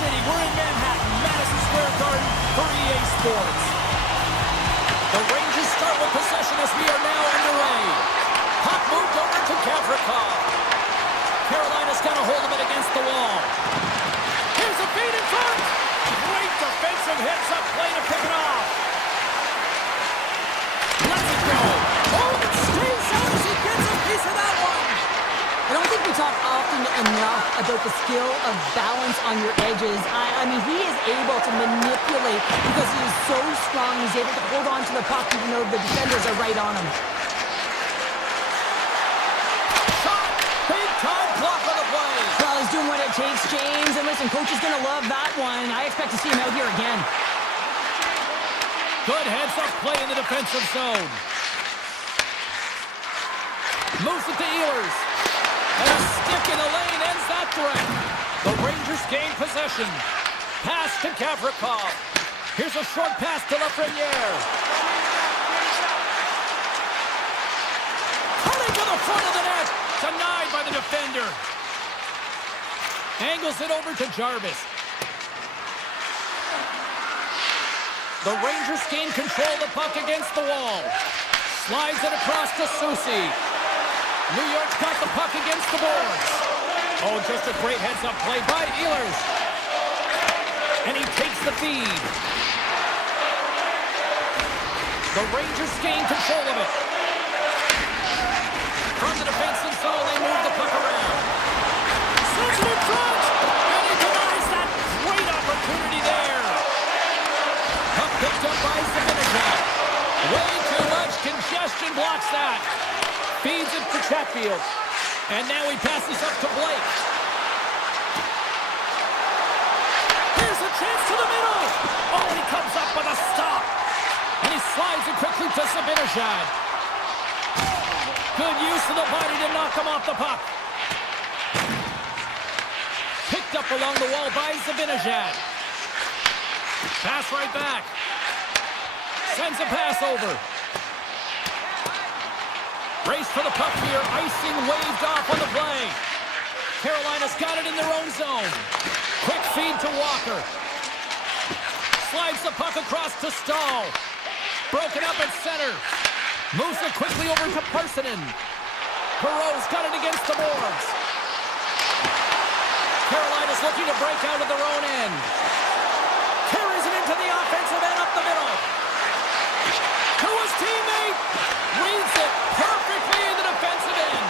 City. We're in Manhattan, Madison Square Garden for EA Sports. The Rangers start with possession as we are now underway. Puck moved over to Gavrikov. Carolina's got a hold of it against the wall. Here's a feed in front. Great defensive heads-up play to pick it off. Let's it go. Oh, it stays out as he gets a piece of that one. I don't think we talk often enough about the skill of balance on your edges. I mean, he is able to manipulate because he is so strong. He's able to hold on to the puck even though the defenders are right on him. Shot! Big time block on the play. Well, he's doing what it takes, James. And listen, coach is going to love that one. I expect to see him out here again. Good heads-up play in the defensive zone. Moves it to Ehlers. And a stick in the lane ends that threat. The Rangers gain possession. Pass to Gavrikov. Here's a short pass to Lafreniere. Cutting to the front of the net. Denied by the defender. Angles it over to Jarvis. The Rangers gain control of the puck against the wall. Slides it across to Susi. New York's got the puck against the boards. Oh, just a great heads-up play by Ehlers. And he takes the feed. The Rangers gain control of it. From the defensive zone, they move the puck around. Sends it in front. And he denies that great opportunity there. Puck picked up by Zibanejad. Way too much congestion blocks that. Feeds it to Chatfield. And now he passes up to Blake. Here's a chance to the middle. Oh, he comes up with a stop. And he slides it quickly to Zibanejad. Good use of the body to knock him off the puck. Picked up along the wall by Zibanejad. Pass right back. Sends a pass over. Race for the puck here. Icing waved off on the play. Carolina's got it in their own zone. Quick feed to Walker. Slides the puck across to Stahl. Broken up at center. Moves it quickly over to Parsonen. Perreault's got it against the boards. Carolina's looking to break out of their own end. Carries it into the offensive end up the middle. To his teammate. Reads it perfectly in the defensive end.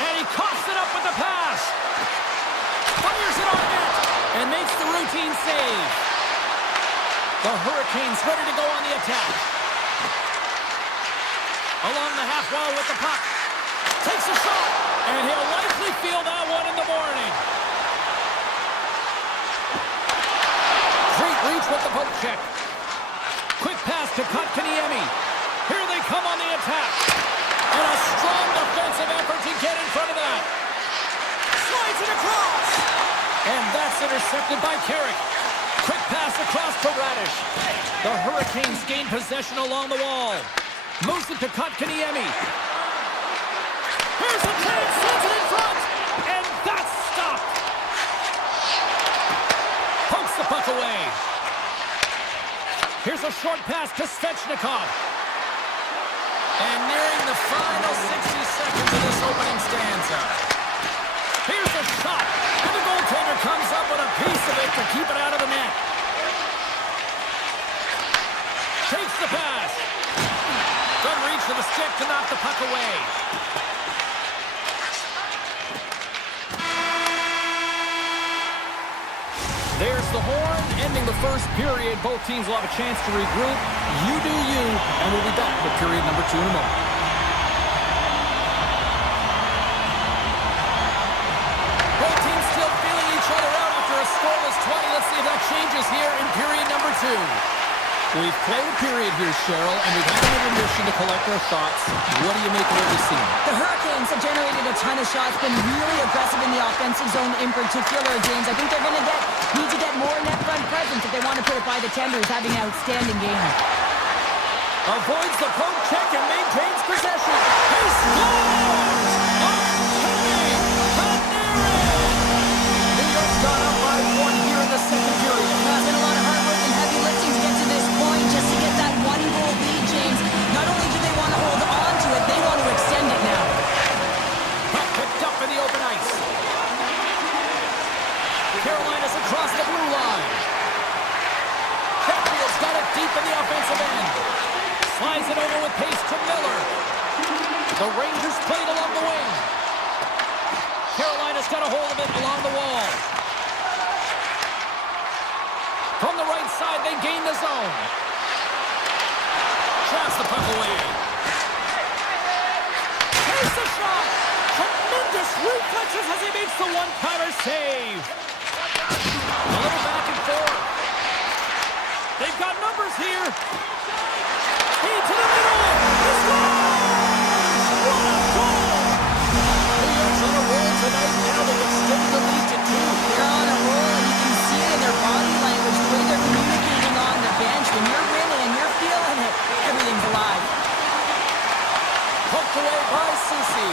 And he coughs it up with the pass. Fires it on net. And makes the routine save. The Hurricanes ready to go on the attack. Along the half wall with the puck. Takes a shot. And he'll likely feel that one in the morning. Great reach with the poke check. Quick pass to Kotkaniemi. Here they come on the attack. And a strong defensive effort to get in front of that. Slides it across. And that's intercepted by Carrick. Quick pass across to Radish. The Hurricanes gain possession along the wall. Moves it to Kotkaniemi. Here's a chance. Sends it in front. And that's stopped. Pokes the puck away. Here's a short pass to Svechnikov. And nearing the final 60 seconds of this opening stanza. Here's a shot. And the goaltender comes up with a piece of it to keep it out of the net. Takes the pass. Good reach for the stick to knock the puck away. There's the horn, ending the first period. Both teams will have a chance to regroup. You do you, and we'll be back with period number 2 in a moment. Both teams still feeling each other out after a scoreless 20. Let's see if that changes here in period number 2. We've played a period here, Cheryl, and we've had an intermission to collect our thoughts. What do you make of what we've seen? The Hurricanes have generated a ton of shots, been really aggressive in the offensive zone in particular, James. I think they're going to need to get more net front presence if they want to put it by the Timbers, having an outstanding game. Avoids the poke check and maintains possession. He scores! New York's gone up by 1 here in the Flies it over with pace to Miller. The Rangers play it along the wing. Carolina's got a hold of it along the wall. From the right side, they gain the zone. Traps the puck away. Takes a shot. Tremendous reflexes as he makes the one-timer save. A little back and forth. They've got numbers here. Speed to the middle. He scores! What a goal! New York's on a roll tonight. Now they've extended the lead to 2. They're on a roll, and you can see it in their body language, the way they're communicating on the bench. When you're winning and you're feeling it, everything's alive. Poked away by Susi.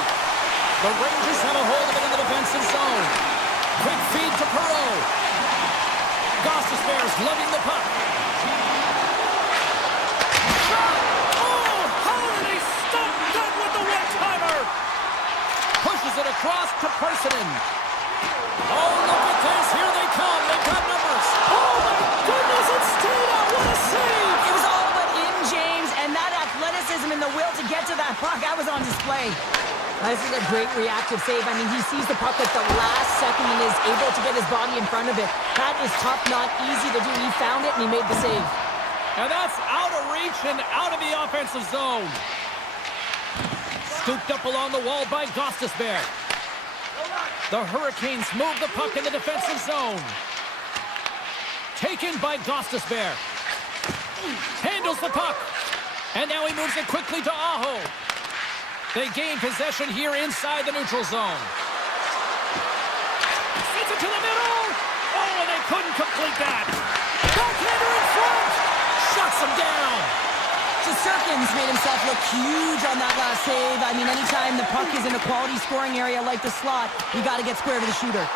The Rangers have a hold of it in the defensive zone. Quick feed to Perot. Gostis Bears lugging the puck. Shot! Oh, how did they stop that with the one-timer? Pushes it across to Persinen. Oh, look at this. Here they come. They've got numbers. Oh, my goodness. It's stayed out. What a save. It was all but in, James, and that athleticism and the will to get to that puck, that was on display. This is a great reactive save. I mean, he sees the puck at the last second and is able to get his body in front of it. That is tough, not easy to do. He found it and he made the save. And that's out of reach and out of the offensive zone. Scooped up along the wall by Gostisbehere. The Hurricanes move the puck in the defensive zone. Taken by Gostisbehere. Handles the puck. And now he moves it quickly to Aho. They gain possession here inside the neutral zone. Sends it to the middle. Oh, and they couldn't complete that. Backhander in front. Shuts them down. Shesterkin's made himself look huge on that last save. I mean, anytime the puck is in a quality scoring area like the slot, you got to get square to the shooter.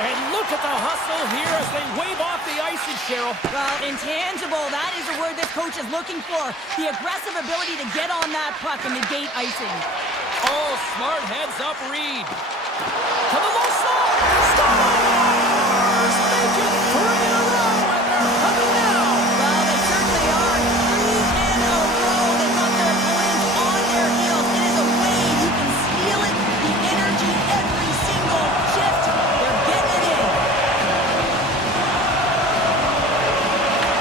And look at the hustle here as they wave off the icing, Cheryl. Well, intangible, that is the word this coach is looking for. The aggressive ability to get on that puck and negate icing. Oh, smart heads-up read. To the low side. Stars! Make it 3 in a row, and they're coming now. Well, they certainly are. 3 in a row. They've got their opponents on their heels. It is a way you can feel it, the energy, every single shift. They're getting it in.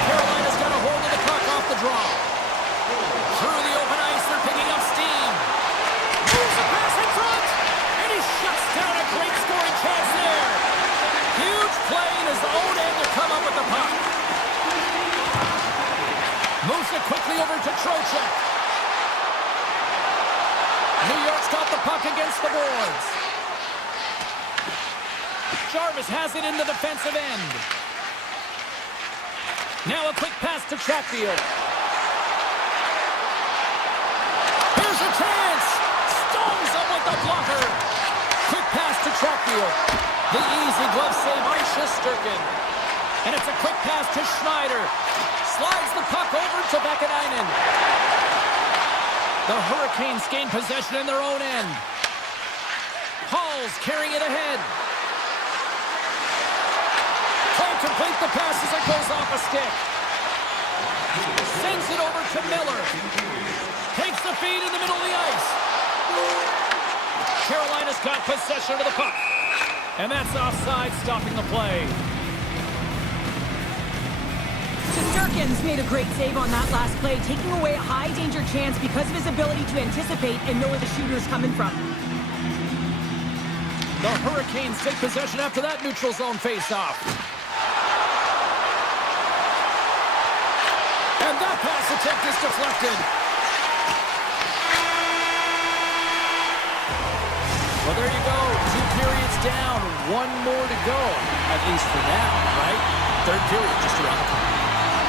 Carolina's got a hold of the puck off the draw. Through the open ice, they're picking up steam. Moves the pass in front, and he shuts down a great scoring chance there. Huge play in his own end to come up with the puck. Moves it quickly over to Trocheck. New York's got the puck against the boards. Jarvis has it in the defensive end. Now a quick pass to Chatfield. Here's a chance. Stones up with the blocker. Quick pass to Chatfield. The easy glove save by Shesterkin. And it's a quick pass to Schneider. Slides the puck over to Vakanainen. The Hurricanes gain possession in their own end. Hall's carrying it ahead. Can't complete the pass as it goes off a stick. Sends it over to Miller. Takes the feed in the middle of the ice. Carolina's got possession of the puck. And that's offside, stopping the play. Shesterkin's made a great save on that last play, taking away a high-danger chance because of his ability to anticipate and know where the shooter's coming from. The Hurricanes take possession after that neutral zone face-off. And that pass attempt is deflected. Well, there you go. 2 periods down. 1 more to go. At least for now, right? Third period just around the corner.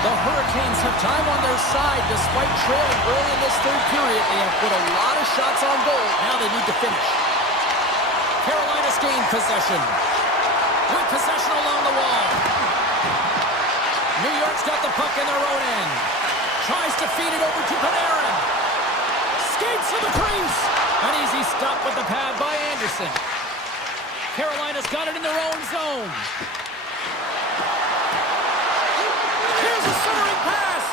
The Hurricanes have time on their side despite trailing early in this third period. They have put a lot of shots on goal. Now they need to finish. Carolina's gained possession. With possession along the wall. New York's got the puck in their own end. Tries to feed it over to Panarin. Skates to the crease. An easy stop with the pad by Anderson. Carolina's got it in their own zone. Here's a centering pass.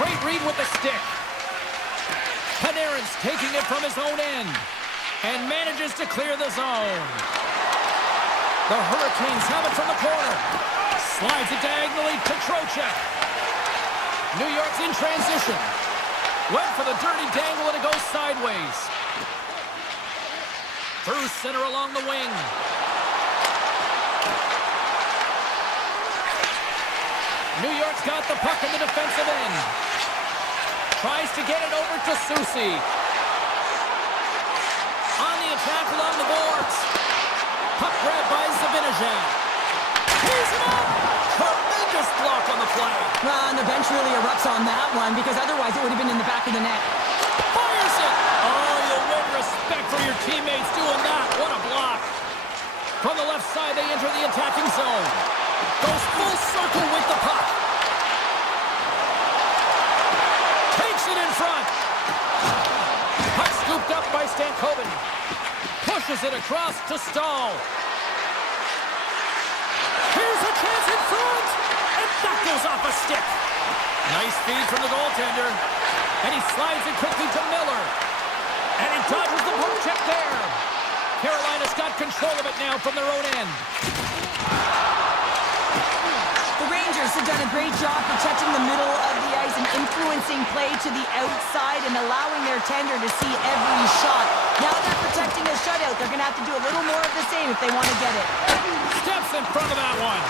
great read with the stick. Panarin's taking it from his own end and manages to clear the zone. The Hurricanes have it from the corner. Slides it diagonally to Trocheck. New York's in transition. Went for the dirty dangle and it goes sideways. Through center along the wing. New York's got the puck in the defensive end. Tries to get it over to Susie. On the attack along the boards. Puck grab by Zibanejad. He's it up! Tremendous block on the play. Well, and the bench really erupts on that one because otherwise it would have been in the back of the net. Fires it! Oh, you'll win respect for your teammates doing that. What a block. From the left side, they enter the attacking zone. Goes full circle with the puck. Takes it in front. Puck scooped up by Stankoven. Pushes it across to Stahl. Here's a chance in front. And that goes off a stick. Nice feed from the goaltender. And he slides it quickly to Miller. And he dodges the poke check there. Carolina's got control of it now from their own end. The Rangers have done a great job protecting the middle of the ice and influencing play to the outside and allowing their tender to see every shot. Now they're protecting a shutout. They're going to have to do a little more of the same if they want to get it. Steps in front of that one.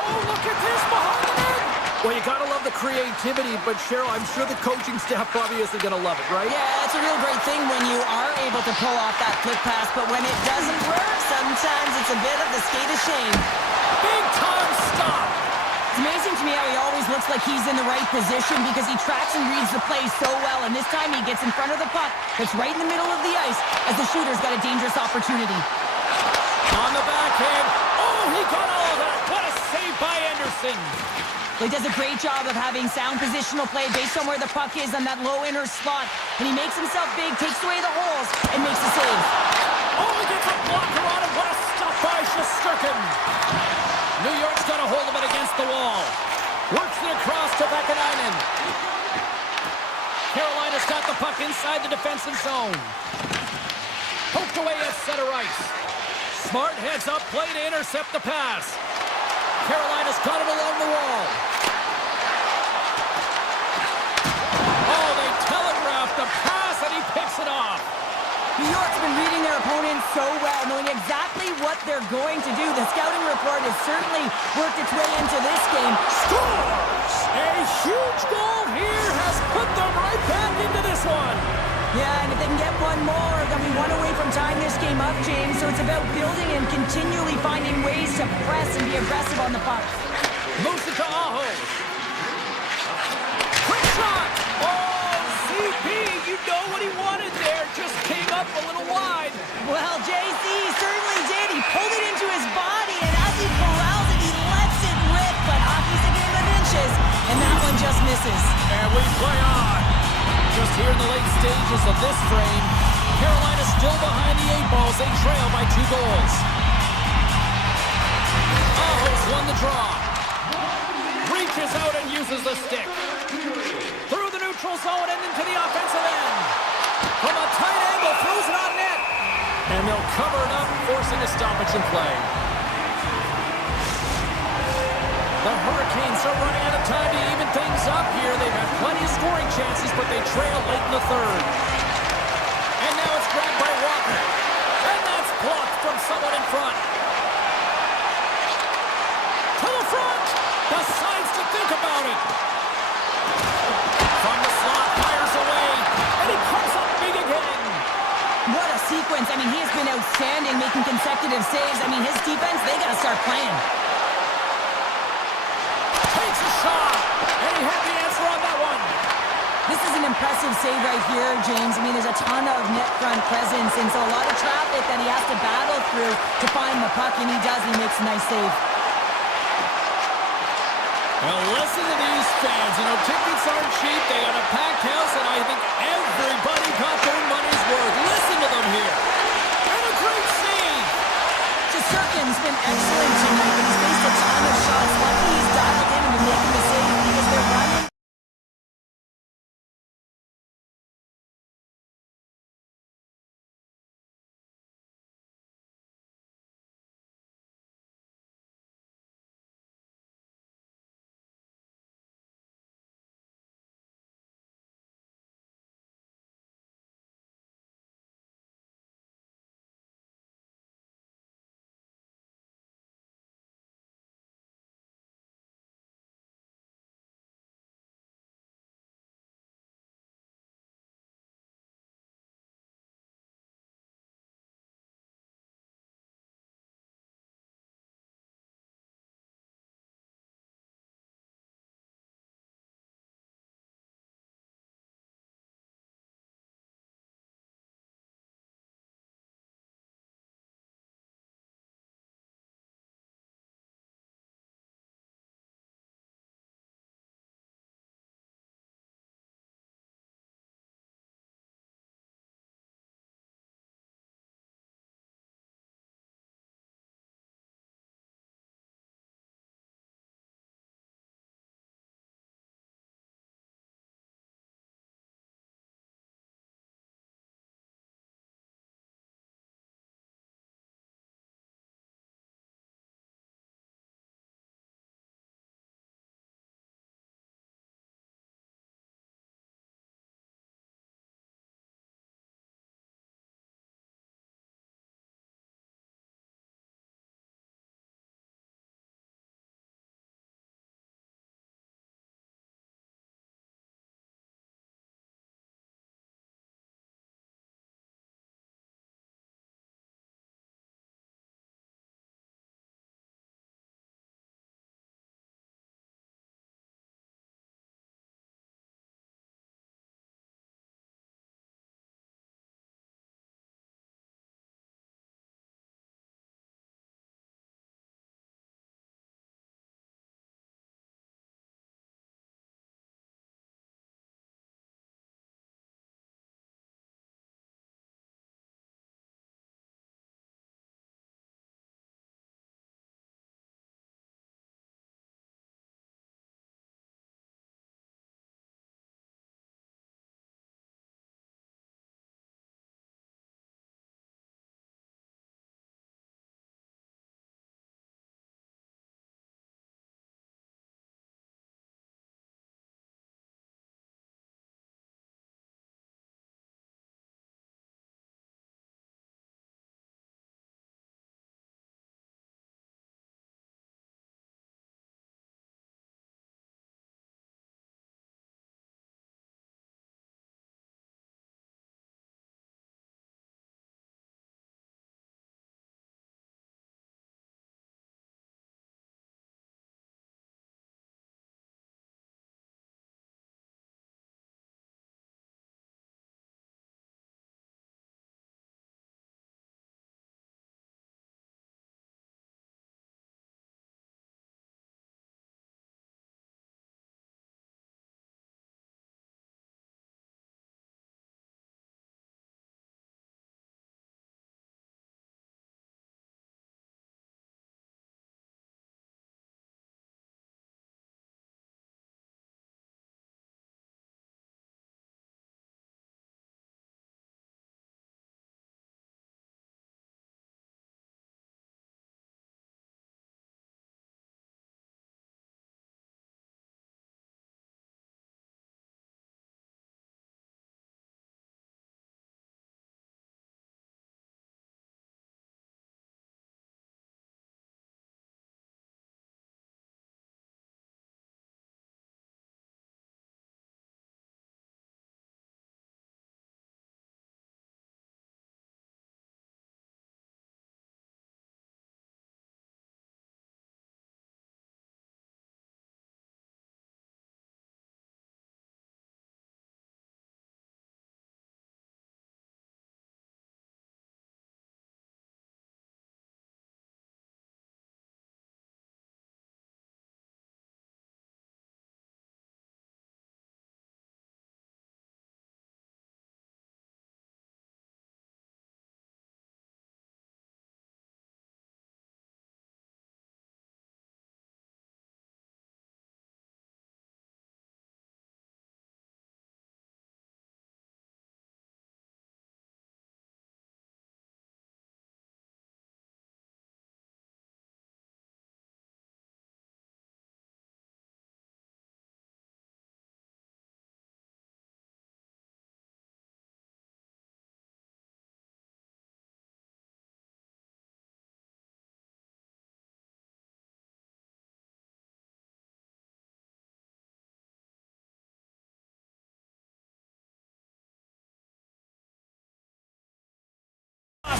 Oh, look at this behind the net. Well, you got to love the creativity, but Cheryl, I'm sure the coaching staff obviously going to love it, right? Yeah, it's a real great thing when you are able to pull off that flick pass, but when it doesn't work, sometimes it's a bit of the skate of shame. Big time stop. It's amazing to me how he always looks like he's in the right position because he tracks and reads the play so well, and this time he gets in front of the puck that's right in the middle of the ice as the shooter's got a dangerous opportunity. On the backhand. Oh, he got all of that. What a save by Anderson. Well, he does a great job of having sound positional play based on where the puck is on that low inner slot, and he makes himself big, takes away the holes, and makes the save. Oh, he gets a blocker on him. What a stop by Shesterkin. New York's got a hold of it against the wall. Works it across to Vakanainen. Carolina's got the puck inside the defensive zone. Poked away at center ice. Smart heads up play to intercept the pass. Carolina's got it along the wall. Oh, they telegraphed the pass and he picks it off. New York's been reading their opponents so well, knowing exactly what they're going to do. The scouting report has certainly worked its way into this game. Scores! A huge goal here has put them right back into this one. Yeah, and if they can get one more, they'll be one away from tying this game up, James. So it's about building and continually finding ways to press and be aggressive on the puck. Moves it to Aho. Quick shot! Oh, CP, you know what he wanted there. Just came up a little wide. Well, JC certainly did. He pulled it into his body, and as he corrals it, he lets it rip. But hockey's a game of inches, and that one just misses. And we play on. Just here in the late stages of this frame, Carolina still behind the 8 balls. They trail by 2 goals. Aho's won the draw. Reaches out and uses the stick. Through the neutral zone and into the offensive end. From a tight angle, throws it on net. And they'll cover it up, forcing a stoppage in play. The Hurricanes are running out of time to even things up here. They've had plenty of scoring chances, but they trail late in the third. And now it's grabbed by Walker. And that's blocked from someone in front. To the front. Decides to think about it. From the slot, fires away. And he comes up big again. What a sequence. I mean, he has been outstanding, making consecutive saves. I mean, his defense, they got to start playing. Takes a shot, and he had the answer on that one. This is an impressive save right here, James. I mean, there's a ton of net front presence, and so a lot of traffic that he has to battle through to find the puck, and he does. He makes a nice save. Well, listen to these fans. You know, tickets aren't cheap. They got a packed house, and I think everybody got their money's worth. Listen to them here. And a great save. Shesterkin's been excellent tonight, but he's faced a ton of shots. Luckily, he's dialed in and been making the save because they're running.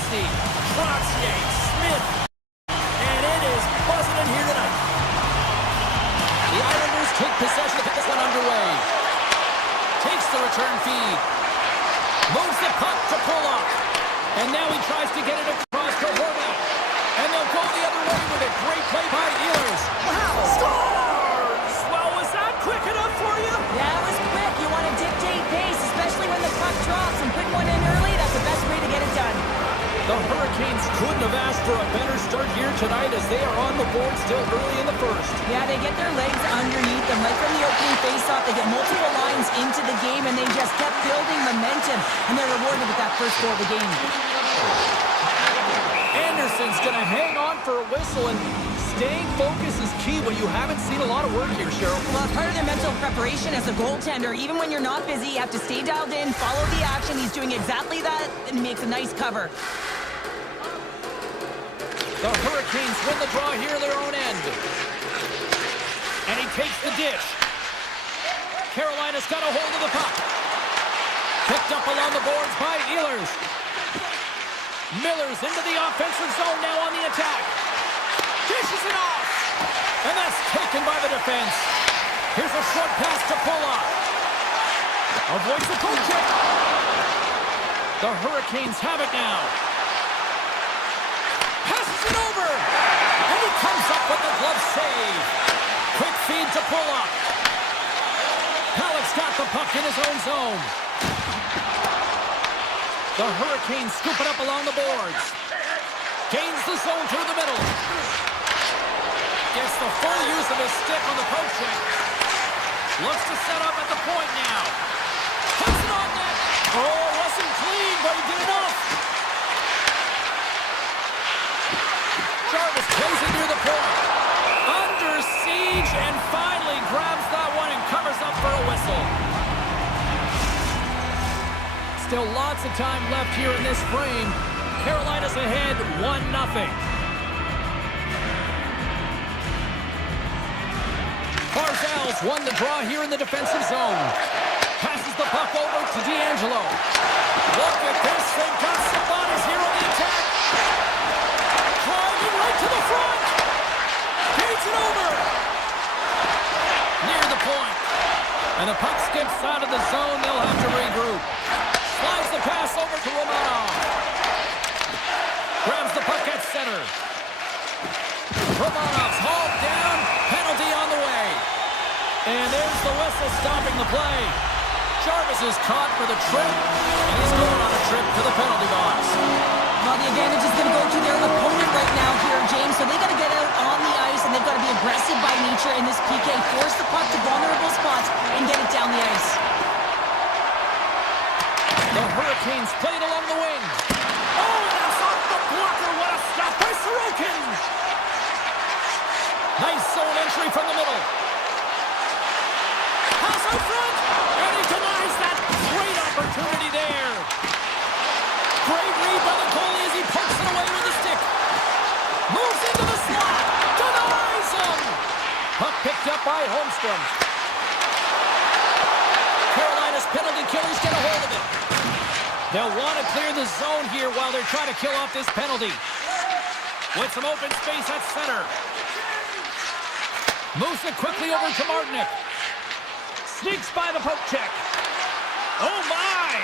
Hennessy, Trottier, Smith, and it is buzzing in here tonight. The Islanders take possession to get this one underway. Takes the return feed. Moves the puck to pull up. And now he tries to get it across to Horvath. And they'll go the other way with it. Great play by Ehlers. Wow! Scores! Well, was that quick enough for you? Yeah, it was quick. You want to dictate pace, especially when the puck drops, and put one in early. That's the best way to get it done. The Hurricanes couldn't have asked for a better start here tonight as they are on the board still early in the first. Yeah, they get their legs underneath them right from the opening faceoff. They get multiple lines into the game, and they just kept building momentum, and they're rewarded with that first goal of the game. Anderson's going to hang on for a whistle, and staying focused is key when you haven't seen a lot of work here, Cheryl. Well, it's part of their mental preparation as a goaltender. Even when you're not busy, you have to stay dialed in, follow the action. He's doing exactly that and makes a nice cover. The Hurricanes win the draw here in their own end. And he takes the dish. Carolina's got a hold of the puck. Picked up along the boards by Ehlers. Miller's into the offensive zone now on the attack. Dishes it off. And that's taken by the defense. Here's a short pass to Pulla. Avoids the goal kick. The Hurricanes have it now. Passes it over. And he comes up with the glove save. Quick feed to Pulla. Halleck's got the puck in his own zone. The Hurricanes scoop it up along the boards. Gains the zone through the middle. Gets the full use of his stick on the poke check. Looks to set up at the point now. Puts it on net. Oh, wasn't clean, but he did enough. Jarvis plays it near the point. Under siege and finally grabs that one and covers up for a whistle. Still lots of time left here in this frame. Carolina's ahead 1-0. Barzal's won the draw here in the defensive zone. Passes the puck over to D'Angelo. Look at this. They've got some bodies here on the attack. Driving right to the front. Feeds it over. Near the point. And the puck skips out of the zone. They'll have to regroup. Slides the pass over to Romanov. Grabs the puck at center. Romanov's hauled down. Penalty on the way. And there's the whistle stopping the play. Jarvis is caught for the trip. And he's going on a trip to the penalty box. Well, the advantage is going to go to their opponent right now here, James. So they got to get out on the ice, and they've got to be aggressive by nature in this PK. Force the puck to vulnerable spots and get it down the ice. The Hurricanes played along the wing. Oh, and it's off the blocker. What a stop by Sorokin. Nice zone entry from the middle. Pass out front. And he denies that. Great opportunity there. Great read by the goalie as he pokes it away with the stick. Moves into the slot. Denies him. Puck picked up by Holmstrom. Carolina's penalty killers get a hold of it. They'll want to clear the zone here while they're trying to kill off this penalty. With some open space at center. Moves it quickly over to Martinick. Sneaks by the poke check. Oh my!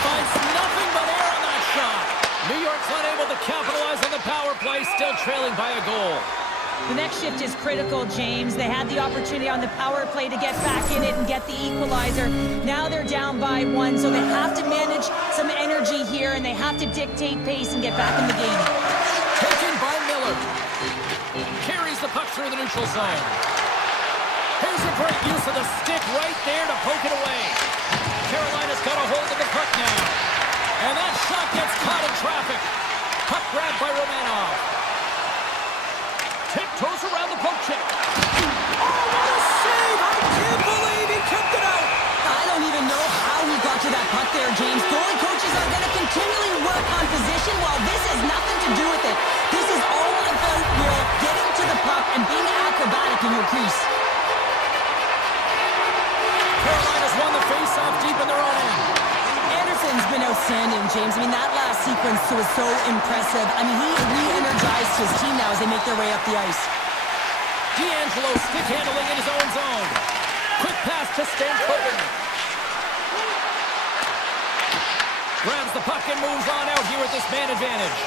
Finds nothing but air on that shot. New York's unable to capitalize on the power play, still trailing by a goal. The next shift is critical, James. They had the opportunity on the power play to get back in it and get the equalizer. Now they're down by 1, so they have to manage some energy here, and they have to dictate pace and get back in the game. Taken by Miller. Carries the puck through the neutral zone. Here's a great use of the stick right there to poke it away. Carolina's got a hold of the puck now. And that shot gets caught in traffic. Puck grabbed by Romanov. Tiptoes around the poke check. Oh, what a save! I can't believe he kept it out. I don't even know how he got to that puck there, James. Goalie coaches are going to continually work on position while this has nothing to do with it. This is all about Will getting to the puck and being acrobatic in your crease. been outstanding, James. I mean, that last sequence was so impressive. I mean, he re-energized his team now as they make their way up the ice. D'Angelo stick handling in his own zone. Quick pass to Stankoven. Grabs the puck and moves on out here with this man advantage.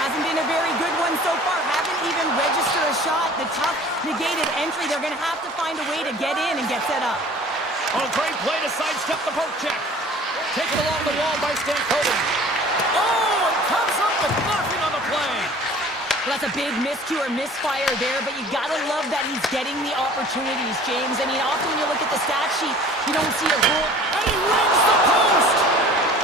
Hasn't been a very good one so far. Haven't even registered a shot. The tough negated entry. They're going to have to find a way to get in and get set up. Oh, great play to sidestep the poke check. Taken along the wall by Stankoven. Oh, and comes up with nothing on the play. Well, that's a big miscue or misfire there, but you gotta love that he's getting the opportunities, James. I mean, often when you look at the stat sheet, you don't see a goal. And he rings the post!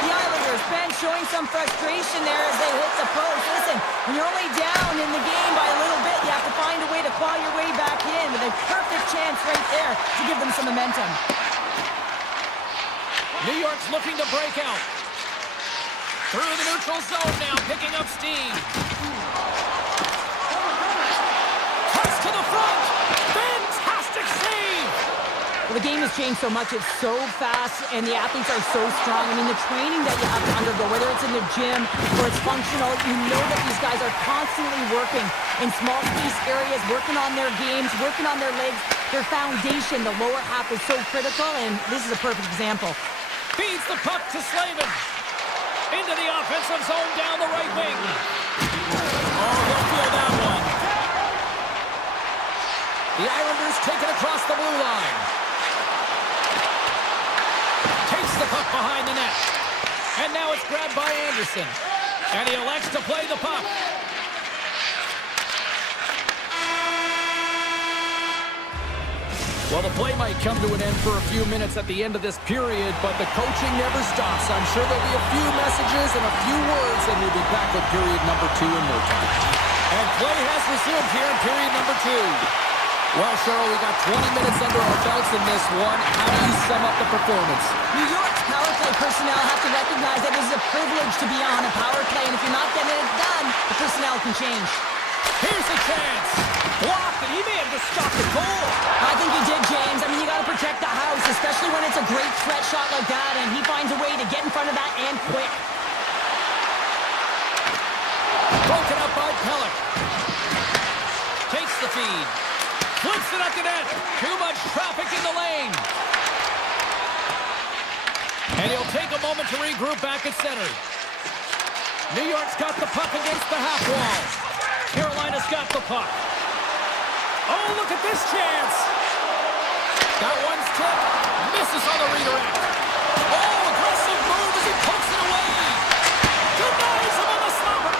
The Islanders, Ben, showing some frustration there as they hit the post. Listen, when you're only down in the game by a little bit, you have to find a way to claw your way back in with a perfect chance right there to give them some momentum. New York's looking to break out. Through the neutral zone now, picking up steam. Cuts to the front. Fantastic save. Well, the game has changed so much. It's so fast, and the athletes are so strong. I mean, the training that you have to undergo, whether it's in the gym or it's functional, you know that these guys are constantly working in small space areas, working on their games, working on their legs. Their foundation, the lower half, is so critical, and this is a perfect example. Feeds the puck to Slavin. Into the offensive zone down the right wing. Oh, he'll feel that one. The Islanders take it across the blue line. Takes the puck behind the net. And now it's grabbed by Anderson. And he elects to play the puck. Well, the play might come to an end for a few minutes at the end of this period, but the coaching never stops. I'm sure there'll be a few messages and a few words, and we'll be back with period number 2 in no time. And play has resumed here in period number 2. Well, Cheryl, we got 20 minutes under our belts in this one. How do you sum up the performance? New York's power play personnel have to recognize that this is a privilege to be on a power play, and if you're not getting it done, the personnel can change. Here's a chance. Blocked, and he may have just stopped the goal. I think he did, James. I mean, you got to protect the house, especially when it's a great threat shot like that, and he finds a way to get in front of that and quick. Broken up by Pellick. Takes the feed. Flips it up to net. Too much traffic in the lane. And he'll take a moment to regroup back at center. New York's got the puck against the half wall. Carolina's got the puck. Oh, look at this chance. That one's tipped. Misses on the redirect. Oh, aggressive move as he pokes it away. Denies him on the slapper.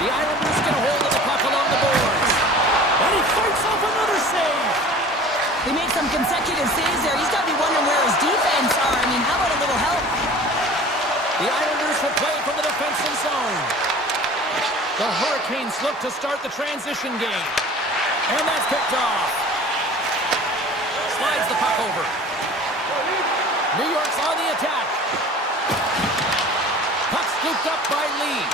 The Islanders get a hold of the puck along the boards. And he fights off another save. They made some consecutive saves there. He's got to be wondering where his defense are. I mean, how about a little help? The Islanders will play from the defensive zone. The Hurricanes look to start the transition game. And that's picked off. Slides the puck over. New York's on the attack. Puck scooped up by Lee.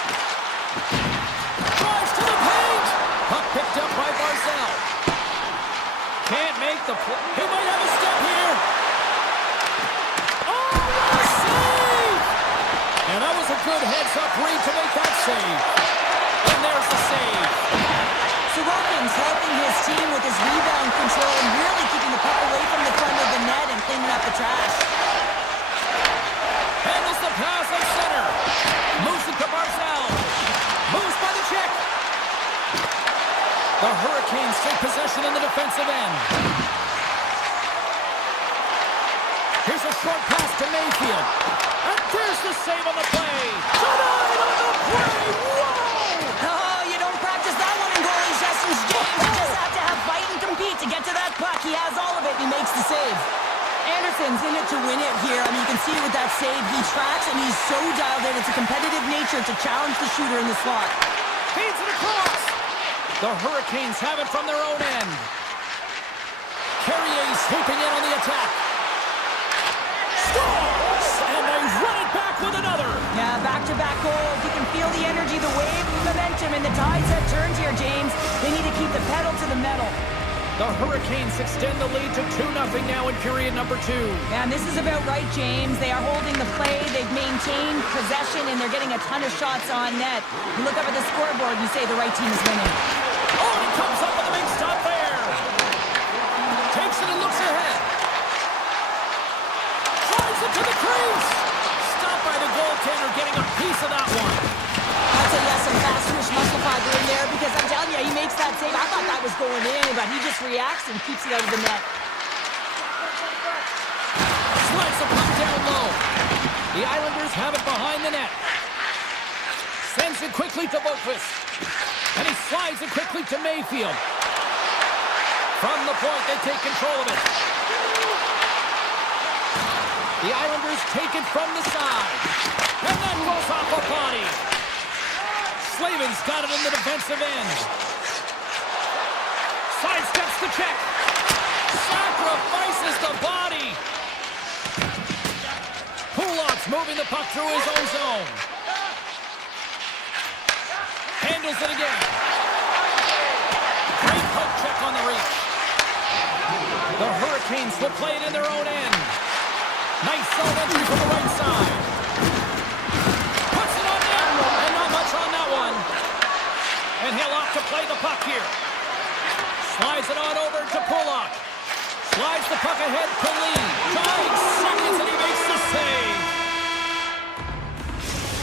Drives to the paint. Puck picked up by Barzell. Can't make the play. He might have a step here. Oh, what a save! And that was a good heads-up read to make that save. And there's the save. Sorokin's helping his team with his rebound control and really keeping the puck away from the front of the net and cleaning up the trash. Handles the pass at center. Moves it to Barzell. Moves by the check. The Hurricanes take possession in the defensive end. Here's a short pass to Mayfield. And there's the save on the play. Denied on the play. Whoa! Oh, you don't practice that one in goalie sessions, James. You just have to have fight and compete to get to that puck. He has all of it. He makes the save. Anderson's in it to win it here. I mean, you can see it with that save. He tracks, and he's so dialed in. It's a competitive nature to challenge the shooter in the slot. Feeds it across. The Hurricanes have it from their own end. Carrier swooping in on the attack. Scores! And they run it back with another. Yeah, back-to-back goals. You can feel the energy, the wave, the momentum, and the tides have turned here, James. They need to keep the pedal to the metal. The Hurricanes extend the lead to 2-0 now in period number 2. Yeah, and this is about right, James. They are holding the play, they've maintained possession, and they're getting a ton of shots on net. You look up at the scoreboard, you say the right team is winning. Oh, and he comes up with a big stop there. Takes it and looks ahead. Drives it to the crease. Stopped by the goaltender, getting a piece of that one. I'd say yes, some fast twitch muscle fiber in there, because I'm telling you, he makes that save. I thought that was going in, but he just reacts and keeps it out of the net. Slides the puck down low. The Islanders have it behind the net. Sends it quickly to Boqvist. And he slides it quickly to Mayfield. From the point, they take control of it. The Islanders take it from the side. And that goes off a body. Slavin's got it in the defensive end. Sidesteps the check. Sacrifices the body. Kulak's moving the puck through his own zone. Handles it again. Great poke check on the reach. The Hurricanes will play it in their own end. Nice zone entry from the right side. Puts it on net, and not much on that one. And he'll opt to play the puck here. Slides it on over to Kulak. Slides the puck ahead to Lee. 9 seconds and he makes the save.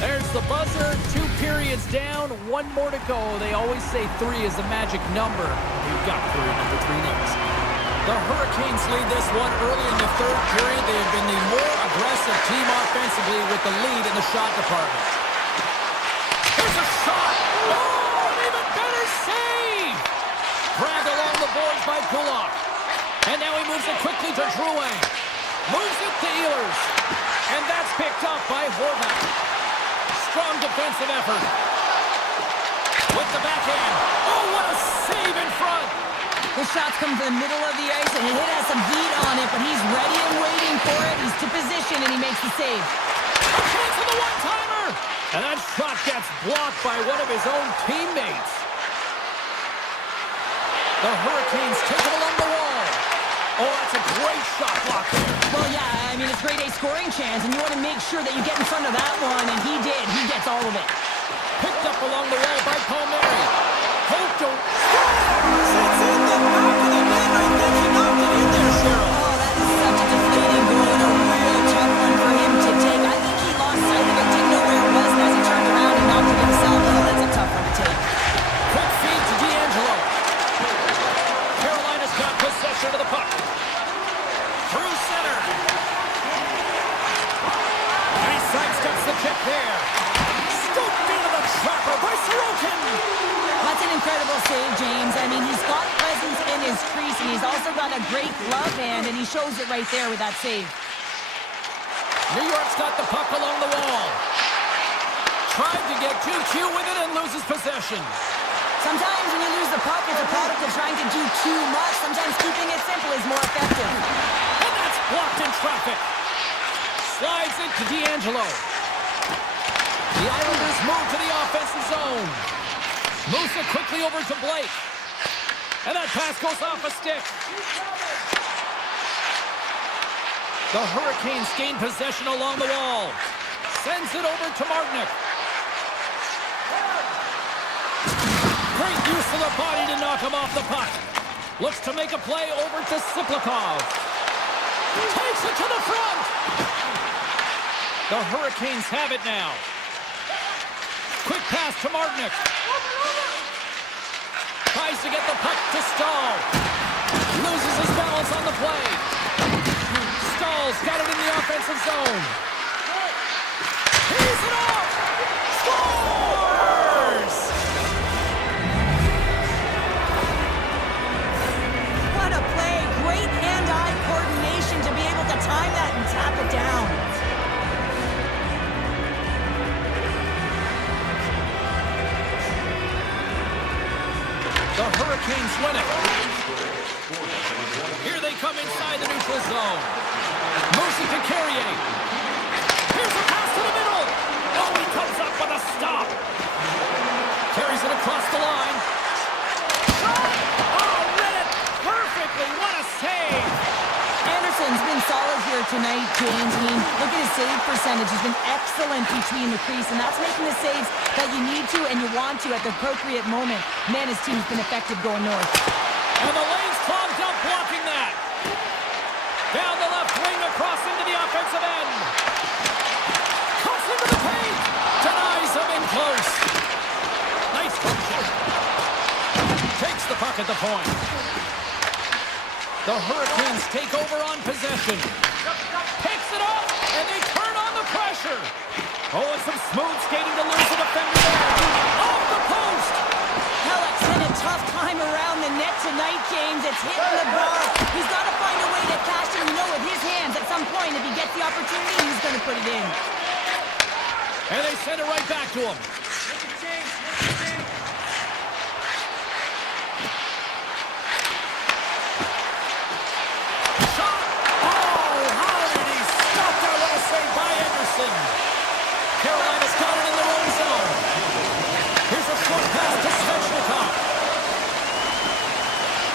There's the buzzer. 2 periods down, 1 more to go. They always say 3 is the magic number. We've got period number 3 next. The Hurricanes lead this one early in the 3rd period. They have been the more aggressive team offensively with the lead in the shot department. Here's a shot. Oh, an even better save. Grabbed along the boards by Kulak. And now he moves it quickly to Drouin. Moves it to Ehlers. And that's picked up by Horvath. Strong defensive effort. With the backhand. Oh, what a save in front. The shot's come to the middle of the ice, and it has some heat on it, but he's ready and waiting for it. He's to position, and he makes the save. A chance for the one-timer. And that shot gets blocked by one of his own teammates. The Hurricanes take it along the wall. Oh, that's a great shot block there. Well, yeah, I mean, it's grade A scoring chance, and you want to make sure that you get in front of that one, and he did. He gets all of it. Picked up along the wall by Palmieri. Hope to... It's in the back of the net. I think he knocked it in there, Cheryl. Oh, that is such a deflating goal and a real tough one for him to take. I think he lost sight of it, didn't know where it was, and as he turned around and knocked it himself, oh, that's a tough one to take. Quick feed to D'Angelo. Carolina's got possession of the puck. Through center. And he sidesteps the check there. Scooped into the trapper by Sorokin. That's an incredible save, James. I mean, he's got presence in his crease, and he's also got a great glove hand, and he shows it right there with that save. New York's got the puck along the wall. Tried to get too cute with it and loses possession. Sometimes when you lose the puck, it's a product of trying to do too much. Sometimes keeping it simple is more effective. And that's blocked in traffic. Slides it to D'Angelo. The Islanders move to the offensive zone. Moves it quickly over to Blake. And that pass goes off a stick. The Hurricanes gain possession along the wall. Sends it over to Martinick. Great use of the body to knock him off the puck. Looks to make a play over to Siplikov. Takes it to the front. The Hurricanes have it now. Quick pass to Martinick. Tries to get the puck to Stahl. Loses his balance on the play. Stahl's got it in the offensive zone. He's it off. Scores! What a play. Great hand-eye coordination to be able to time that and tap it down. The Hurricanes win it. Here they come inside the neutral zone. Moves it to Carrier. Here's a pass to the middle. Oh, he comes up with a stop. Carries it across the line. Shot! Oh, read it here tonight, James. I mean, look at his save percentage. He's been excellent between the crease, and that's making the saves that you need to and you want to at the appropriate moment. Man, his team's been effective going north. And the lane's clogged up blocking that. Down the left wing across into the offensive end. Cuts into the paint. Denies him in close. Nice coaching. Takes the puck at the point. The Hurricanes take over on possession. Picks it up, and they turn on the pressure. Oh, and some smooth skating to lose the defender there. Off the post. Halleck's had a tough time around the net tonight, James. It's hitting the bar. He's got to find a way to cash in, with his hands at some point. If he gets the opportunity, he's going to put it in. And they send it right back to him. Shot! Oh, how did he stop that? What a save by Anderson. Carolina's got it in their own zone. Here's a short pass to Svechnikov.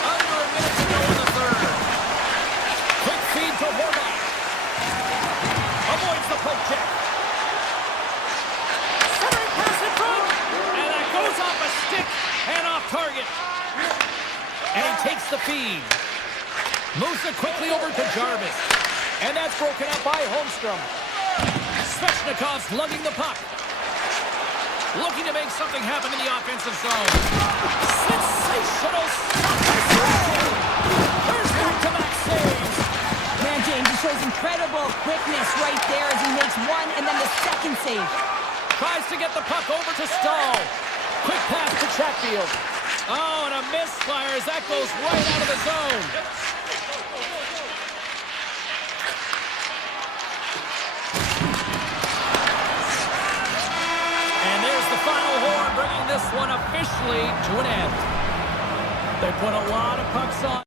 Under a minute to go in the third. Quick feed to Horvath. Avoids the poke check. Centering pass in front. And that goes off a stick and off target. And he takes the feed. Moves it quickly over to Jarvis. And that's broken up by Holmstrom. Svechnikov's lugging the puck. Looking to make something happen in the offensive zone. Sensational stop. There's back-to-back saves. Man, James, he shows incredible quickness right there as he makes one and then the second save. Tries to get the puck over to Stahl. Quick pass to Chatfield. Oh, and a misfire as that goes right out of the zone. And there's the final horn, bringing this one officially to an end. They put a lot of pucks on.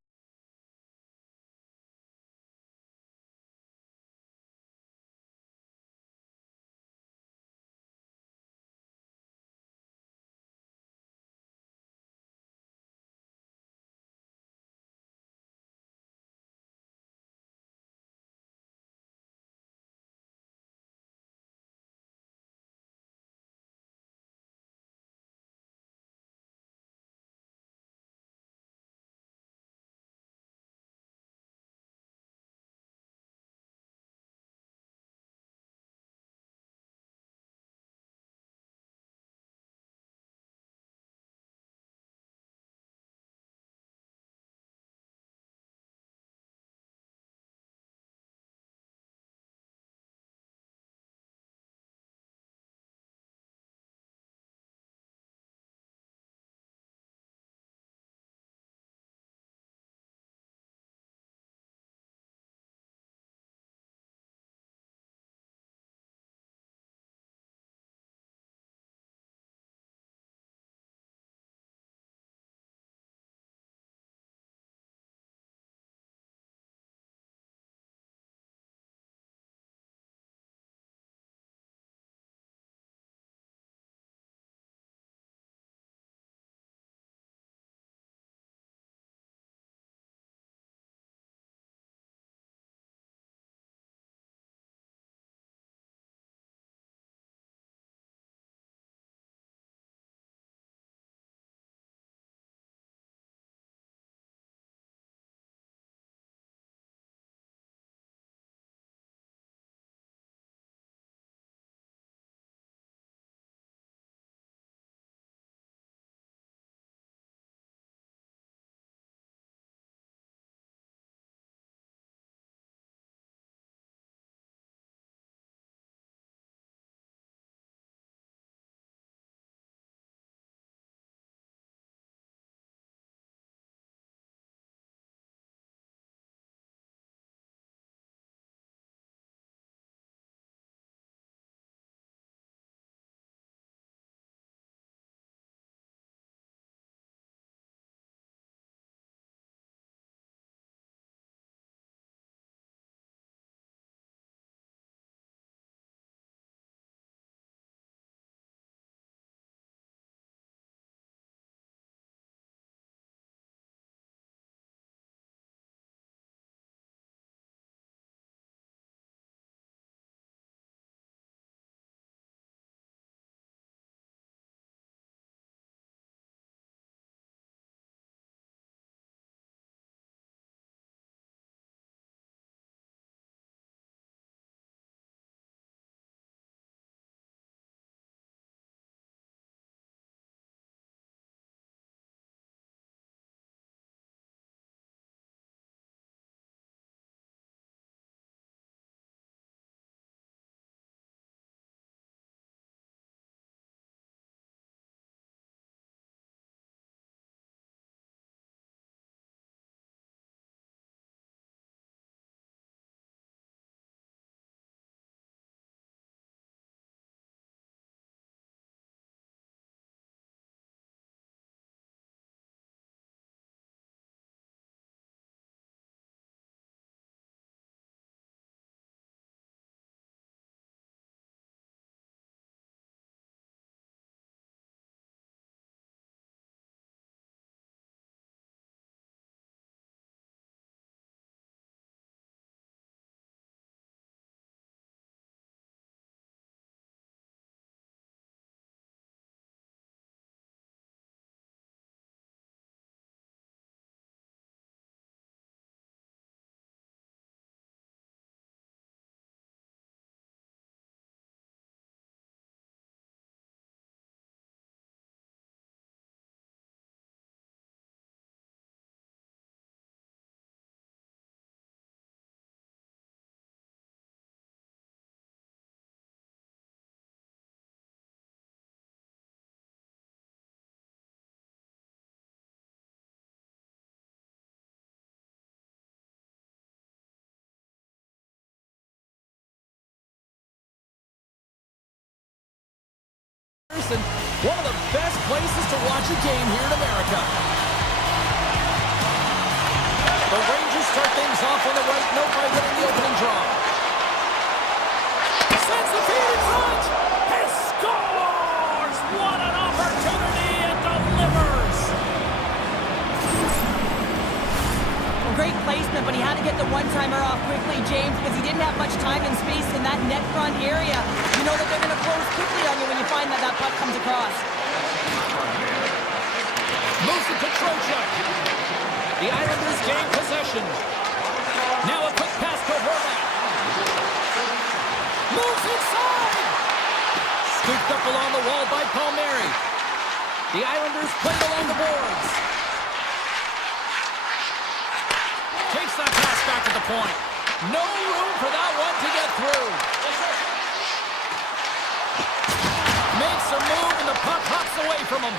Mason, one of the best places to watch a game here in America. The Rangers start things off on the right note by winning the opening draw. Sends the feed in front. He scores! What an opportunity and delivers! Great placement, but he had to get the one-timer off quickly, James, because he didn't have much time and space in that net front area. You know that they're going to close quickly on you when you find that that puck comes across. Moves it to Trocheck. The Islanders gain possession. Now a quick pass to Horvath. Moves inside. Scooped up along the wall by Palmieri. The Islanders played along the boards. Takes that pass back at the point. No room for that one to get through. Makes a move and the puck hops away from him.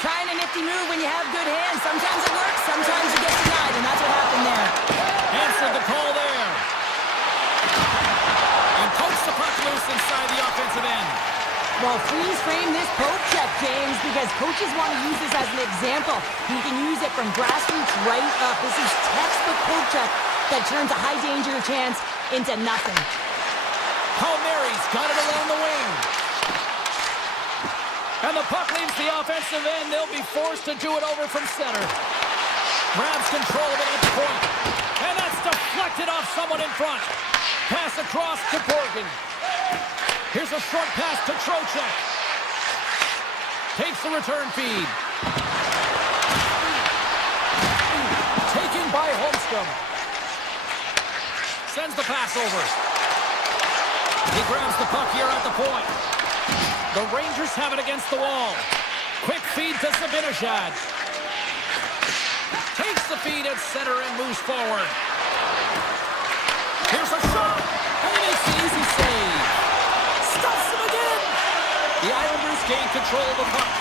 Trying a nifty move when you have good hands. Sometimes it works, sometimes you get denied, and that's what happened there. Answered the call there. And pokes the puck loose inside the offensive end. Well, freeze frame this poke check, James, because coaches want to use this as an example. You can use it from grassroots right up. This is textbook poke check that turns a high danger chance into nothing. Palmieri's got it along the wing. And the puck leaves the offensive end. They'll be forced to do it over from center. Grabs control of it at the point. And that's deflected off someone in front. Pass across to Borgen. Here's a short pass to Trocheck. Takes the return feed. Taken by Holmstrom. Sends the pass over. He grabs the puck here at the point. The Rangers have it against the wall. Quick feed to Zibanejad. Takes the feed at center and moves forward. Here's a shot. And he makes the easy save. Stuffs him again. The Islanders gain control of the puck.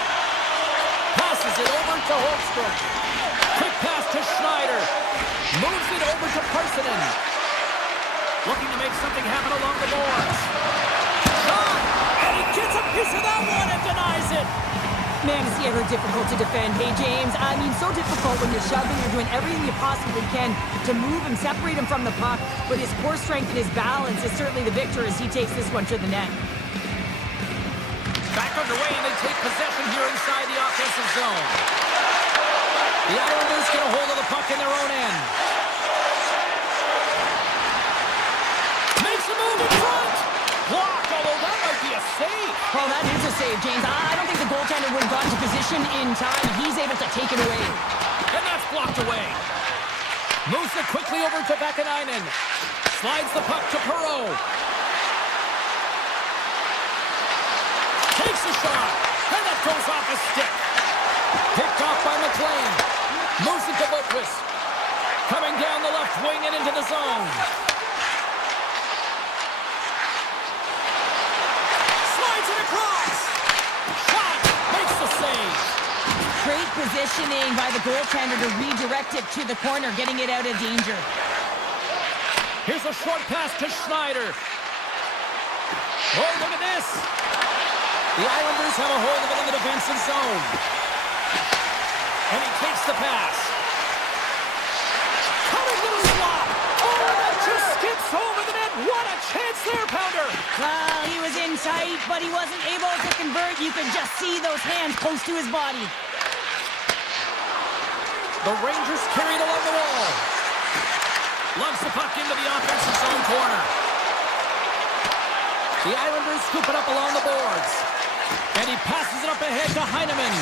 Passes it over to Holmstrom. Quick pass to Schneider. Moves it over to Parsonen. Looking to make something happen along the boards. Shot! And he gets a piece of that one and denies it. Man, is he ever difficult to defend. Hey, James, I mean, so difficult when you're shoving. You're doing everything you possibly can to move him, separate him from the puck. But his core strength and his balance is certainly the victor as he takes this one to the net. Back underway, and they take possession here inside the offensive zone. The Islanders get a hold of the puck in their own end. Makes a move in front. Blocked, although that might be a save. Well, that is a save, James. I don't think the goaltender would have gotten to position in time. He's able to take it away. And that's blocked away. Moves it quickly over to Vakanainen. Slides the puck to Perreault. Takes a shot. And that goes off a stick. Picked off by McLean. Moves it to Boquist. Coming down the left wing and into the zone. Slides it across. Shot. Makes the save. Great positioning by the goaltender to redirect it to the corner, getting it out of danger. Here's a short pass to Schneider. Oh, look at this. The Islanders have a hold of it in the defensive zone. And he takes the pass. Coming little slot. Oh, that just skips over the net. What a chance there, Pounder. Well, he was in tight, but he wasn't able to convert. You could just see those hands close to his body. The Rangers carried along the wall. Lugs the puck into the offensive zone corner. The Islanders scoop it up along the boards. And he passes it up ahead to Heineman.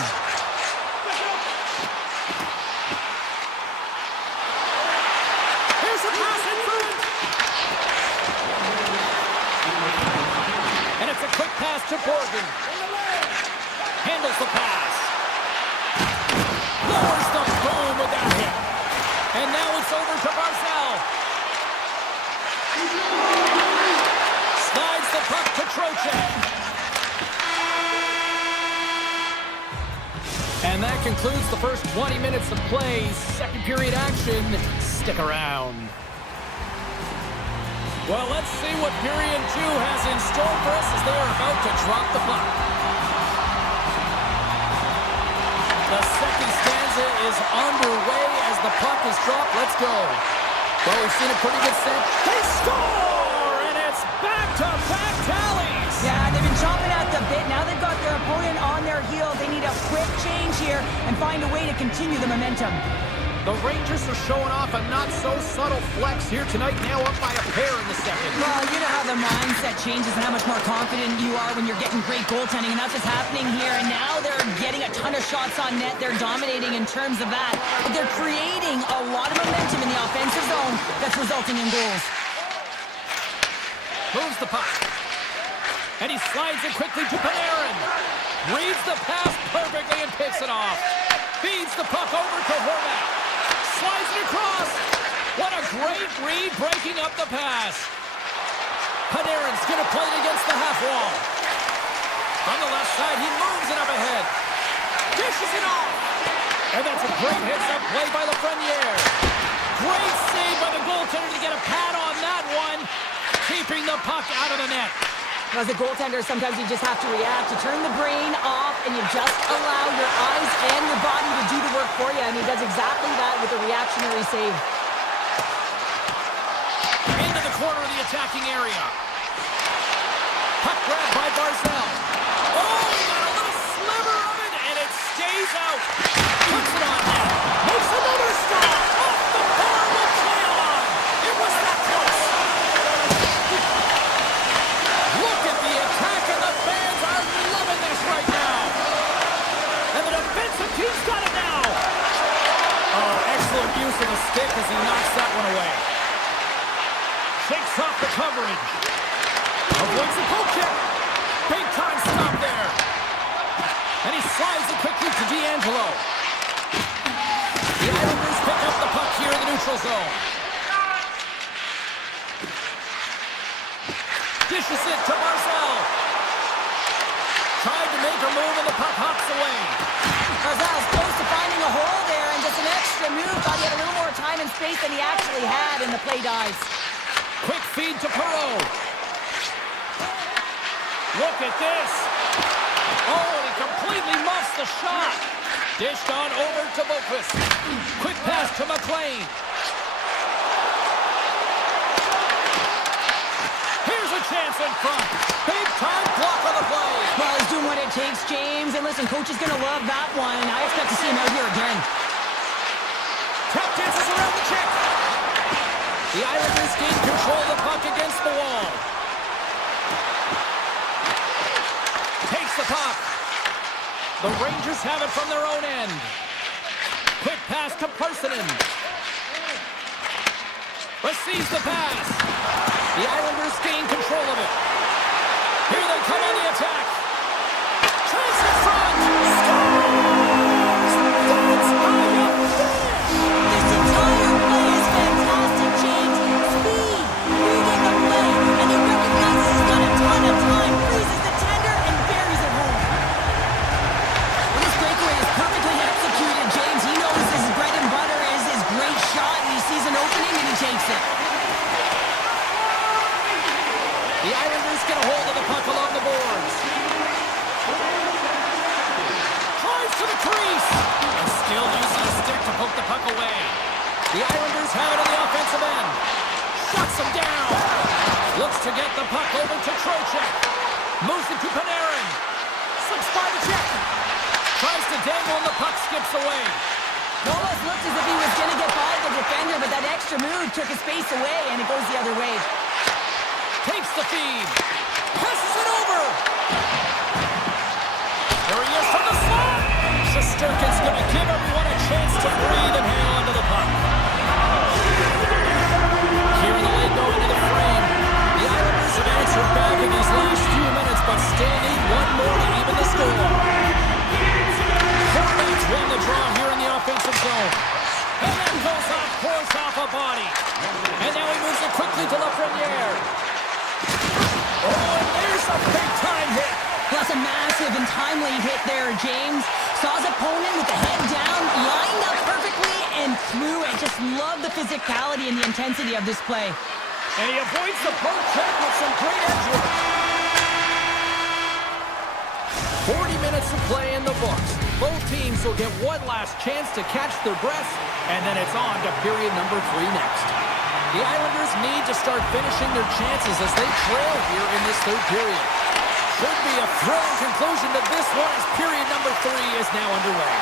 Here's a pass in front. And it's a quick pass to Borgen. Handles the pass. Lowers the boom with that hit. And now it's over to Barzal. Slides the puck to Trocheck. And that concludes the first 20 minutes of play. Second period action. Stick around. Well, let's see what period 2 has in store for us as they are about to drop the puck. The second stanza is underway as the puck is dropped. Let's go. Well, we've seen a pretty good set. They score! And it's back-to-back tallies! Yeah, they've been chomping at the bit. Now they've got their opponent on their heels. They need a quick change here and find a way to continue the momentum. The Rangers are showing off a not-so-subtle flex here tonight, now up by a pair in the second. Well, you know how the mindset changes and how much more confident you are when you're getting great goaltending, and that's what's happening here. And now they're getting a ton of shots on net. They're dominating in terms of that. But they're creating a lot of momentum in the offensive zone that's resulting in goals. Moves the puck. And he slides it quickly to Panarin. Reads the pass perfectly and picks it off. Feeds the puck over to Horvat. Slides it across. What a great read breaking up the pass. Panarin's going to play it against the half wall. On the left side, he moves it up ahead. Dishes it off. And that's a great heads-up play by Lafreniere. Great save by the goaltender to get a pad on that one. Keeping the puck out of the net. As a goaltender, sometimes you just have to react. You turn the brain off and you just allow your eyes and your body to do the work for you. And he does exactly that with a reactionary save. Into the corner of the attacking area. Puck grabbed by Barzell. Oh, he got a little sliver of it, and it stays out. Puts it on net. Makes another stop. Off the bar will play on. It was that close. Look at the attack, and the fans are loving this right now. And the defensive team's got it now. Oh, excellent use of the stick as he knocks that one away. Takes off the coverage. Avoids the poke check. Big time stop there. And he slides it quickly to D'Angelo. The Islanders pick up the puck here in the neutral zone. Dishes it to Barzell. Tried to make a move and the puck hops away. Barzell's close to finding a hole there and just an extra move. Thought he had a little more time and space than he actually had, and the play dies. Quick feed to Perreault. Look at this. Oh, he completely muffs the shot. Dished on over to Boqvist. Quick pass to McLean. Here's a chance in front. Big time block on the play. Well, he's doing what it takes, James. And listen, coach is going to love that one. I expect to see him out here again. Tap dances around the check. The Islanders gain control of the puck against the wall. Takes the puck. The Rangers have it from their own end. Quick pass to Parssinen. Receives the pass. The Islanders gain control of it. Here they come on the attack. Chase in front. Scores! That's how you finish! This entire play is fantastic, James. Speed, reading the play, and he recognizes he's got a ton of time, freezes the tender, and buries it home. Well, this breakaway is perfectly executed, James. He knows his bread and butter is his great shot, and he sees an opening, and he takes it. The Islanders get a hold of the puck along the boards. Tries to the crease. And still using a stick to poke the puck away. The Islanders have it on the offensive end. Shuts him down. Looks to get the puck over to Trocheck. Moves it to Panarin. Slips by the check. Tries to dangle and the puck skips away. It almost looked as if he was going to get by the defender, but that extra move took his space away, and it goes the other way. Takes the feed. Passes it over. There he is from the slot. Shesterkin's going to give everyone a chance to breathe and hang on to the puck. Here in the late going to the frame. The Islanders have answered back in these last few minutes, but still need one more to even the score. Horvat's won the draw here in the offensive zone. And that goes off, pours off a body. And now he moves it quickly to Lafreniere. Oh, and there's a big-time hit. That's a massive and timely hit there, James. Saw his opponent with the head down, lined up perfectly, and threw it. Just love the physicality and the intensity of this play. And he avoids the poke check with some great edge work. 40 minutes of play in the books. Both teams will get one last chance to catch their breaths, and then it's on to period number 3 next. The Islanders need to start finishing their chances as they trail here in this third period. Should be a thrilling conclusion to this one as period number 3 is now underway.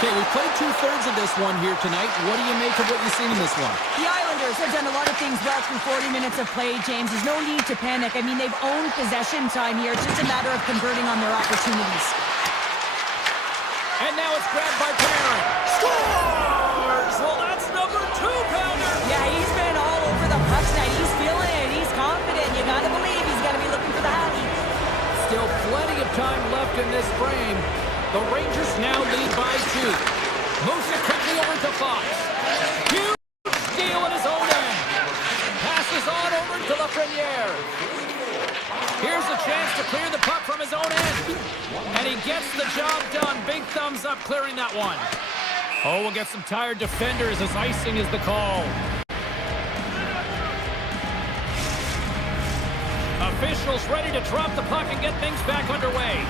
Okay, we've played 2/3 of this one here tonight. What do you make of what you've seen in this one? The Islanders have done a lot of things well through 40 minutes of play, James. There's no need to panic. I mean, they've owned possession time here. It's just a matter of converting on their opportunities. And now it's grabbed by Panarin. Scores! Well, that's number 2-pounder. Yeah, he's been all over the puck tonight. He's feeling it. He's confident. You gotta believe he's gonna be looking for the hattie. Still plenty of time left in this frame. The Rangers now lead by 2. Moves it quickly over to Fox. Huge steal at his own end. Passes on over to Lafreniere. Here's a chance to clear the puck from his own end. And he gets the job done. Big thumbs up clearing that one. Oh, we'll get some tired defenders as icing is the call. Officials ready to drop the puck and get things back underway.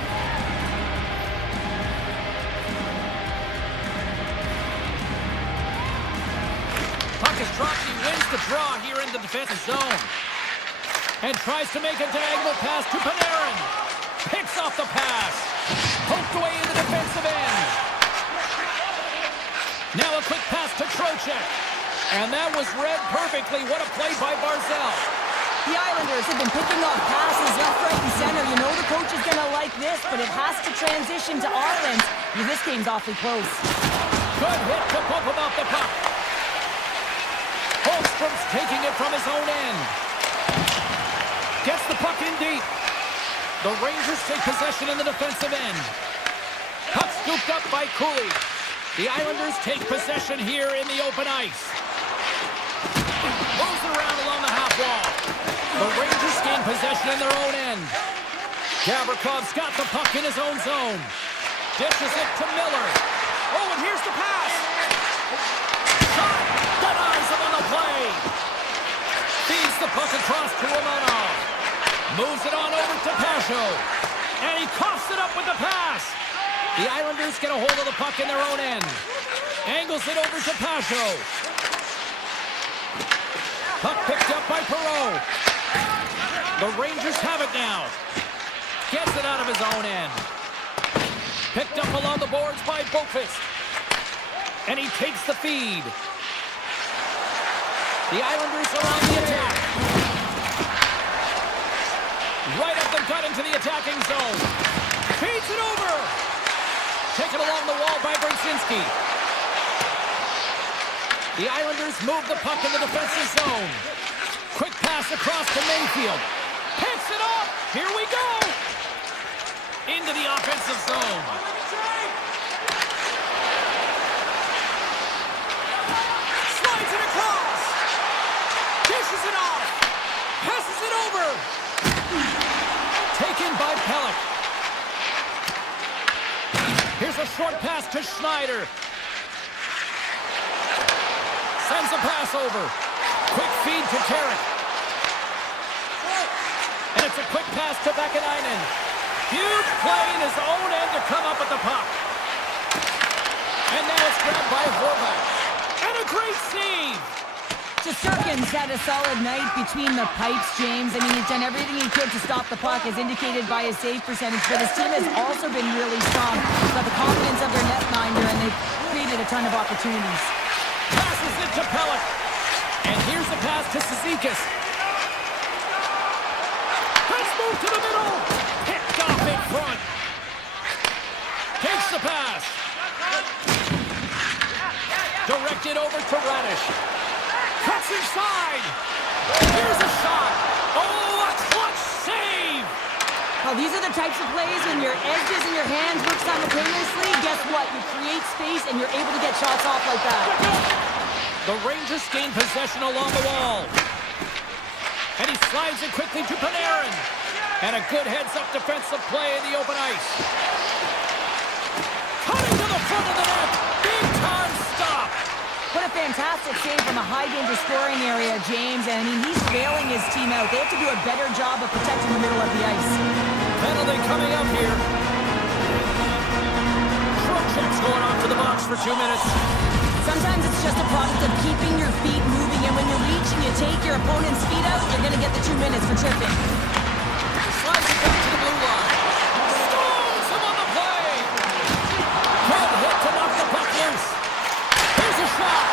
Puck is dropped. He wins the draw here in the defensive zone. And tries to make a diagonal pass to Panarin. Picks off the pass. Poked away in the defensive end. Now a quick pass to Trocheck. And that was read perfectly. What a play by Barzal. The Islanders have been picking off passes left, right, and center. You know the coach is going to like this, but it has to transition to offense. This game's awfully close. Good hit to bump him off the puck. Holmstrom's taking it from his own end. Gets the puck in deep. The Rangers take possession in the defensive end. Puck scooped up by Cooley. The Islanders take possession here in the open ice. Moves it around along the half wall. The Rangers gain possession in their own end. Gavrikov's got the puck in his own zone. Dishes it to Miller. Oh, and here's the pass. Shot. Denies him on the play. Feeds the puck across to Romanov. Moves it on over to Pasho. And he coughs it up with the pass. The Islanders get a hold of the puck in their own end. Angles it over to Pasho. Puck picked up by Perreault. The Rangers have it now. Gets it out of his own end. Picked up along the boards by Boqvist. And he takes the feed. The Islanders are on the attack. Right up the gut into the attacking zone. Feeds it over. Taken along the wall by Brzezinski. The Islanders move the puck in the defensive zone. Quick pass across to Mayfield. Picks it up. Here we go. Into the offensive zone. Slides it across. Dishes it off. Passes it over. Taken by Pelech. Here's a short pass to Schneider. Sends a pass over. Quick feed to Tarek. And it's a quick pass to Vakanainen. Huge play in his own end to come up with the puck. And now it's grabbed by Horvat. And a great save. Shesterkin's had a solid night between the pipes, James. I mean, he's done everything he could to stop the puck, as indicated by his save percentage. But his team has also been really strong. They've got the confidence of their netminder, and they've created a ton of opportunities. Passes it to Pelech. And here's the pass to Cizikas. Let's move to the middle. Picked off in front. Takes the pass. Directed over to Radish. Cuts inside. Here's a shot. Oh, a clutch save. Oh, these are the types of plays when your edges and your hands work simultaneously. Guess what? You create space and you're able to get shots off like that. The Rangers gain possession along the wall. And he slides it quickly to Panarin. And a good heads-up defensive play in the open ice. Cutting to the front of the net. Big-time stop. What a fantastic save from a high-danger scoring area, James. And I mean, he's bailing his team out. They have to do a better job of protecting the middle of the ice. Penalty coming up here. checks going off to the box for 2 minutes. Sometimes it's just a product of keeping your feet moving, and when you reach and you take your opponent's feet out, you're going to get the 2 minutes for tripping. Slides it back to the blue line. Stones him on the play. Good hit to knock the puck loose. Here's a shot.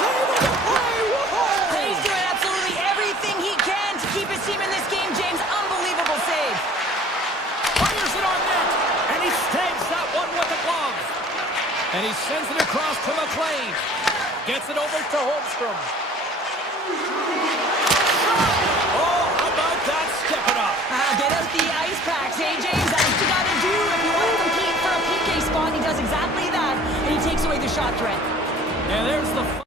Save on the play. Whoa! He's doing absolutely everything he can to keep his team in this game, James. Unbelievable save. Fires it on net. And he staves that one with the glove. And he sends it across to McLean. Gets it over to Holmstrom. Oh, how about that? Step it up. Get out the ice packs, hey, James? That's what you got to do if you want to compete for a PK spot. He does exactly that, and he takes away the shot threat. And there's the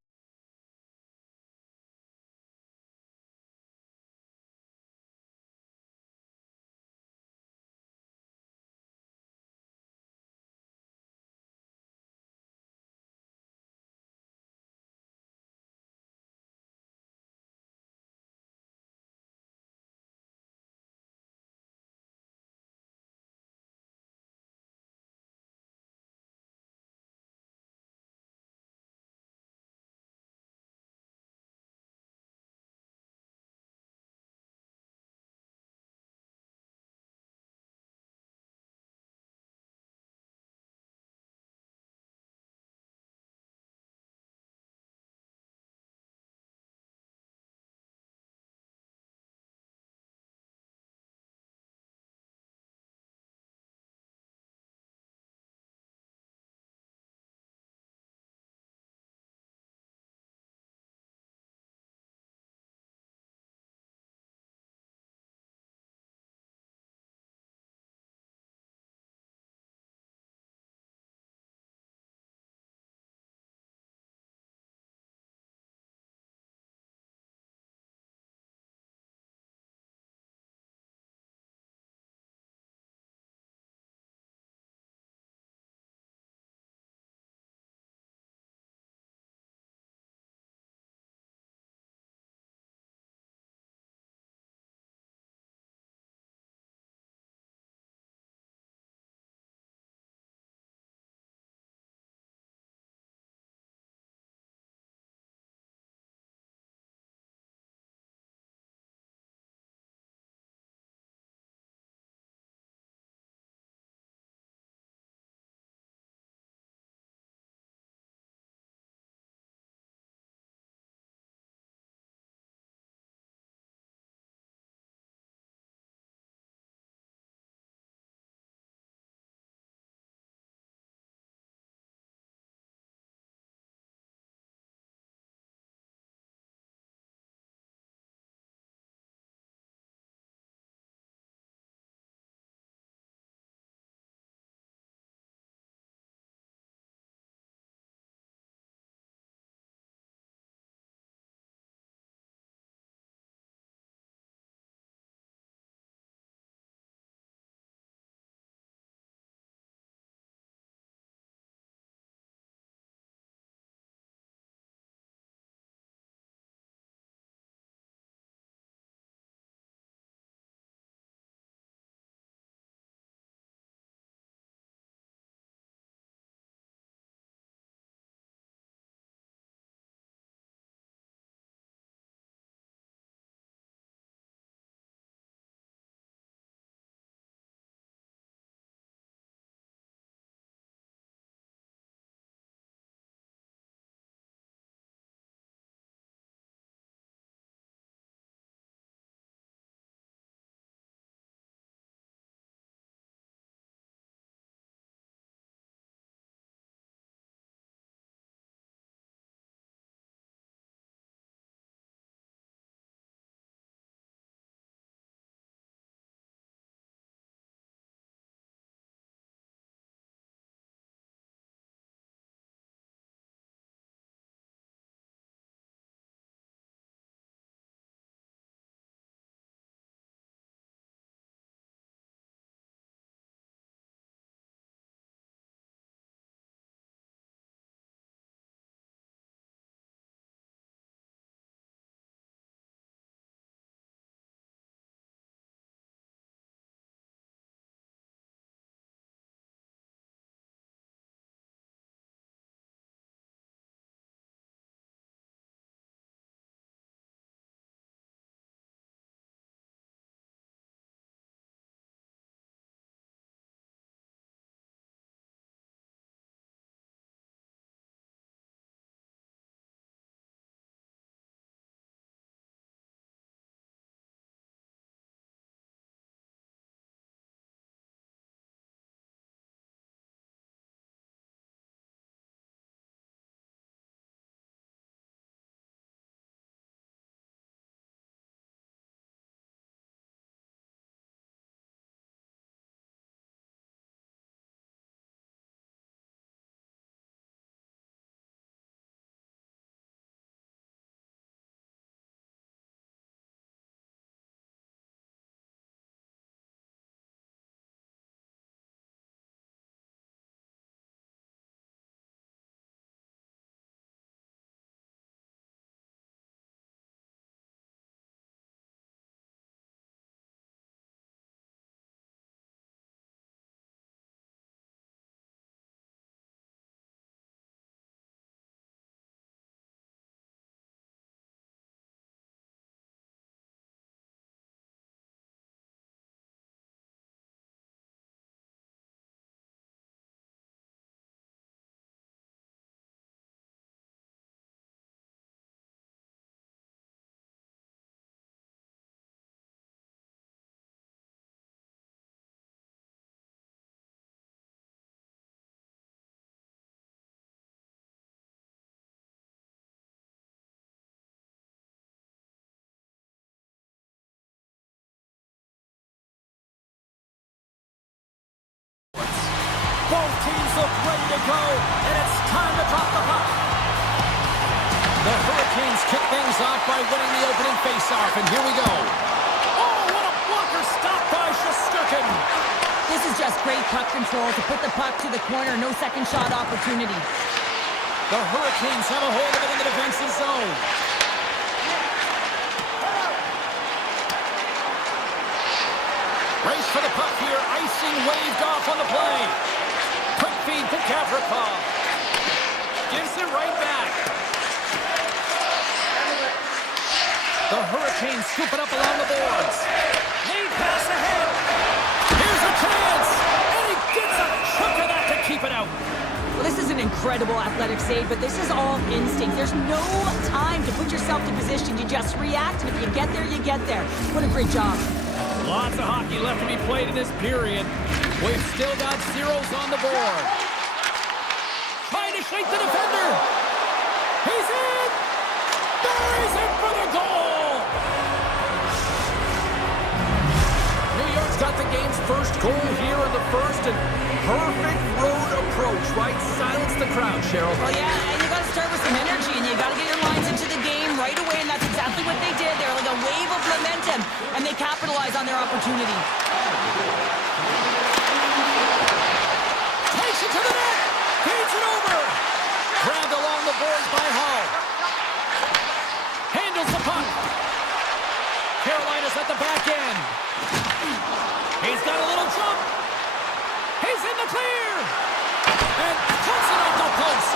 Both teams look ready to go, and it's time to drop the puck. The Hurricanes kick things off by winning the opening faceoff, and here we go. Oh, what a blocker stop by Shesterkin. This is just great puck control to put the puck to the corner. No second shot opportunity. The Hurricanes have a hold of it in the defensive zone. Race for the puck here. Icing waved off on the play. Quick feed to Gavrikov. Gives it right back. The Hurricanes scoop it up along the boards. Lead pass ahead. Here's a chance. And he gets a chunk of that to keep it out. Well, this is an incredible athletic save, but this is all instinct. There's no time to put yourself to position. You just react, and if you get there, you get there. What a great job. Lots of hockey left to be played in this period. We've still got zeros on the board. Trying to shake the defender. He's in. He's in for the goal. New York's got the game's first goal here in the first, and perfect road approach, right? Silence the crowd, Cheryl. Well, yeah, and you got to start with some energy, and you got to get your lines into the game right away, and that's exactly what they did. They're like a wave of momentum, and they capitalize on their opportunity. Takes it to the net. Feeds it over. Grabbed along the boards by Hall. Handles the puck. Carolina's at the back end. He's got a little jump. He's in the clear. And puts it off the post.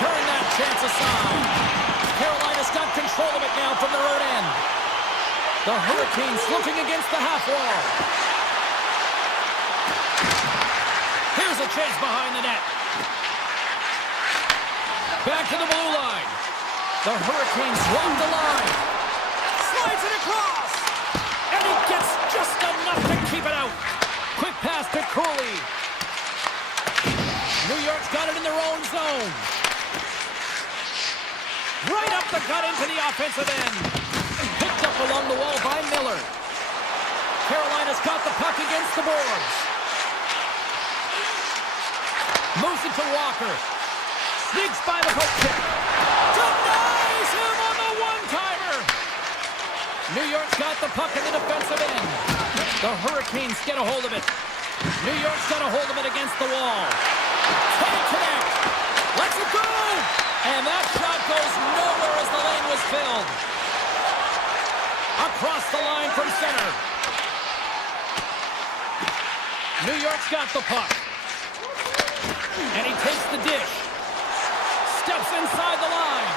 Turn that chance aside. Carolina's got control of it now from their own end. The Hurricanes looking against the half wall. Here's a chance behind the net. Back to the blue line. The Hurricanes walk the line. Slides it across. And he gets just enough to keep it out. Quick pass to Cooley. New York's got it in their own zone. Right up the gut into the offensive end. Picked up along the wall by Miller. Carolina's got the puck against the boards. Moves it to Walker. Sneaks by the poke check. Denies him on the one-timer. New York's got the puck in the defensive end. The Hurricanes get a hold of it. New York's got a hold of it against the wall. Can't connect. Lets it go. And that shot goes nowhere as the lane was filled. Across the line from center. New York's got the puck. And he takes the dish. Steps inside the line.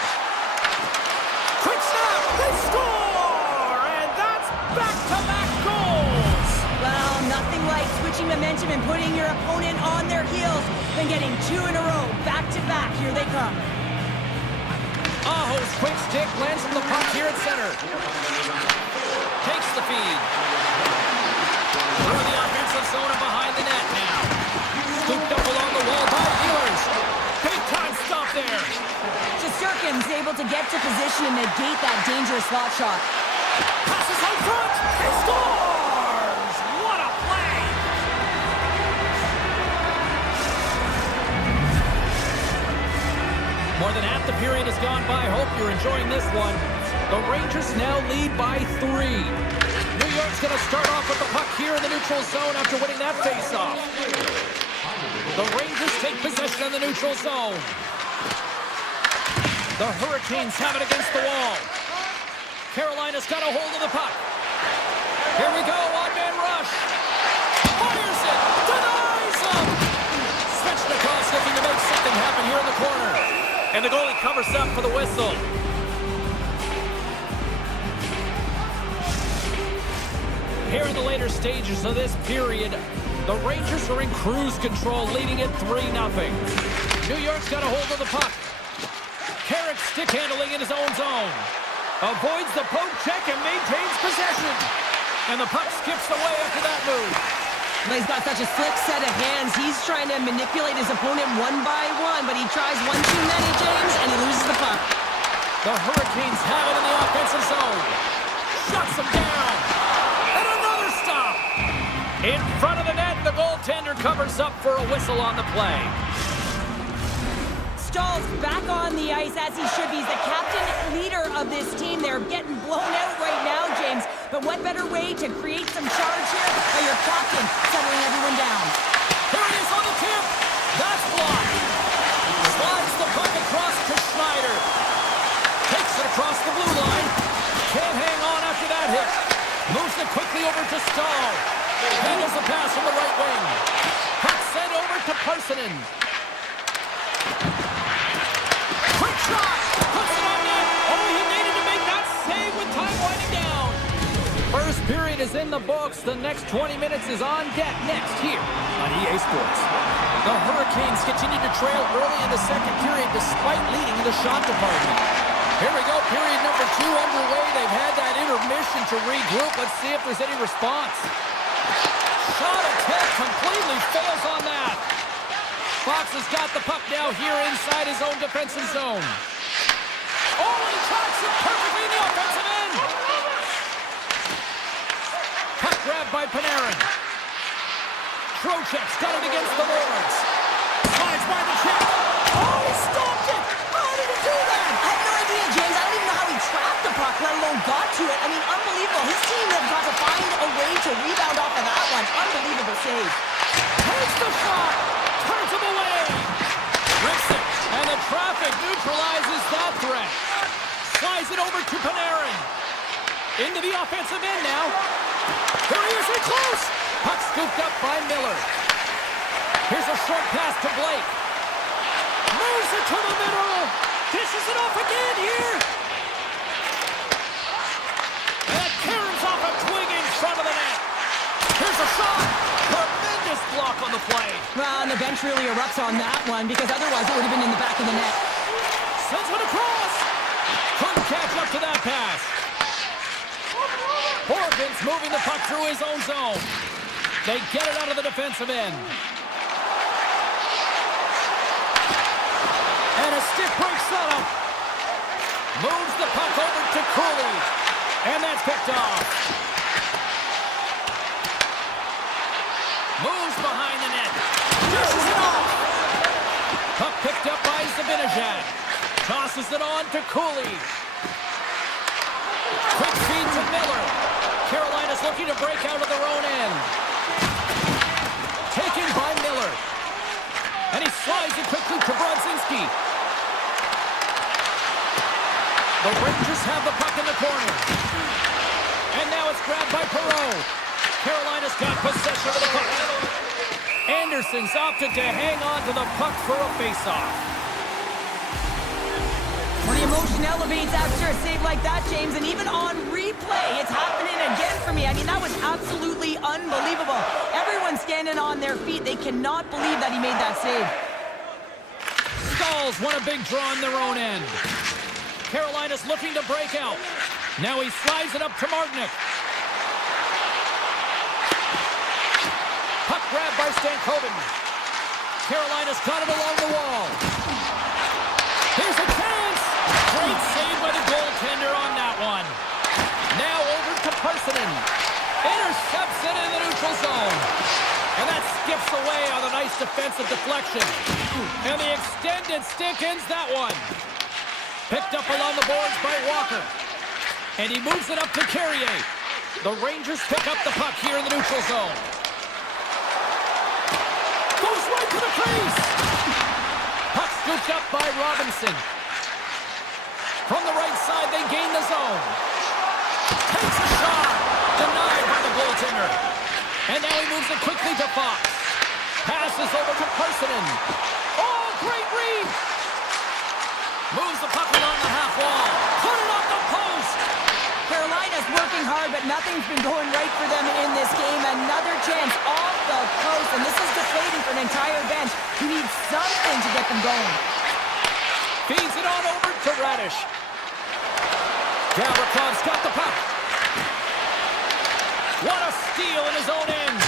Quick snap. They score. And that's back-to-back goals. Well, nothing like switching momentum and putting your opponent on their heels than getting two in a row, back-to-back. Here they come. Aho's quick stick lands from the puck here at center. Takes the feed. Through the offensive zone and behind the net now. Scooped up along the wall by Ehlers. Big time stop there. Shesterkin's able to get to position and negate that dangerous slot shot. Passes out front. He scores! What a play! More than half the period has gone by. Hope you're enjoying this one. The Rangers now lead by 3. New York's going to start off with the puck here in the neutral zone after winning that faceoff. The Rangers take possession in the neutral zone. The Hurricanes have it against the wall. Carolina's got a hold of the puck. Here we go, one-man rush. Fires it, denies him. Svechnikov's looking to make something happen here in the corner. And the goalie covers up for the whistle. Here in the later stages of this period, the Rangers are in cruise control, leading it 3-0. New York's got a hold of the puck. Carrick stick handling in his own zone. Avoids the poke check and maintains possession. And the puck skips away after that move. Well, he's got such a slick set of hands. He's trying to manipulate his opponent one by one, but he tries one too many, James, and he loses the puck. The Hurricanes have it in the offensive zone. Shuts him down. And another stop. In front of the net, the goaltender covers up for a whistle on the play. Stahl's back on the ice as he should be. He's the captain leader of this team. They're getting blown out right now, James. But what better way to create some charge here by your captain settling everyone down? Here he is on the tip. That's blocked. Slides the puck across to Schneider. Takes it across the blue line. Can't hang on after that hit. Moves it quickly over to Stahl. Handles the pass from the right wing. Puck sent over to Parsonen. Quick shot! Puts it on net! Oh, he needed to make that save with time winding down. First period is in the books. The next 20 minutes is on deck next here on EA Sports. The Hurricanes continue to trail early in the second period despite leading in the shot department. Here we go, period number 2 underway. They've had that intermission to regroup. Let's see if there's any response. Shot attempt completely fails on that. Fox has got the puck now here inside his own defensive zone. Oh, he tracks it perfectly in the offensive end. Puck grabbed by Panarin. Trocheck's got it against the boards. Slides by the check. Oh, he stopped it! How did he do that? I have no idea, James. I don't even know how he trapped the puck, let alone got to it. I mean, unbelievable. His team has got to find a way to rebound off of that one. Unbelievable save. Takes the shot. Turns him away. Rips it. And the traffic neutralizes that threat. Slides it over to Panarin. Into the offensive end now. Here he is in close. Puck scooped up by Miller. Here's a short pass to Blake. Moves it to the middle. Dishes it off again here. And Karen's off a twig in front of the net. Here's a shot. Tremendous block on the play. Well, and the bench really erupts on that one because otherwise it would have been in the back of the net. Sends one across. Couldn't catch up to that pass. Horvins moving the puck through his own zone. They get it out of the defensive end. And a stick break setup. Moves the puck over to Cooley. And that's picked off. Moves behind the net. Dishes it off. Puck picked up by Zibanejad. Tosses it on to Cooley. Quick feed to Miller. Carolina's looking to break out of their own end. Taken by Miller. And he slides it quickly to Brodzinski. The Rangers have the puck in the corner. And now it's grabbed by Perreault. Carolina's got possession of the puck. Anderson's opted to hang on to the puck for a face-off. When the emotion elevates after a save like that, James, and even on replay, it's happening again for me. I mean, that was absolutely unbelievable. Everyone's standing on their feet. They cannot believe that he made that save. Skulls won a big draw on their own end. Carolina's looking to break out. Now he slides it up to Martinick. Puck grabbed by Stankoven. Carolina's got it along the wall. Here's a chance. Great save by the goaltender on that one. Now over to Parsonen. Intercepts it in the neutral zone. And that skips away on a nice defensive deflection. And the extended stick ends that one. Picked up along the boards by Walker. And he moves it up to Carrier. The Rangers pick up the puck here in the neutral zone. Goes right to the crease. Puck scooped up by Robinson. From the right side, they gain the zone. Takes a shot. Denied by the goaltender. And now he moves it quickly to Fox. Passes over to Parsonen. Oh, great read. Moves the puck along the half wall. Put it off the post. Carolina's working hard, but nothing's been going right for them in this game. Another chance off the post, and this is deflating for an entire bench who needs something to get them going. Feeds it on over to Radish. Gavrikov's got the puck. What a steal in his own end.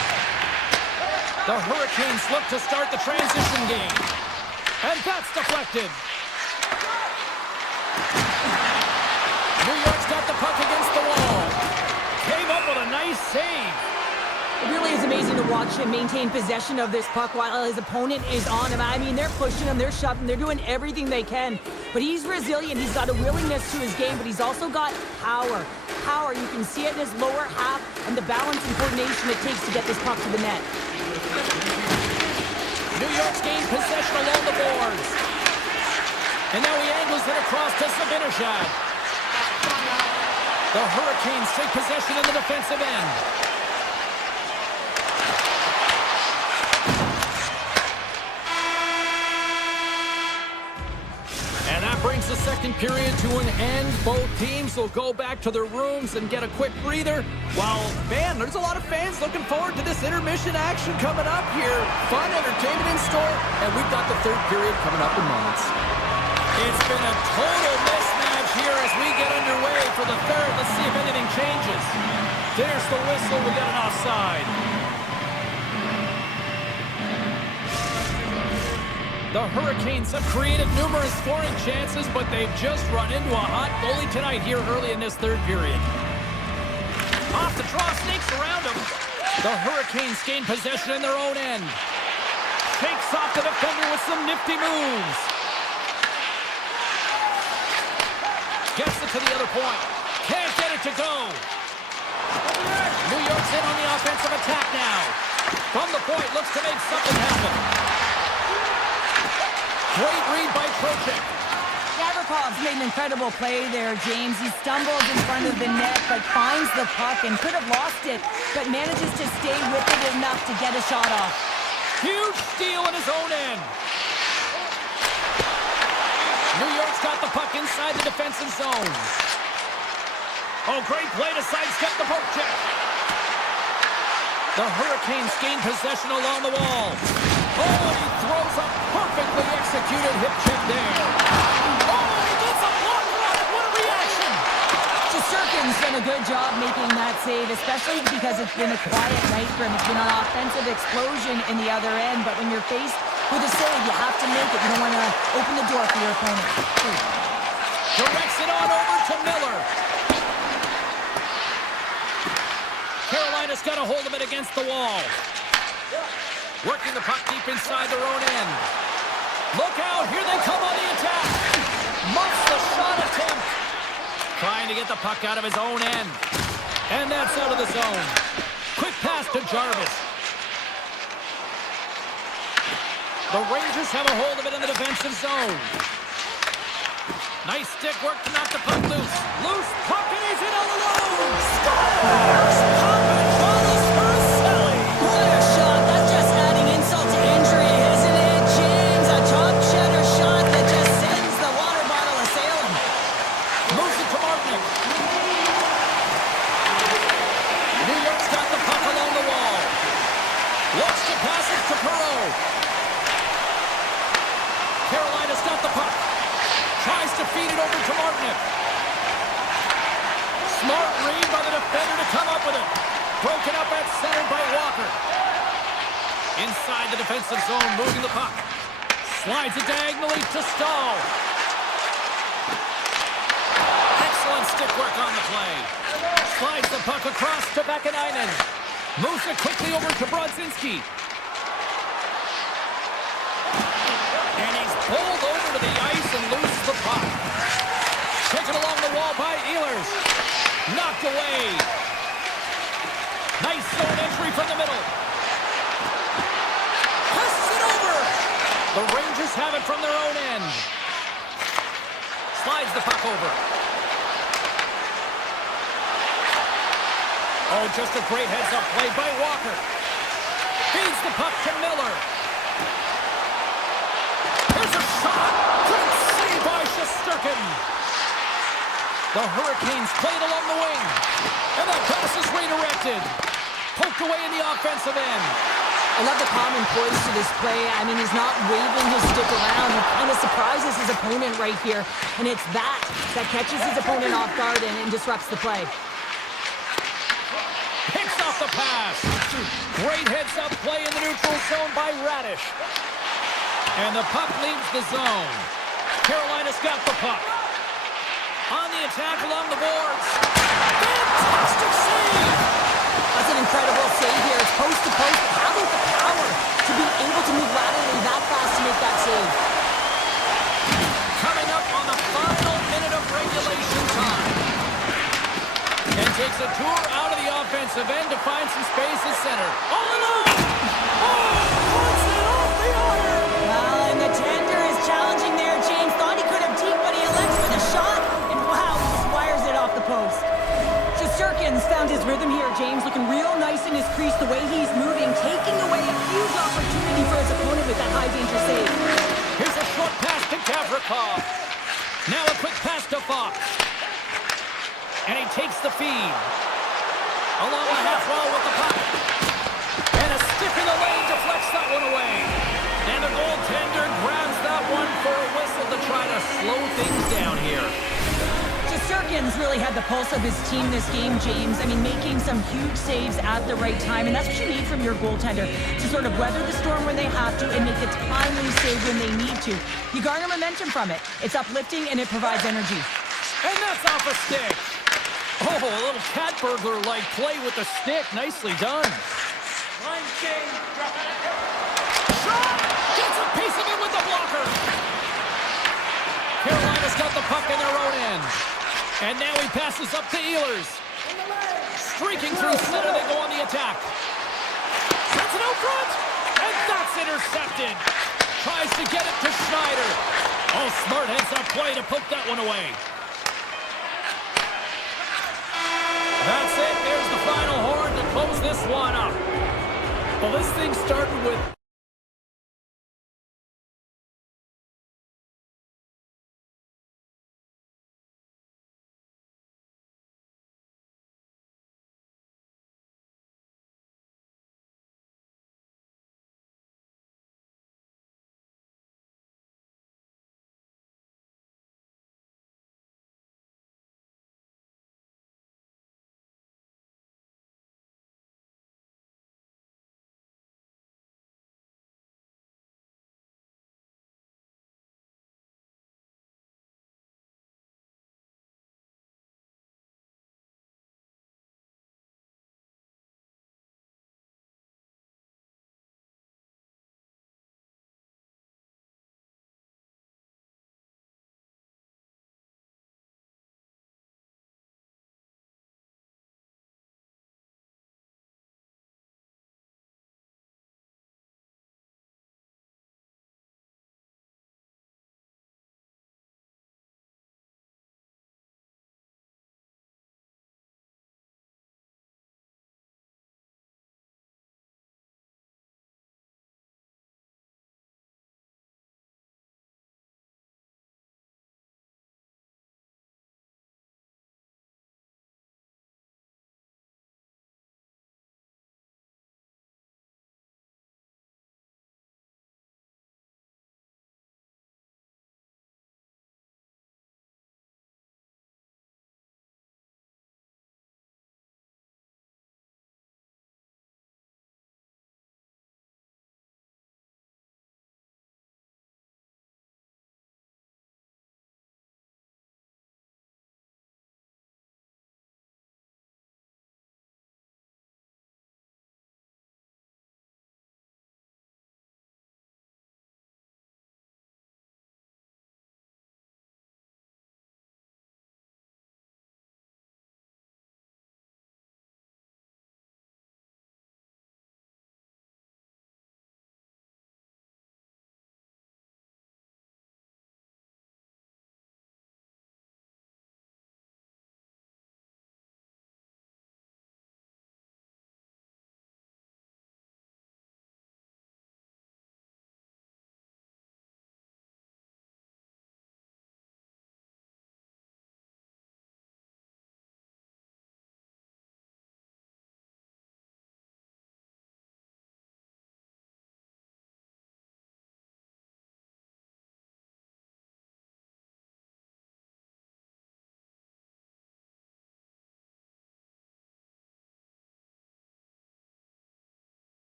The Hurricanes look to start the transition game. And that's deflected. New York's got the puck against the wall. Came up with a nice save. It really is amazing to watch him maintain possession of this puck while his opponent is on him. I mean, they're pushing him, they're shoving, they're doing everything they can. But he's resilient, he's got a willingness to his game, but he's also got power. Power, you can see it in his lower half and the balance and coordination it takes to get this puck to the net. New York's gained possession along the boards. And now he angles it across to Zibanejad. The Hurricanes take possession in the defensive end. And that brings the second period to an end. Both teams will go back to their rooms and get a quick breather. Wow, man, there's a lot of fans looking forward to this intermission action coming up here. Fun entertainment in store, and we've got the third period coming up in moments. It's been a total mismatch here as we get underway for the third. Let's see if anything changes. There's the whistle. We got an offside. The Hurricanes have created numerous scoring chances, but they've just run into a hot goalie tonight here early in this third period. Off the draw, snakes around him. The Hurricanes gain possession in their own end. Shakes off the defender with some nifty moves. Gets it to the other point. Can't get it to go. New York's in on the offensive attack now. From the point, looks to make something happen. Great read by Trocheck. Gavrikoff's made an incredible play there, James. He stumbles in front of the net, but finds the puck and could have lost it, but manages to stay with it enough to get a shot off. Huge steal in his own end. New York's got the puck inside the defensive zone. Oh, great play to sidestep the poke check. The Hurricanes gain possession along the wall. Oh, he throws a perfectly executed hip check there. Oh, he gets a blocker on it. What a reaction. Shesterkin's done a good job making that save, especially because it's been a quiet night for him. It's been an offensive explosion in the other end, but when you're faced with a save, you have to make it. You don't want to open the door for your opponent. Directs it on over to Miller. Carolina's got a hold of it against the wall. Working the puck deep inside their own end. Look out, here they come on the attack. Muffs the shot attempt. Trying to get the puck out of his own end. And that's out of the zone. Quick pass to Jarvis. The Rangers have a hold of it in the defensive zone. Nice stick work to knock the puck loose. Loose puck and he's in all alone. Scores! Papageorgios Marcelli. What a shot. That's just adding insult to injury, isn't it, James? A top cheddar shot that just sends the water bottle a-sailing. Moves it to Martinick. New York's got the puck along the wall. Looks to pass it to Perreault. Carolina's got the puck. Tries to feed it over to Martinick. Smart read by the defender to come up with it. Broken up at center by Walker. Inside the defensive zone, moving the puck. Slides it diagonally to Stahl. Excellent stick work on the play. Slides the puck across to Vakanainen. Moves it quickly over to Brodzinski. And he's pulled over to the ice and loses the puck. Taken along the wall by Ehlers. Knocked away. Nice zone entry from the middle. Passes it over. The Rangers have it from their own end. Slides the puck over. Oh, just a great heads-up play by Walker. Feeds the puck to Miller. There's a shot. Good save by Shesterkin. The Hurricanes played along the wing. And that pass is redirected. Poked away in the offensive end. I love the calm and poise to this play. I mean, he's not waving his stick around. He kind of surprises his opponent right here. And it's that catches his opponent off guard and disrupts the play. Picks off the pass. Great heads-up play in the neutral zone by Radish. And the puck leaves the zone. Carolina's got the puck. On the attack along the boards. Fantastic save! That's an incredible save here. It's some space at center. All alone! Oh, puts it off the iron! Well, and the tender is challenging there. James thought he could have deep, but he elects for the shot. And wow, he just wires it off the post. Shesterkin's found his rhythm here, James, looking real nice in his crease, the way he's moving, taking away a huge opportunity for his opponent with that high-danger save. Here's a short pass to Gavrikov. Now a quick pass to Fox. And he takes the feed. Along the half wall with the puck. And a stick in the lane deflects that one away. And the goaltender grabs that one for a whistle to try to slow things down here. Shesterkin's really had the pulse of his team this game, James. I mean, making some huge saves at the right time, and that's what you need from your goaltender, to sort of weather the storm when they have to and make a timely save when they need to. You garner momentum from it. It's uplifting and it provides energy. And that's off a stick. Oh, a little cat burglar-like play with the stick. Nicely done. Shot! Gets a piece of it with the blocker. Carolina's got the puck in their own end. And now he passes up to Ehlers. Streaking through center, they go on the attack. Sends it out front. And that's intercepted. Tries to get it to Schneider. Oh, smart heads-up play to poke that one away. That's it. There's the final horn to close this one up. Well, this thing started with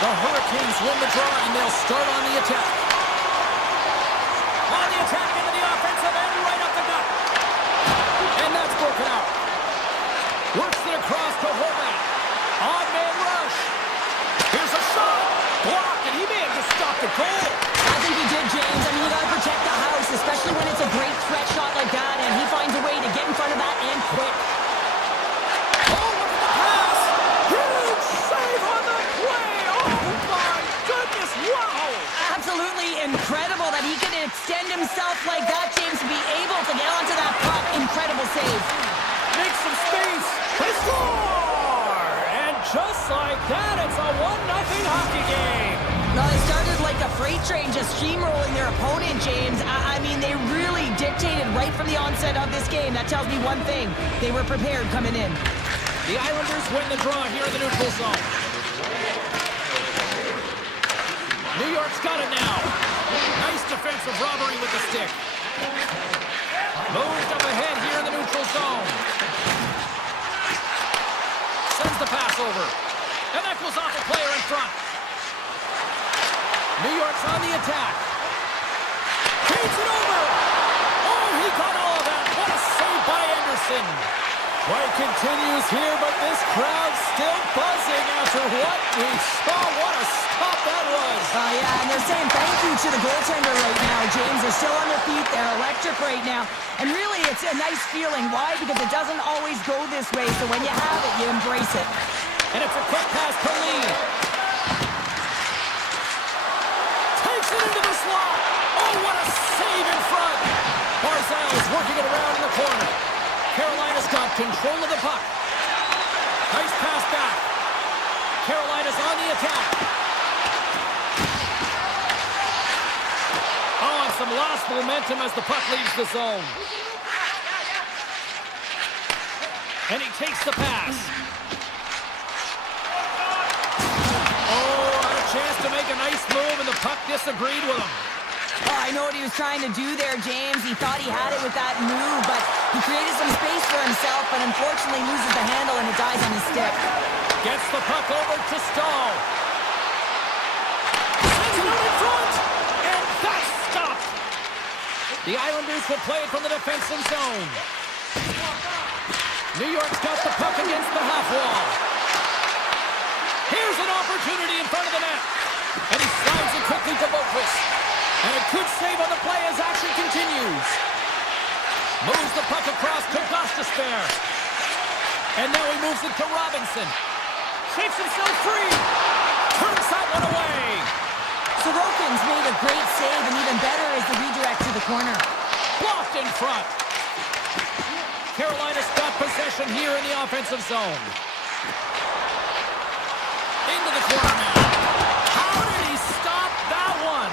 The Hurricanes win the draw, and they'll start on the attack. On the attack into the offensive end, right up the gut. And that's broken out. Works it across to Horvath. On man rush. Here's a shot. Blocked, and he may have just stopped the goal. I think he did, James. I mean, you gotta protect the house, especially when it's a great threat shot like that, and he finds a way to get in front of that and quick. Oh, look at the pass. Huge save on the play. Oh, my goodness. Wow. Absolutely incredible that he can extend himself like that, James, to be able to get onto that puck. Incredible save. Make some space. They score! And just like that, it's a 1-0 hockey game. No, they started like a freight train just steamrolling their opponent, James. I mean, they really dictated right from the onset of this game. That tells me one thing. They were prepared coming in. The Islanders win the draw here in the neutral zone. New York's got it now. Nice defensive robbery with the stick. Moved up ahead here in the neutral zone. Sends the pass over. And that goes off a player in front. New York's on the attack. Feeds it over. Oh, he caught all of that. What a save by Anderson. Play continues here, but this crowd's still buzzing after what we saw. What a stop that was. Yeah, and they're saying thank you to the goaltender right now, James. They're still on their feet. They're electric right now. And really, it's a nice feeling. Why? Because it doesn't always go this way. So when you have it, you embrace it. And it's a quick pass to Lee. Takes it into the slot. Oh, what a save in front. Barzal's working it around in the corner. Carolina's got control of the puck. Nice pass back. Carolina's on the attack. Oh, and some lost momentum as the puck leaves the zone. And he takes the pass. Oh, had a chance to make a nice move, and the puck disagreed with him. Oh, I know what he was trying to do there, James. He thought he had it with that move, but he created some space for himself, but unfortunately loses the handle and it dies on his stick. Gets the puck over to Stahl. Sends it out in front, and that's stopped. The Islanders will play it from the defensive zone. New York's got the puck against the half wall. Here's an opportunity in front of the net, and he slides it quickly to Boquist. And a good save on the play as action continues. Moves the puck across to Gostisbehere. And now he moves it to Robinson. Shakes himself free. Turns that one away. Sorokin's made a great save, and even better is the redirect to the corner. Blocked in front. Carolina's got possession here in the offensive zone. Into the corner now. How did he stop that one?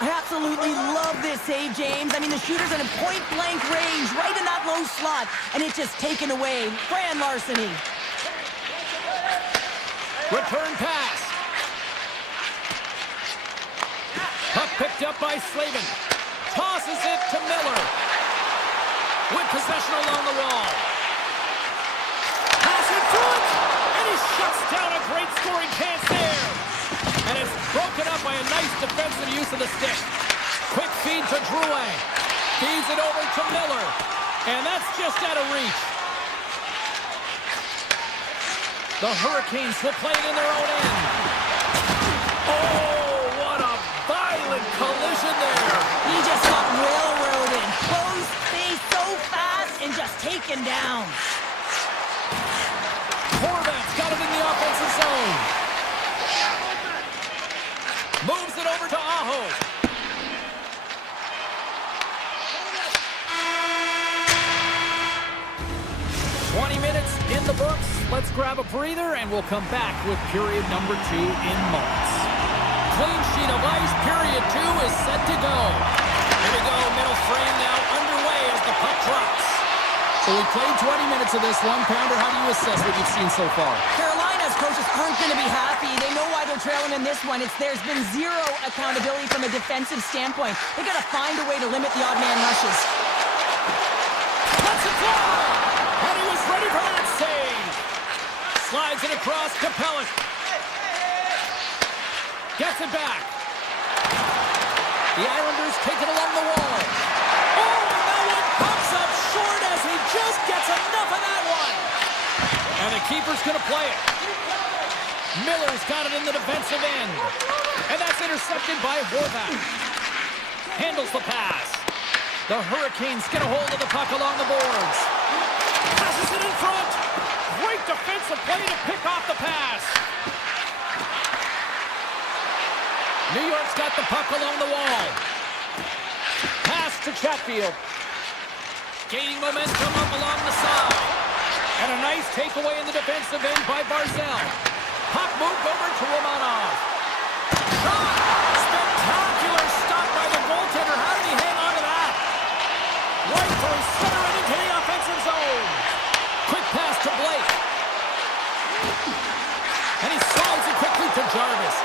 I absolutely love this save, James. I mean, the shooter's in a point-blank range, right in that low slot, and it's just taken away. Grand larceny. Return pass. Puck picked up by Slavin. Tosses it to Miller. With possession along the wall. Pass in front, and he shuts down a great scoring chance there. And it's broken up by a nice defensive use of the stick. Quick feed to Drouin. Feeds it over to Miller. And that's just out of reach. The Hurricanes will play it in their own end. Oh, what a violent collision there. He just got railroaded. Close face so fast and just taken down. Horvath's got it in the offensive zone. Moves it over to Aho. Minutes in the books. Let's grab a breather and we'll come back with period number 2 in moments. Clean sheet of ice. Period 2 is set to go. Here we go. Middle frame now underway as the puck drops. So we played 20 minutes of this one. Pounder, how do you assess what you've seen so far? Carolina's coaches aren't going to be happy. They know why they're trailing in this one. There's been zero accountability from a defensive standpoint. They got to find a way to limit the odd man rushes. Let's it fly! And he was ready for that save. Slides it across to Pellick. Gets it back. The Islanders take it along the wall. Oh, and that one pops up short as he just gets enough of that one. And the keeper's going to play it. Miller's got it in the defensive end. And that's intercepted by Horvath. Handles the pass. The Hurricanes get a hold of the puck along the boards. Passes it in front. Great defensive play to pick off the pass. New York's got the puck along the wall. Pass to Chatfield. Gaining momentum up along the side. And a nice takeaway in the defensive end by Barzell. Puck moved over to Romanov. Shot! Spectacular stop by the goaltender. How did he hang on to that? Right through center and into the offensive zone. Quick pass to Blake. And he slides it quickly to Jarvis.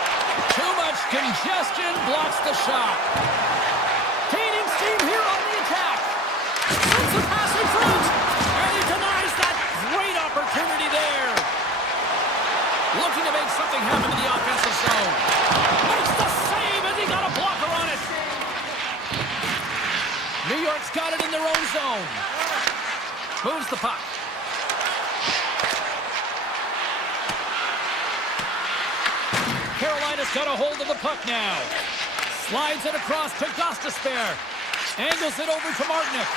Too much congestion blocks the shot. Gaining steam here on the attack. Sends the pass in front. And he denies that great opportunity there. Looking to make something happen in the offensive zone. Makes the save as he got a blocker on it. New York's got it in their own zone. Moves the puck. Carolina's got a hold of the puck now. Slides it across to Gostisbehere. Angles it over to Martinick.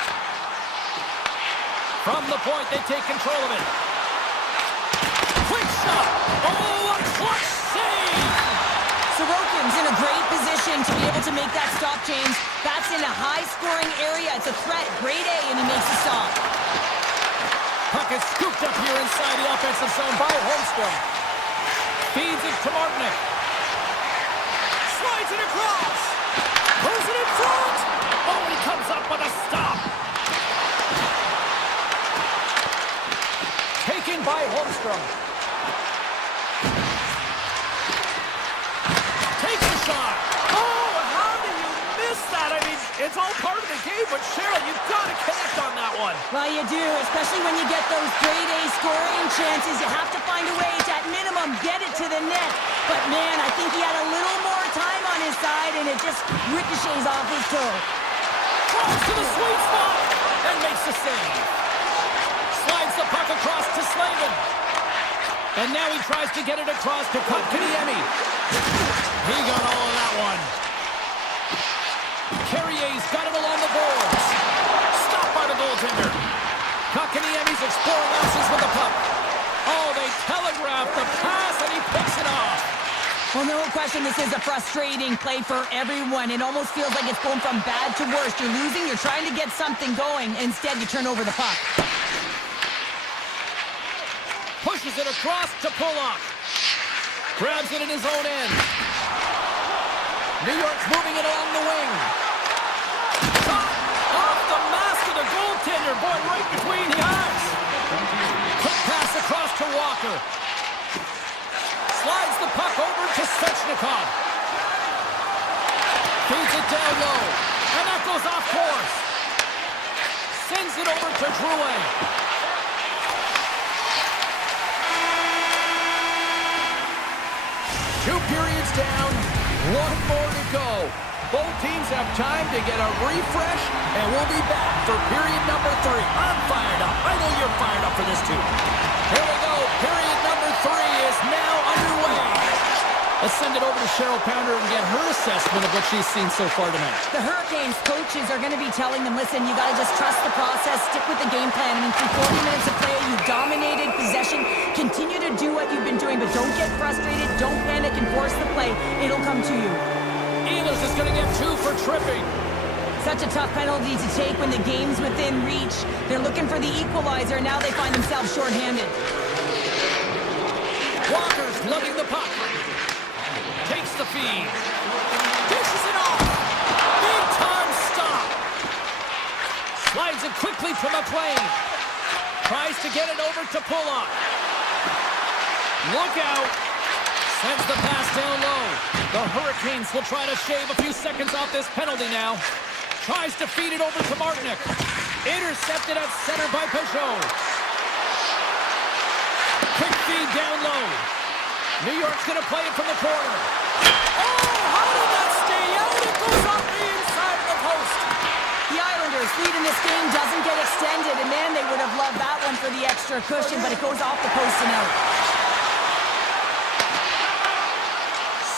From the point, they take control of it. Quick shot! Oh, a clutch save! Sorokin's in a great position to be able to make that stop change. That's in a high-scoring area. It's a threat. Grade A, and he makes the stop. Puck is scooped up here inside the offensive zone by Holmstrom. Feeds it to Martinick. Slides it across. Pulls it in front. Oh, he comes up with a stop. Taken by Holmstrom. Takes a shot. Oh, how do you miss that? I mean, it's all part of the game, but Cheryl, you've got to connect on that one. Well, you do, especially when you get those grade A scoring chances. You have to find a way to, at minimum, get it to the net. But, man, I think he had a little more time on his side, and it just ricochets off his toe. Cross to the sweet spot and makes the save. Slides the puck across to Slavin. And now he tries to get it across to Kotkaniemi. He got all of that one. Carrier's got it along the boards. Stopped by the goaltender. Kotkaniemi's exploring options with the puck. Oh, they telegraphed the pass, and he picks it off. Well, no question, this is a frustrating play for everyone. It almost feels like it's going from bad to worse. You're losing, you're trying to get something going. Instead, you turn over the puck. Pushes it across to Pulock. Grabs it in his own end. New York's moving it along the wing. Shot off the mask of the goaltender. Boy, right between the eyes. Quick pass across to Walker. Slides the puck over to Svechnikov. Feeds it down low. And that goes off course. Sends it over to Drouin. Two periods down, one more to go. Both teams have time to get a refresh, and we'll be back for period number 3. I'm fired up. I know you're fired up for this too. Here we go. Period number 3 is now underway. Let's send it over to Cheryl Pounder and get her assessment of what she's seen so far tonight. The Hurricanes coaches are going to be telling them, listen, you got to just trust the process, stick with the game plan. I mean, through 40 minutes of play, you dominated possession. Continue to do what you've been doing, but don't get frustrated. Don't panic and force the play. It'll come to you. Ehlers is going to get 2 for tripping. Such a tough penalty to take when the game's within reach. They're looking for the equalizer. Now they find themselves shorthanded. Walker's lugging the puck. Takes the feed. Dishes it off. Big time stop. Slides it quickly to McLean. Tries to get it over to Pulock. Look out. Sends the pass down low. The Hurricanes will try to shave a few seconds off this penalty now. Tries to feed it over to Martinick. Intercepted at center by Peugeot. Quick feed down low. New York's going to play it from the corner. Oh, how did that stay out? It goes off the inside of the post. The Islanders' lead in this game doesn't get extended, and man, they would have loved that one for the extra cushion, but it goes off the post and out.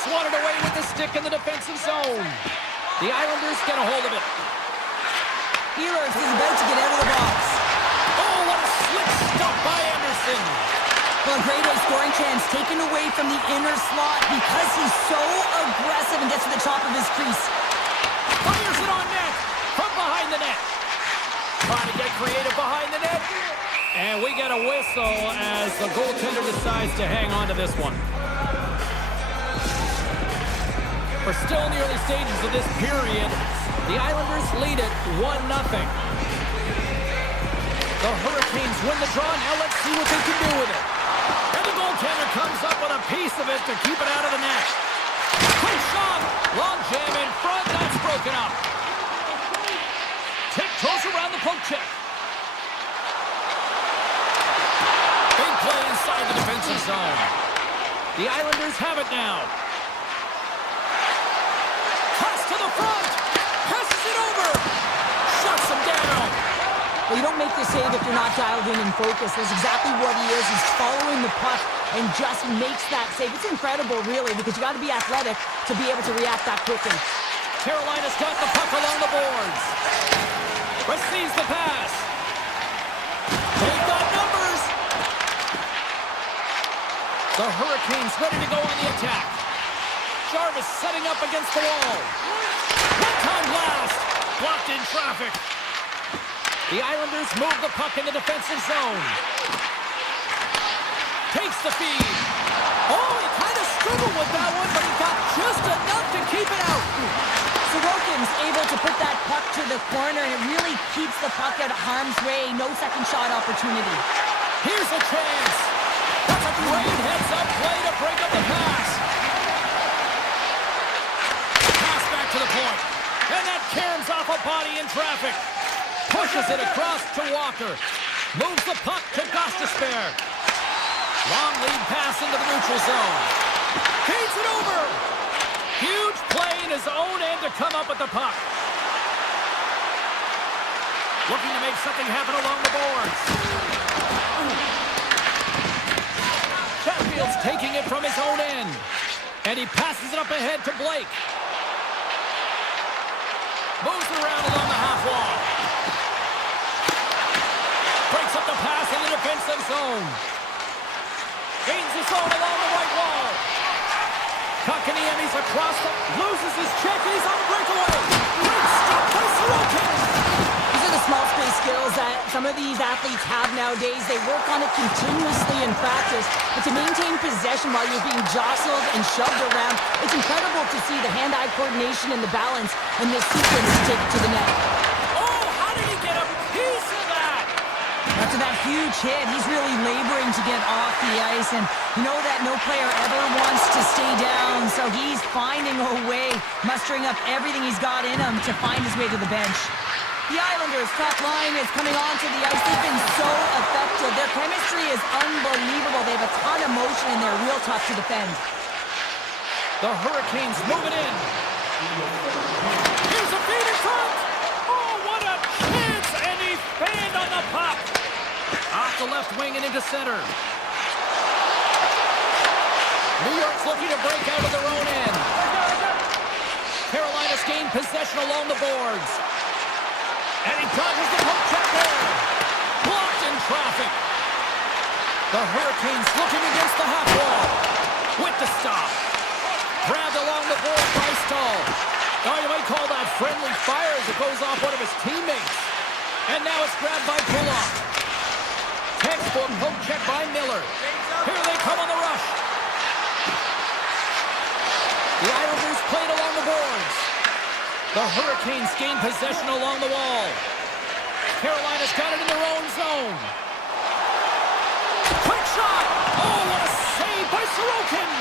Swatted away with the stick in the defensive zone. The Islanders get a hold of it. Ehlers is about to get out of the box. Oh, what a slick stop by Anderson. Well, a grade A scoring chance taken away from the inner slot because he's so aggressive and gets to the top of his crease. Fires it on net from behind the net. Trying to get creative behind the net. And we get a whistle as the goaltender decides to hang on to this one. We're still in the early stages of this period. The Islanders lead it 1-0. The Hurricanes win the draw. Now let's see what they can do with it. And the goaltender comes up with a piece of it to keep it out of the net. Quick shot. Long jam in front. That's broken up. Tiptoes around the poke check. Big play inside the defensive zone. The Islanders have it now. Pass to the front. Passes it over. Shuts him down. Well, you don't make the save if you're not dialed in and focused. That's exactly what he is. He's following the puck and just makes that save. It's incredible, really, because you got to be athletic to be able to react that quickly. Carolina's got the puck along the boards. Receives the pass. They've got numbers. The Hurricanes ready to go on the attack. Jarvis setting up against the wall. One-time blast. Blocked in traffic. The Islanders move the puck in the defensive zone. Takes the feed. Oh, he kind of struggled with that one, but he got just enough to keep it out. Sorokin's able to put that puck to the corner, and it really keeps the puck out of harm's way. No second shot opportunity. Here's a chance. That's a great heads-up play to break up the pass. Pass back to the point. And that caroms off a body in traffic. Pushes it across to Walker. Moves the puck to Gostisbehere. Long lead pass into the neutral zone. Feeds it over. Huge play in his own end to come up with the puck. Looking to make something happen along the boards. Chatfield's taking it from his own end. And he passes it up ahead to Blake. Moves around along the half wall. Breaks up the pass in the defensive zone. Gains the zone along the right wall. Kotkaniemi's across the... Loses his check. He's on the breakaway. Great stop by Sorokin. These are the small space skills that some of these athletes have nowadays. They work on it continuously in practice. But to maintain possession while you're being jostled and shoved around, it's incredible to see the hand-eye coordination and the balance in this sequence to take it to the net. Oh, how did he get a piece of that? After that huge hit, he's really laboring to get off the ice, and you know that no player ever wants to stay down, so he's finding a way, mustering up everything he's got in him to find his way to the bench. The Islanders' top line is coming onto the ice. They've been so effective. Their chemistry is unbelievable. They have a ton of motion, and they're real tough to defend. The Hurricanes moving in. Here's a feed in front. Oh, what a chance, and he fanned on the puck. Off the left wing and into center. New York's looking to break out of their own end. Carolina's gained possession along the boards. And he dodges the poke check there. Blocked in traffic. The Hurricanes looking against the half wall. With the stop. Grabbed along the board by Stahl. Oh, you might call that friendly fire as it goes off one of his teammates. And now it's grabbed by Bullock. Textbook poke check by Miller. Here they come on the rush. The Islanders played along the boards. The Hurricanes gain possession along the wall. Carolina's got it in their own zone. Quick shot! Oh, what a save by Sorokin!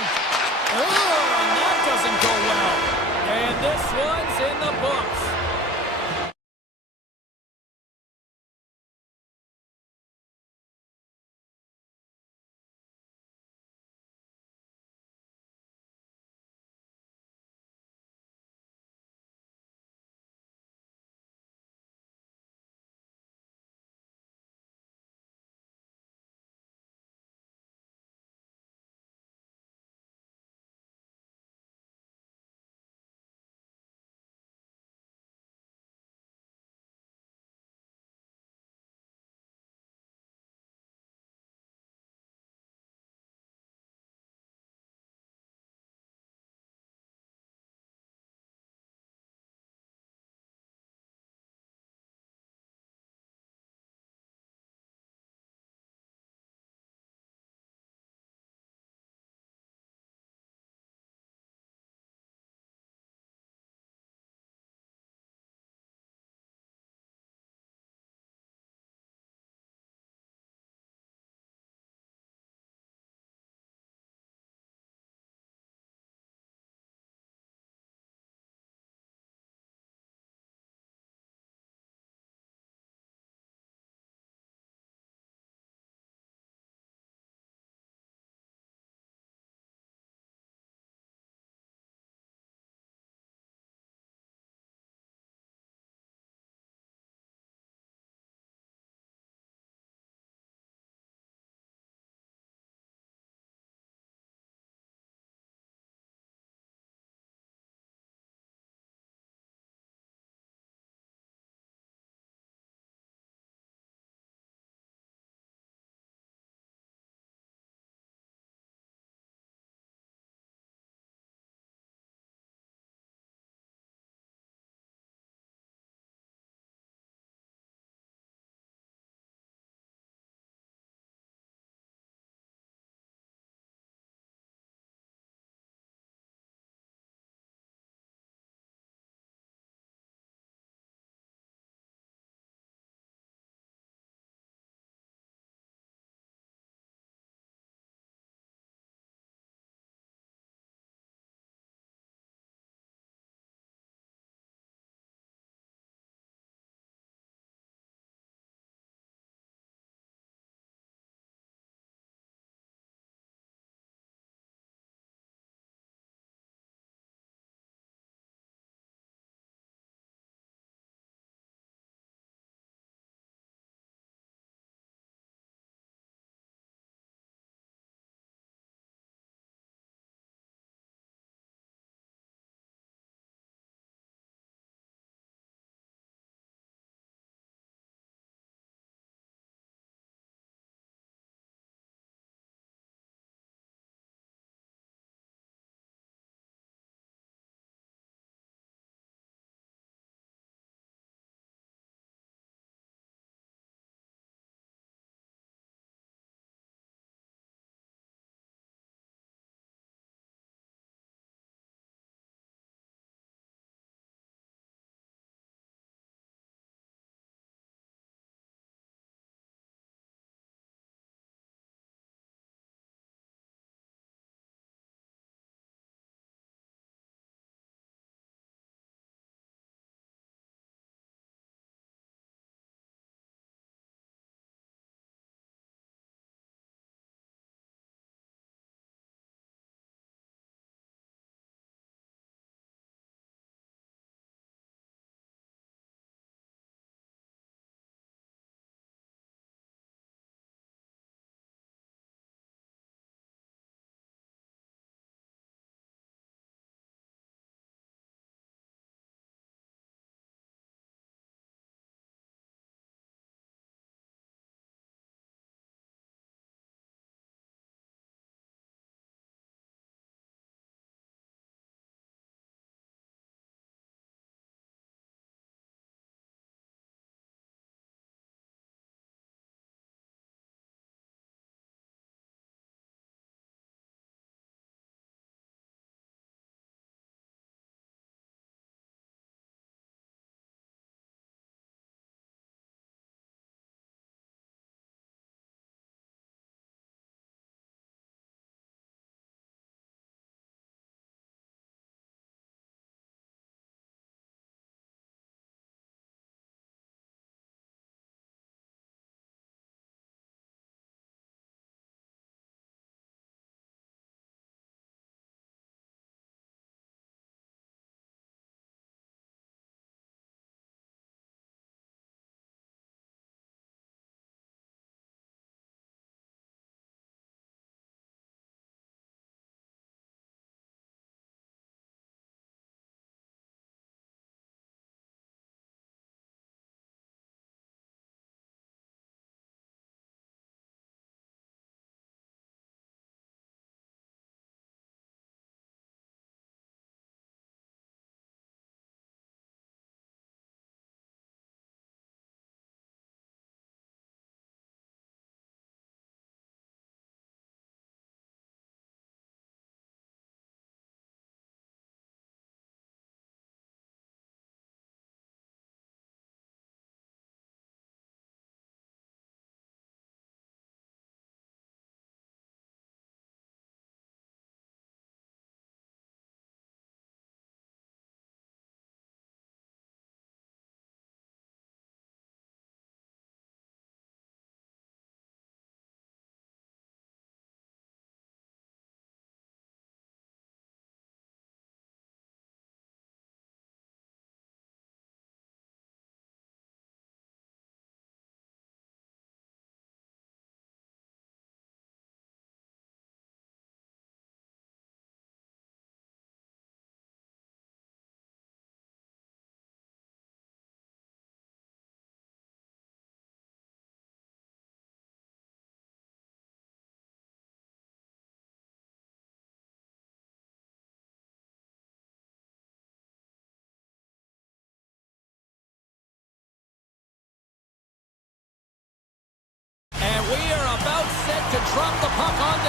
Oh, and that doesn't go well. And this one's in the books.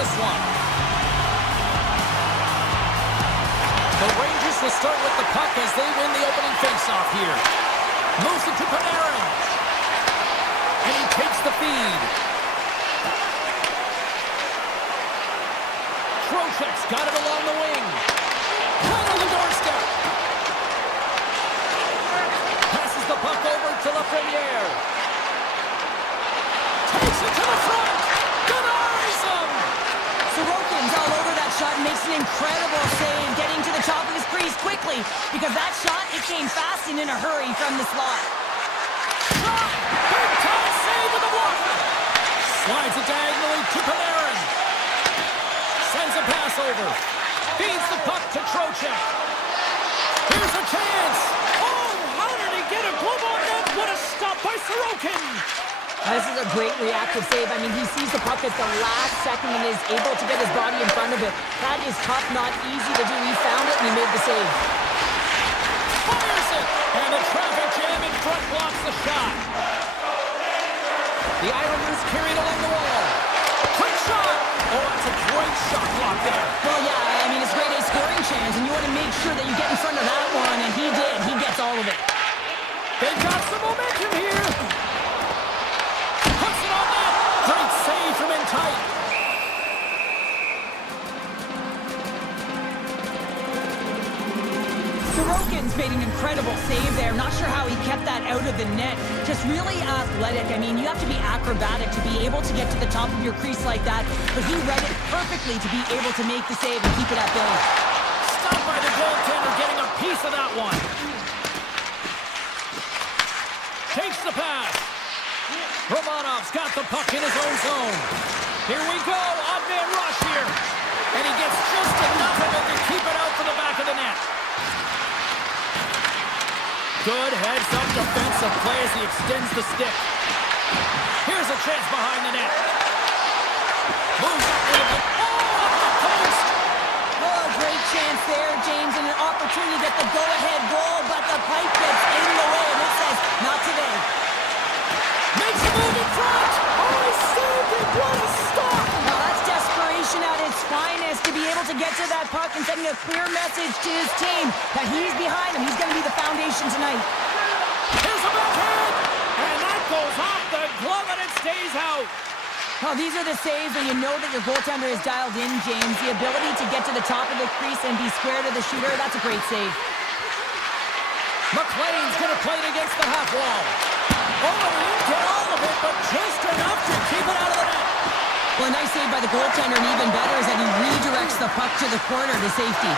this one. The Rangers will start with the puck as they win the opening faceoff here. Moves it to Panarin. And he takes the feed. Trocheck's got it along the wing. Right on the doorstep. Passes the puck over to Lafreniere. Takes it to the front. Denies him. Sorokin's all over that shot and makes an incredible save, getting to the top of his crease quickly, because that shot, it came fast and in a hurry from the slot. Shot! Big time save with the block! Slides it diagonally to Panarin. Sends a pass over. Feeds the puck to Trocheck. Here's a chance! Oh, how did he get a glove on that? What a stop by Sorokin! This is a great reactive save. I mean, he sees the puck at the last second and is able to get his body in front of it. That is tough, not easy to do. He found it and he made the save. Fires it! And the traffic jam in front blocks the shot. The Islanders carried along the wall. Quick shot! Oh, that's a great shot block there. Well, yeah, I mean, it's grade A scoring chance, and you want to make sure that you get in front of that one, and he did. He gets all of it. They've got some momentum here. Puts it on net. Great save from in tight. Sorokin's made an incredible save there. Not sure how he kept that out of the net. Just really athletic. I mean, you have to be acrobatic to be able to get to the top of your crease like that, but he read it perfectly to be able to make the save and keep it at bay. Stopped by the goaltender, getting a piece of that one. Takes the pass. Romanov's got the puck in his own zone. Here we go, odd man rush here. And he gets just enough of it to keep it out for the back of the net. Good heads-up defensive play as he extends the stick. Here's a chance behind the net. Moves up with it. Oh, up the post! Oh, great chance there, James, and an opportunity to get the go-ahead goal, but the pipe gets in the way, and it says, not today. Makes a move in front! Oh, he saved it! What a stop! Now that's desperation at its finest, to be able to get to that puck and sending a clear message to his team that he's behind him. He's going to be the foundation tonight. Here's a backhand! And that goes off the glove and it stays out. Well, these are the saves when you know that your goaltender is dialed in, James. The ability to get to the top of the crease and be square to the shooter, that's a great save. McLean's going to play it against the half wall. Oh, he didn't get all of it, but just enough to keep it out of the net. Well, a nice save by the goaltender, and even better is that he redirects the puck to the corner to safety.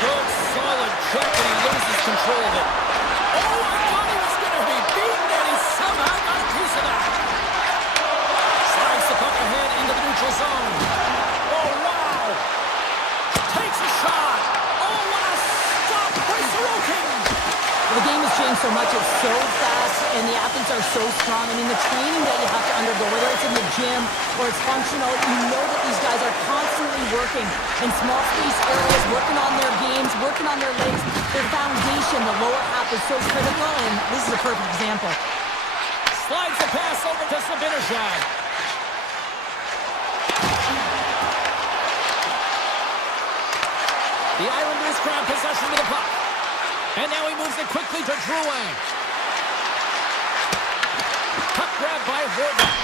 Good, solid check, and he loses control of it. Oh, I thought he was going to be beaten, and he somehow got a piece of that. Slides the puck ahead into the neutral zone. Oh, wow. Takes a shot. Oh, what a stop by Sorokin. The game has changed so much. It's so fast, and the athletes are so strong. I mean, the training that you have to undergo, whether it's in the gym or it's functional, you know that these guys are constantly working in small space areas, working on their games, working on their legs. Their foundation, the lower half, is so critical, and this is a perfect example. Slides the pass over to Sabinajad. The Islanders grab possession of the puck. And now he moves it quickly to Drouin. Puck grab by Horvath.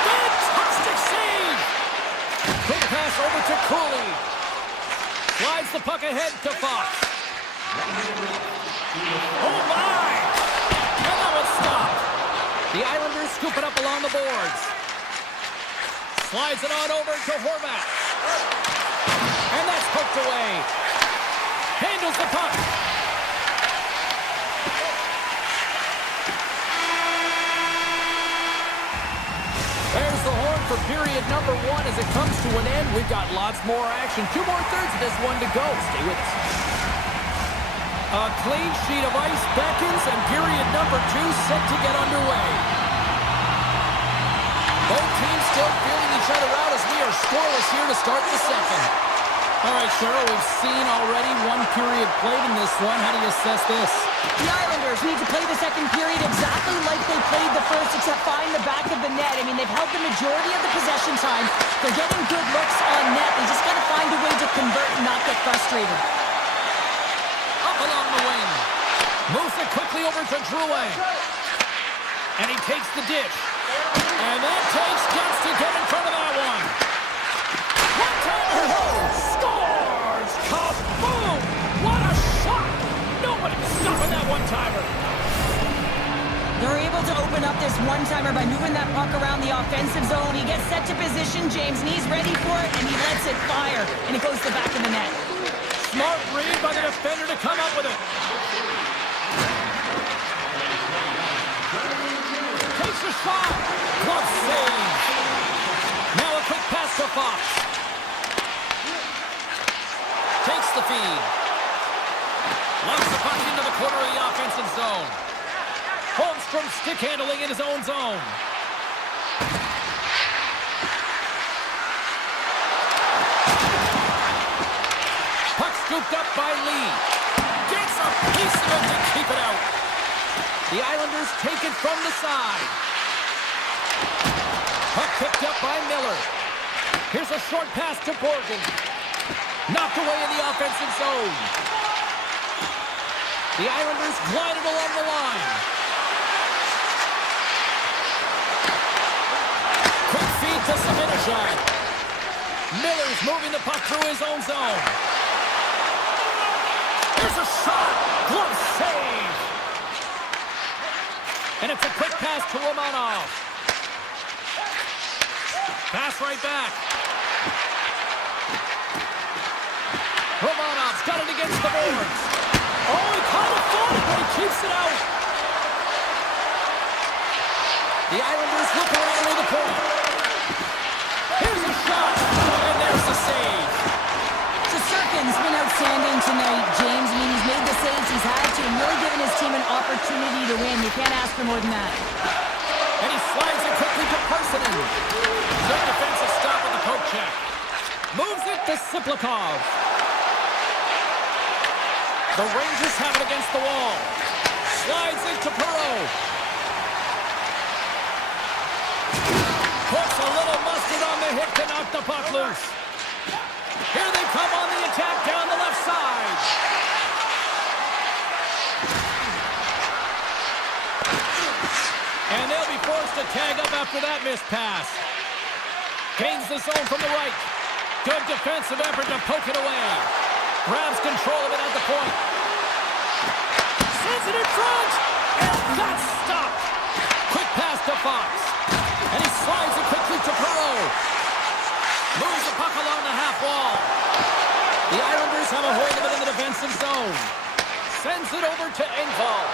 Fantastic save! Quick pass over to Cooley. Slides the puck ahead to Fox. Oh my! And that was stopped. The Islanders scoop it up along the boards. Slides it on over to Horvath. And that's poked away. Handles the puck. There's the horn for period number 1 as it comes to an end. We've got lots more action. 2 more thirds of this one to go. Stay with us. A clean sheet of ice beckons and period number 2 set to get underway. Both teams still feeling each other out as we are scoreless here to start the second. All right, Cheryl, we've seen already 1 period played in this one. How do you assess this? The Islanders need to play the second period exactly like they played the first, except find the back of the net. I mean, they've held the majority of the possession time. They're getting good looks on net. They just got to find a way to convert and not get frustrated. Up along the wing. Moves it quickly over to Drouin. And he takes the dish. And that takes guts to get in front of that one. One-timer! Scores! Kaboom! What a shot! Nobody's stopping that one-timer. They're able to open up this one-timer by moving that puck around the offensive zone. He gets set to position, James, and he's ready for it, and he lets it fire, and it goes to the back of the net. Smart read by the defender to come up with it. Takes a shot. Glove save. Now a quick pass to Fox. Takes the feed. Locks the puck into the corner of the offensive zone. Holmstrom stick handling in his own zone. Puck scooped up by Lee. Gets a piece of it to keep it out. The Islanders take it from the side. Puck picked up by Miller. Here's a short pass to Borgen. Knocked away in the offensive zone. The Islanders glided along the line. Quick feed to Savinovich. Miller's moving the puck through his own zone. Here's a shot. Glove save. And it's a quick pass to Romanov. Pass right back. Romanov's got it against the boards. Oh, he caught it for it, but he keeps it out. The Islanders look around near the point. Here's a shot, and there's the save. Shesterkin's been outstanding tonight, James. I mean, he's made the saves he's had to and really given his team an opportunity to win. You can't ask for more than that. And he slides it quickly to Parsonen. Good defensive stop with the poke check. Moves it to Siplikov. The Rangers have it against the wall. Slides it to Perreault. Puts a little mustard on the hip to knock the puck loose. Here they come on the attack down the left side. And they'll be forced to tag up after that missed pass. Gains the zone from the right. Good defensive effort to poke it away. Grabs control of it at the point. Sends it in front. And that's stopped. Quick pass to Fox. And he slides it quickly to Perreault. Moves the puck along the half wall. The Islanders have a hold of it in the defensive zone. Sends it over to Engvall.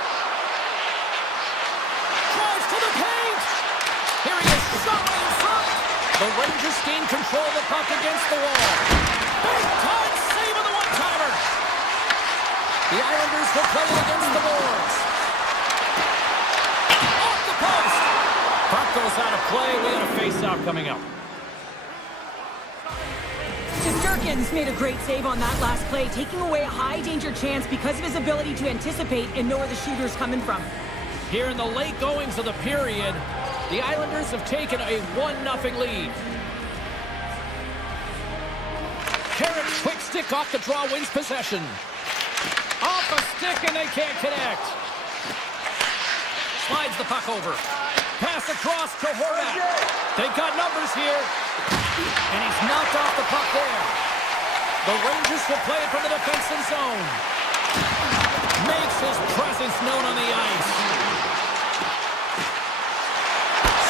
Drives to the paint. Here he is, shot right in front. The Rangers gain control of the puck against the wall. Big time save of the one-timer. The Islanders will play it against the boards. Off the post. Puck goes out of play. We had a face-off coming up. Shesterkin's made a great save on that last play, taking away a high-danger chance because of his ability to anticipate and know where the shooter's coming from. Here in the late goings of the period, the Islanders have taken a 1-0 lead. Carrick's quick stick off the draw wins possession. Off a stick and they can't connect. Slides the puck over. Pass across to Horvat. They've got numbers here. And he's knocked off the puck there. The Rangers will play it from the defensive zone. Makes his presence known on the ice.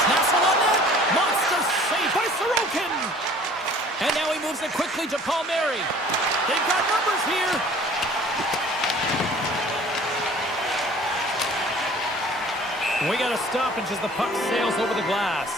Snaps it on net. Monster save by Sorokin. And now he moves it quickly to Palmieri. They've got numbers here. We got a stoppage as the puck sails over the glass.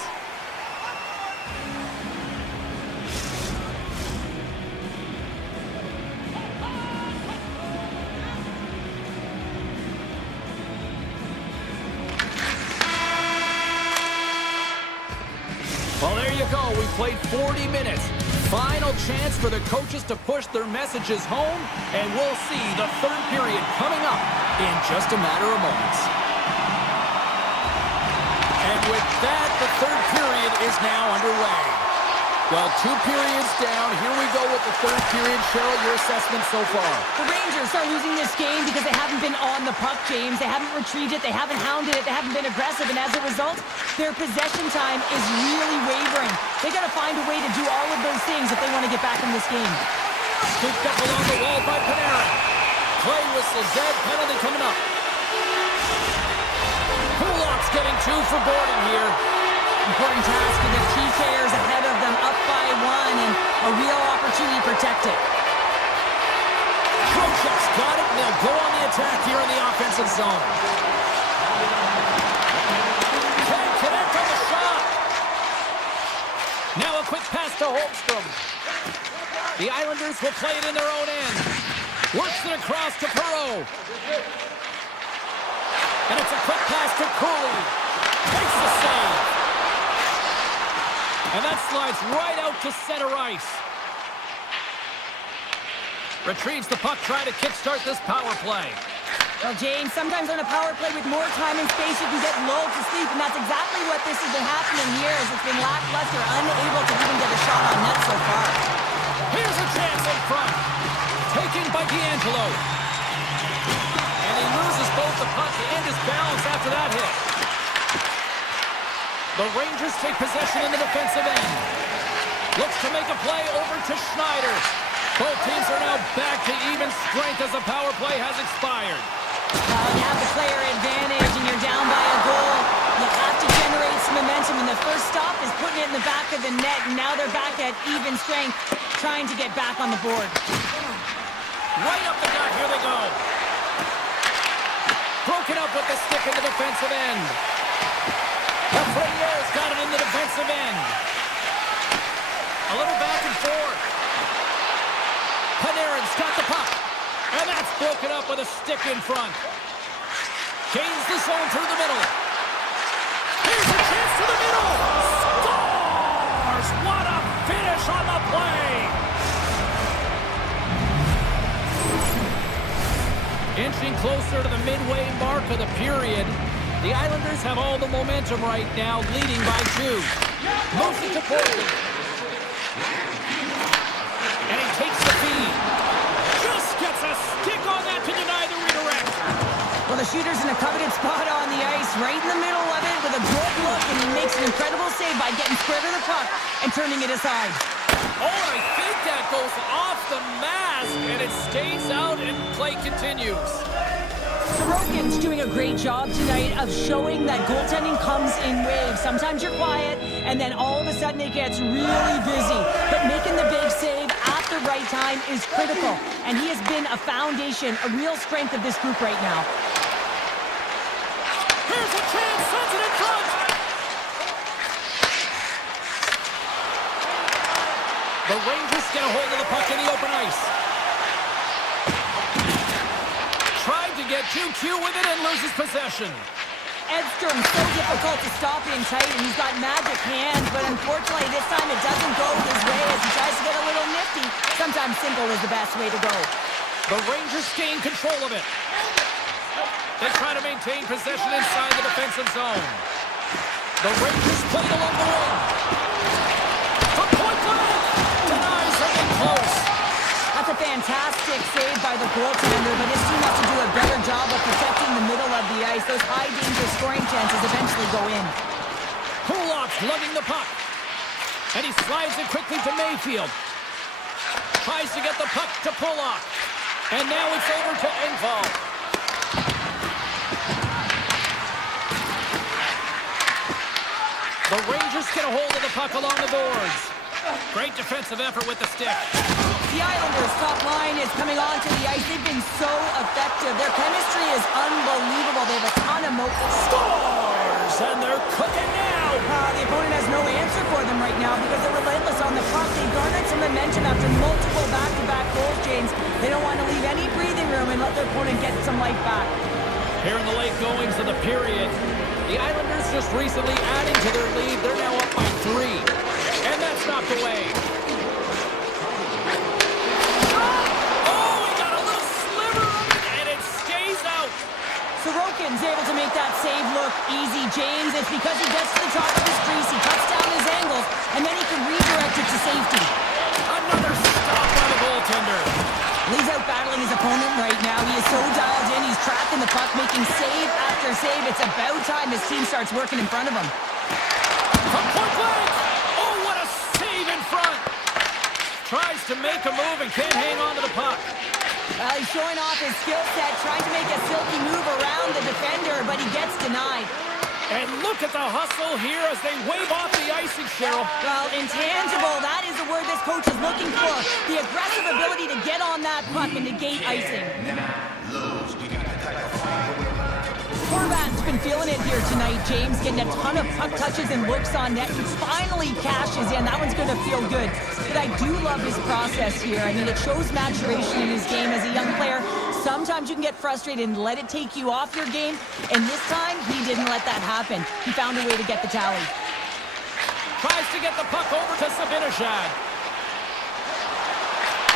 Well, there you go. We played 40 minutes. Final chance for the coaches to push their messages home, and we'll see the third period coming up in just a matter of moments. And with that, the third period is now underway. Well, 2 periods down. Here we go with the third period. Cheryl, your assessment so far? The Rangers are losing this game because they haven't been on the puck, James. They haven't retrieved it. They haven't hounded it. They haven't been aggressive. And as a result, their possession time is really wavering. They got to find a way to do all of those things if they want to get back in this game. Scooped up along the wall by Panarin. Play whistle dead. Penalty coming up. Kulak's getting 2 for boarding here. Important task for the key players ahead of them, up by 1, and a real opportunity to protect it. Trocheck's got it, and they'll go on the attack here in the offensive zone. Can't connect on the shot. Now a quick pass to Holmstrom. The Islanders will play it in their own end. Works it across to Perreault. And it's a quick pass to Cooley. Makes the save. And that slides right out to center ice. Retrieves the puck, trying to kickstart this power play. Well, James, sometimes on a power play with more time and space, you can get lulled to sleep, and that's exactly what this has been happening here, as it's been lackluster, unable to even get a shot on net so far. Here's a chance in front. Taken by D'Angelo. And he loses both the puck and his balance after that hit. The Rangers take possession in the defensive end. Looks to make a play over to Schneider. Both teams are now back to even strength as the power play has expired. Well, you have the player advantage and you're down by a goal. You have to generate some momentum, and the first stop is putting it in the back of the net, and now they're back at even strength, trying to get back on the board. Right up the gut, here they go. Broken up with the stick in the defensive end. Lafreniere's got it in the defensive end. A little back and forth. Panarin's got the puck. And that's broken up with a stick in front. Gains the zone through the middle. Here's a chance to the middle. Scores! What a finish on the play. Inching closer to the midway mark of the period. The Islanders have all the momentum right now, leading by 2. Moves it to Portland. And he takes the feed. Just gets a stick on that to deny the redirect. Well, the shooter's in a coveted spot on the ice, right in the middle of it with a good look, and he makes an incredible save by getting square to the puck and turning it aside. Oh, and I think that goes off the mask, and it stays out, and play continues. Sorokin's doing a great job tonight of showing that goaltending comes in waves. Sometimes you're quiet, and then all of a sudden it gets really busy. But making the big save at the right time is critical, and he has been a foundation, a real strength of this group right now. Here's a chance, sends it in front. The Rangers get a hold of the puck in the open ice. Tried to get 2Q with it and loses possession. Edstrom's so difficult to stop in tight, and he's got magic hands, but unfortunately this time it doesn't go his way as he tries to get a little nifty. Sometimes simple is the best way to go. The Rangers gain control of it. They try to maintain possession inside the defensive zone. The Rangers play it along the wing. From point blank! Denies something close. That's a fantastic save by the goaltender, but his team has to do a better job of protecting the middle of the ice. Those high-danger scoring chances eventually go in. Kulak's lugging the puck. And he slides it quickly to Mayfield. Tries to get the puck to Kulak. And now it's over to Engvall. The Rangers get a hold of the puck along the boards. Great defensive effort with the stick. The Islanders' top line is coming onto the ice. They've been so effective. Their chemistry is unbelievable. They have a ton of Scores! And they're cooking now! The opponent has no answer for them right now because they're relentless on the puck. They garnered some momentum after multiple back-to-back goals, James. They don't want to leave any breathing room and let their opponent get some life back. Here in the late goings of the period, The Islanders just recently adding to their lead. They're now up by 3. And that's knocked away. Oh, he got a little sliver of it, and it stays out. Sorokin's able to make that save look easy, James. It's because he gets to the top of his crease, he cuts down his angles, and then he can redirect it to safety. Another stop by the goaltender. He's out battling his opponent right now. He is so dialed in. He's tracking the puck, making save after save. It's about time his team starts working in front of him. From point blank. Oh, what a save in front. Tries to make a move and can't hang on to the puck. Well, he's showing off his skill set, trying to make a silky move around the defender, but he gets denied. And look at the hustle here as they wave off the icing, Cheryl. Well, intangible, that is the word this coach is looking for. The aggressive ability to get on that puck and negate icing. Horvat's been feeling it here tonight, James, getting a ton of puck touches and looks on net. He finally cashes in. That one's going to feel good. But I do love his process here. I mean, it shows maturation in his game as a young player. Sometimes you can get frustrated and let it take you off your game. And this time, he didn't let that happen. He found a way to get the tally. Tries to get the puck over to Sabinashad.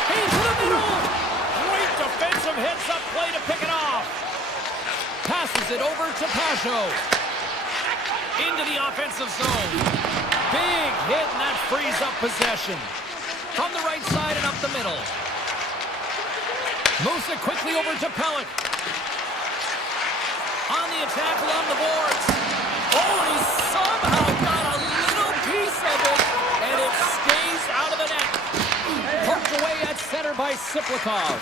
Into the middle. Great defensive heads-up play to pick it off. Passes it over to Pasho. Into the offensive zone. Big hit, and that frees up possession. From the right side and up the middle. Moves it quickly over to Pellick. On the attack along the boards. Oh, and he somehow got a little piece of it, and it stays out of the net. Poked away at center by Siplikov.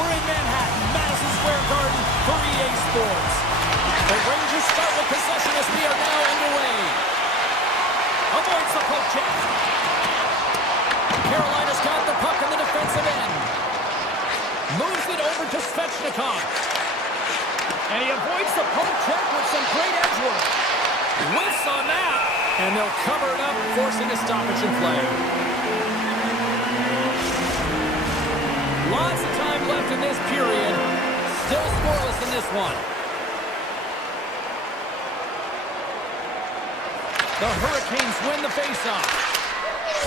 We're in Manhattan, Madison Square Garden for EA Sports. The Rangers start with possession as we are now underway. Avoids the poke check. Carolina's got the puck in the defensive end. Moves it over to Svechnikov. And he avoids the poke check with some great edge work. Whiffs on that. And they'll cover it up, forcing a stoppage in play. Lots of time left in this period. Still scoreless in this one. The Hurricanes win the faceoff.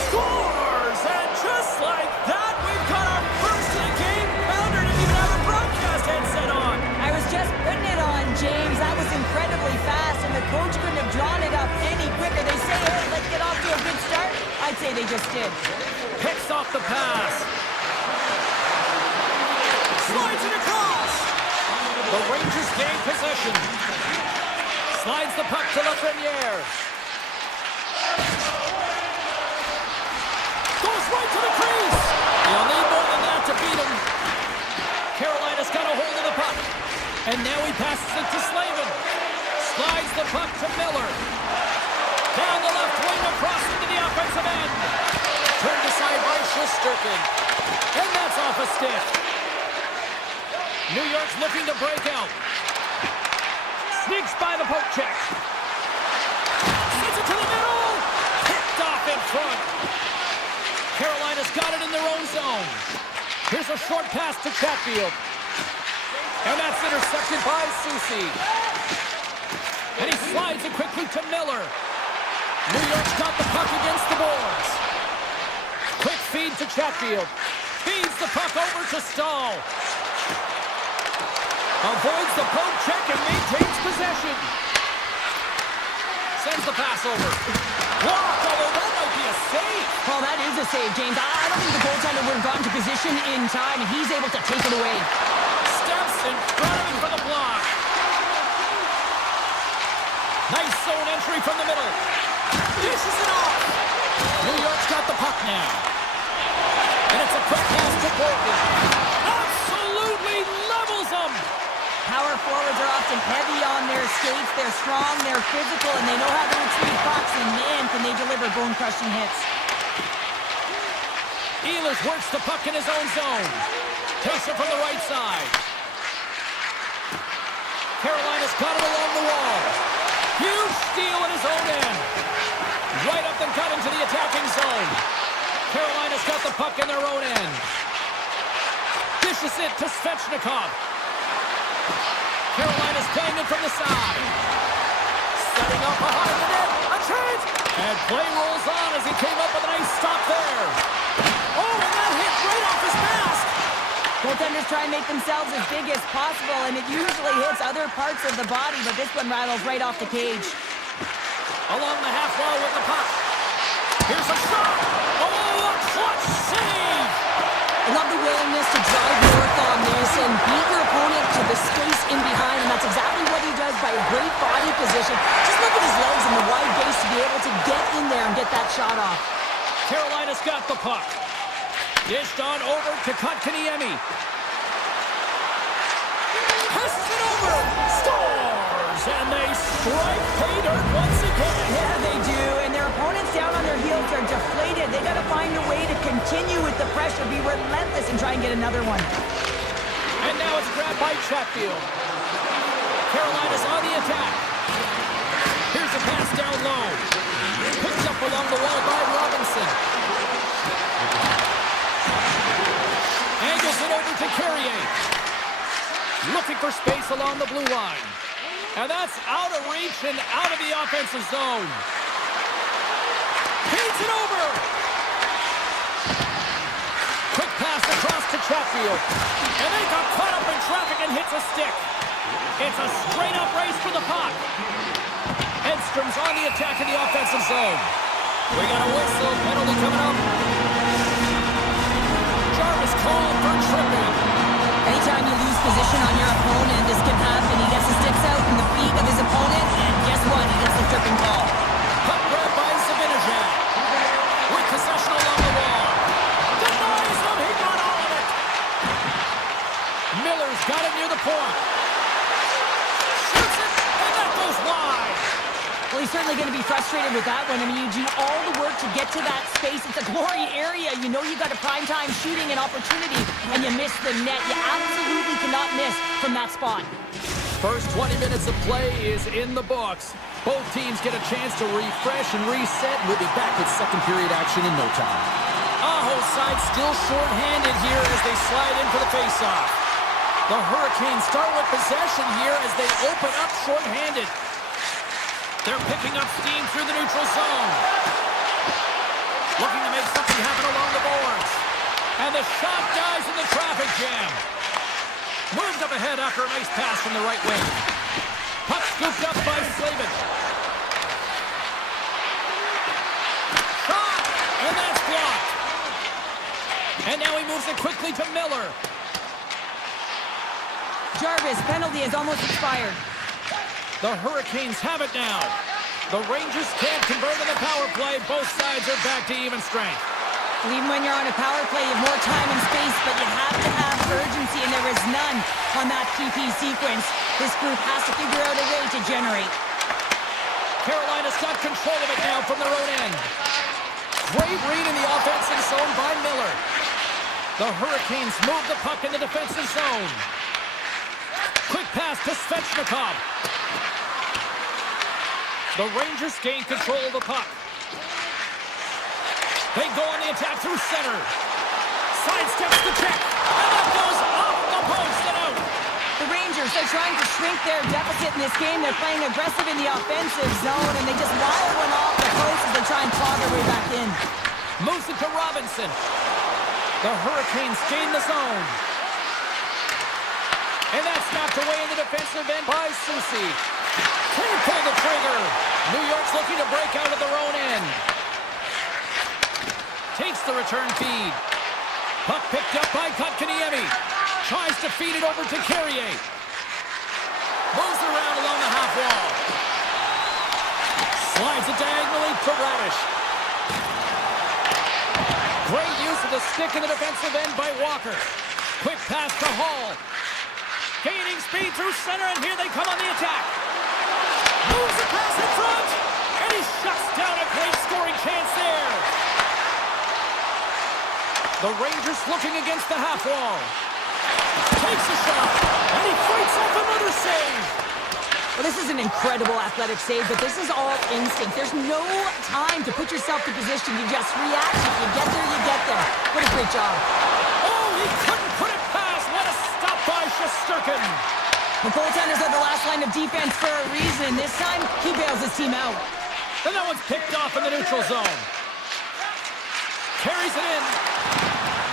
Scores! And just like that, we've got our first of the game. Pounder didn't even have a broadcast headset on. I was just putting it on, James. That was incredibly fast, and the coach couldn't have drawn it up any quicker. They say, hey, let's get off to a good start. I'd say they just did. Picks off the pass. Slides it across. The Rangers gain possession. Slides the puck to Lafreniere. Goes right to the crease. You'll need more than that to beat him. Carolina's got a hold of the puck. And now he passes it to Slavin. Slides the puck to Miller. Down the left wing across into the offensive end. Turned aside by Shesterkin. And that's off a stick. New York's looking to break out. Sneaks by the poke check. Sends it to the middle. Picked off in front. Carolina's got it in their own zone. Here's a short pass to Chatfield. And that's intercepted by Soucy. And he slides it quickly to Miller. New York's got the puck against the boards. Quick feed to Chatfield. Feeds the puck over to Stahl. Avoids the poke check and maintains possession. Sends the pass over. Blocked, although that might be a save. Well, that is a save, James. I don't think the goaltender would have gotten to position in time, and he's able to take it away. Steps in front of him for the block. Nice zone entry from the middle. Dishes it off. New York's got the puck now. And it's a quick pass to Bolton. Absolutely levels them. Power forwards are often heavy on their skates. They're strong, they're physical, and they know how to retrieve pucks, and man, can they deliver bone-crushing hits. Ehlers works the puck in his own zone. Takes it from the right side. Carolina's got it along the wall. Huge steal in his own end. Right up the gut into the attacking zone. Carolina's got the puck in their own end. Dishes it to Svechnikov. Carolina's playing it from the side. Setting up behind the net. A chance! And play rolls on as he came up with a nice stop there. Oh, and that hit right off his mask. Goaltenders try and make themselves as big as possible, and it usually hits other parts of the body, but this one rattles right off the cage. Along the half wall with the puck. Here's a shot. Oh, a clutch save. I love the willingness to drive north on this and beat your opponent to the space in behind, and that's exactly what he does by a great body position. Just look at his legs and the wide base to be able to get in there and get that shot off. Carolina's got the puck. Dished on over to Kotkaniemi. Passes it over. Scores! And they strike pay dirt once again. Yeah, they do, and their opponents down on their heels are deflated. They got to find a way to continue with the pressure, be relentless, and try and get another one. And now it's grabbed by Chatfield. Carolina's on the attack. Here's a pass down low. Picked up along the wall by Robinson. Angles it over to Carrier. Looking for space along the blue line. And that's out of reach and out of the offensive zone. Feeds it over. Quick pass across to Chatfield. And they got caught up in traffic and hits a stick. It's a straight-up race for the puck. Edstrom's on the attack in the offensive zone. We got a whistle. Penalty coming up. Jarvis called for tripping. Anytime you lose position on your opponent, this can happen. He gets the sticks out in the feet of his opponent, and guess what? He gets the tripping call. Puck grab by Zibanejad. With possession along the wall. Denies him. He got all of it. Well, he's certainly going to be frustrated with that one. I mean, you do all the work to get to that space. It's a glory area. You know you got a prime-time shooting and opportunity, and you miss the net. You absolutely cannot miss from that spot. First 20 minutes of play is in the books. Both teams get a chance to refresh and reset. We'll be back with second period action in no time. Aho's side still short-handed here as they slide in for the face-off. The Hurricanes start with possession here as they open up short-handed. They're picking up steam through the neutral zone. Looking to make something happen along the boards. And the shot dies in the traffic jam. Moved up ahead after a nice pass from the right wing. Puck scooped up by Slavin. Shot! And that's blocked. And now he moves it quickly to Miller. Jarvis, penalty has almost expired. The Hurricanes have it now. The Rangers can't convert on the power play. Both sides are back to even strength. Well, even when you're on a power play, you have more time and space, but you have to have urgency, and there is none on that PP sequence. This group has to figure out a way to generate. Carolina's got control of it now from their own end. Great read in the offensive zone by Miller. The Hurricanes move the puck in the defensive zone. Quick pass to Svechnikov. The Rangers gain control of the puck. They go on the attack through center. Sidesteps the check. And that goes off the post and out. The Rangers, they're trying to shrink their deficit in this game. They're playing aggressive in the offensive zone, and they just wire one off the post as they try and claw their way back in. Moves it to Robinson. The Hurricanes gain the zone. And that's snapped away in the defensive end by Soucy. Can't pull the trigger. New York's looking to break out of their own end. Takes the return feed. Puck picked up by Kotkaniemi. Tries to feed it over to Carrier. Moves it around along the half wall. Slides it diagonally to Radish. Great use of the stick in the defensive end by Walker. Quick pass to Hall. Gaining speed through center, and here they come on the attack. Moves the pass in front, and he shuts down a great scoring chance there. The Rangers looking against the half wall. Takes a shot, and he fights off another save. Well, this is an incredible athletic save, but this is all instinct. There's no time to put yourself in position. You just react. If you get there, you get there. What a great job. Oh, he couldn't put it past. What a stop by Shesterkin. The goaltenders are the last line of defense for a reason. This time, he bails his team out. And that one's picked off in the neutral zone. Carries it in.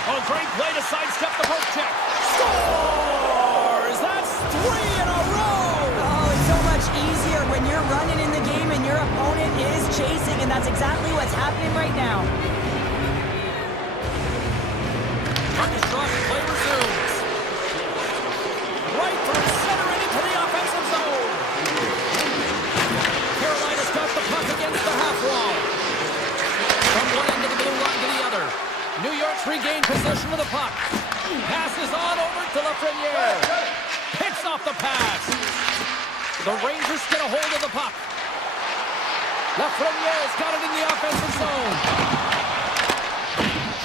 Oh, great play to sidestep the poke check. Scores! That's 3 in a row! Oh, it's so much easier when you're running in the game and your opponent is chasing, and that's exactly what's happening right now. Shot play resumes. Right through center and into the offensive zone. Carolina's got the puck against the half wall. From one end of the blue line to the other. New York's regained possession of the puck. Passes on over to Lafreniere. Picks off the pass. The Rangers get a hold of the puck. Lafreniere's got it in the offensive zone.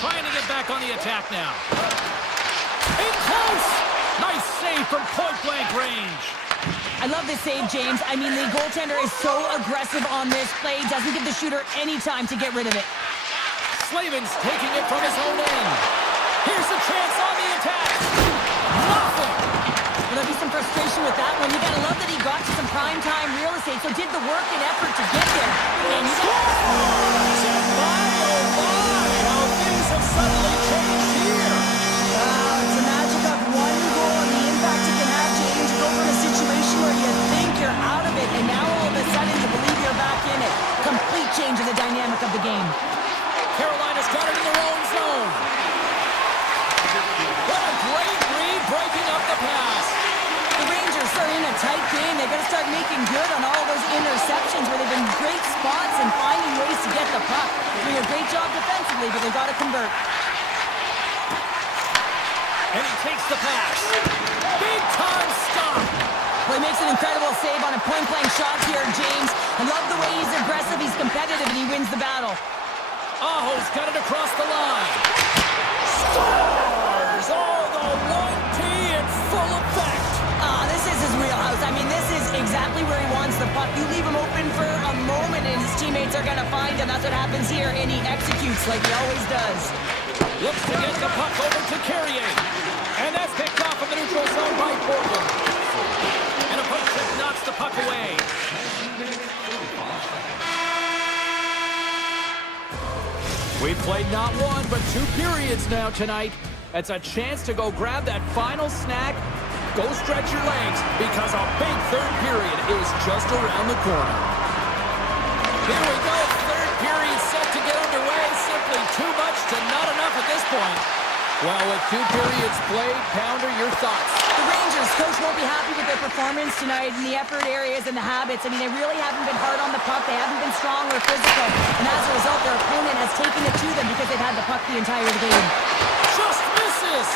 Trying to get back on the attack now. In close! Nice save from point-blank range. I love this save, James. I mean, the goaltender is so aggressive on this play. Doesn't give the shooter any time to get rid of it. Slavin's taking it from his own end. Here's a chance on the attack. Nothing. Well, there'll be some frustration with that one. You gotta love that he got to some prime-time real estate, so did the work and effort to get there. And you Scores! And my, oh my, how things have suddenly changed here. It's the magic of one goal and the impact it can have, James. You go from a situation where you think you're out of it, and now all of a sudden you believe you're back in it. Complete change of the dynamic of the game. Carolina's got it in their own zone. What a great read breaking up the pass. The Rangers are in a tight game. They've got to start making good on all those interceptions where they've been great spots and finding ways to get the puck. Doing a great job defensively, but they've got to convert. And he takes the pass. Big time stop. Well, he makes an incredible save on a point-blank shot here, James. I love the way he Aho's got it across the line. Scores! Oh, the 1T in full effect. This is his wheelhouse. I mean, this is exactly where he wants the puck. You leave him open for a moment and his teammates are going to find him. That's what happens here, and he executes like he always does. Looks to get the puck over to Carrier. And that's picked off in the neutral zone by Borgen. And a poke check knocks the puck away. We've played not one, but 2 periods now tonight. It's a chance to go grab that final snack. Go stretch your legs, because a big third period is just around the corner. Here we go, third period set to get underway. Simply too much to not enough at this point. Well, with 2 periods played, Pounder, your thoughts? The Rangers, coach won't be happy with their performance tonight in the effort areas and the habits. I mean, they really haven't been hard on the puck. They haven't been strong or physical. And as a result, their opponent has taken it to them because they've had the puck the entire game. Just misses!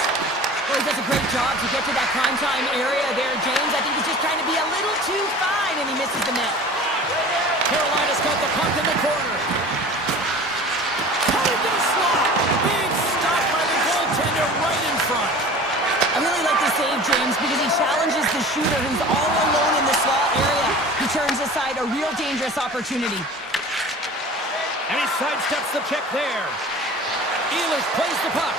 Well, he does a great job to get to that primetime area there, James. I think he's just trying to be a little too fine, and he misses the net. Carolina's got the puck in the corner. Coming to the slot. Big stop by the goaltender right in front. I really like the save, James, because he challenges the shooter who's all alone in the slot area. He turns aside a real dangerous opportunity. And he sidesteps the check there. Ehlers plays the puck.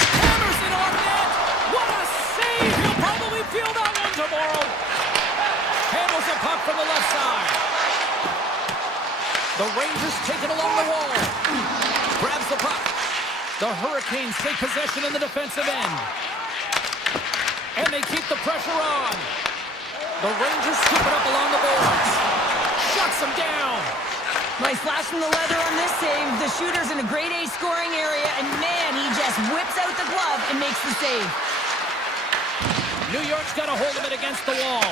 Hammers it on net. What a save. He'll probably feel that one tomorrow. Handles the puck from the left side. The Rangers take it along the wall. Grabs the puck. The Hurricanes take possession in the defensive end. And they keep the pressure on. The Rangers scoop it up along the boards. Shuts them down. Nice flash from the leather on this save. The shooter's in a grade A scoring area, and man, he just whips out the glove and makes the save. New York's got a hold of it against the wall.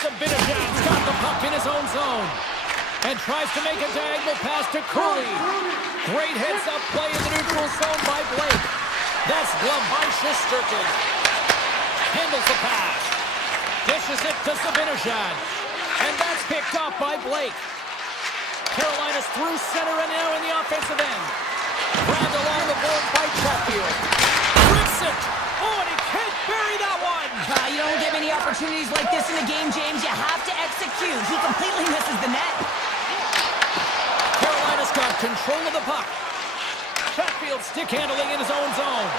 Sabinajad's got the puck in his own zone. And tries to make a diagonal pass to Cooley. Great heads-up play in the neutral zone by Blake. That's gloved by Shesterkin. Handles the pass. Dishes it to Sabinajad. And that's picked off by Blake. Carolina's through center and now in the offensive end. Grabbed along the board by Chatfield. Rips it. Oh, and he can't bury that one. You don't get many opportunities like this in a game, James. You have to execute. He completely misses the net. Carolina's got control of the puck. Chatfield stick handling in his own zone.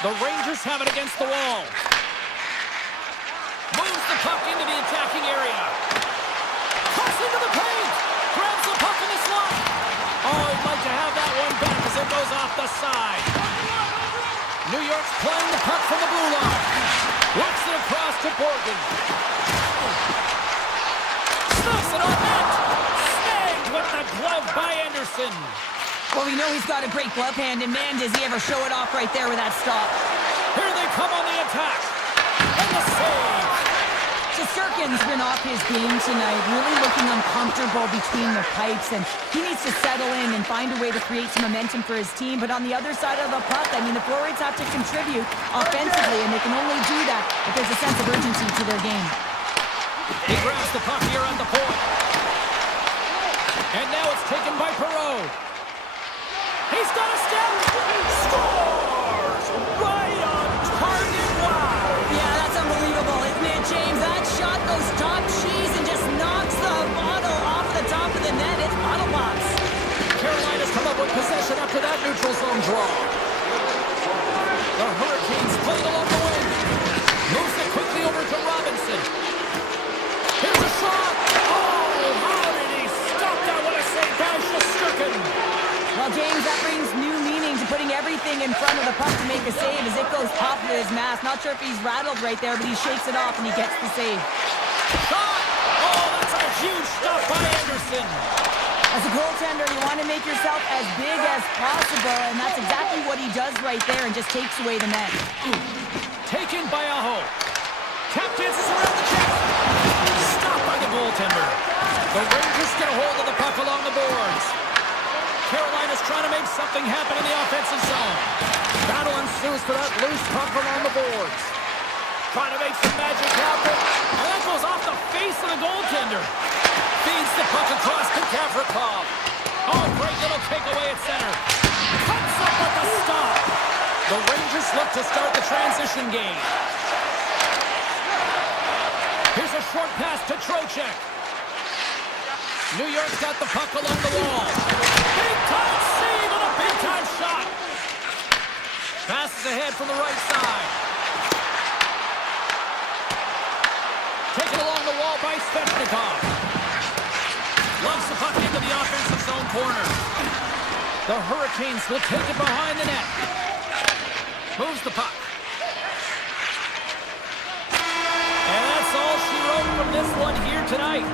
The Rangers have it against the wall. Moves the puck into the attacking area. Cuts into the paint. Grabs the puck in the slot. Oh, he'd like to have that one back as it goes off the side. New York's playing the puck from the blue line. Works it across to Borgen. Snuffs it on net. Snagged with the glove by Anderson. Well, we know he's got a great glove hand, and man, does he ever show it off right there with that stop. Here they come on the attack. And the save. Shesterkin's been off his game tonight, really looking uncomfortable between the pipes, and he needs to settle in and find a way to create some momentum for his team. But on the other side of the puck, I mean, the forwards have to contribute offensively, and they can only do that if there's a sense of urgency to their game. He grabs the puck here at the point. And now it's taken by Perreault. He's got a step. Scores! Right on target. Wow! Yeah, that's unbelievable, isn't it, James? That shot goes top cheese and just knocks the bottle off the top of the net. It's bottle box. Carolina's come up with possession after that neutral zone draw. The Hurricanes played along the wing. Moves it quickly over to Robinson. Here's a shot. Oh, how did he stop that? What a save by Shesterkin. Well, James, that brings new meaning to putting everything in front of the puck to make a save as it goes off of his mask. Not sure if he's rattled right there, but he shakes it off and he gets the save. Shot! Oh, that's a huge stop by Anderson. As a goaltender, you want to make yourself as big as possible, and that's exactly what he does right there and just takes away the net. Taken by Aho. Tap dances around the check. Stopped by the goaltender. The Rangers get a hold of the puck along the boards. Carolina's trying to make something happen in the offensive zone. Battle ensues for that loose puck along the boards. Trying to make some magic happen. And that goes off the face of the goaltender. Feeds the puck across to Gavrikov. Oh, great little takeaway at center. Comes up with the stop. The Rangers look to start the transition game. Here's a short pass to Trocheck. New York's got the puck along the wall. Big-time save and a big-time shot. Passes ahead from the right side. Taken along the wall by Svechnikov. Loves the puck into the offensive zone corner. The Hurricanes will take it behind the net. Moves the puck. And that's all she wrote from this one here tonight.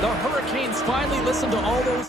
The Hurricanes finally listened to all those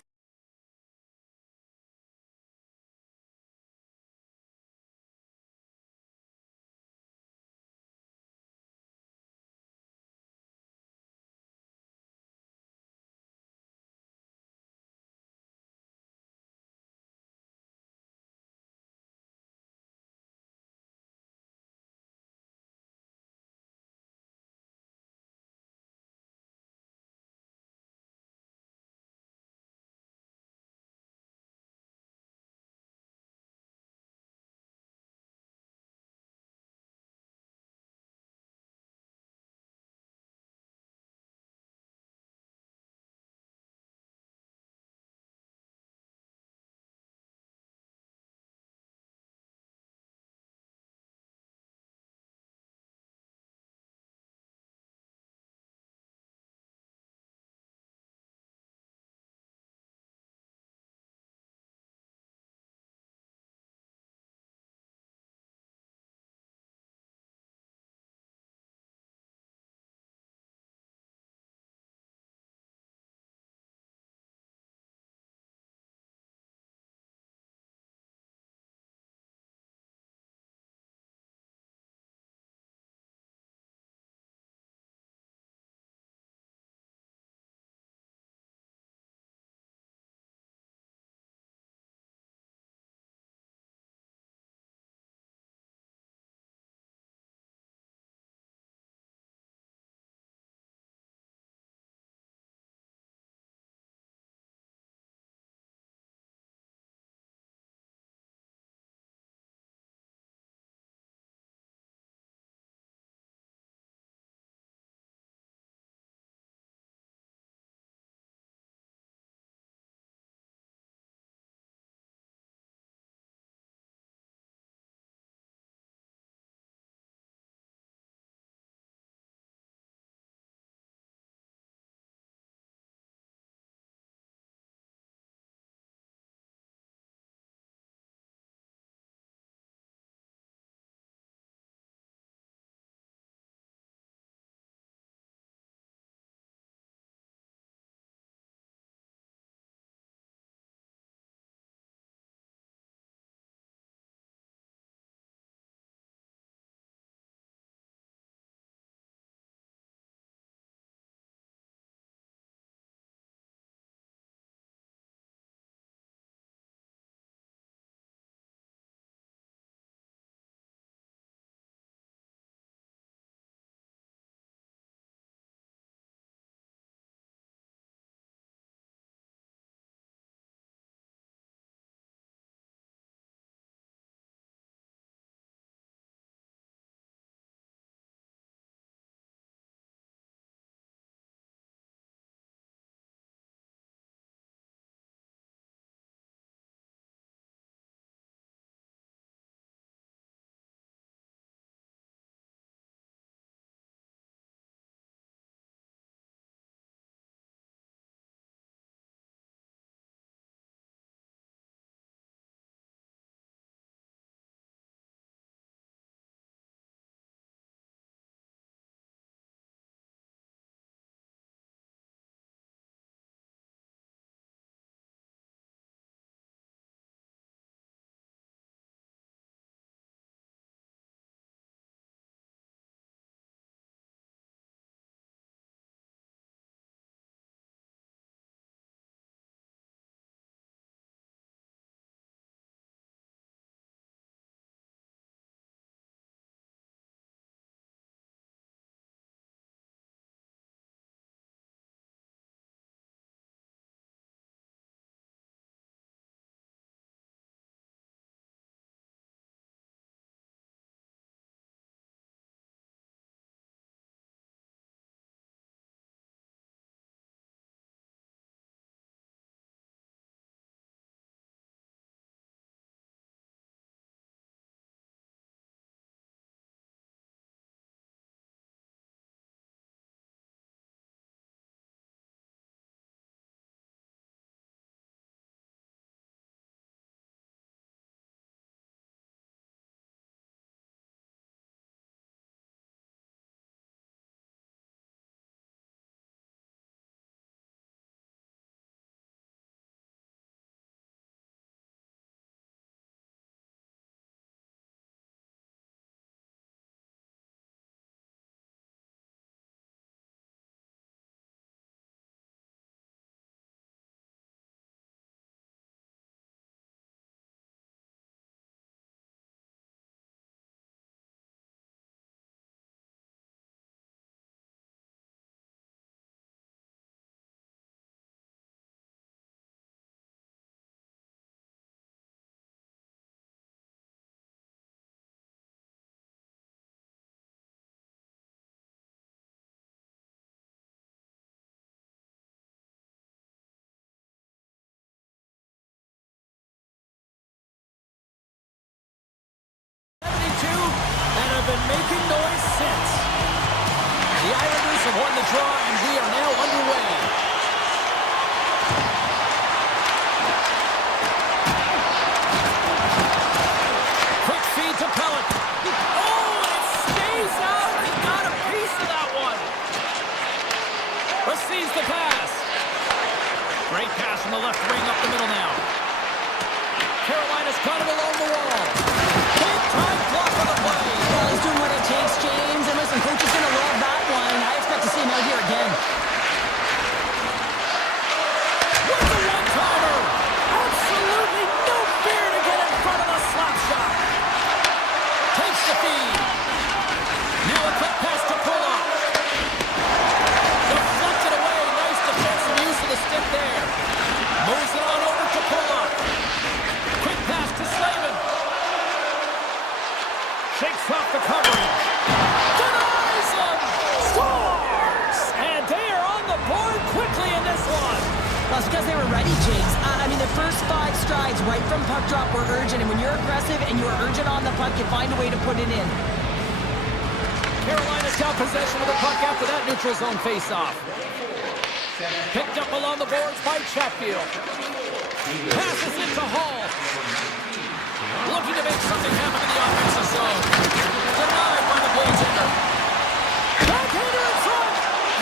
been making noise since. The Islanders have won the draw, and we are now underway. Quick feed to Pellet. Oh, and it stays out. He got a piece of that one. Receives the pass. Great pass from the left wing up the middle now. Carolina's got it along the wall. Big time block on the play. Well, he's doing what it takes, James. And listen, coach is going to love that one. I expect to see him out here again. With the one-timer. Absolutely no fear to get in front of the slap shot. Takes the feed. Now a quick pass to Pulock. Deflected away. Nice defensive use of the stick there. Moves it on over to Pulock. Quick pass to Slavin. Shakes off the coverage. Denies him. Scores! And they are on the board quickly in this one. Well, it's because they were ready, James. I mean, the first 5 strides right from puck drop were urgent. And when you're aggressive and you're urgent on the puck, you find a way to put it in. Carolina's got possession of the puck after that neutral zone face-off. Picked up along the boards by Chatfield. Passes into Hall. Looking to make something happen in the offensive zone. Denied by the goaltender. Backhander in front.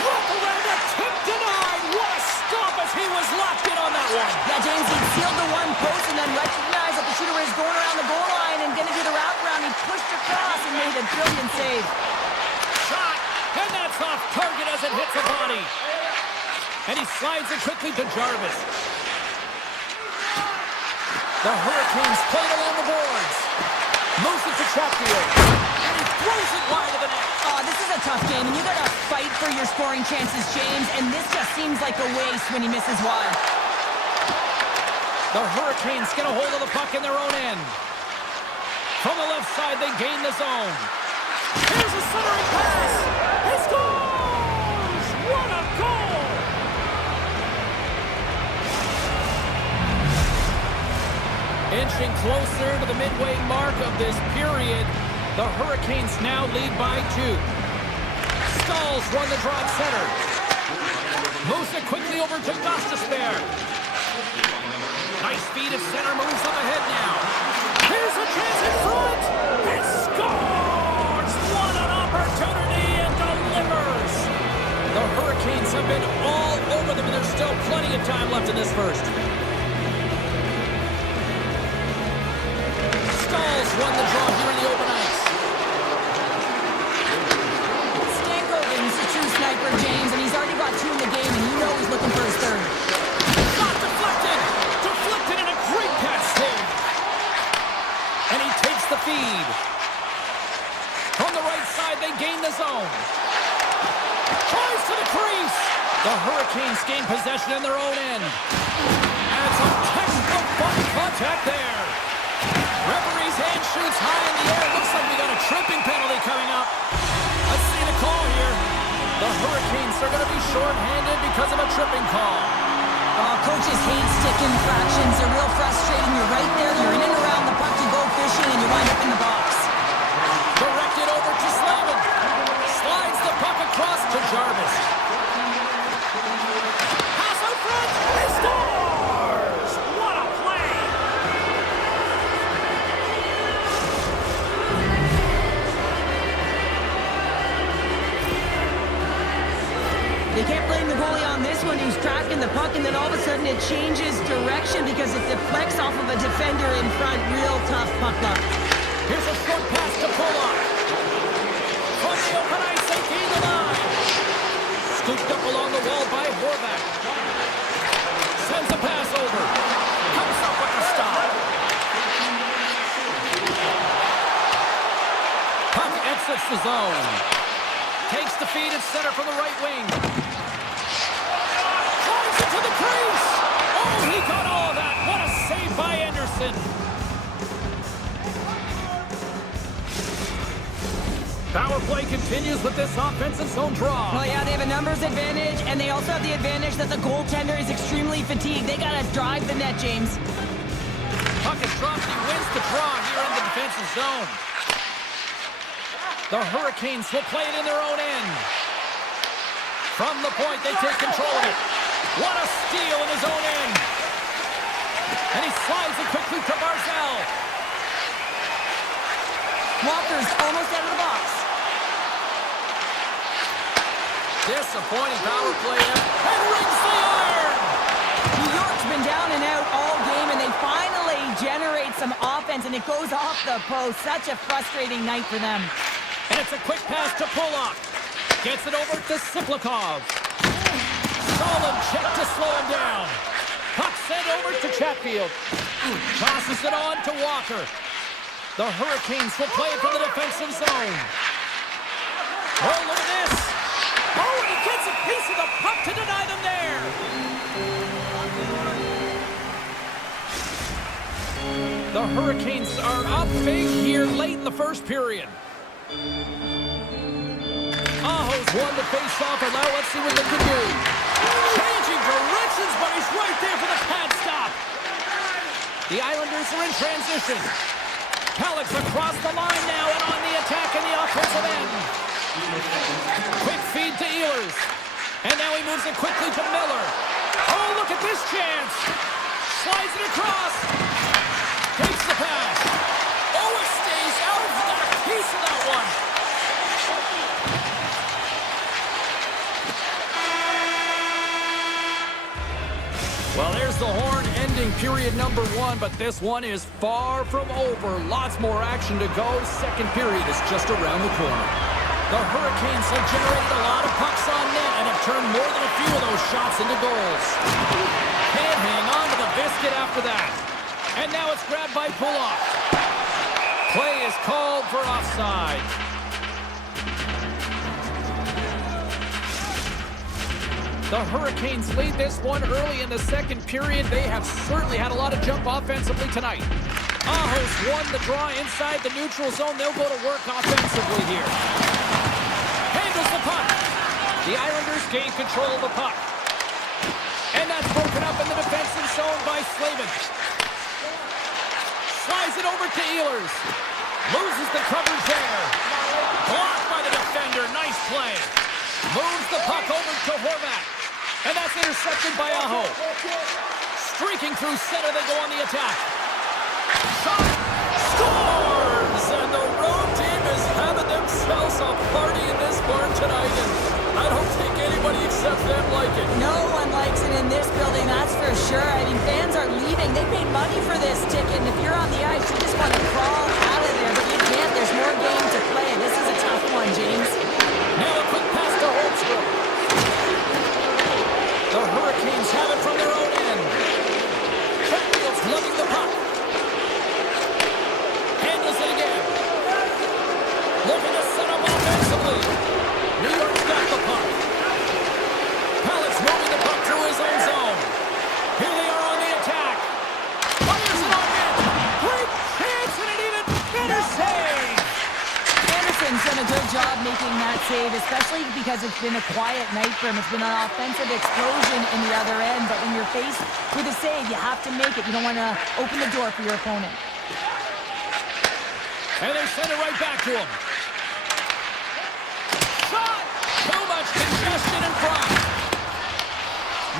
Rope around it. Tip denied. What a stop as he was locked in on that one. Yeah, James, he sealed the one post and then recognized that the shooter was going around the goal line and going to do the wraparound. He pushed across and made a brilliant save. Shot. And that's off target as it hits the body. And he slides it quickly to Jarvis. The Hurricanes played along the boards. Moves it to Chatfield. And he throws it wide of the net. Oh, this is a tough game, and you got to fight for your scoring chances, James, and this just seems like a waste when he misses wide. The Hurricanes get a hold of the puck in their own end. From the left side, they gain the zone. Here's a centering pass. He scores! What a goal! Inching closer to the midway mark of this period, the Hurricanes now lead by 2. Stalls won the draw at center. Moves it quickly over to Gostisbehere. Nice feed at center, moves up ahead now. Here's a chance in front. He scores! What an opportunity and delivers! The Hurricanes have been all over them, and there's still plenty of time left in this first. Stalls won the draw here in the open ice. Stankoven's a true sniper, James, and he's already got 2 in the game, and you know he's looking for his third. Shot deflected! Deflected and a great pass save! And he takes the feed. From the right side, they gain the zone. Tries to the crease! The Hurricanes gain possession in their own end. And some textbook body contact there. Referee's hand shoots high in the air. Looks like we got a tripping penalty coming up. Let's see the call here. The Hurricanes are going to be short-handed because of a tripping call. Coaches hate stick infractions. They're real frustrating. You're right there. You're in and around the puck. You go fishing, and you wind up in the box. Directed over to Slavin. Slides the puck across to Jarvis. Pass out front. He scores! What a play! They can't blame the goalie on this one. He was tracking the puck, and then all of a sudden it changes direction because it deflects off of a defender in front. Real tough puck luck. Here's a short pass to Pulock. From the open ice, they gain the line. Scooped up along the wall by Horvath. Sends a pass over. Comes up with the stop. Puck exits the zone. Takes the feed at center from the right wing. Drives it to the crease. Oh, he got all of that. What a save by Anderson. Power play continues with this offensive zone draw. Well, yeah, they have a numbers advantage, and they also have the advantage that the goaltender is extremely fatigued. They got to drive the net, James. Puck is dropped. He wins the draw here in the defensive zone. The Hurricanes will play it in their own end. From the point, they take control of it. What a steal in his own end. And he slides it quickly to Barzell. Walker's almost out of the box. Disappointing power play and rings the iron. New York's been down and out all game, and they finally generate some offense, and it goes off the post. Such a frustrating night for them. And it's a quick pass to Polak. Gets it over to Siplikov. Solid check to slow him down. Puck sent over to Chatfield. Tosses it on to Walker. The Hurricanes will play it from the defensive zone. Oh, look at this. Oh, and he gets a piece of the puck to deny them there. The Hurricanes are up big here late in the first period. Aho's won the face-off, and now let's see what they can do. Changing directions, but he's right there for the pad stop. The Islanders are in transition. Pellick's across the line now and on the attack in the offensive end. Quick feed to Ehlers. And now he moves it quickly to Miller. Oh, look at this chance. Slides it across. Takes the pass. Oh, it stays out. He's got a piece of that one. Well, there's the horn ending period number 1, but this one is far from over. Lots more action to go. Second period is just around the corner. The Hurricanes have generated a lot of pucks on net and have turned more than a few of those shots into goals. Can't hang on to the biscuit after that. And now it's grabbed by Polak. Play is called for offside. The Hurricanes lead this one early in the second period. They have certainly had a lot of jump offensively tonight. Aho's won the draw inside the neutral zone. They'll go to work offensively here. Handles the puck. The Islanders gain control of the puck. And that's broken up in the defensive zone by Slavin. Slides it over to Ehlers. Loses the coverage there. Blocked by the defender. Nice play. Moves the puck over to Horvat. And that's intercepted by Aho. Streaking through center, they go on the attack. Shot! Scores! And the road team is having themselves a party in this barn tonight. And I don't think anybody except them like it. No one likes it in this building, that's for sure. I mean, fans are leaving. They paid money for this ticket. And if you're on the ice, you just want to crawl out of there. But you can't. There's more game to play. This is a tough one, James. Now a quick pass to Holmstrom. The Hurricanes have it from their own end. Chatfield's lugging the puck. Handles it again. Looking to set up offensively. New York's got the puck. Pellick's moving the puck through his own zone. Here they are on the attack. Fires it on net. Great chance and an even better save. Anderson's done a good job making that save, especially because it's been a quiet night for him. It's been an offensive explosion in the other end, but when you're faced with a save, you have to make it. You don't want to open the door for your opponent. And they send it right back to him. Shot! Too much congestion in front.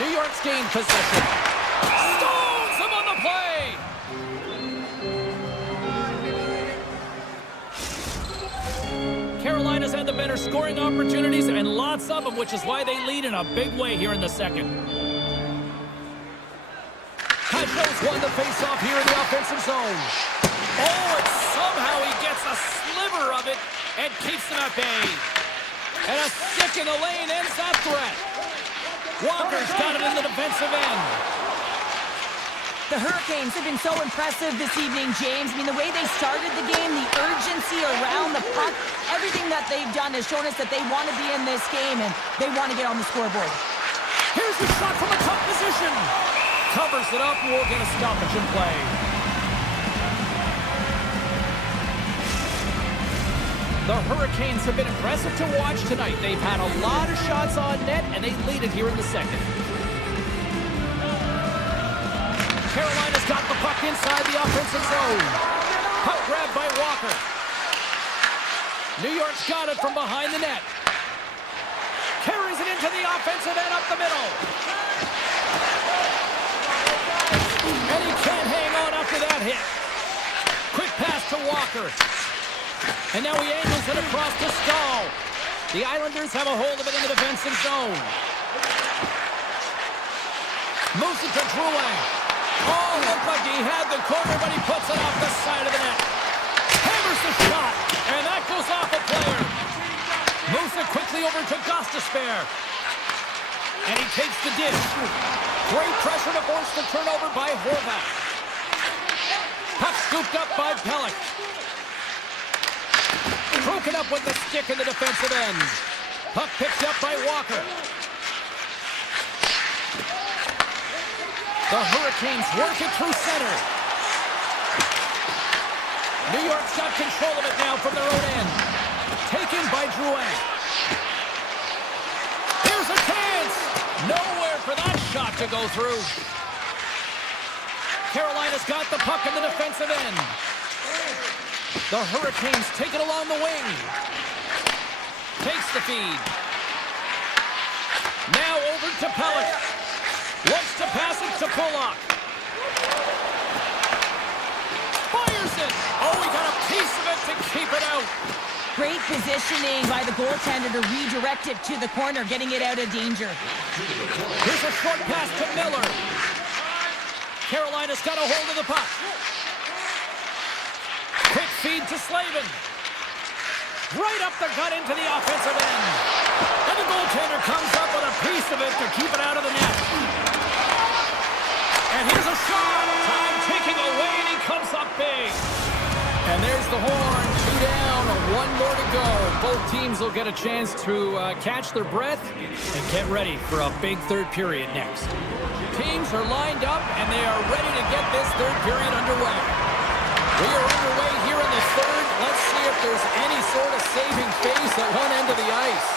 New York's gained possession. Stones him on the play! Carolina's had the better scoring opportunities, and lots of them, which is why they lead in a big way here in the second. Kajos won the face-off here in the offensive zone. Oh, and somehow he gets a sliver of it and keeps them at bay. And a stick in the lane ends that threat. Walker's got it in the defensive end. The Hurricanes have been so impressive this evening, James. I mean, the way they started the game, the urgency around the puck, everything that they've done has shown us that they want to be in this game and they want to get on the scoreboard. Here's the shot from a tough position. Covers it up and we'll get a stoppage in play. The Hurricanes have been impressive to watch tonight. They've had a lot of shots on net and they lead it here in the second. Carolina's got the puck inside the offensive zone. Puck grabbed by Walker. New York's got it from behind the net. Carries it into the offensive end up the middle. And he can't hang on after that hit. Quick pass to Walker. And now he angles it across to Stahl. The Islanders have a hold of it in the defensive zone. Moves it to Drouin. Oh, looked like he had the corner, but he puts it off the side of the net. Hammers the shot, and that goes off a player. Moves it quickly over to Gostisbehere. And he takes the dish. Great pressure to force the turnover by Horvath. Puck scooped up by Pelech. Broken up with the stick in the defensive end. Puck picked up by Walker. The Hurricanes work it through center. New York's got control of it now from their own end. Taken by Drouin. Here's a chance! Nowhere for that shot to go through. Carolina's got the puck in the defensive end. The Hurricanes take it along the wing. Takes the feed. Now over to Pelech. Wants to pass it to Pollock. Fires it! Oh, he got a piece of it to keep it out. Great positioning by the goaltender to redirect it to the corner, getting it out of danger. Here's a short pass to Miller. Carolina's got a hold of the puck. Quick feed to Slavin. Right up the gut into the offensive end. And the goaltender comes up with a piece of it to keep it out of the net. And here's a shot. Time ticking away, and he comes up big. And there's the horn. 2 down, 1 more to go. Both teams will get a chance to catch their breath and get ready for a big third period next. Teams are lined up, and they are ready to get this third period underway. We are underway here in the third. Let's see if there's any sort of saving face at one end of the ice.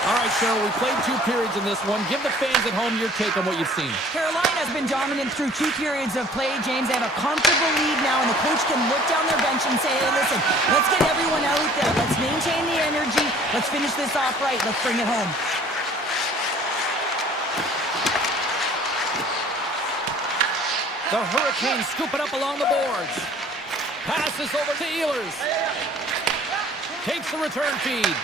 All right, Cheryl, we played 2 periods in this one. Give the fans at home your take on what you've seen. Carolina's been dominant through 2 periods of play, James. They have a comfortable lead now, and the coach can look down their bench and say, hey, listen, let's get everyone out there. Let's maintain the energy. Let's finish this off right. Let's bring it home. The Hurricanes scoop it up along the boards. Passes over to Ehlers. Takes the return feed.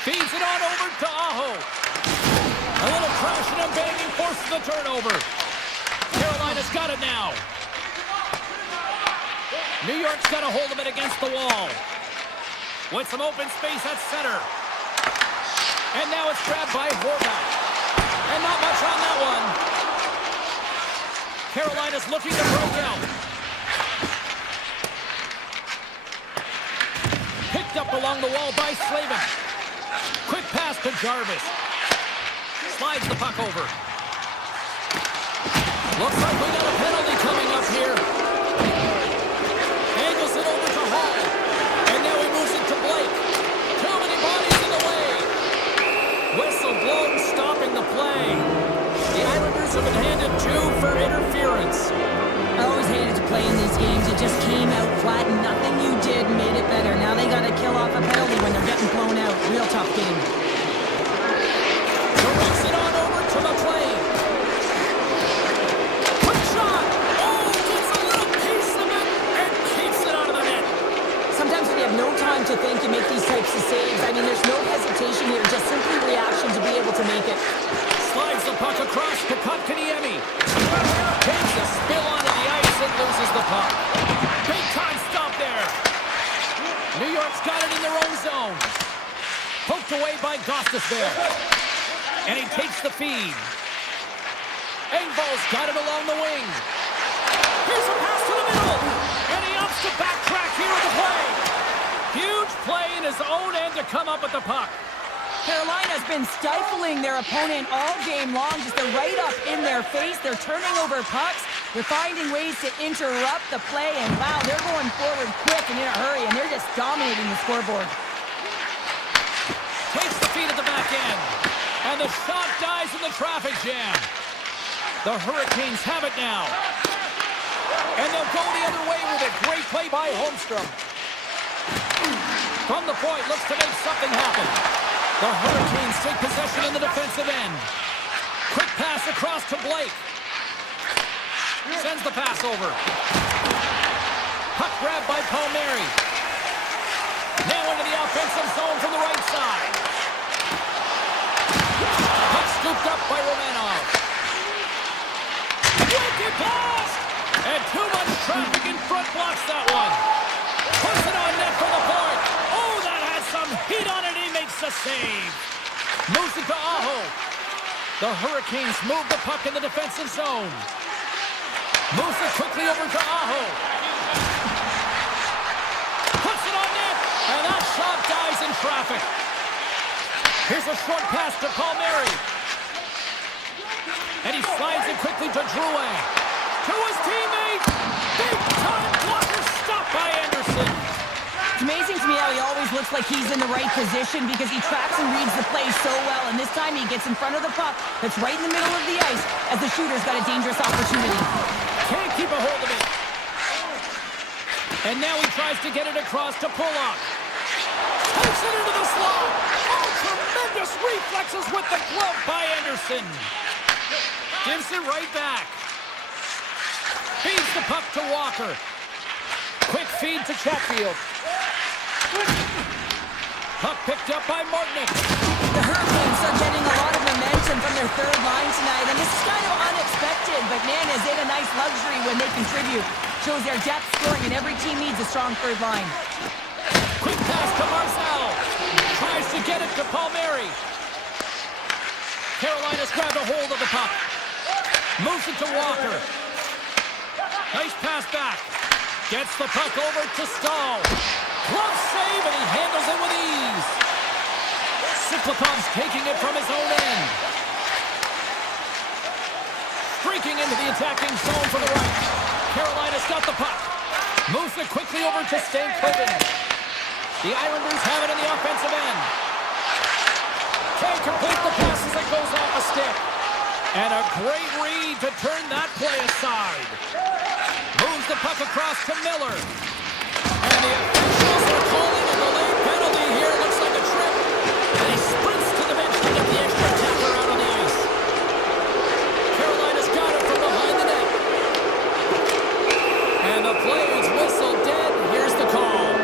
Feeds it on over to Aho. A little crashing and banging forces the turnover. Carolina's got it now. New York's got a hold of it against the wall. With some open space at center. And now it's grabbed by Horvath. And not much on that one. Carolina's looking to break out. Picked up along the wall by Slavin. Quick pass to Jarvis. Slides the puck over. Looks like we got a penalty coming up here. Angles it over to Hall. And now he moves it to Blake. Too many bodies in the way. Whistle blown, stopping the play. The Islanders have been handed 2 for interference. I always hated to play in these games. It just came out flat, and nothing you did made it better. Now they got to kill off a penalty when they're getting blown out. Real tough game. Directs it on over to McLean. Quick shot. Oh, gets a little piece of it and keeps it out of the net. Sometimes when you have no time to think, you make these types of saves. I mean, there's no hesitation here, just simply reaction to be able to make it. Slides the puck across to Kotkaniemi. Takes a spill onto the ice and loses the puck. Big time stop there. New York's got it in their own zone. Poked away by Gostisbehere. And he takes the feed. Engvall's got it along the wing. Here's a pass to the middle. And he opts to backtrack here with the play. Huge play in his own end to come up with the puck. Carolina's been stifling their opponent all game long. Just they're right up in their face. They're turning over pucks. They're finding ways to interrupt the play. And wow, they're going forward quick and in a hurry. And they're just dominating the scoreboard. Takes the feed at the back end. And the shot dies in the traffic jam. The Hurricanes have it now. And they'll go the other way with a great play by Holmstrom. From the point, looks to make something happen. The Hurricanes take possession in the defensive end. Quick pass across to Blake. Sends the pass over. Puck grabbed by Palmieri. Now into the offensive zone from the right side. Puck scooped up by Romanov. Wicked pass! And too much traffic in front blocks that one. Puts it on net for the point. Oh, that has some heat on it. He makes the save. Moves it to Aho. The Hurricanes move the puck in the defensive zone. Moves it quickly over to Aho. Puts it on net. And that shot dies in traffic. Here's a short pass to Palmieri. And he slides it quickly to Drouin. To his teammate. Big time blocker stopped by Anderson. It's amazing to me how he always looks like he's in the right position because he tracks and reads the play so well. And this time he gets in front of the puck that's right in the middle of the ice as the shooter's got a dangerous opportunity. Can't keep a hold of it. And now he tries to get it across to Pullock. Takes it into the slot. Oh, tremendous reflexes with the glove by Anderson. Gives it right back. Feeds the puck to Walker. Quick feed to Chatfield. Puck picked up by Martinick. The Hurricanes are getting a lot of momentum from their third line tonight, and this is kind of unexpected, but man, is it a nice luxury when they contribute. Shows their depth scoring, and every team needs a strong third line. Quick pass to Marcel. Tries to get it to Palmieri. Carolina's grabbed a hold of the puck. Moves it to Walker. Nice pass back. Gets the puck over to Stahl. Glove save, and he handles it with ease. Siklikov's taking it from his own end. Streaking into the attacking zone for the right. Carolina's got the puck. Moves it quickly over to Stankoven. The Islanders have it in the offensive end. Can't complete the pass as it goes off a stick. And a great read to turn that play aside. Moves the puck across to Miller. And the officials are calling a delayed penalty here. Looks like a trip. And he sprints to the bench to get the extra tackler out on the ice. Carolina's got it from behind the net. And the play is whistled dead. Here's the call.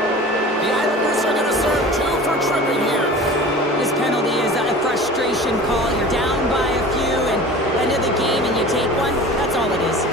The Islanders are going to serve 2 for tripping here. This penalty is a frustration call. You're down by a few, and end of the game, and you take one. That's all it is.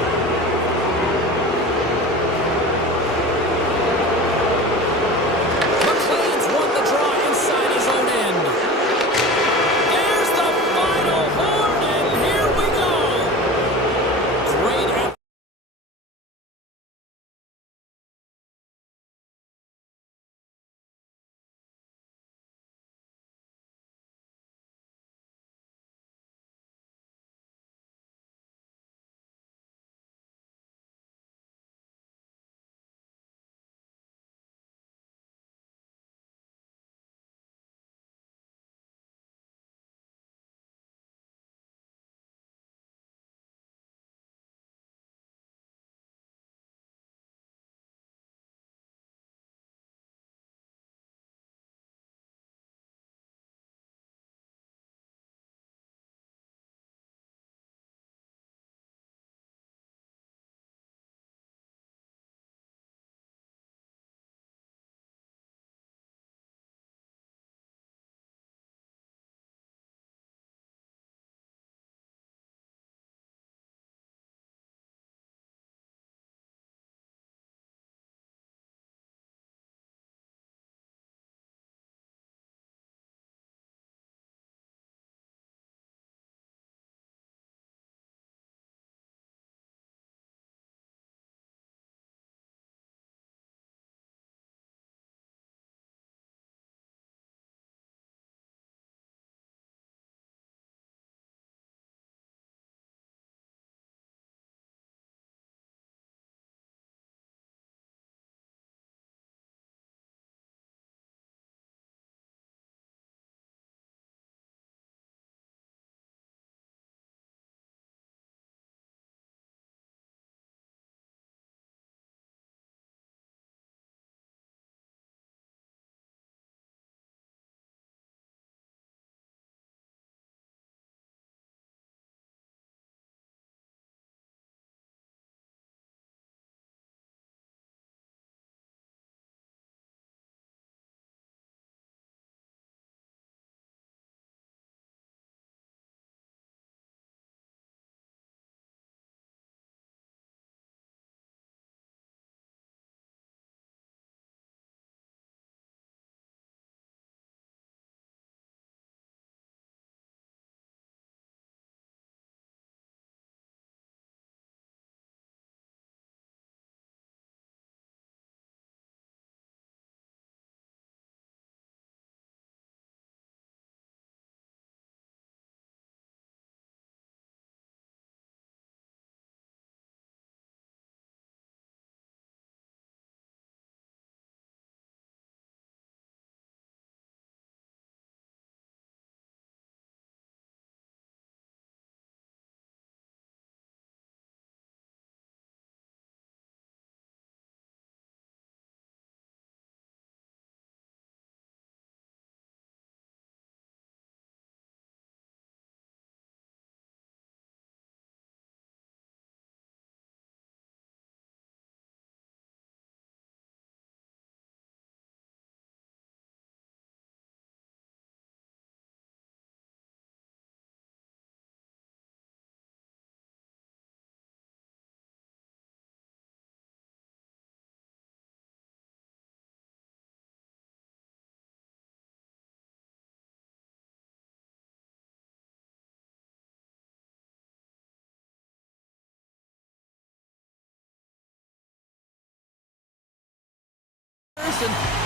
And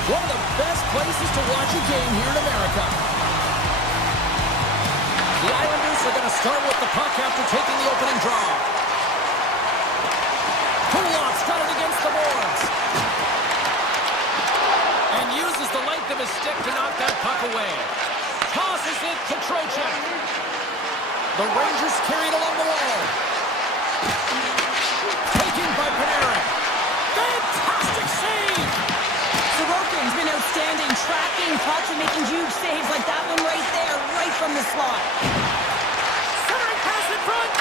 one of the best places to watch a game here in America. The Islanders are going to start with the puck after taking the opening draw. Kulop's got it against the boards. And uses the length of his stick to knock that puck away. Tosses it to Trocheck. The Rangers carry it along the wall. Taken by Panarin. Fantastic save! Sorokin's been outstanding, tracking pucks and making huge saves like that one right there, right from the slot. Centering pass in front.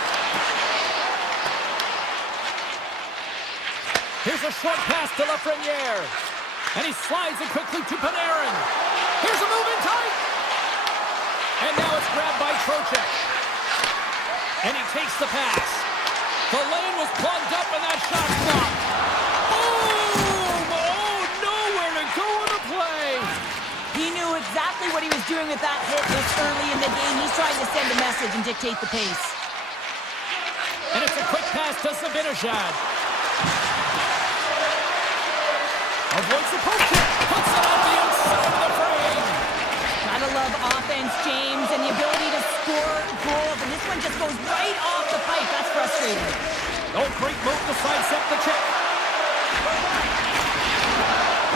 Here's a short pass to Lafreniere. And he slides it quickly to Panarin. Here's a move in tight. And now it's grabbed by Trocheck. And he takes the pass. The lane was plugged up and that shot blocked. Boom! Oh, nowhere to go in the play. He knew exactly what he was doing with that hit this early in the game. He's trying to send a message and dictate the pace. And it's a quick pass to Zibanejad. Avoids the poke kick. Puts it on the inside of the frame. Gotta love offense, James, and the ability to score goals. And this one just goes right off the pipe. That's frustrating. Oh, great move to sidestep the check.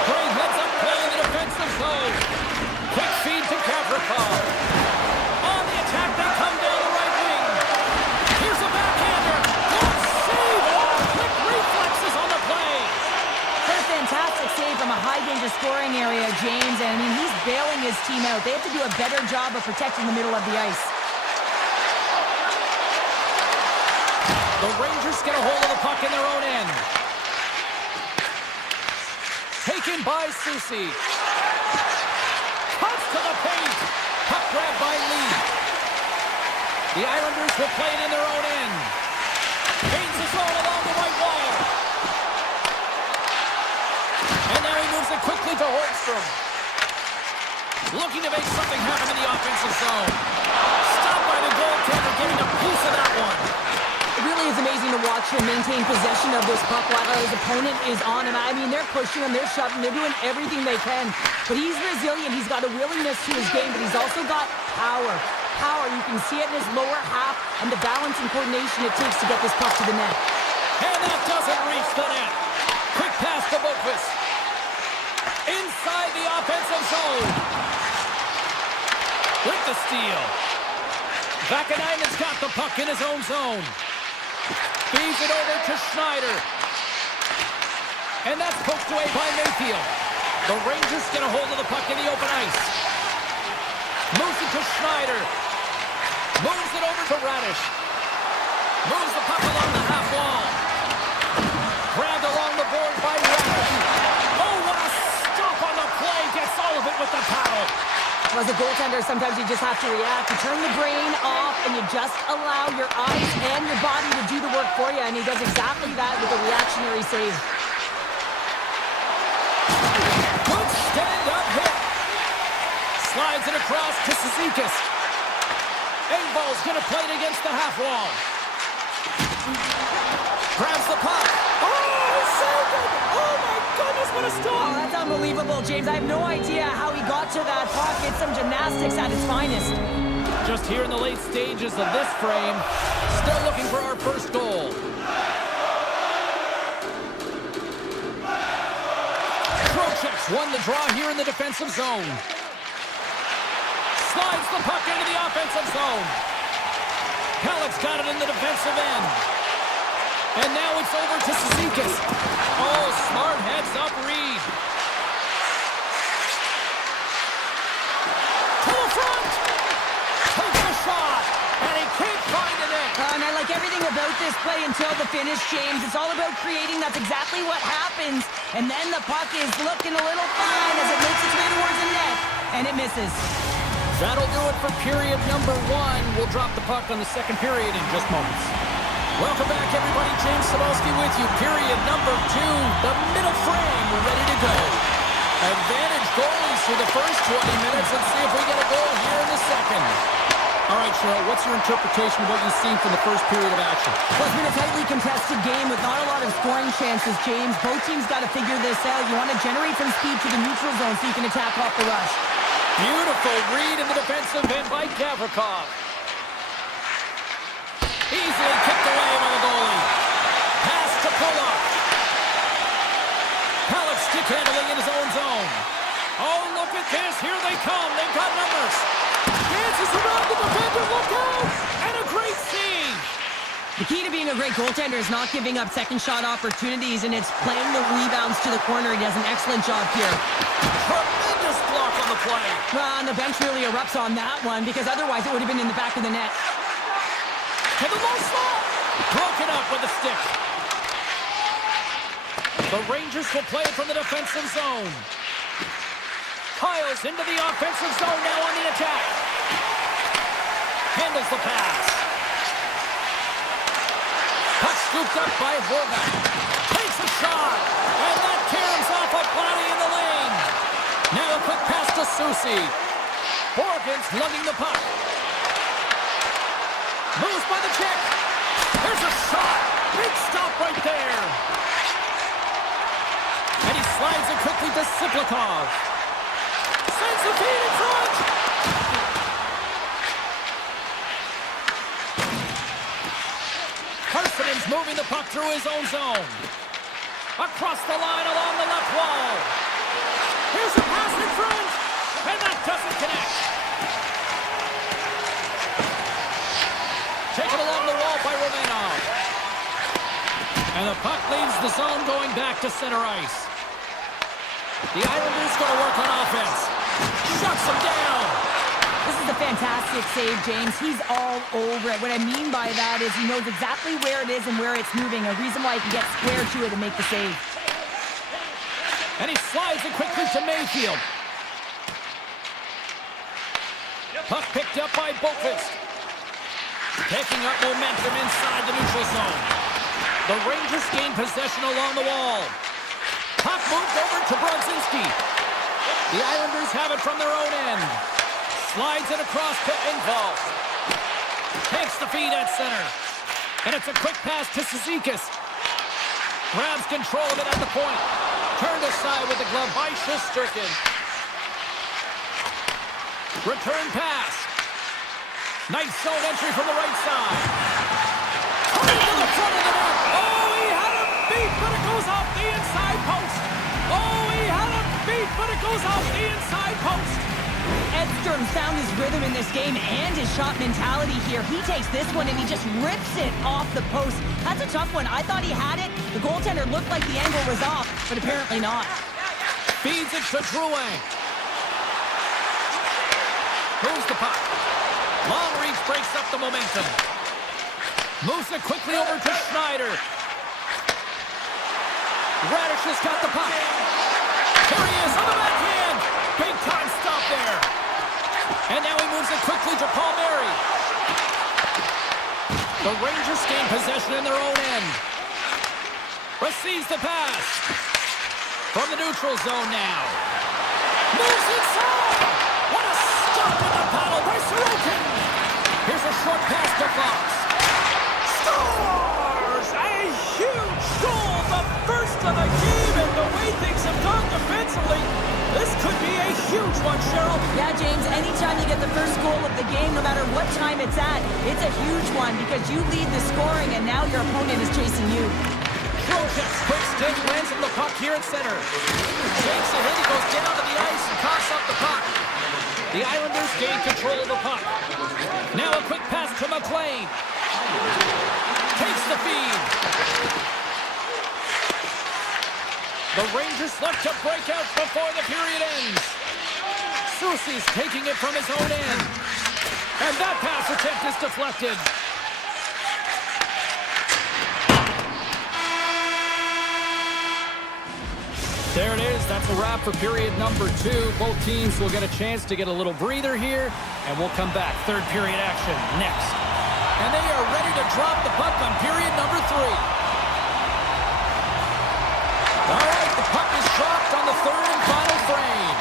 Great heads up play in the defensive zone. Quick feed to Gavrikov. On the attack, they come down the right wing. Here's a backhander. Good save. Oh, quick reflexes on the play. What a fantastic save from a high-danger scoring area, James. And I mean, he's bailing his team out. They have to do a better job of protecting the middle of the ice. The Rangers get a hold of the puck in their own end. Taken by Soucy. Cuts to the paint. Puck grabbed by Lee. The Islanders will play it in their own end. Gains the zone along the right wall. And now he moves it quickly to Holmstrom. Looking to make something happen in the offensive zone. Stopped by the goaltender, getting a piece of that one. It really is amazing to watch him maintain possession of this puck while his opponent is on him. I mean, they're pushing him, they're shoving, they're doing everything they can. But he's resilient. He's got a willingness to his game, but he's also got power. Power, you can see it in his lower half and the balance and coordination it takes to get this puck to the net. And that doesn't reach the net. Quick pass to Boqvist. Inside the offensive zone. With the steal. Vakanainen's got the puck in his own zone. Feeds it over to Schneider. And that's poked away by Mayfield. The Rangers get a hold of the puck in the open ice. Moves it to Schneider. Moves it over to Radish. Moves the puck along the half wall. Grabbed along the board by Radish. Oh, what a stop on the play. Gets all of it with the paddle. As a goaltender, sometimes you just have to react. You turn the brain off and you just allow your eyes and your body to do the work for you. And he does exactly that with a reactionary save. Good stand-up hit. Slides it across to Cizikas. Engvall's going to play it against the half wall. Grabs the puck. Oh, so good. Oh, my goodness, what a stop. Oh, that's unbelievable, James. I have no idea how he got to that puck. It's some gymnastics at its finest. Just here in the late stages of this frame, still looking for our first goal. Trocheck's won the draw here in the defensive zone. Slides the puck into the offensive zone. Halleck's got it in the defensive end. And now it's over to Cizikas. Oh, smart heads-up read. To the front. Takes a shot. And he can't find the net. And I like everything about this play until the finish, James. It's all about creating. That's exactly what happens. And then the puck is looking a little fine as it makes its way towards the net. And it misses. That'll do it for period number 1. We'll drop the puck on the second period in just moments. Welcome back, everybody. James Cebulski with you. Period number 2. The middle frame. We're ready to go. Advantage goalies for the first 20 minutes. Let's see if we get a goal here in the second. All right, right, Cheryl, what's your interpretation of what you've seen from the first period of action? Well, it's been a tightly contested game with not a lot of scoring chances, James. Both teams got to figure this out. You want to generate some speed to the neutral zone so you can attack off the rush. Beautiful read in the defensive end by Gavrikov. Easily kicked away by the goalie. Pass to Pulock. Pallet stick handling in his own zone. Oh, look at this. Here they come. They've got numbers. Dances around the defender. Look out. And a great save. The key to being a great goaltender is not giving up second shot opportunities, and it's playing the rebounds to the corner. He does an excellent job here. Tremendous block on the play. Well, and the bench really erupts on that one, because otherwise it would have been in the back of the net. To the low slot. Broken up with the stick. The Rangers will play from the defensive zone. Kyle's into the offensive zone now on the attack. Handles the pass. Puck scooped up by Horvath. Takes a shot. And that caroms off a body in the lane. Now a quick pass to Susie. Borgen's lugging the puck. Moves by the check. There's a shot. Big stop right there. And he slides it quickly to Siplikov. Sends the feed in front. Karsonen's moving the puck through his own zone. Across the line along the left wall. Here's a pass in front. And that doesn't connect. Taken along the wall by Romanov. And the puck leaves the zone going back to center ice. The Islanders going to work on offense. Shuts him down. This is a fantastic save, James. He's all over it. What I mean by that is he knows exactly where it is and where it's moving. A reason why he can get square to it and make the save. And he slides it quickly to Mayfield. Puck picked up by Boqvist. Picking up momentum inside the neutral zone. The Rangers gain possession along the wall. Puck moved over to Brodzinski. The Islanders have it from their own end. Slides it across to Engvall. Takes the feed at center. And it's a quick pass to Cizikas. Grabs control of it at the point. Turned aside with the glove by Shesterkin. Return pass. Nice zone entry from the right side. Coming to the front of the net. Oh, he had him beat, but it goes off the inside post. Oh, he had him beat, but it goes off the inside post. Edstrom found his rhythm in this game and his shot mentality here. He takes this one and he just rips it off the post. That's a tough one. I thought he had it. The goaltender looked like the angle was off, but apparently not. Feeds it to Drouin. Moves the puck. Long reach breaks up the momentum. Moves it quickly over to Schneider. Radish has got the puck. There he is on the backhand. Big time stop there. And now he moves it quickly to Palmieri. The Rangers gain possession in their own end. Receives the pass. From the neutral zone now. Moves inside. What a stop with the paddle by Sorokin. Here's a short pass to Fox. Scores! A huge goal, the first of the game, and the way things have gone defensively, this could be a huge one, Cheryl. Yeah, James, anytime you get the first goal of the game, no matter what time it's at, it's a huge one because you lead the scoring and now your opponent is chasing you. Trocheck's quick stick lands on the puck here at center. Takes a hit, he goes down to the ice and coughs up the puck. The Islanders gain control of the puck. Now a quick pass to McLean. Takes the feed. The Rangers look to break out before the period ends. Susie's taking it from his own end. And that pass attempt is deflected. There it is. That's a wrap for period number 2. Both teams will get a chance to get a little breather here, and we'll come back. Third period action next. And they are ready to drop the puck on period number 3. All right, the puck is dropped on the third and final frame.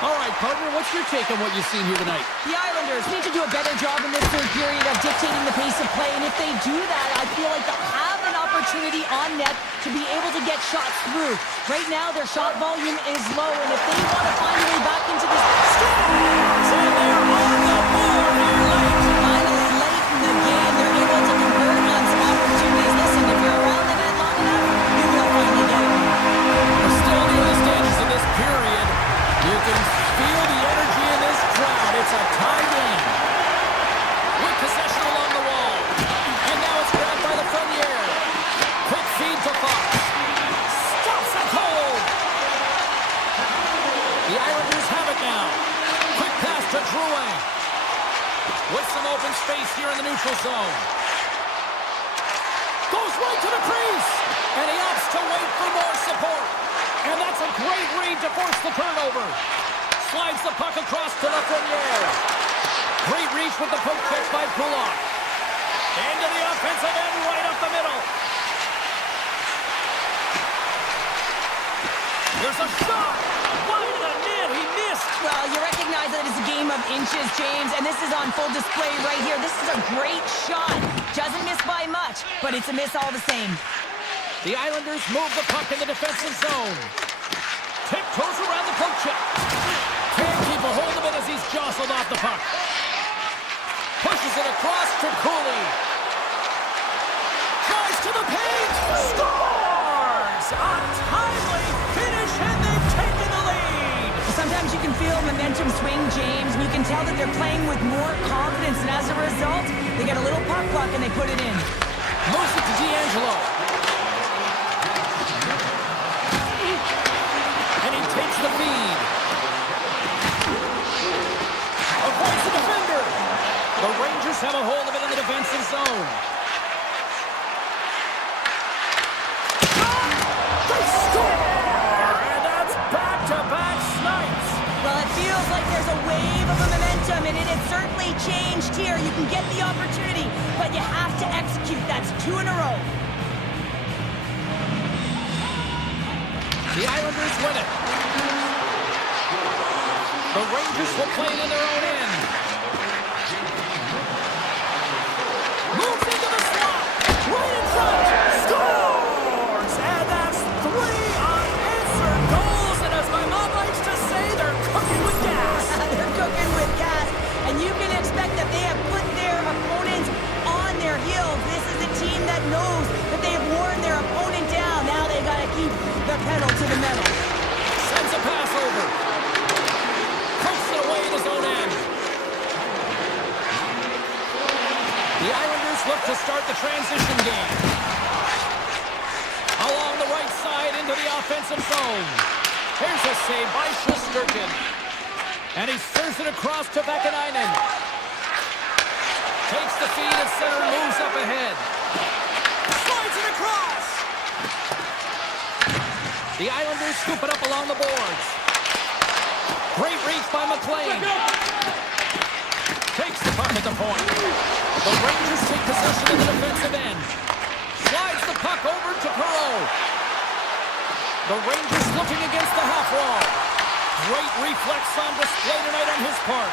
All right, partner, what's your take on what you've seen here tonight? The Islanders need to do a better job in this third period of dictating the pace of play, and if they do that, I feel like they'll have an opportunity on net to be able to get shots through. Right now, their shot volume is low, and if they want to find a way back into this... And they're on the board here late. Finally, late in the game, they're able to convert on some opportunities. Listen, if you're around the net long enough, you will finally get it. We're still in the early stages of this period. You can feel the energy in this crowd. It's a tie game. With possession along the wall. And now it's grabbed by the Frenier. Quick feed to Fox. Stops it cold. The Islanders have it now. Quick pass to Drouin. With some open space here in the neutral zone. Goes right to the crease. And he opts to wait for more support. And that's a great read to force the turnover. Slides the puck across to the Frenier. Great reach with the poke check by Kulak. Into the offensive end, right up the middle. There's a shot. Wide of the net. He missed. Well, you recognize that it's a game of inches, James, and this is on full display right here. This is a great shot. Doesn't miss by much, but it's a miss all the same. The Islanders move the puck in the defensive zone. Tiptoes around the poke check. Can't keep a hold of it as he's jostled off the puck. Pushes it across to Cooley. Tries to the paint. Scores! A timely finish, and they've taken the lead. Sometimes you can feel momentum swing, James, and you can tell that they're playing with more confidence, and as a result, they get a little puck luck and they put it in. Moves it to D'Angelo. And he takes the feed. Avoids the defender. The Rangers have a hold of it in the defensive zone. They score! And that's back-to-back snipes. Well, it feels like there's a wave of momentum, and it has certainly changed here. You can get the opportunity, but you have to execute. That's 2 in a row. The Islanders win it. The Rangers will play it in their own end. Moves into the slot. Right in front. Scores! And that's 3 unanswered goals. And as my mom likes to say, they're cooking with gas. They're cooking with gas, and you can expect that they have put their opponents on their heels. This is a team that knows that they have worn their opponent down. Now they got to keep the pedal to the metal. Sends a pass over. Pokes it away in his own end. The Islanders look to start the transition game. Along the right side into the offensive zone. Here's a save by Shesterkin. And he serves it across to Vakanainen. Takes the feed at center, moves up ahead. Slides it across. The Islanders scoop it up along the boards. Great reach by McLean. Takes the puck at the point. The Rangers take possession in the defensive end. Slides the puck over to Perreault. The Rangers looking against the half wall. Great reflex on display tonight on his part.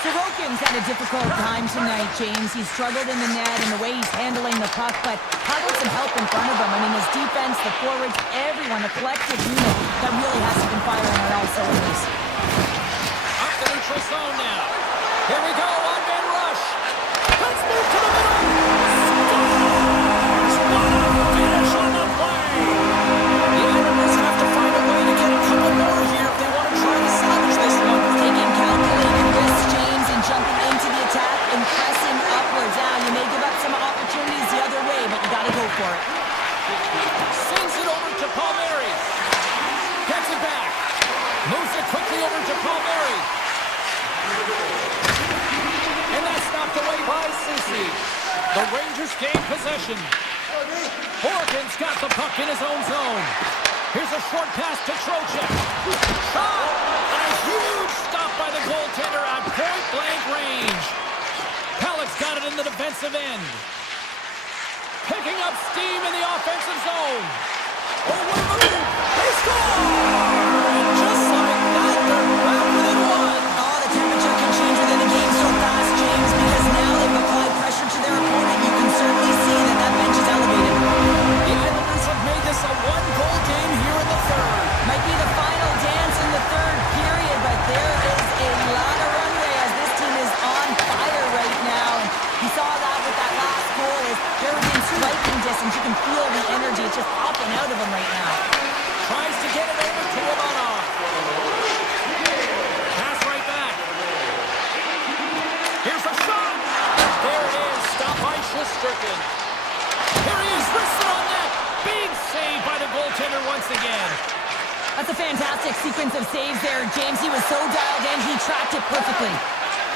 Sorokin's had a difficult time tonight, James. He's struggled in the net and the way he's handling the puck, but how about some help in front of him? I mean, his defense, the forwards, everyone, a collective unit that really has to be firing on all cylinders. Up the neutral zone now. Here we go, one-man rush. Let's move to the middle. Scores! What a finish on the play. The Islanders have to find a way to get a couple more here if they want to try to salvage this one. Taking calculated risks, James, and jumping into the attack and pressing upwards. Now, you may give up some opportunities the other way, but you got to go for it. Sends it over to Palmieri. Gets it back. Moves it quickly over to Palmieri. And that's knocked away by Soucy. The Rangers gain possession. Horgan's got the puck in his own zone. Here's a short pass to Trocheck. Shot! And a huge stop by the goaltender at point-blank range. Pellick's got it in the defensive end. Picking up steam in the offensive zone. Oh, what a move! They score! And just like that, they're back stricken. Here he is, wristed on net. Big save by the goaltender once again. That's a fantastic sequence of saves there, James. He was so dialed in, he tracked it perfectly.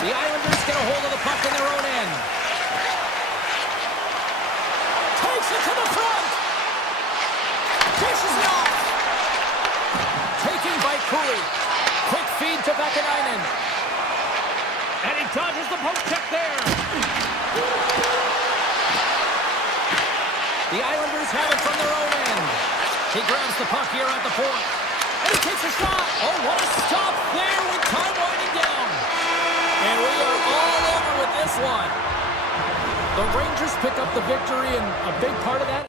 The Islanders get a hold of the puck in their own end. Takes it to the front. Pushes it off. Taking by Cooley. Quick feed to Vakanainen. And he dodges the poke check there. The Islanders have it from their own end. He grabs the puck here at the point. And he takes a shot. Oh, what a stop there with time winding down. And we are all over with this one. The Rangers pick up the victory, and a big part of that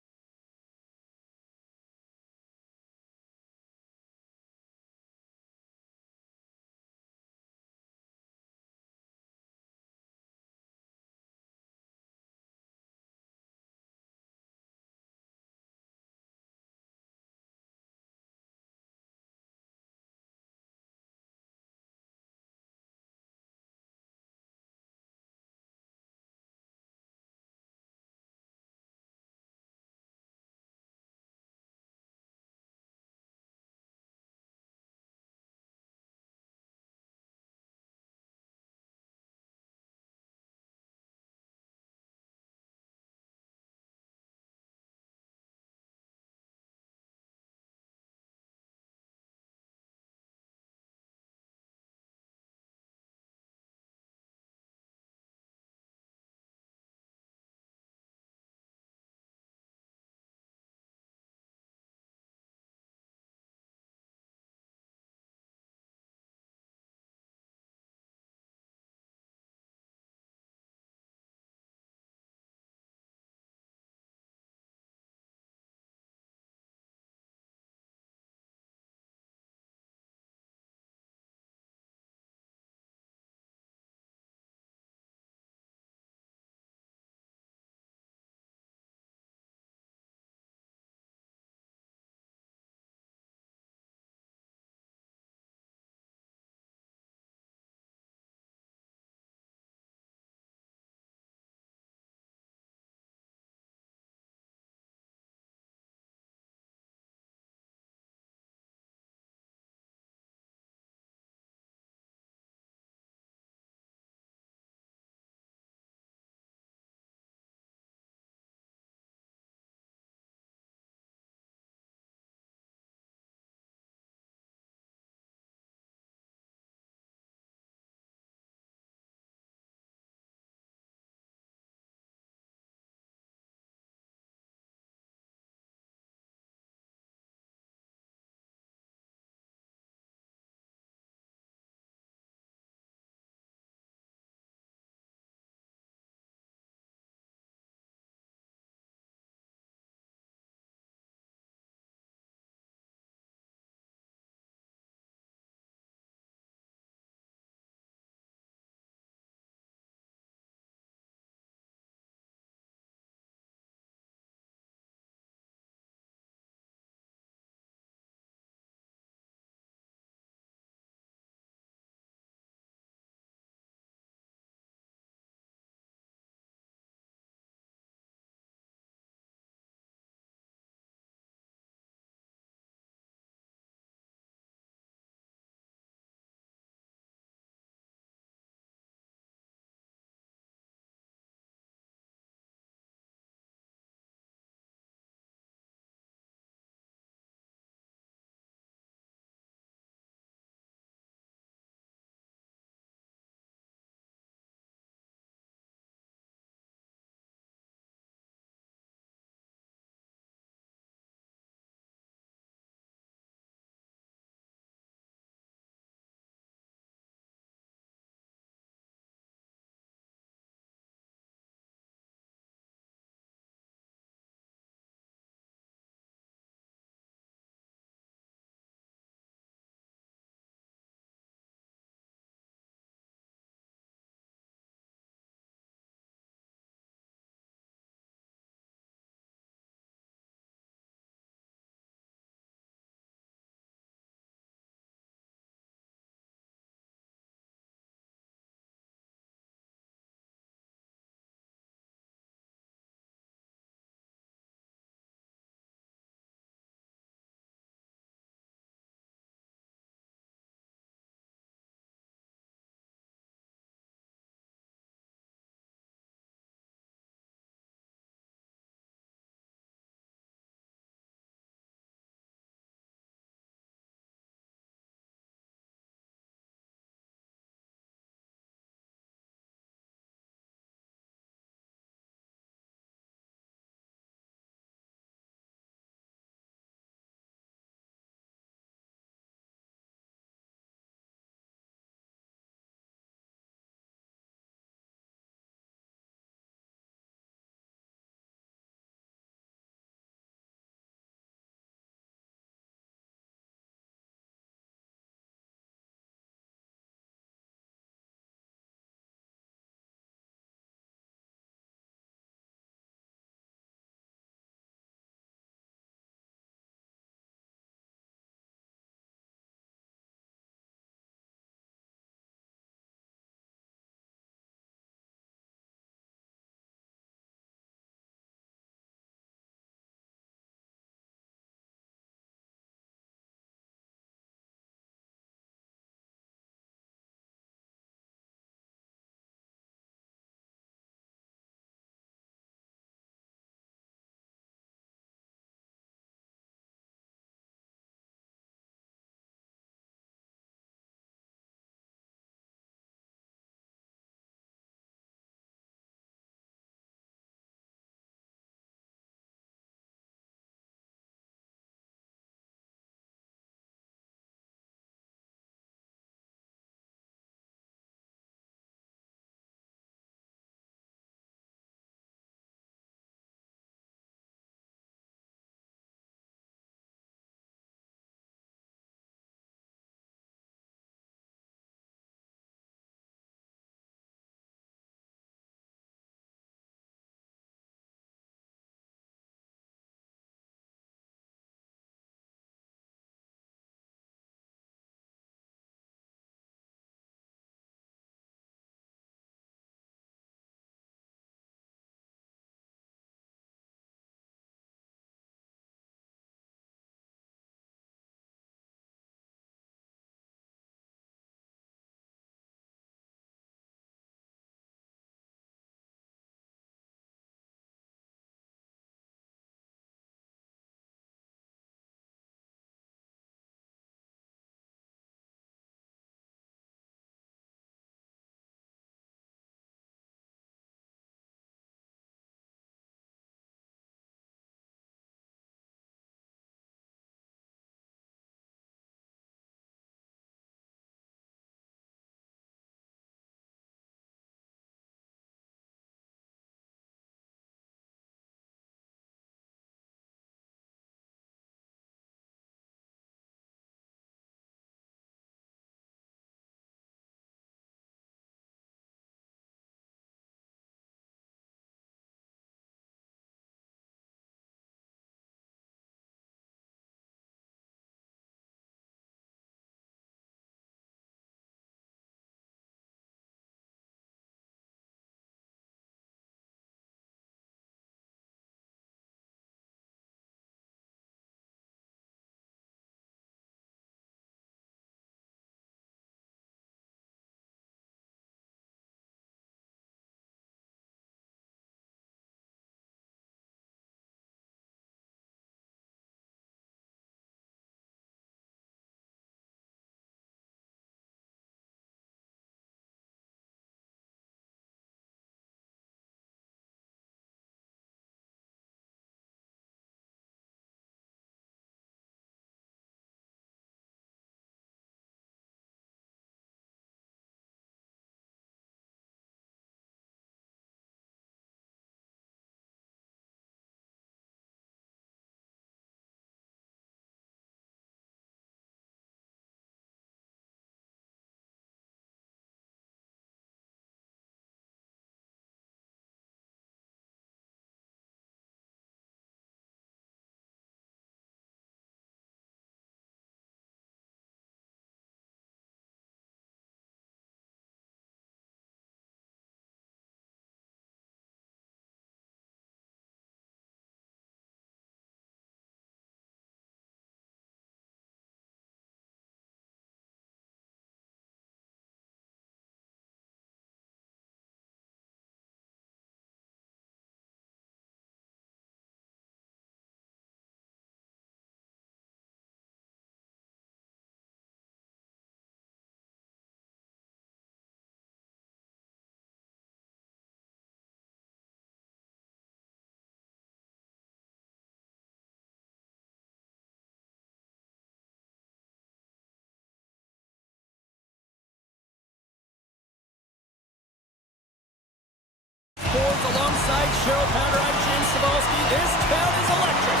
Barrel Pounder, I'm James Cebulski. This town is electric.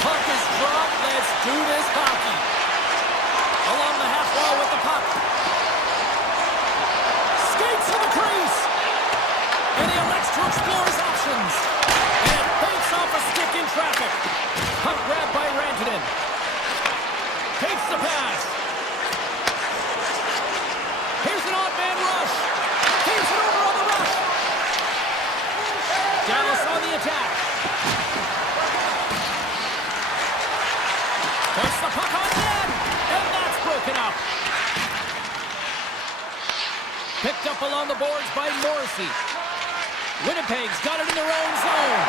Puck is dropped. Let's do this hockey. Along the half wall with the puck. Skates to the crease. And he elects to explore his options. And banks off a stick in traffic. Puck grabbed by Rantanen. Takes the pass. Here's an odd man rush. Keeps it over on the rush. Dallas on the attack. Puts the puck on net. And that's broken up. Picked up along the boards by Morrissey. Winnipeg's got it in their own zone.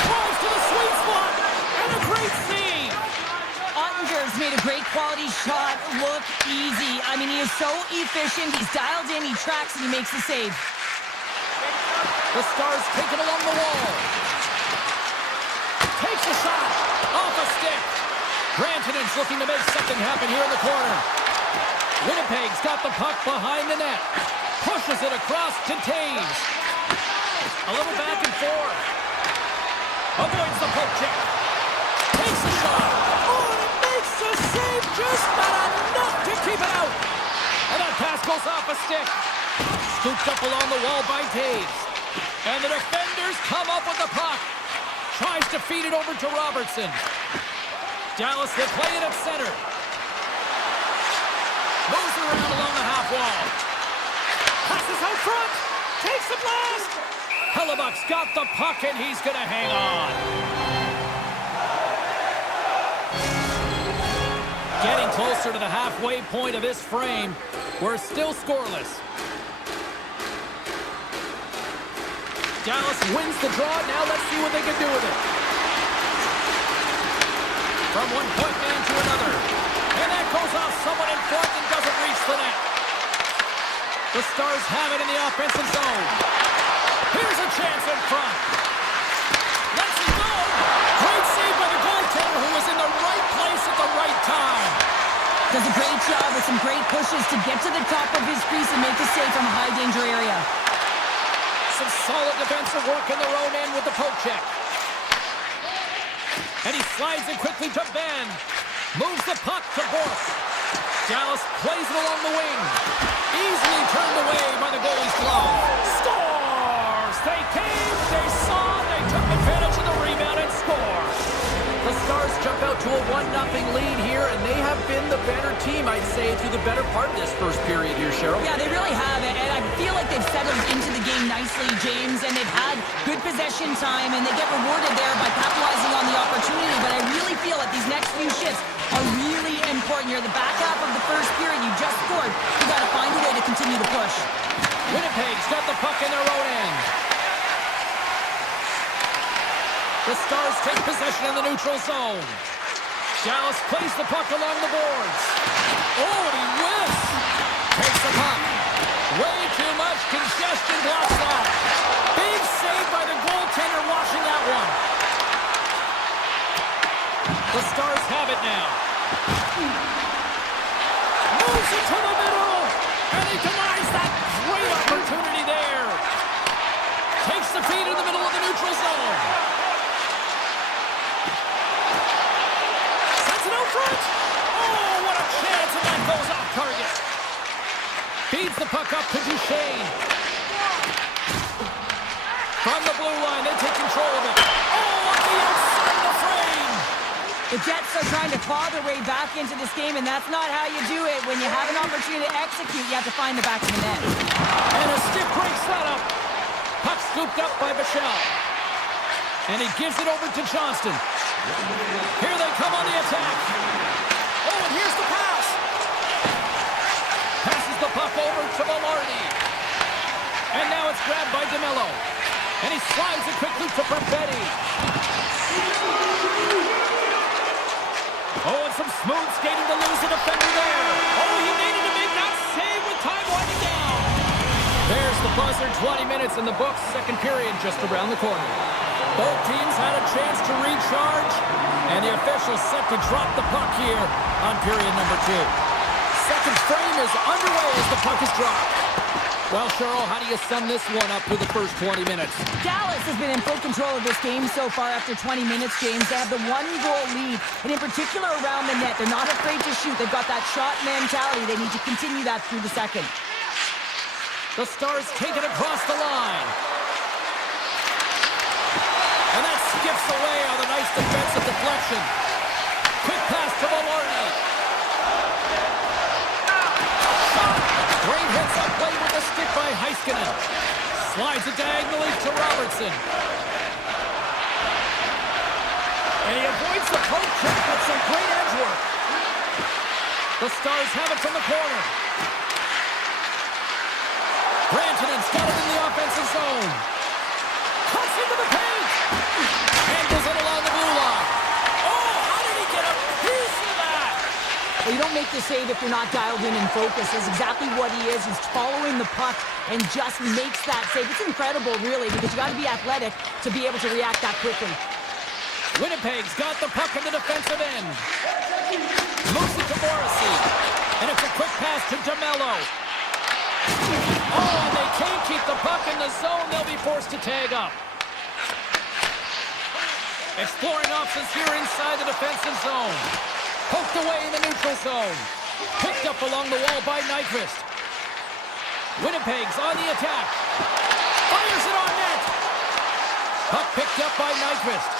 Drives to the sweet spot. And a great save. Ottinger's made a great quality shot look easy. I mean, he is so efficient. He's dialed in, he tracks, and he makes the save. The Stars take it along the wall. Takes a shot. Off a stick. Rantanen's looking to make something happen here in the corner. Winnipeg's got the puck behind the net. Pushes it across to Taves. A little back and forth. Avoids the poke check. Takes a shot. Oh, and it makes the save, just not enough to keep it out. And that pass goes off a stick. Scooped up along the wall by Taves. And the defenders come up with the puck. Tries to feed it over to Robertson. Dallas, they play it at center. Moves around along the half wall. Passes out front. Takes the blast. Hellebuck's got the puck, and he's going to hang on. Getting closer to the halfway point of this frame. We're still scoreless. Dallas wins the draw. Now let's see what they can do with it. From one point man to another. And that goes off someone in front and doesn't reach the net. The Stars have it in the offensive zone. Here's a chance in front. Lets it go. Great save by the goaltender who was in the right place at the right time. Does a great job with some great pushes to get to the top of his crease and make the save from a high danger area. Some solid defensive work in their own end with the poke check. And he slides it quickly to Ben. Moves the puck to Bork. Dallas plays it along the wing. Easily turned away by the goalie's glove. Scores! They came, they saw, they took advantage of the rebound and score. The Stars jump out to a 1-0 lead here, and they have been the better team, I'd say, through the better part of this first period here, Cheryl. Yeah, they really have it, and I feel like they've settled into the game nicely, James, and they've had good possession time, and they get rewarded there by capitalizing on the opportunity, but I really feel that these next few shifts are really important. You're the back half of the first period, you just scored. You got to find a way to continue to push. Winnipeg's got the puck in their own end. The Stars take possession in the neutral zone. Dallas plays the puck along the boards. Oh, and he whiffs. Takes the puck. Way too much congestion blocks that. Big save by the goaltender washing that one. The Stars have it now. Moves it to the middle. And he denies that great opportunity there. Takes the feed in the middle of the neutral zone. Front. Oh, what a chance, and that goes off target. Feeds the puck up to Duchesne. From the blue line, they take control of it. Oh, at the outside of the frame. The Jets are trying to claw their way back into this game, and that's not how you do it. When you have an opportunity to execute, you have to find the back of the net. And a stick breaks that up. Puck scooped up by Bichelle. And he gives it over to Johnston. Here they come on the attack. Oh, and here's the pass. Passes the puck over to Velarde. And now it's grabbed by DeMello. And he slides it quickly to Perfetti. Oh, and some smooth skating to lose the defender there. Oh, he needed to make that save with time winding down. There's the buzzer, 20 minutes in the books. Second period just around the corner. Both teams had a chance to recharge, and the officials set to drop the puck here on period number 2. Second frame is underway as the puck is dropped. Well, Cheryl, how do you sum this one up through the first 20 minutes? Dallas has been in full control of this game so far after 20 minutes, James. They have the one-goal lead, and in particular around the net. They're not afraid to shoot. They've got that shot mentality. They need to continue that through the second. The Stars take it across the line. And that skips away on a nice defensive deflection. Quick pass to Maloney. Great hits up play with the stick by Heiskanen. Slides it diagonally to Robertson. And he avoids the poke check with some great edge work. The Stars have it from the corner. Rantanen's got it in the offensive zone. Cuts into the paint. Handles it along the blue line. Oh, how did he get a piece of that? Well, you don't make the save if you're not dialed in and focused. That's exactly what he is. He's following the puck and just makes that save. It's incredible, really, because you got to be athletic to be able to react that quickly. Winnipeg's got the puck in the defensive end. Moves it to Morrissey. And it's a quick pass to DeMello. Oh, and they can't keep the puck in the zone. They'll be forced to tag up. Exploring options here inside the defensive zone. Poked away in the neutral zone. Picked up along the wall by Nyquist. Winnipeg's on the attack. Fires it on net. Puck picked up by Nyquist.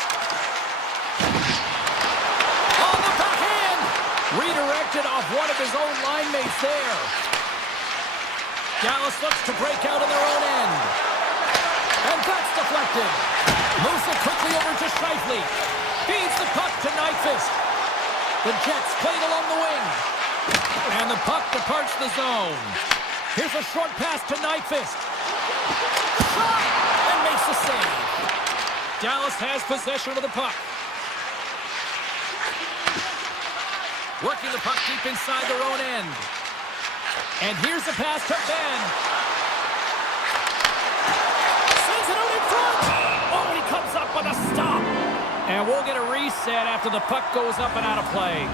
On the backhand. Redirected off one of his own line mates there. Dallas looks to break out in their own end. And that's deflected. Moves it quickly over to Scheifele. Feeds the puck to Nyquist. The Jets played along the wing. And the puck departs the zone. Here's a short pass to Nyquist. Shot! And makes the save. Dallas has possession of the puck. Working the puck deep inside their own end. And here's a pass to Ben. Sends it out in front. Oh, and he comes up with a stop. And we'll get a reset after the puck goes up and out of play.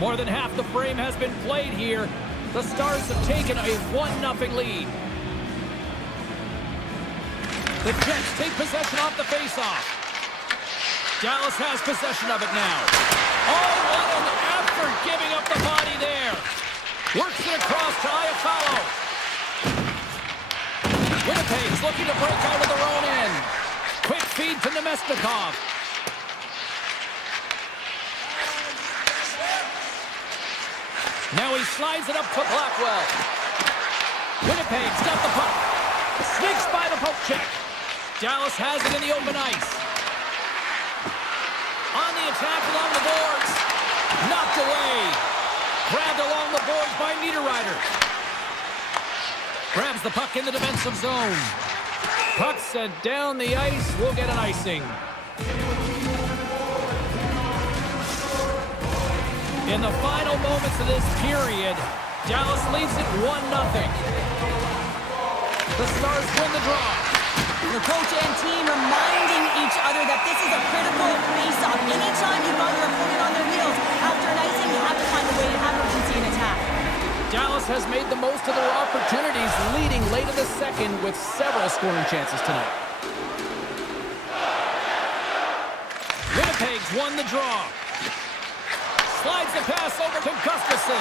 More than half the frame has been played here. The Stars have taken a 1-0 lead. The Jets take possession off the faceoff. Dallas has possession of it now. Oh, what an effort giving up the body there. Works it across to Iafallo. Winnipeg's looking to break out of their own end. Quick feed to Nemestikov. Now he slides it up to Blackwell. Winnipeg's got the puck. Sneaks by the poke check. Dallas has it in the open ice. On the attack along the boards. Knocked away. Grabbed along the boards by Niederreiter. Grabs the puck in the defensive zone. Puck sent down the ice. We'll get an icing. In the final moments of this period, Dallas leads it 1-0. The Stars win the draw. The coach and team reminding each other that this is a critical face-off. Anytime you've got your opponent on their heels, after an icing, you have to find a way to have urgency in attack. Dallas has made the most of their opportunities, leading late in the second with several scoring chances tonight. Winnipeg's won the draw. Slides the pass over to Gustafsson.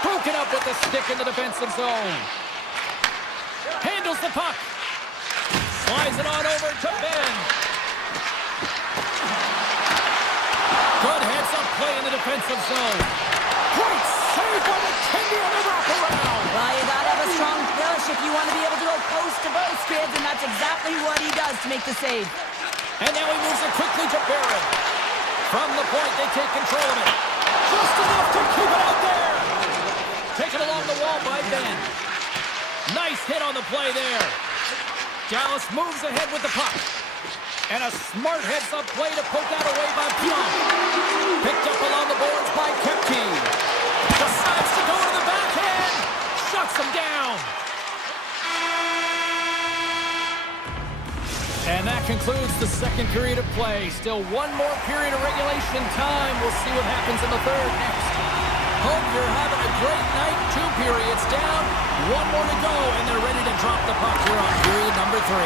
Broken up with the stick in the defensive zone. Handles the puck. Slides it on over to Ben. Good heads-up play in the defensive zone. Great save by the Kendi on the wraparound. Well, you gotta have a strong push if you want to be able to go coast to coast, kids, and that's exactly what he does to make the save. And now he moves it quickly to Barron. From the point, they take control of it. Just enough to keep it out there. Taken along the wall by Ben. Nice hit on the play there. Dallas moves ahead with the puck. And a smart heads-up play to poke that away by Pionk. Picked up along the boards by Kepke. Decides to go to the backhand. Shuts him down. And that concludes the second period of play. Still one more period of regulation time. We'll see what happens in the third next. Hope you're having a great night. 2 periods down, 1 more to go, and they're ready to drop the puck here on period number 3.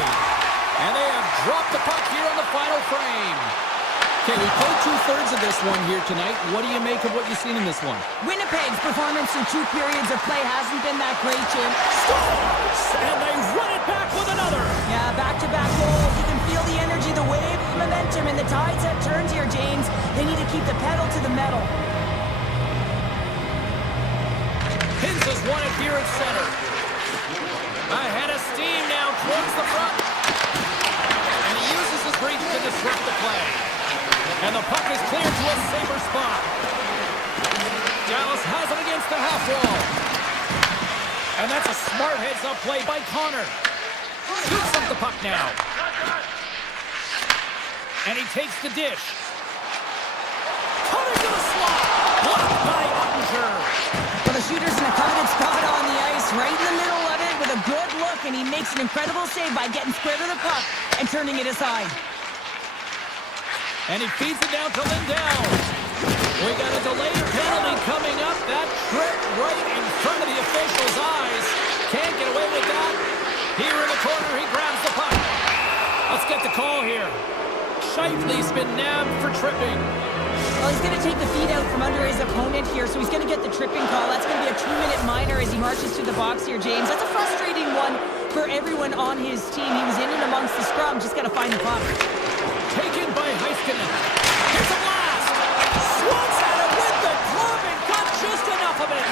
And they have dropped the puck here on the final frame. Okay, we played 2/3 of this one here tonight. What do you make of what you've seen in this one? Winnipeg's performance through 2 periods of play hasn't been that great, Jim. Scores! And they run it back with another. Yeah, back-to-back goals. You can feel the energy, the wave of momentum, and the tides have turned here, James. They need to keep the pedal to the metal. Hins has won it here at center. Ahead of steam now towards the front. And he uses his reach to disrupt the play. And the puck is cleared to a safer spot. Dallas has it against the half wall. And that's a smart heads-up play by Connor. Shoots up the puck now. And he takes the dish. Cutting to the slot. Blocked by Ottinger. Well, the shooter's in a coveted spot on the ice, right in the middle of it with a good look, and he makes an incredible save by getting square to the puck and turning it aside. And he feeds it down to Lindell. We got a delayed penalty coming up. That trip right in front of the official's eyes. Can't get away with that. Here in the corner, he grabs the puck. Let's get the call here. Shifley's been nabbed for tripping. Well, he's going to take the feet out from under his opponent here, so he's going to get the tripping call. That's going to be a 2-minute minor as he marches through the box here, James. That's a frustrating one for everyone on his team. He was in and amongst the scrum, just got to find the puck. Taken by Heiskanen. Here's a blast. Swats at it with the glove and got just enough of it.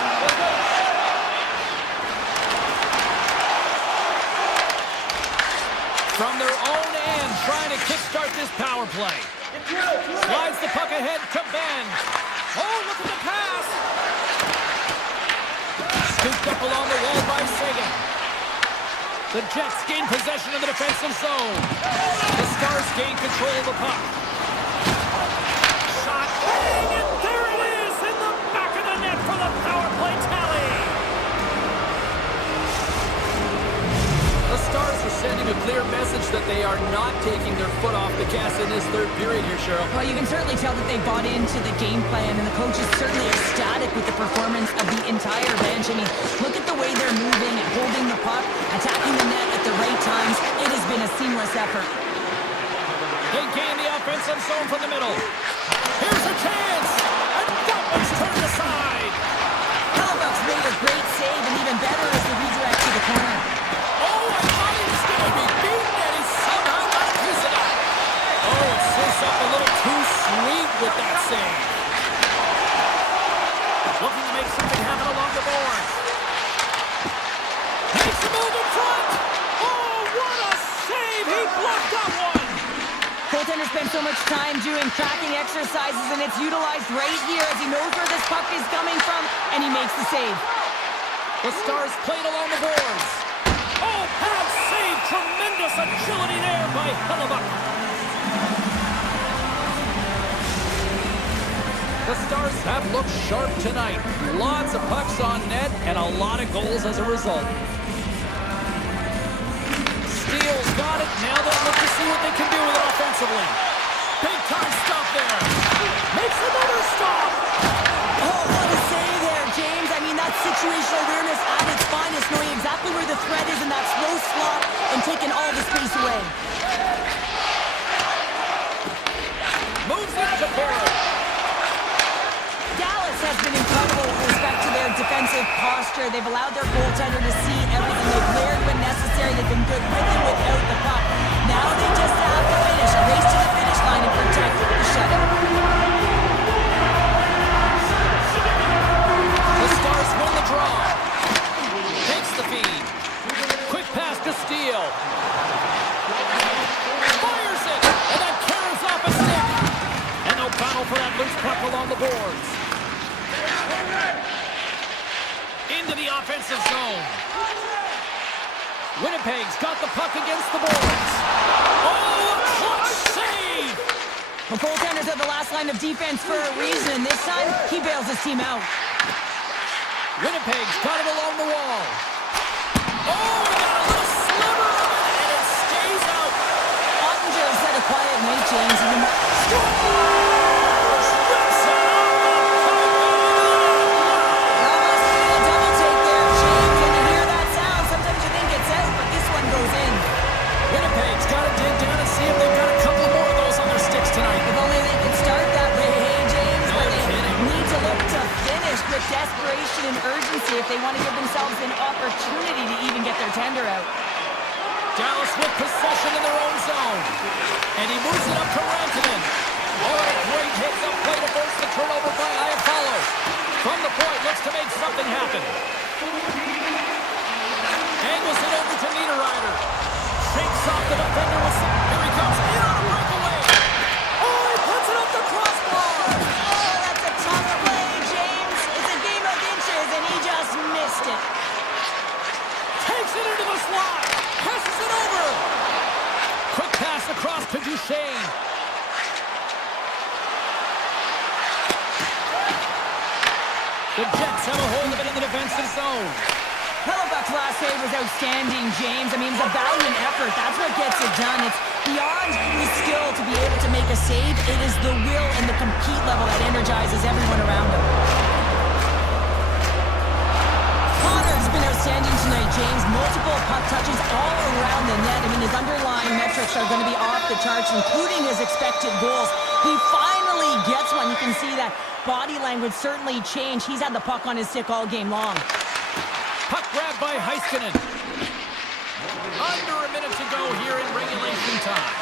From their own end, trying to kickstart this power play. Slides the puck ahead to Ben. Oh, look at the pass. Scooped up along the wall by Sagan. The Jets gain possession of the defensive zone. The Stars gain control of the puck. Shot, bang, and there it is in the back of the net for the power play tally. The Stars are sending a clear message that they are not taking their foot off the gas in this 3rd period here, Cheryl. Well, you can certainly tell that they bought into the game plan, and the coach is certainly ecstatic with the performance of the entire bench. I mean, look at the way they're moving and holding the puck, attacking the net at the right times. It has been a seamless effort. They gain the offensive zone from the middle. Here's a chance, and that one's turned aside. Hellebuyck's made a great save, and even better is the redirect to the corner. Oh, I thought he was going to be beaten, and he somehow got a piece of that. Oh, it sits up a little too sweet with that save. Looking to make something happen along the boards. Makes a move in front. Oh, what a save. He blocked that one. Goaltender spent so much time doing tracking exercises, and it's utilized right here as he knows where this puck is coming from, and he makes the save. The Stars played along the boards. Oh, pad save. Tremendous agility there by Hellebuyck. The Stars have looked sharp tonight. Lots of pucks on net and a lot of goals as a result. Steele's got it. Now they'll look to see what they can do with it offensively. Big time stop there. Makes another stop. Oh, what a save there, James. I mean, that's situational awareness at its finest, knowing exactly where the threat is in that slow slot and taking all the space away. Moves it to Barrett. Dallas has been incredible with respect to their defensive posture. They've allowed their goaltender to see everything. They've cleared when necessary. They've been good with and without the puck. Now they just have to finish, race to the finish line and protect the shutout. The Stars win the draw. Takes the feed. Quick pass to Steele. Fires it, and that carries off a stick. And no battle for that loose puck along the boards. Into the offensive zone. Winnipeg's got the puck against the boards. Oh, a clutch save! The goaltenders are the last line of defense for a reason. This time, he bails his team out. Winnipeg's got it along the wall. Oh, he got a little sliver of it, and it stays out. Ottinger has had a quiet night, James. And Scores! Rips it out of the goaltender out. Dallas with possession in their own zone. And he moves it up to Rantanen. Oh, a great hits up play to force the turnover by Iafallo. From the point, looks to make something happen. Angles it over to Niederreiter. Shakes off the defender with some... Here he comes, in on a breakaway. Oh, he puts it up the crossbar. Oh, that's a tough play, James. It's a game of inches, and he just missed it. Takes it into the slot. Passes it over. Quick pass across to Duchesne. The Jets have a hold of it in the defensive zone. Hellebuyck's last save was outstanding, James. I mean, it's a valiant effort. That's what gets it done. It's beyond the skill to be able to make a save. It is the will and the compete level that energizes everyone around him. Connor's been outstanding tonight, James. Multiple puck touches all around the net. I mean, his underlying metrics are going to be off the charts, including his expected goals. He finally gets one. You can see that body language certainly changed. He's had the puck on his stick all game long. Puck grabbed by Heiskanen. Under a minute to go here in regulation time.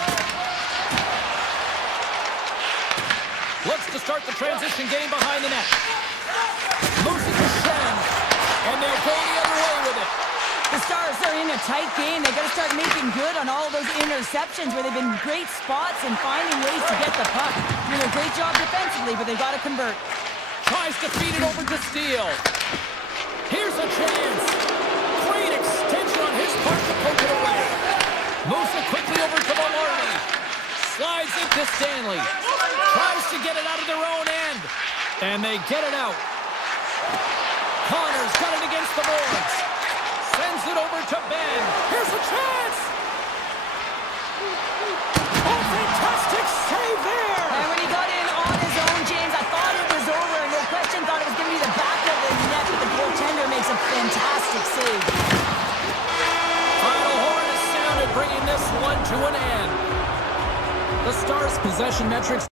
Looks to start the transition game behind the net. Moves it to Shen. And they'll go the other way with it. The Stars are in a tight game. They got to start making good on all those interceptions where they've been great spots and finding ways to get the puck. Doing a great job defensively, but they've got to convert. Tries to feed it over to Steele. Here's a chance. Great extension on his part to poke it away. Moves it quickly over to Maloney. Slides it to Stanley. Tries to get it out of their own end. And they get it out. Connor's got it against the boards. Sends it over to Ben. Here's a chance. Oh, fantastic save there. And when he got in on his own, James, I thought it was over. No question, thought it was going to be the back of the net, but the goaltender makes a fantastic save. Final horn is sounded, bringing this one to an end. The Stars' possession metrics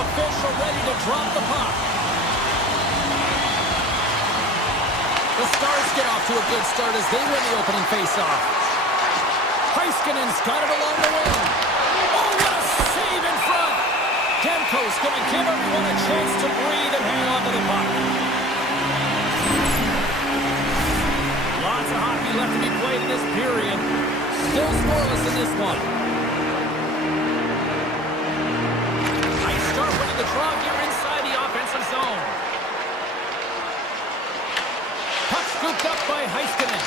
official ready to drop the puck. The Stars get off to a good start as they win the opening faceoff. Heiskanen's got it along the wing. Oh, what a save in front! Demko's going to give everyone a chance to breathe and hang on to the puck. Lots of hockey left to be played in this period. Still scoreless in this one. Nice start winning the draw here inside the offensive zone. Puck scooped up by Heiskanen.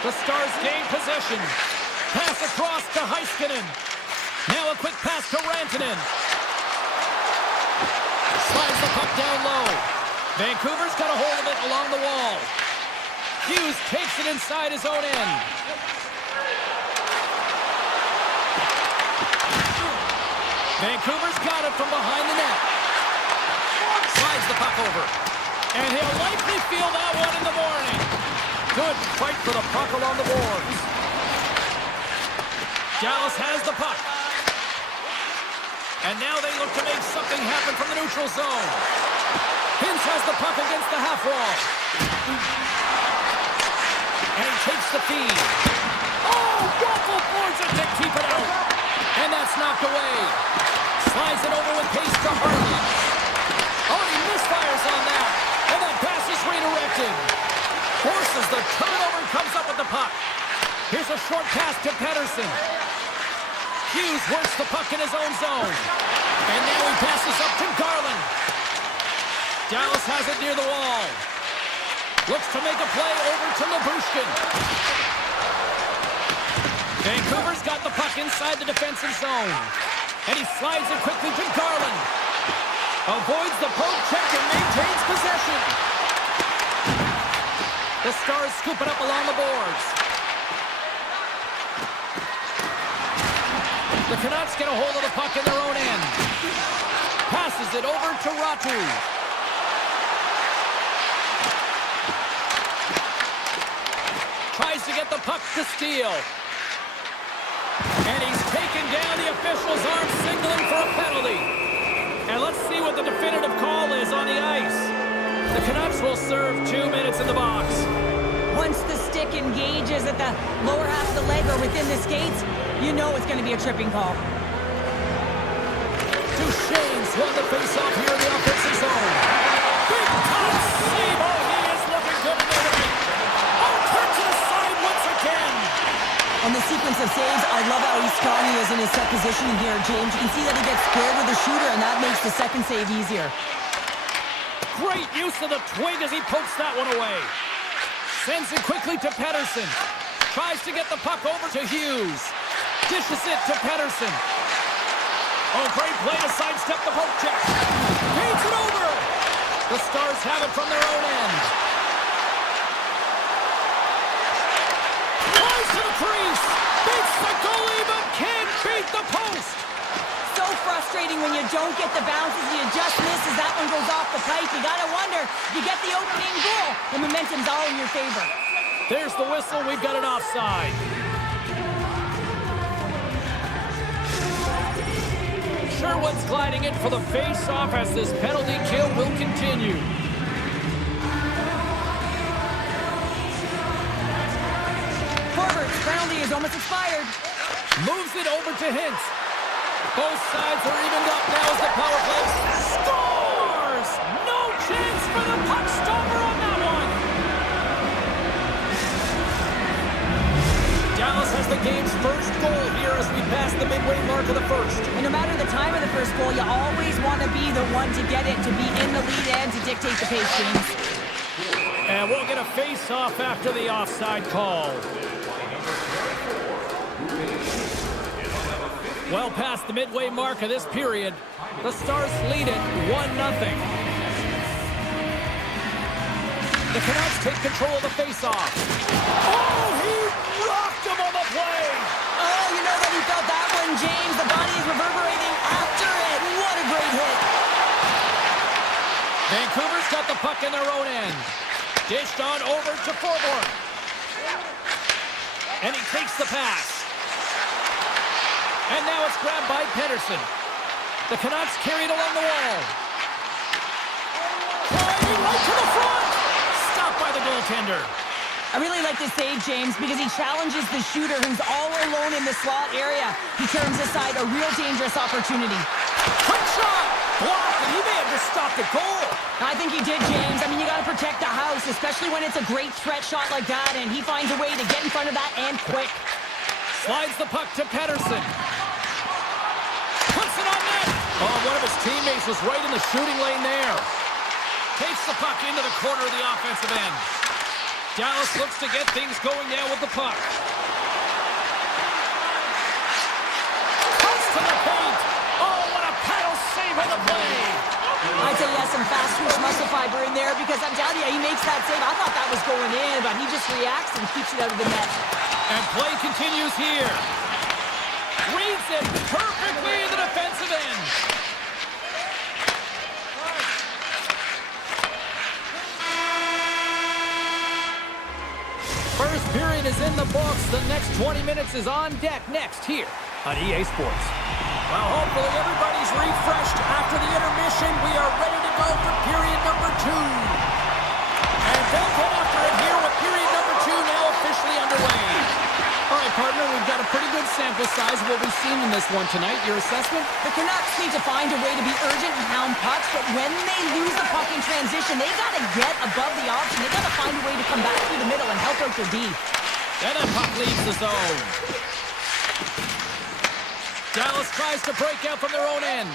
The Stars gain possession. Pass across to Heiskanen. Now a quick pass to Rantanen. Slides the puck down low. Vancouver's got a hold of it along the wall. Hughes takes it inside his own end. Vancouver's got it from behind the net. Slides the puck over. And he'll likely feel that one in the morning. Good fight for the puck along the boards. Dallas has the puck. And now they look to make something happen from the neutral zone. Hintz has the puck against the half wall. And he takes the feed. Oh, Waffle boards it to keep it out. And that's knocked away. Slides it over with pace to Harley. Oh, he misfires on that. And that pass is redirected. Forces the turnover and comes up with the puck. Here's a short pass to Pettersson. Hughes works the puck in his own zone. And now he passes up to Garland. Dallas has it near the wall. Looks to make a play over to Lyubushkin. Vancouver's got the puck inside the defensive zone. And he slides it quickly to Garland. Avoids the poke check and maintains possession. The Stars scoop it up along the boards. The Canucks get a hold of the puck in their own end. Passes it over to Ratu. Tries to get the puck to steal. And he's taken down. The official's arm signaling for a penalty. And let's see what the definitive call is on the ice. The Canucks will serve 2 minutes in the box. Once the stick engages at the lower half of the leg or within the skates, you know it's going to be a tripping call. Duchesne's won the faceoff here in the offensive zone. Big time save. Oh, he is looking good in the ring. Oh, turn to the side once again. On the sequence of saves, I love how strong he is in his set positioning here, James. You can see that he gets squared with the shooter, and that makes the second save easier. Great use of the twig as he pokes that one away. Sends it quickly to Pettersson. Tries to get the puck over to Hughes. Dishes it to Pettersson. Oh, great play to sidestep the poke check. Paints it over. The Stars have it from their own end. Flies to the crease. Beats the goalie, but can't beat the post. So frustrating when you don't get the bounces, you just miss as that one goes off the pipe. You gotta wonder, you get the opening goal, the momentum's all in your favor. There's the whistle, we've got an offside. Sherwood's gliding in for the face-off as this penalty kill will continue. Forward's penalty is almost expired. Moves it over to Hintz. Both sides are evened up now as the power play scores! No chance for the puck stopper on that one! Dallas has the game's first goal here as we pass the midway mark of the first. And no matter the time of the first goal, you always want to be the one to get it, to be in the lead and to dictate the pace, James. And we'll get a face-off after the offside call. Well past the midway mark of this period, the Stars lead it 1-0. The Canucks take control of the face-off. Oh, he rocked him on the play! Oh, you know that he felt that one, James. The body is reverberating after it. What a great hit. Vancouver's got the puck in their own end. Dished on over to Forborn. And he takes the pass. And now it's grabbed by Pettersson. The Canucks carried along the wall. Driving right to the front. Stopped by the goaltender. I really like this save, James, because he challenges the shooter who's all alone in the slot area. He turns aside a real dangerous opportunity. Quick shot! Blocked, and he may have just stopped at goal. I think he did, James. I mean, you got to protect the house, especially when it's a great threat shot like that, and he finds a way to get in front of that and quick. Slides the puck to Pettersson. Puts it on net. Oh, one of his teammates was right in the shooting lane there. Takes the puck into the corner of the offensive end. Dallas looks to get things going now with the puck. Comes to the paint. Oh, what a paddle save on the play. I'd say he has some fast twitch muscle fiber in there because I'm telling you, he makes that save. I thought that was going in, but he just reacts and keeps it out of the net. And play continues here. Reads it perfectly in the defensive end. First period is in the books. The next 20 minutes is on deck next here on EA Sports. Well, hopefully everybody's refreshed after the intermission. We are ready to go for period number 2. And they'll get after it here with period number 2 now officially underway. All right, partner, we've got a pretty good sample size of what we've seen in this one tonight. Your assessment? The Canucks need to find a way to be urgent and hound pucks, but when they lose the puck in transition, they got to get above the option. They got to find a way to come back through the middle and help out their D. And that puck leaves the zone. Dallas tries to break out from their own end.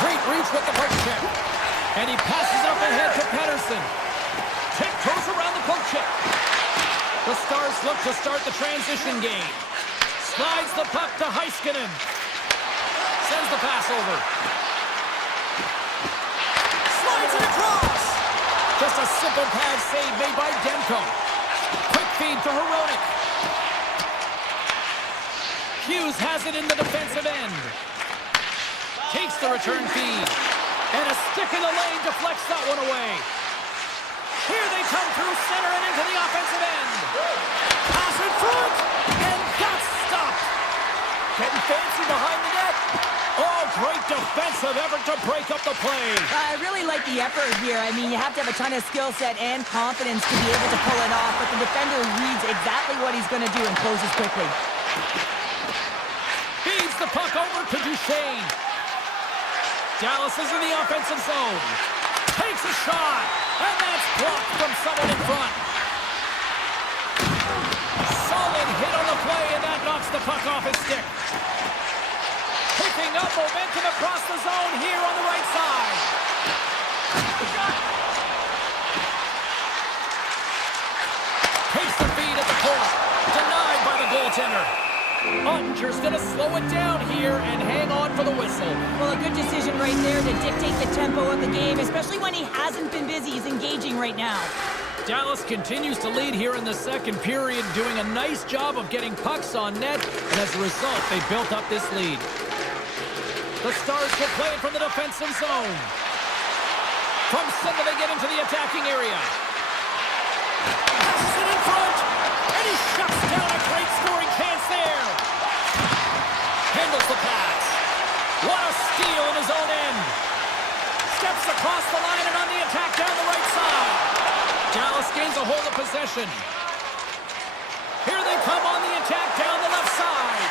Great reach with the poke check. And he passes up ahead to Pettersson. Tiptoes around the poke check. The Stars look to start the transition game. Slides the puck to Heiskanen. Sends the pass over. Slides it across. Just a simple pad save made by Demko. Quick feed to Hronek. Hughes has it in the defensive end. Takes the return feed. And a stick in the lane deflects that one away. Here they come through center and into the offensive end. Pass in front. And that's stopped. Getting fancy behind the net. Oh, great defensive effort to break up the play. I really like the effort here. I mean, you have to have a ton of skill set and confidence to be able to pull it off, but the defender reads exactly what he's going to do and closes quickly. Feeds the puck over to Duchesne. Dallas is in the offensive zone. Takes a shot. And that's blocked from someone in front. Solid hit on the play, and that knocks the puck off his stick. Picking up momentum across the zone here on the right side. Takes the feed at the point. Denied by the goaltender. Ottinger's going to slow it down here and hang on for the whistle. Well, a good decision right there to dictate the tempo of the game, especially when he hasn't been busy. He's engaging right now. Dallas continues to lead here in the second period, doing a nice job of getting pucks on net, and as a result, they built up this lead. The Stars will play it from the defensive zone. From center, they get into the attacking area. Passes it in front, and he shuts down a great scoring chance there. Handles the pass. What a steal in his own end. Steps across the line and on the attack down the right side. Dallas gains a hold of possession. Here they come on the attack down the left side.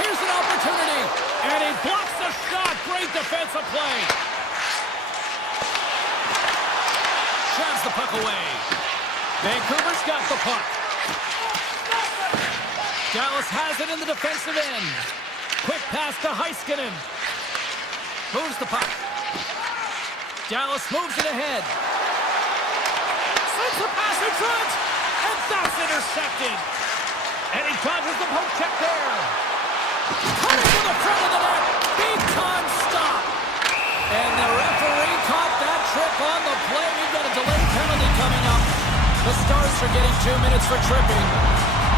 Here's an opportunity, and he blocks the shot. Great defensive play. Shoves the puck away. Vancouver's got the puck. Dallas has it in the defensive end. Quick pass to Heiskanen. Moves the puck. Dallas moves it ahead. Sends the pass in front, and that's intercepted. And he dodges the poke check there. Coming to the front of the net. Big time stop. And the referee caught that trick on the play. We've got a delayed penalty coming up. The Stars are getting 2 minutes for tripping.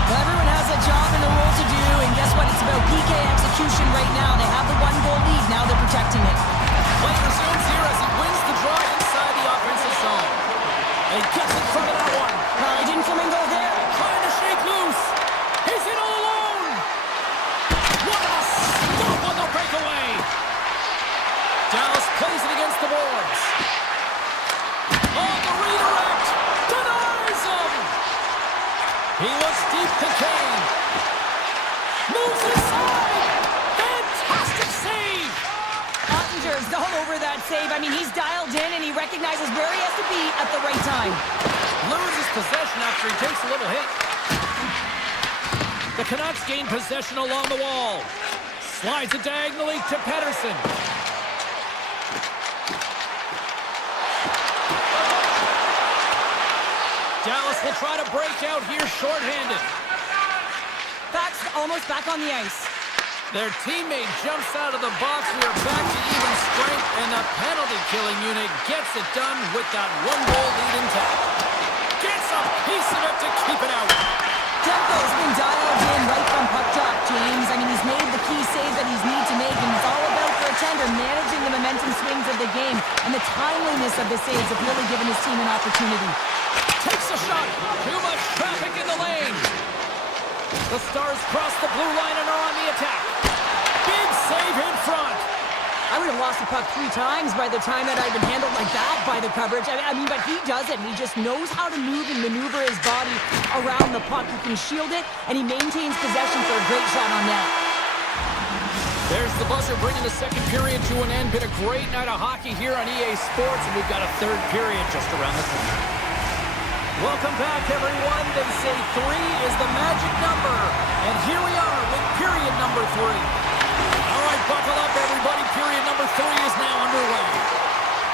Well, everyone has a job and a role to do, and guess what? It's about PK execution right now. They have the 1-goal lead. Now they're protecting it. Play resumes here as he wins the draw inside the offensive zone. And he gets in front of that one. Well, he didn't flamingo there. Trying to shake loose. He looks deep to Kane. Moves inside. Fantastic save. Ottinger's all over that save. I mean, he's dialed in and he recognizes where he has to be at the right time. Loses possession after he takes a little hit. The Canucks gain possession along the wall. Slides it diagonally to Pettersson. Dallas will try to break out here shorthanded. Facts almost back on the ice. Their teammate jumps out of the box. We are back to even strength, and the penalty-killing unit gets it done with that one-goal lead intact. Gets a piece of it to keep it out. Demko's been dialed in right from puck drop, James. I mean, he's made the key save that he's need to make, and it's all about for a tender managing the momentum swings of the game, and the timeliness of the saves have really given his team an opportunity. Takes a shot. Too much traffic in the lane. The Stars cross the blue line and are on the attack. Big save in front. I would have lost the puck 3 times by the time that I'd been handled like that by the coverage. I mean, but he does it. He just knows how to move and maneuver his body around the puck. He can shield it, and he maintains possession for a great shot on net. There's the buzzer bringing the second period to an end. Been a great night of hockey here on EA Sports, and we've got a third period just around the corner. Welcome back, everyone. They say 3 is the magic number, and here we are with period number 3. All right, buckle up, everybody. Period number 3 is now underway.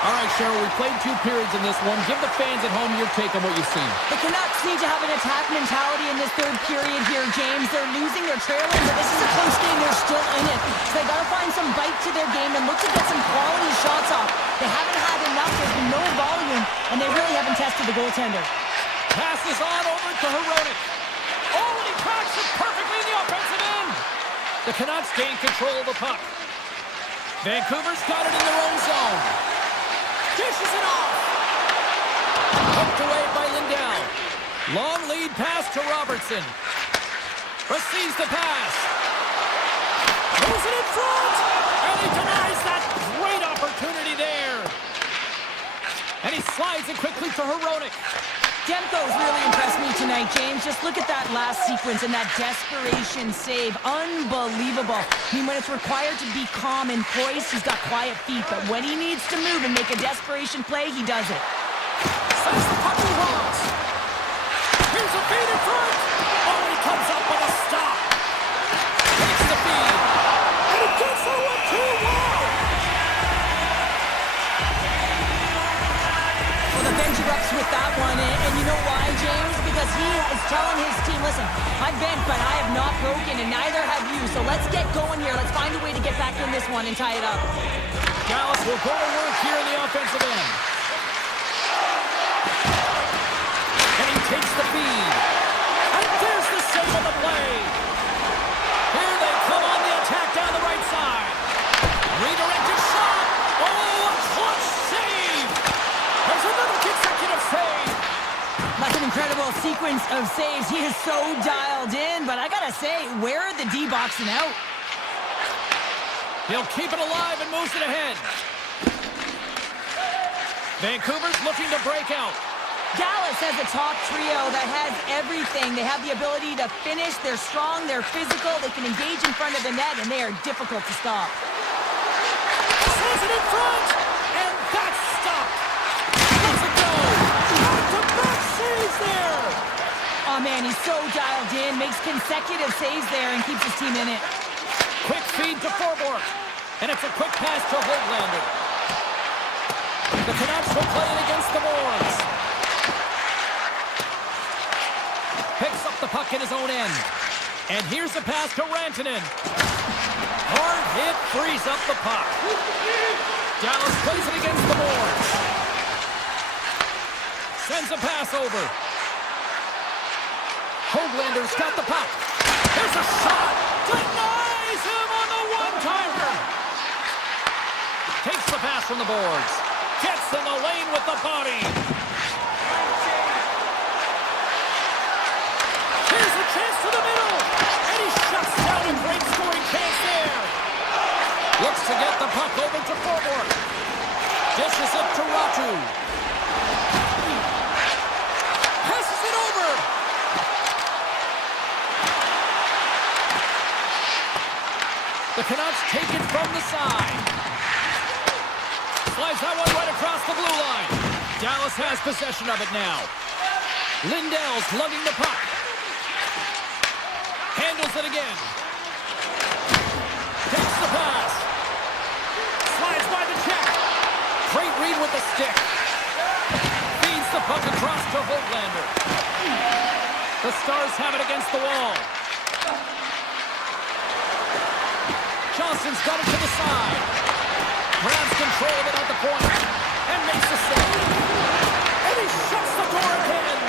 All right, Cheryl, we played 2 periods in this one. Give the fans at home your take on what you've seen. The Canucks need to have an attack mentality in this third period here, James. They're losing, they're trailing, but this is a close game. They're still in it. So they got to find some bite to their game and look to get some quality shots off. They haven't had enough. There's been no volume, and they really haven't tested the goaltender. Passes on over to Hronek. Oh, and he cracks it perfectly in the offensive end. The Canucks gain control of the puck. Vancouver's got it in their own zone. Dishes it off. Hooked away by Lindell. Long lead pass to Robertson. Receives the pass. Throws it in front. And he denies that great opportunity there. And he slides it quickly to Hronek. Demko's really impressed me tonight, James. Just look at that last sequence and that desperation save. Unbelievable. I mean, when it's required to be calm and poised, he's got quiet feet. But when he needs to move and make a desperation play, he does it. Sends the puck to Ross. Here's a feed in front. Oh, he comes up with a stop. Takes the feed. And he gets that one too wide. Well, the bench erupts with that one. And you know why, James? Because he is telling his team, listen, I've bent, but I have not broken, and neither have you. So let's get going here. Let's find a way to get back in this one and tie it up. Dallas will go to work here in the offensive end. And he takes the feed. And there's the save of the play. Here they come on the attack down the right side. Redirected shot. Oh, a clutch save. There's another consecutive save. That's an incredible sequence of saves. He is so dialed in, but I gotta say, where are the D boxing out? He'll keep it alive and moves it ahead. Vancouver's looking to break out. Dallas has a top trio that has everything. They have the ability to finish. They're strong, they're physical, they can engage in front of the net, and they are difficult to stop. Says it in front, and that's stopped. Let's it go. Back-to-back saves there. Oh man, he's so dialed in, makes consecutive saves there, and keeps his team in it. Quick feed to Forborg, and it's a quick pass to Hoglander. The Canucks will play it against the boards. Picks up the puck in his own end. And here's the pass to Rantanen. Hard hit frees up the puck. Dallas plays it against the boards. Sends a pass over. Hoglander's got the puck. There's a shot. Denies him on the one-timer. Takes the pass from the boards. Gets in the lane with the body. Here's a chance to the middle. And he shuts down a great scoring chance there. Looks to get the puck over to Forborg. Dishes it to Ratu. Passes it over. The Canucks take it from the side. Slides that one right across the blue line. Dallas has possession of it now. Lindell's lugging the puck. Handles it again. Takes the pass. Slides by the check. Great read with the stick. Feeds the puck across to Hoglander. The Stars have it against the wall. Johnson's got it to the side. Grabs control of it at the point. And makes the save. And he shuts the door again.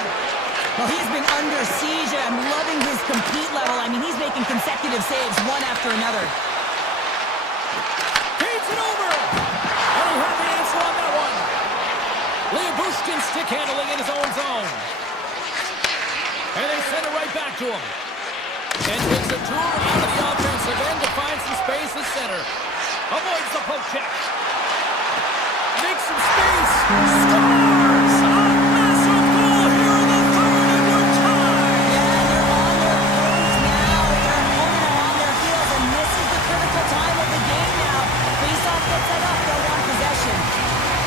Well, he's been under siege. I'm loving his compete level. I mean, he's making consecutive saves one after another. Feeds it over. And he had the answer on that one. Liabushkin stick handling in his own zone. And they send it right back to him. And takes a tour out of the offensive end to find some space at center. Avoids the poke check. Makes some space. Scores! A massive goal here in the third, and we're tied. Yeah, they're on their feet now. Their opponent are on their heels, and this is the critical time of the game now. Face-off gets set up, they'll want possession.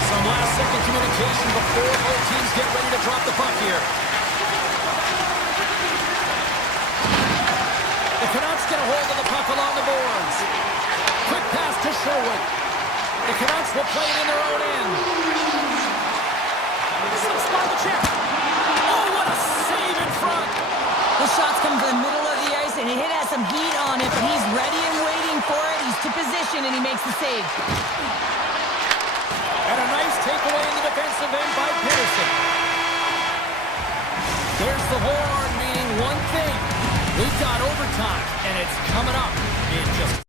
Some last-second communication before both teams get ready to drop the puck here. The Canucks get a hold of the puck along the boards. Quick pass to Sherwood. The Canucks will play it in their own end. Slips by the check. Oh, what a save in front. The shots come to the middle of the ice, and it has some heat on it, but he's ready and waiting for it. He's to position, and he makes the save. And a nice takeaway in the defensive end by Peterson. There's the horn, meaning one thing. We've got overtime, and it's coming up in just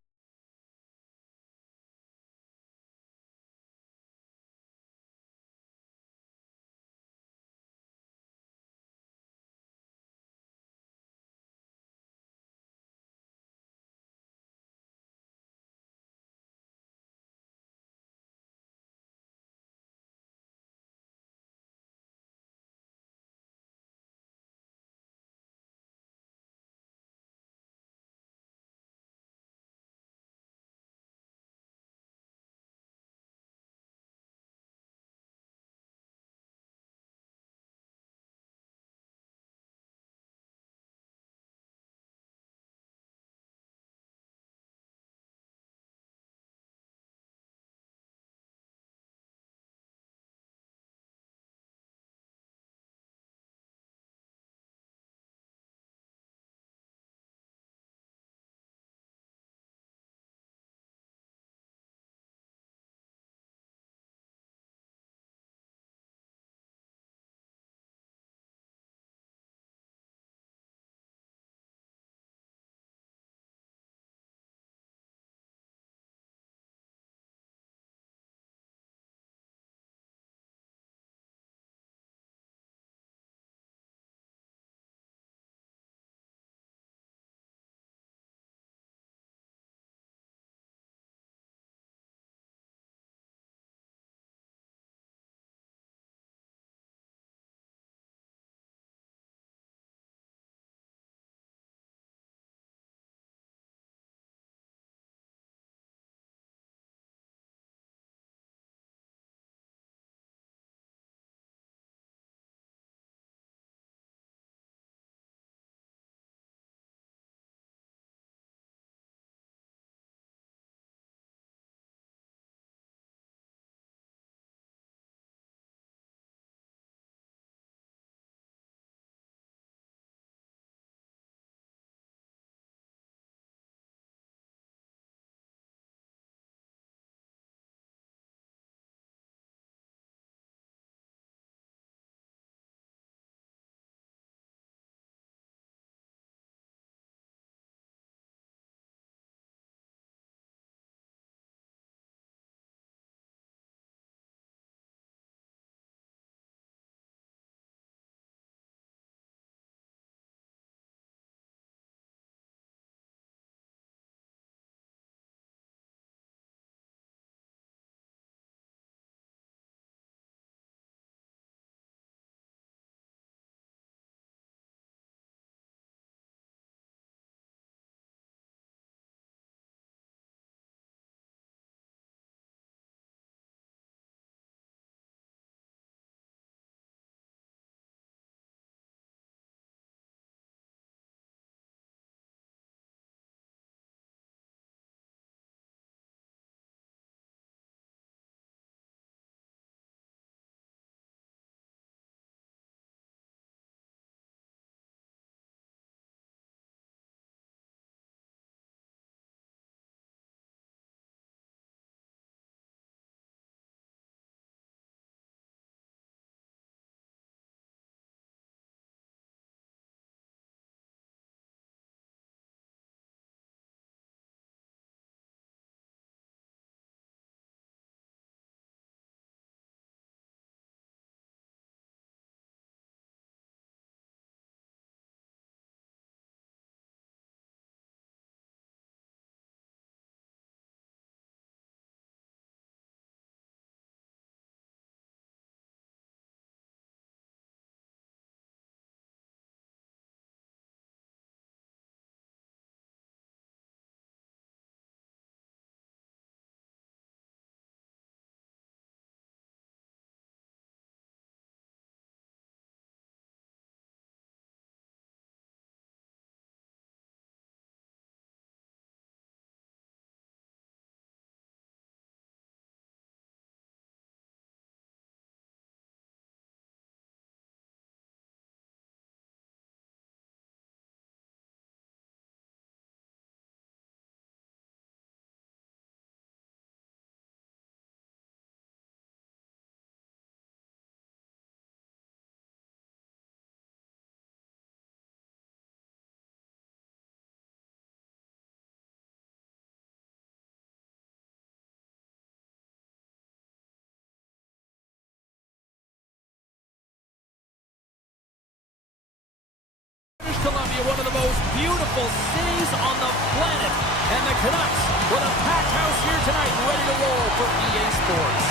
you one of the most beautiful cities on the planet. And the Canucks with a packed house here tonight, ready to roll for EA Sports.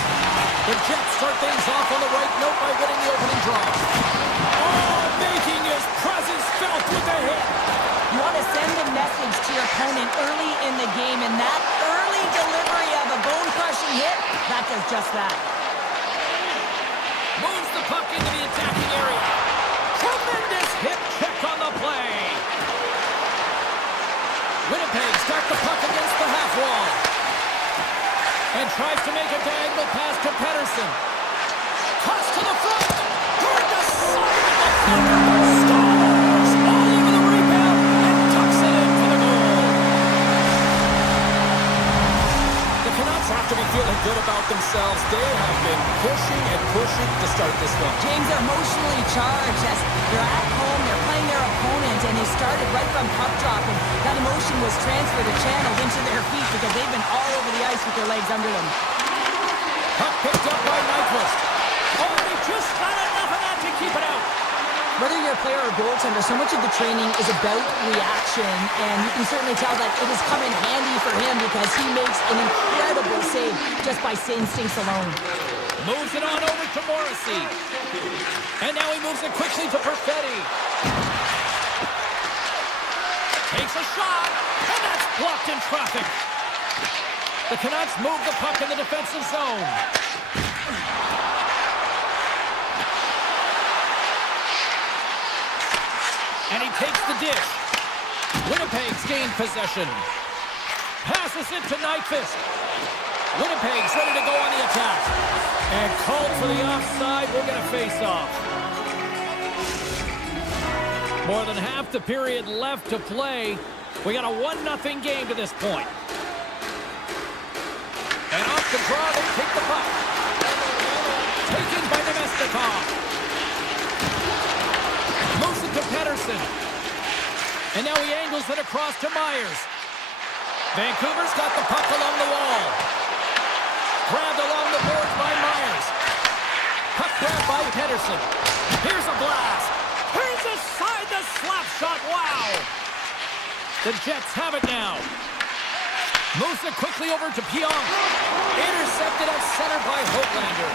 The Jets start things off on the right note by winning the opening draw. Oh, making his presence felt with the hit. You want to send a message to your opponent early in the game, and that early delivery of a bone-crushing hit, that does just that. Moves the puck into the attacking area. Tremendous hip check on the play. Winnipeg's got the puck against the half wall. And tries to make a diagonal pass to Pettersson. Cuts to the front. Toward the side of the Thunder. Scores all over the rebound and tucks it in for the goal. The Canucks have to be feeling good about themselves. They have been pushing and pushing to start this one. James, they're emotionally charged as they're at home, they're playing their opponent, and they started right from puck drop, and that emotion was transferred and channeled into their feet because they've been all over the ice with their legs under them. Puck picked up by Nyquist. Oh, and he just got enough of that to keep it out. Whether you're a player or goaltender, so much of the training is about reaction, and you can certainly tell that it has come in handy for him because he makes an incredible save just by instincts alone. Moves it on over to Morrissey. And now he moves it quickly to Perfetti. Takes a shot, and that's blocked in traffic. The Canucks move the puck in the defensive zone. And he takes the dish. Winnipeg's gained possession. Passes it to Nyquist. Winnipeg's ready to go on the attack. And called for the offside. We're going to face off. More than half the period left to play. We got a 1-0 game to this point. And off the draw, they take the puck. Taken by Nemestikov. Moves it to Pettersson. And now he angles it across to Myers. Vancouver's got the puck along the wall. Grabbed along the boards by Myers. Puck grabbed by Pettersson. Here's a blast. Here's aside the slap shot. Wow. The Jets have it now. Moves it quickly over to Pionk. Intercepted at center by Hoglander.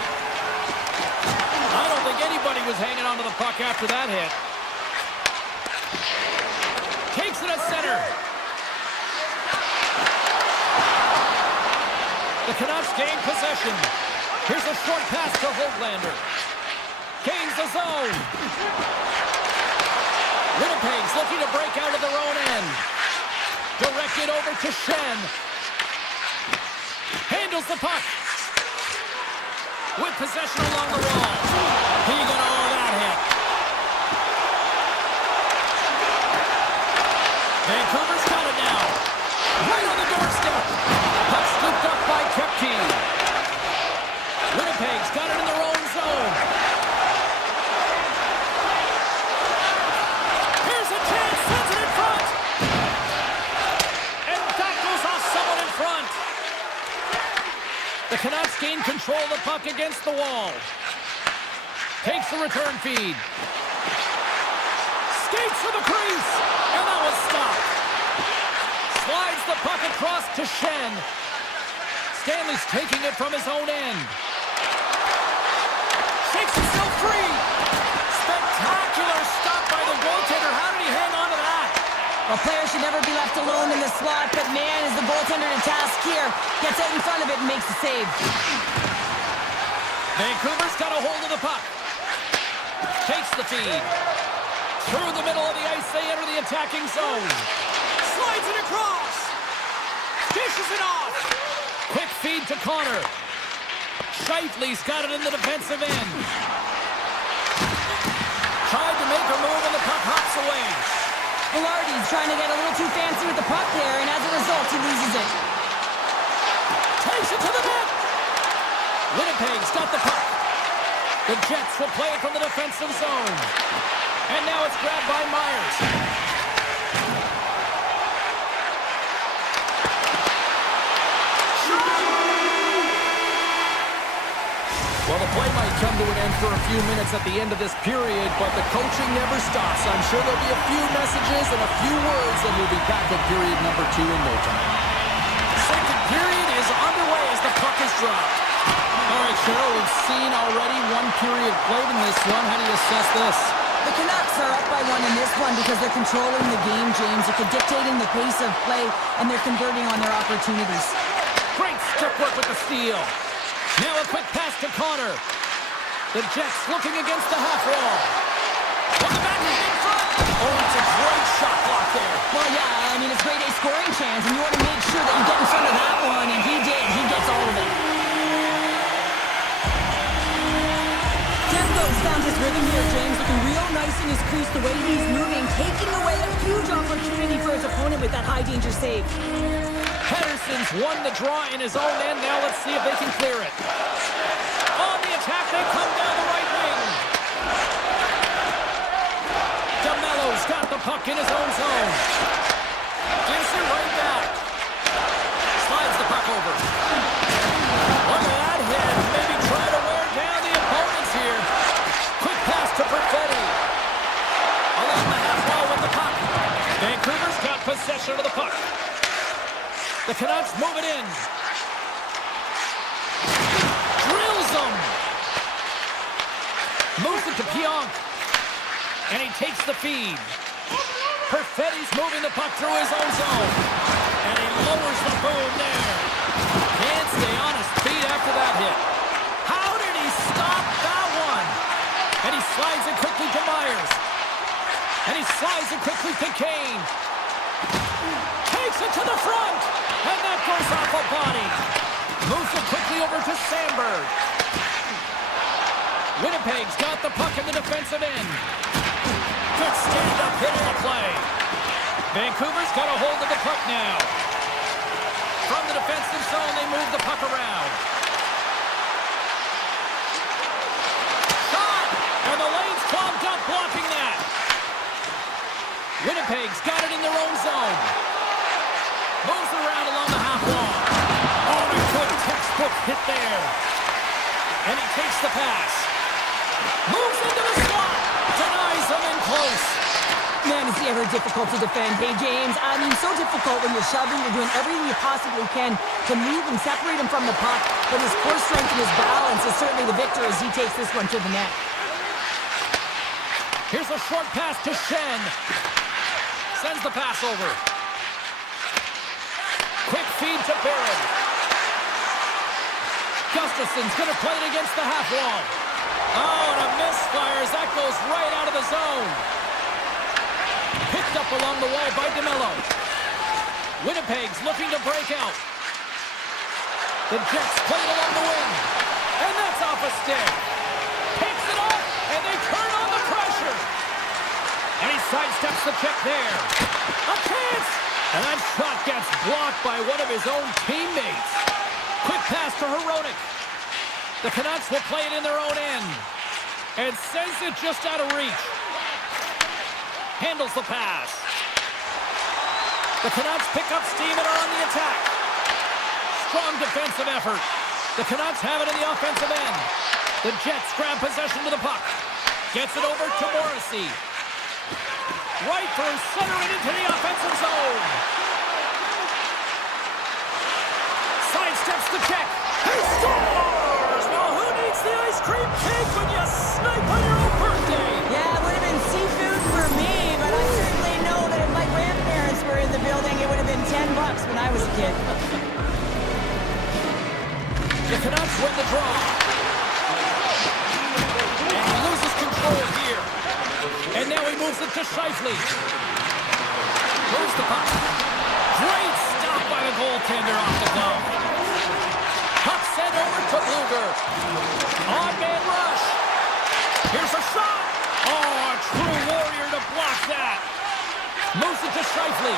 I don't think anybody was hanging onto the puck after that hit. Takes it at center. The Canucks gain possession. Here's a short pass to Hoglander. Gains the zone. Winnipeg's looking to break out of their own end. Directed over to Shen. Handles the puck. With possession along the wall. He got all of that hit. Vancouver's got it now. Right on the doorstep. Puck scooped up by Kepke. Winnipeg's got it in their own zone. Here's a chance. Sends it in front. And that goes off someone in front. The Canucks gain control of the puck against the wall. Takes the return feed. Skates for the crease. And that was stopped. Slides the puck across to Shen. Stanley's taking it from his own end. Shakes himself free. Spectacular stop by the goaltender. How did he hang on to that? A player should never be left alone in the slot, but man, is the goaltender to task here. Gets out in front of it and makes the save. Vancouver's got a hold of the puck. Takes the feed. Through the middle of the ice, they enter the attacking zone. Slides it across. Dishes it off. Quick feed to Connor. Scheifele's got it in the defensive end. Tried to make a move and the puck hops away. Velarde's trying to get a little too fancy with the puck there, and as a result, he loses it. Takes it to the net. Winnipeg's got the puck. The Jets will play it from the defensive zone. And now it's grabbed by Myers. Well, the play might come to an end for a few minutes at the end of this period, but the coaching never stops. I'm sure there'll be a few messages and a few words, and we'll be back at period number 2 in no time. Second period is underway as the puck is dropped. All right, Cheryl, we've seen already one period played in this one. How do you assess this? The Canucks are up by 1 in this one because they're controlling the game, James. They're dictating the pace of play, and they're converting on their opportunities. Great stick work with the steal. Now a quick pass to Connor. The Jets looking against the half wall. On the back in front. Oh, it's a great shot block there. Well, yeah, I mean, it's grade A scoring chance, and you want to make sure that you get in front of that one, and he did. He gets all of it. Tempo's found his rhythm here, James, looking real nice in his crease, the way he's moving, taking away a huge opportunity for his opponent with that high-danger save. Pedersen's won the draw in his own end. Now let's see if they can clear it. On the attack, they come down the right wing. DeMello's got the puck in his own zone. Gives it right back. Slides the puck over. Look at that hit. Maybe try to wear down the opponents here. Quick pass to Perfetti. Along the half wall with the puck. Vancouver's got possession of the puck. The Canucks move it in. Drills them. Moves it to Pionk. And he takes the feed. Perfetti's moving the puck through his own zone. And he lowers the boom there. Can't stay on his feet after that hit. How did he stop that one? And he slides it quickly to Myers. And he slides it quickly to Kane. Takes it to the front. And that goes off a body. Moves it quickly over to Sandberg. Winnipeg's got the puck in the defensive end. Good stand-up hit on the play. Vancouver's got a hold of the puck now. From the defensive zone, they move the puck around. Shot! And the lane's clogged up, blocking that. Winnipeg's got it in their own zone. Moves around along the half wall. Oh, a good textbook hit there. And he takes the pass. Moves into the slot. Denies him in close. Man, is he ever difficult to defend. Hey, James, I mean, so difficult when you're shoving. You're doing everything you possibly can to move and separate him from the puck. But his core strength and his balance is certainly the victor as he takes this one to the net. Here's a short pass to Shen. Sends the pass over. Quick feed to Barron. Gustafson's going to play it against the half wall. Oh, and a misfire as that goes right out of the zone. Picked up along the wall by DeMello. Winnipeg's looking to break out. The Jets play it along the wing. And that's off a stick. Picks it up, and they turn on the pressure. And he sidesteps the check there. A chance! And that shot gets blocked by one of his own teammates. Quick pass to Hronek. The Canucks will play it in their own end. And sends it just out of reach. Handles the pass. The Canucks pick up steam and are on the attack. Strong defensive effort. The Canucks have it in the offensive end. The Jets grab possession to the puck. Gets it over to Morrissey. Right through center and into the offensive zone. Sidesteps the check. He scores! Well, who needs the ice cream cake when you snipe on your own birthday? Yeah, it would have been seafood for me, but I certainly know that if my grandparents were in the building, it would have been $10 when I was a kid. The Canucks win the draw. And he loses control here. And now he moves it to Scheifele. Moves the puck. Great stop by the goaltender off the glove. Puck sent over to Bluger. On-man rush. Here's a shot. Oh, a true warrior to block that. Moves it to Scheifele.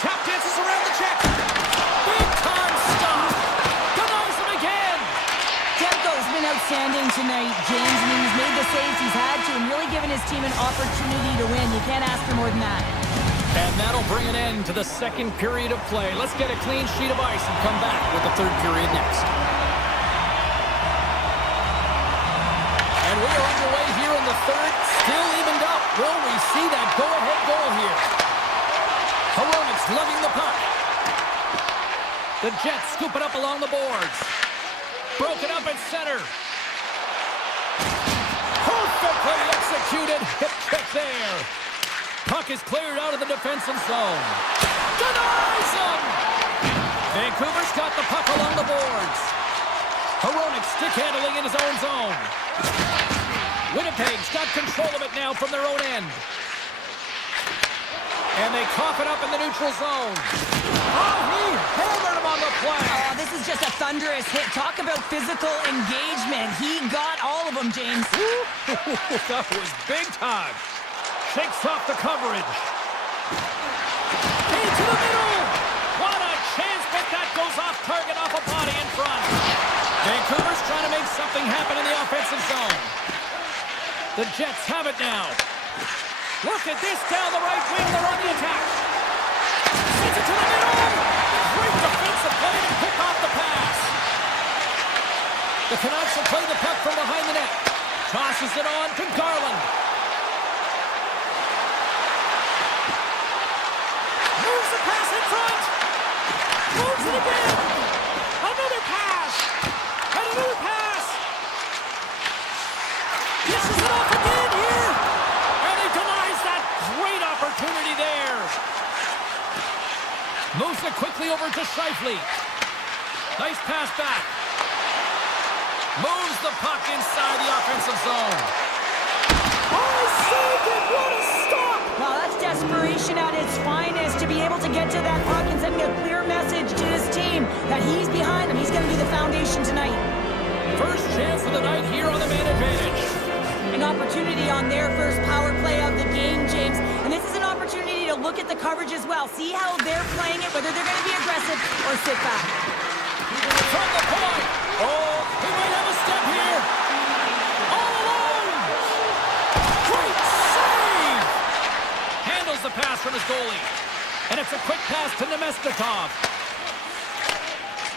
Tap dances around the check. Big time stop. Denies him again. Demko's been outstanding tonight, James. I mean, he's made the saves he's had to and really given his team an opportunity to win. You can't ask for more than that. And that'll bring an end to the second period of play. Let's get a clean sheet of ice and come back with the third period next. third, still evened up. Will we see that go-ahead goal here? Heroics lugging the puck. The Jets scoop it up along the boards. Broken up at center. Perfectly executed hip check there. Puck is cleared out of the defensive zone. Denies him! Vancouver's got the puck along the boards. Heroics stick handling in his own zone. Winnipeg's got control of it now from their own end. And they cough it up in the neutral zone. Oh, he hammered him on the play. Oh, this is just a thunderous hit. Talk about physical engagement. He got all of them, James. That was big time. Shakes off the coverage. Into the middle. What a chance, but that goes off target, off a body in front. Vancouver's trying to make something happen in the offensive zone. The Jets have it now. Look at this down the right wing. They're on the attack. Sends it to the middle. Great defensive play to pick off the pass. The Canucks will play the puck from behind the net. Tosses it on to Garland. Moves the pass in front. Moves it again. Another pass. And another pass. Dishes it off again here. And he denies that great opportunity there. Moves it quickly over to Scheifele. Nice pass back. Moves the puck inside the offensive zone. Oh, he saved it! What a stop! Well, that's desperation at its finest, to be able to get to that puck and sending a clear message to his team that he's behind them. He's going to be the foundation tonight. First chance of the night here on the man advantage. An opportunity on their first power play of the game, James. And this is an opportunity to look at the coverage as well. See how they're playing it, whether they're going to be aggressive or sit back. From the point. Oh, he might have a step here. All alone. Great save. Handles the pass from his goalie. And it's a quick pass to Nemestikov.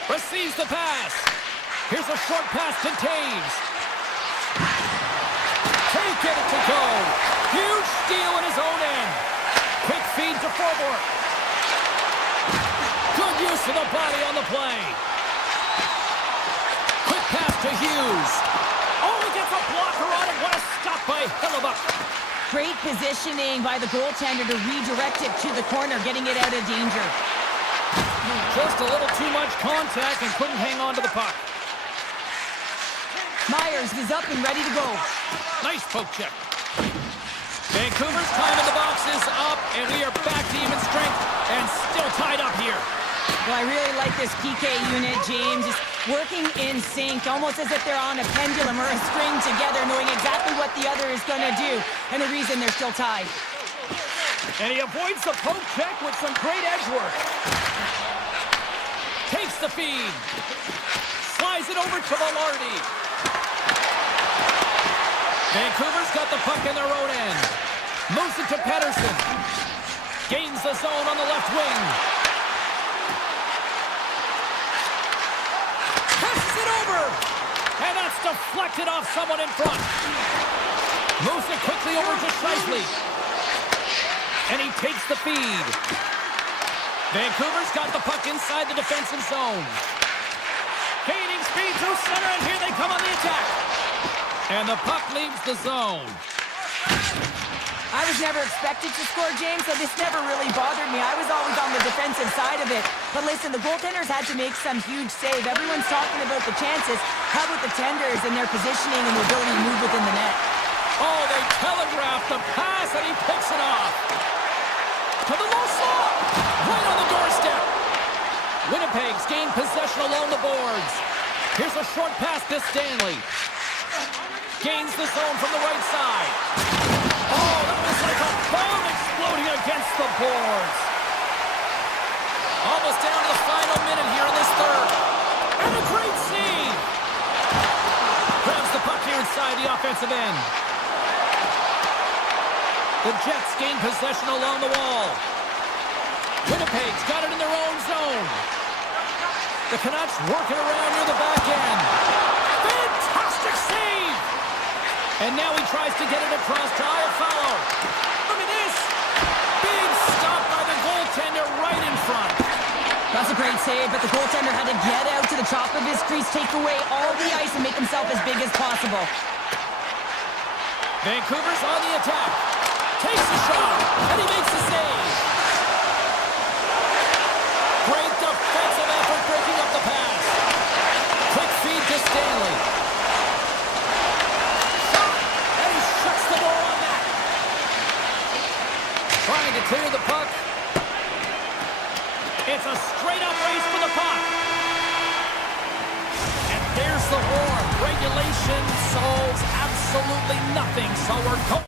Receives the pass. Here's a short pass to Taves. Can't get it to go. Huge steal in his own end. Quick feed to Forbort. Good use of the body on the play. Quick pass to Hughes. Oh, he gets a blocker on it. What a stop by Hillebuck. Great positioning by the goaltender to redirect it to the corner, getting it out of danger. Just a little too much contact and couldn't hang on to the puck. Myers is up and ready to go. Nice poke check. Vancouver's time in the box is up, and we are back to even strength and still tied up here. Well, I really like this PK unit, James. It's working in sync, almost as if they're on a pendulum or a string together, knowing exactly what the other is going to do, and the reason they're still tied. And he avoids the poke check with some great edge work. Takes the feed. Slides it over to Velarde. Vancouver's got the puck in their own end. Moves it to Pettersson. Gains the zone on the left wing. Passes it over. And that's deflected off someone in front. Moves it quickly over to Scheifele. And he takes the feed. Vancouver's got the puck inside the defensive zone. Gaining speed through center, and here they come on the attack. And the puck leaves the zone. I was never expected to score, James, so this never really bothered me. I was always on the defensive side of it. But listen, the goaltenders had to make some huge save. Everyone's talking about the chances. How about the tenders and their positioning and the ability to move within the net? Oh, they telegraphed the pass, and he picks it off. To the low slot. Right on the doorstep. Winnipeg's gained possession along the boards. Here's a short pass to Stanley. Gains the zone from the right side. Oh, that was like a bomb exploding against the boards. Almost down to the final minute here in this third. And a great save. Grabs the puck here inside the offensive end. The Jets gain possession along the wall. Winnipeg's got it in their own zone. The Canucks working around near the back end. Fantastic save! And now he tries to get it across to Iafallo. Look at this. Big stop by the goaltender right in front. That's a great save, but the goaltender had to get out to the top of his crease, take away all the ice, and make himself as big as possible. Vancouver's on the attack. Takes the shot, and he makes the save. Great defensive effort breaking up the pass. Quick feed to Stanley. Shot, and he shuts the door on that. Trying to clear the puck. It's a straight-up race for the puck. And there's the horn. Regulation solves absolutely nothing, so we're going.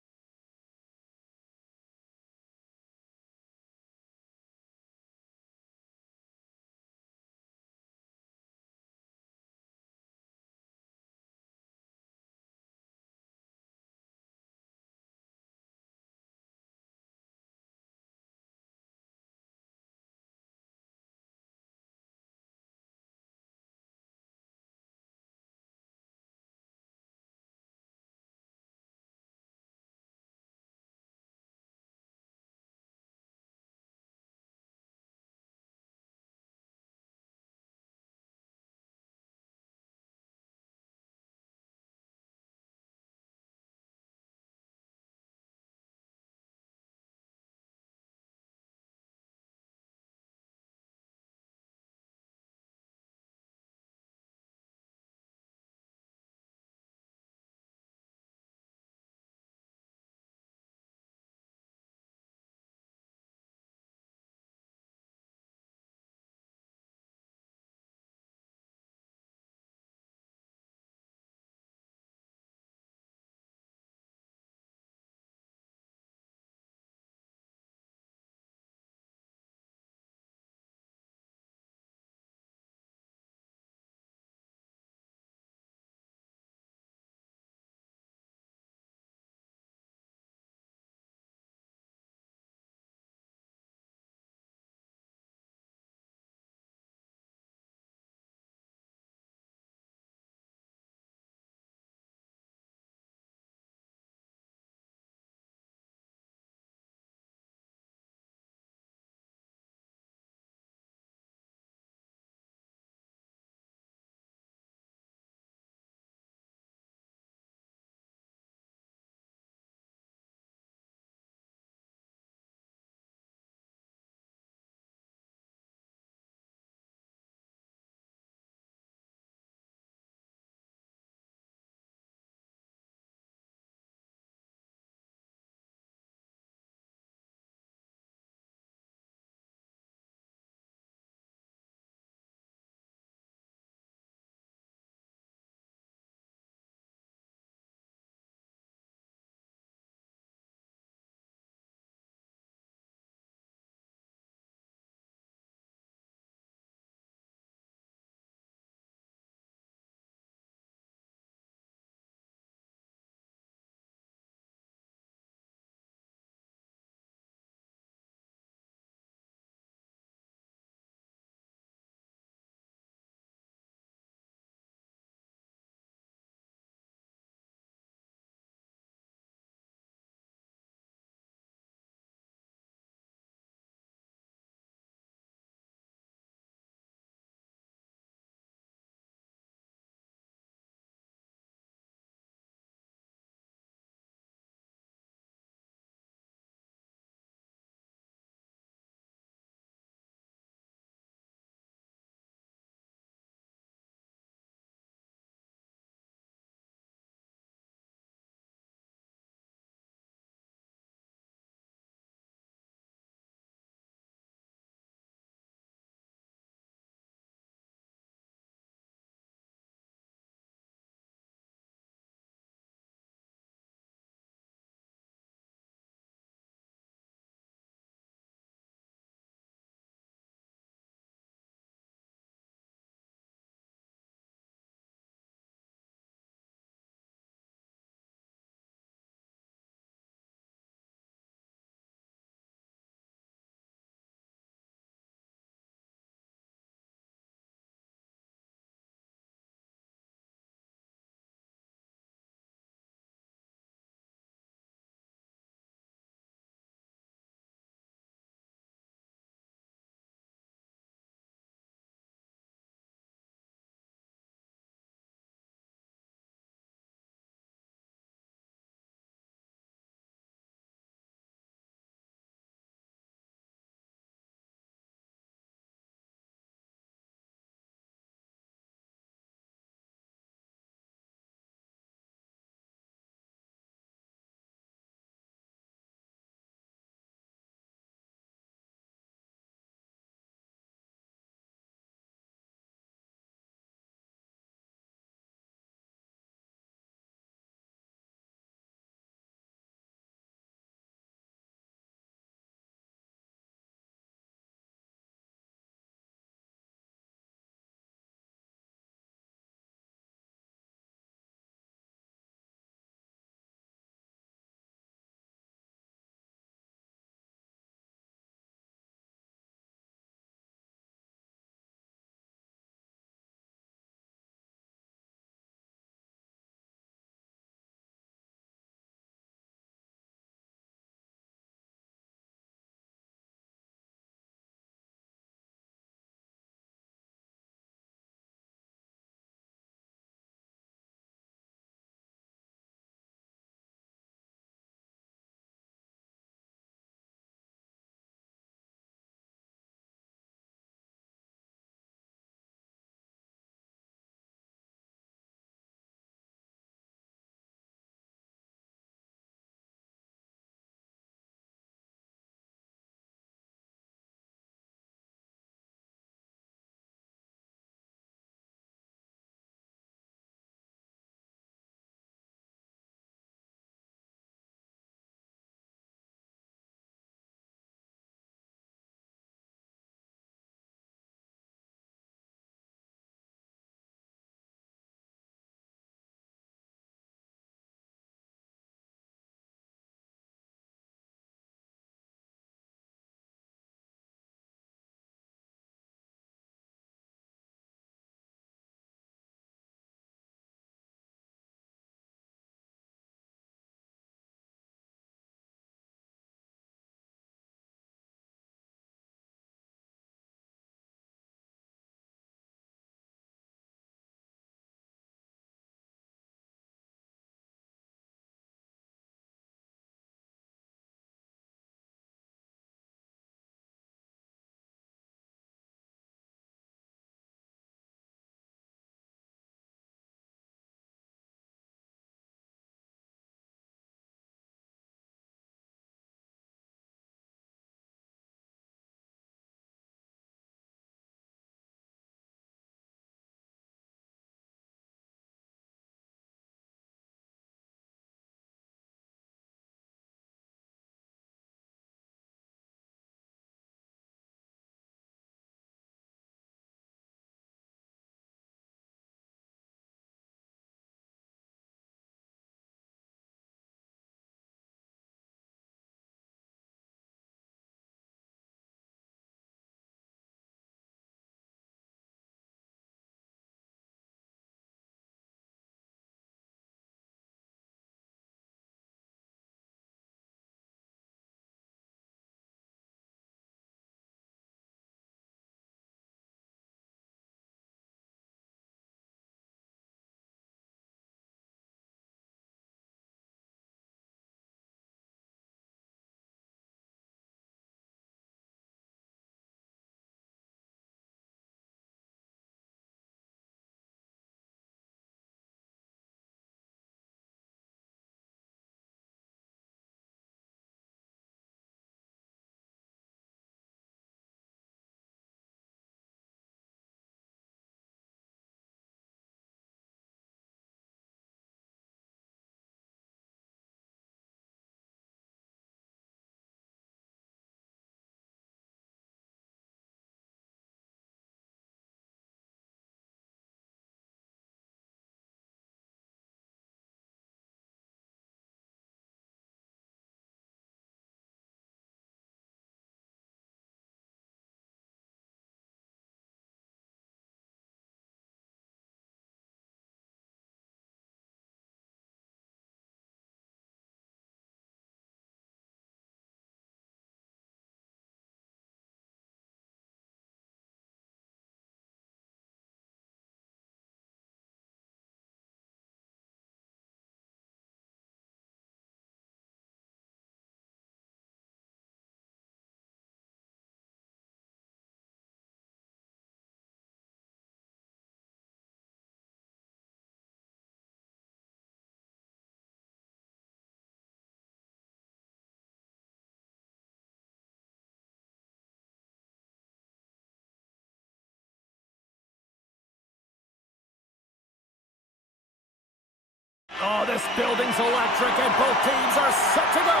Oh, this building's electric, and both teams are set to go.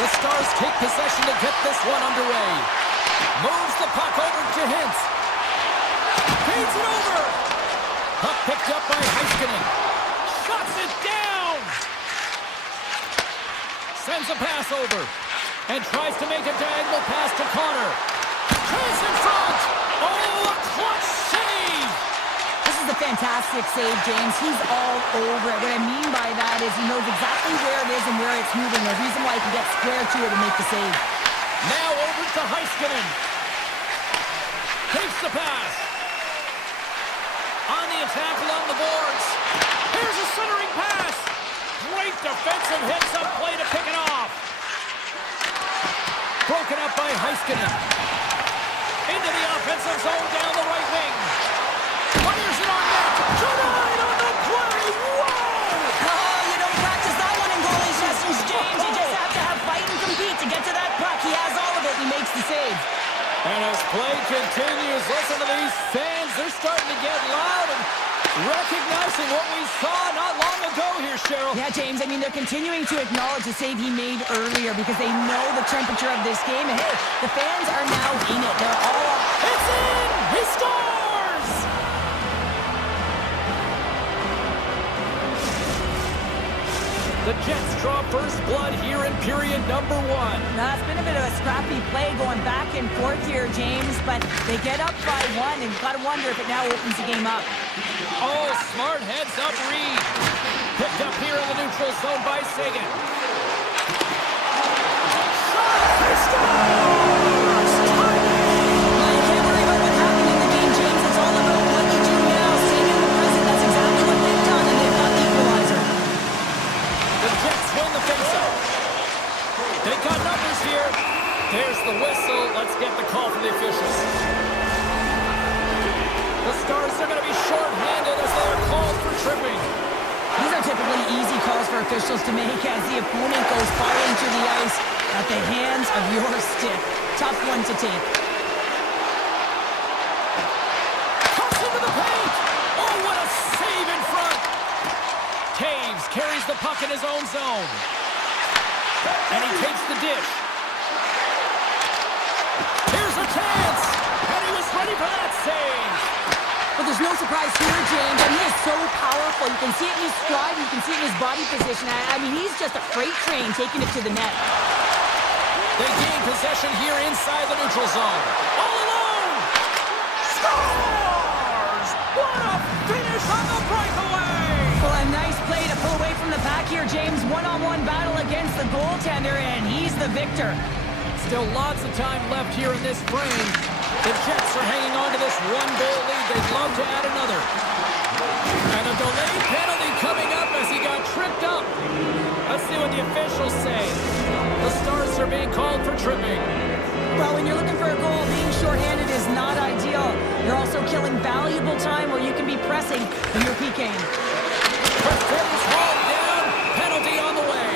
The Stars take possession to get this one underway. Moves the puck over to Hintz. Feeds it over. Puck picked up by Heiskanen. Shuts it down. Sends a pass over. And tries to make a diagonal pass to Connor. Chase in front. Oh, a clutch save. This is a fantastic save, James. He's all over it. What I mean by that is he knows exactly where it is and where it's moving. The reason why he can get square to it and make the save. Now over to Heiskanen. Takes the pass. On the attack along the boards. Here's a centering pass. Great defensive hits-up play to pick it off. Broken up by Heiskanen. Into the offensive zone down the right wing. Fires it on net. Denied on the play. Whoa! Oh, you don't practice that one in goalie sessions, James. You just have to have fight and compete to get to that puck. He has all of it. He makes the save. And as play continues, listen to these fans. They're starting to get loud and recognizing what we saw not long ago here, Cheryl. Yeah, James, I mean, they're continuing to acknowledge the save he made earlier because they know the temperature of this game. And hey, the fans are now in it. They're all up. It's in! He scores! The Jets draw first blood here in period number 1. Now, it's been a bit of a scrappy play going back and forth here, James, but they get up by 1 and gotta wonder if it now opens the game up. Oh, smart heads up read. Picked up here in the neutral zone by Sagan. Shot! He scores! Well, you can't worry about what happened in the game, James. It's all about what you do now. Staying in the present, that's exactly what they've done, and they've got the equalizer. The Jets win the faceoff. They got numbers here. There's the whistle. Let's get the call from the officials. The Stars are going to be short-handed as they are called for tripping. These are typically easy calls for officials to make as the opponent goes firing to the ice at the hands of your stick. Tough one to take. Cuts into the paint. Oh, what a save in front. Taves carries the puck in his own zone. And he takes the dish. Here's a chance. And he was ready for that save. But there's no surprise here, James. I mean, he is so powerful. You can see it in his stride. You can see it in his body position. I mean, he's just a freight train taking it to the net. They gain possession here inside the neutral zone. All alone. Scores! What a finish on the breakaway! Well, a nice play to pull away from the pack here, James. One-on-one battle against the goaltender, and he's the victor. Still lots of time left here in this frame. The Jets are hanging on to this one-goal lead. They'd love to add another. And a delayed penalty coming up as he got tripped up. Let's see what the officials say. The Stars are being called for tripping. Well, when you're looking for a goal, being shorthanded is not ideal. You're also killing valuable time where you can be pressing when you're PKing. Preston's hauled down. Penalty on the way.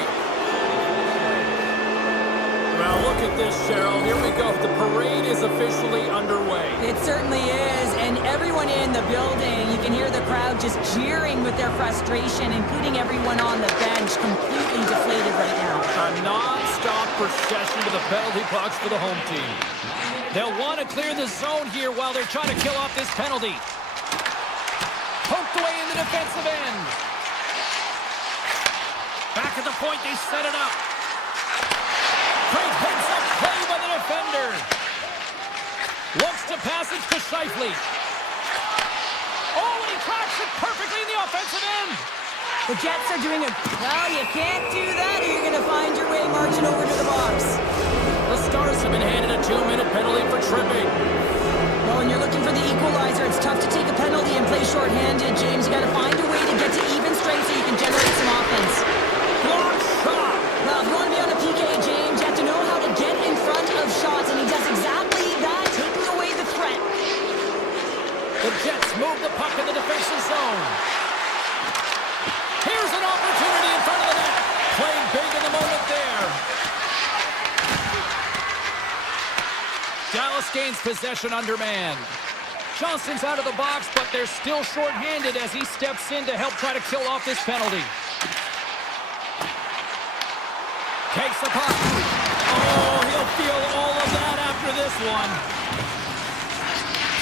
Well, look at this, Cheryl. Here we go. The parade is officially underway. It certainly is, and everyone in the building, you can hear the crowd just jeering with their frustration, including everyone on the bench, completely deflated right now. A non-stop procession to the penalty box for the home team. They'll want to clear the zone here while they're trying to kill off this penalty. Poked away in the defensive end. Back at the point, they set it up. Great heads-up play by the defender. Looks to pass it to Scheifele. Oh, and he tracks it perfectly in the offensive end. The Jets are doing well, you can't do that or you're going to find your way marching over to the box. The Stars have been handed a 2-minute penalty for tripping. Well, when you're looking for the equalizer, it's tough to take a penalty and play shorthanded, James. You got to find a way to get to even strength so you can generate some offense. Block shot. Well, if you want to be on a PK, James, you have to know how to get in front of shots, and he does exactly that, taking away the threat. The Jets move the puck in the defensive zone. Here's an opportunity in front of the net. Playing big in the moment there. Dallas gains possession under man. Johnston's out of the box, but they're still short-handed as he steps in to help try to kill off this penalty. Takes the puck. Oh, he'll feel all of that after this one.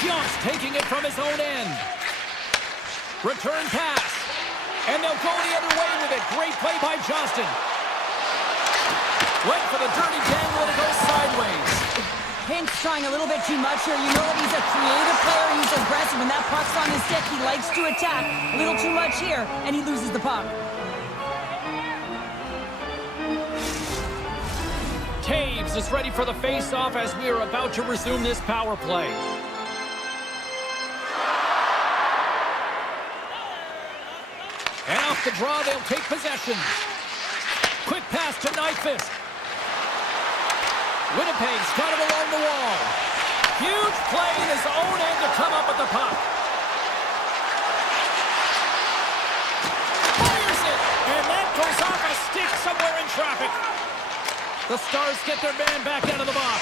Just taking it from his own end. Return pass. And they'll go the other way with it. Great play by Johnston. Went for the dirty dangle and it goes sideways. Pink's trying a little bit too much here. You know that he's a creative player. He's aggressive. When that puck's on his stick, he likes to attack. A little too much here, and he loses the puck. Taves is ready for the face-off as we are about to resume this power play. And off the draw, they'll take possession. Quick pass to Nyquist. Winnipeg's got him along the wall. Huge play in his own end to come up with the puck. Fires it, and that goes off a stick somewhere in traffic. The Stars get their man back out of the box.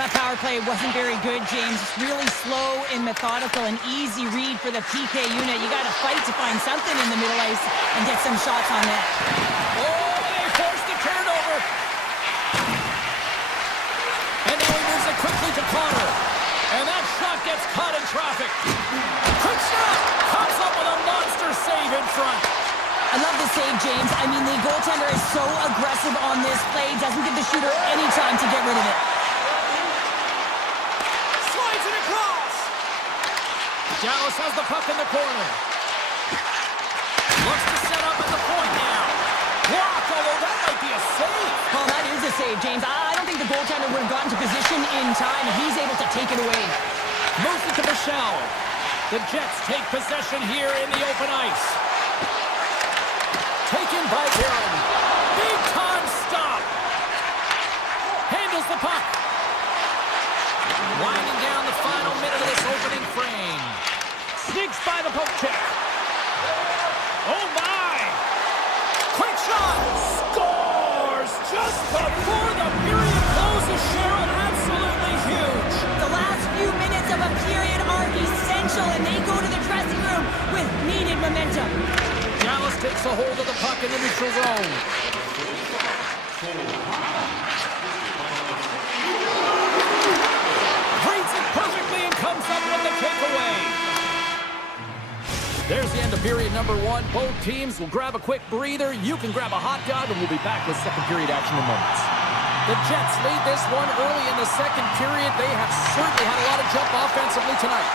That power play wasn't very good, James. It's really slow and methodical, an easy read for the PK unit. You got to fight to find something in the middle ice and get some shots on net. Oh, they forced the turnover. And now he moves it quickly to Connor. And that shot gets caught in traffic. Quick shot! Comes up with a monster save in front. I love the save, James. I mean, the goaltender is so aggressive on this play. Doesn't give the shooter any time to get rid of it. Slides it across. Dallas has the puck in the corner. Looks to set up at the point now. Blocked, although that might be a save. Well, that is a save, James. I don't think the goaltender would have gotten to position in time, and he's able to take it away. Moves it to Michelle. The Jets take possession here in the open ice. Taken by Barron. Big time stop. Handles the puck. Winding down the final minute of this opening frame. Sneaks by the poke check. Oh my! Quick shot! Scores! Just before the period closes, Cheryl. Absolutely huge. The last few minutes of a period are essential, and they go to the dressing room with needed momentum. Dallas takes a hold of the puck in the neutral zone. Reads it perfectly and comes up with the takeaway. There's the end of period number one. Both teams will grab a quick breather. You can grab a hot dog, and we'll be back with second period action in moments. The Jets lead this one early in the second period. They have certainly had a lot of jump offensively tonight.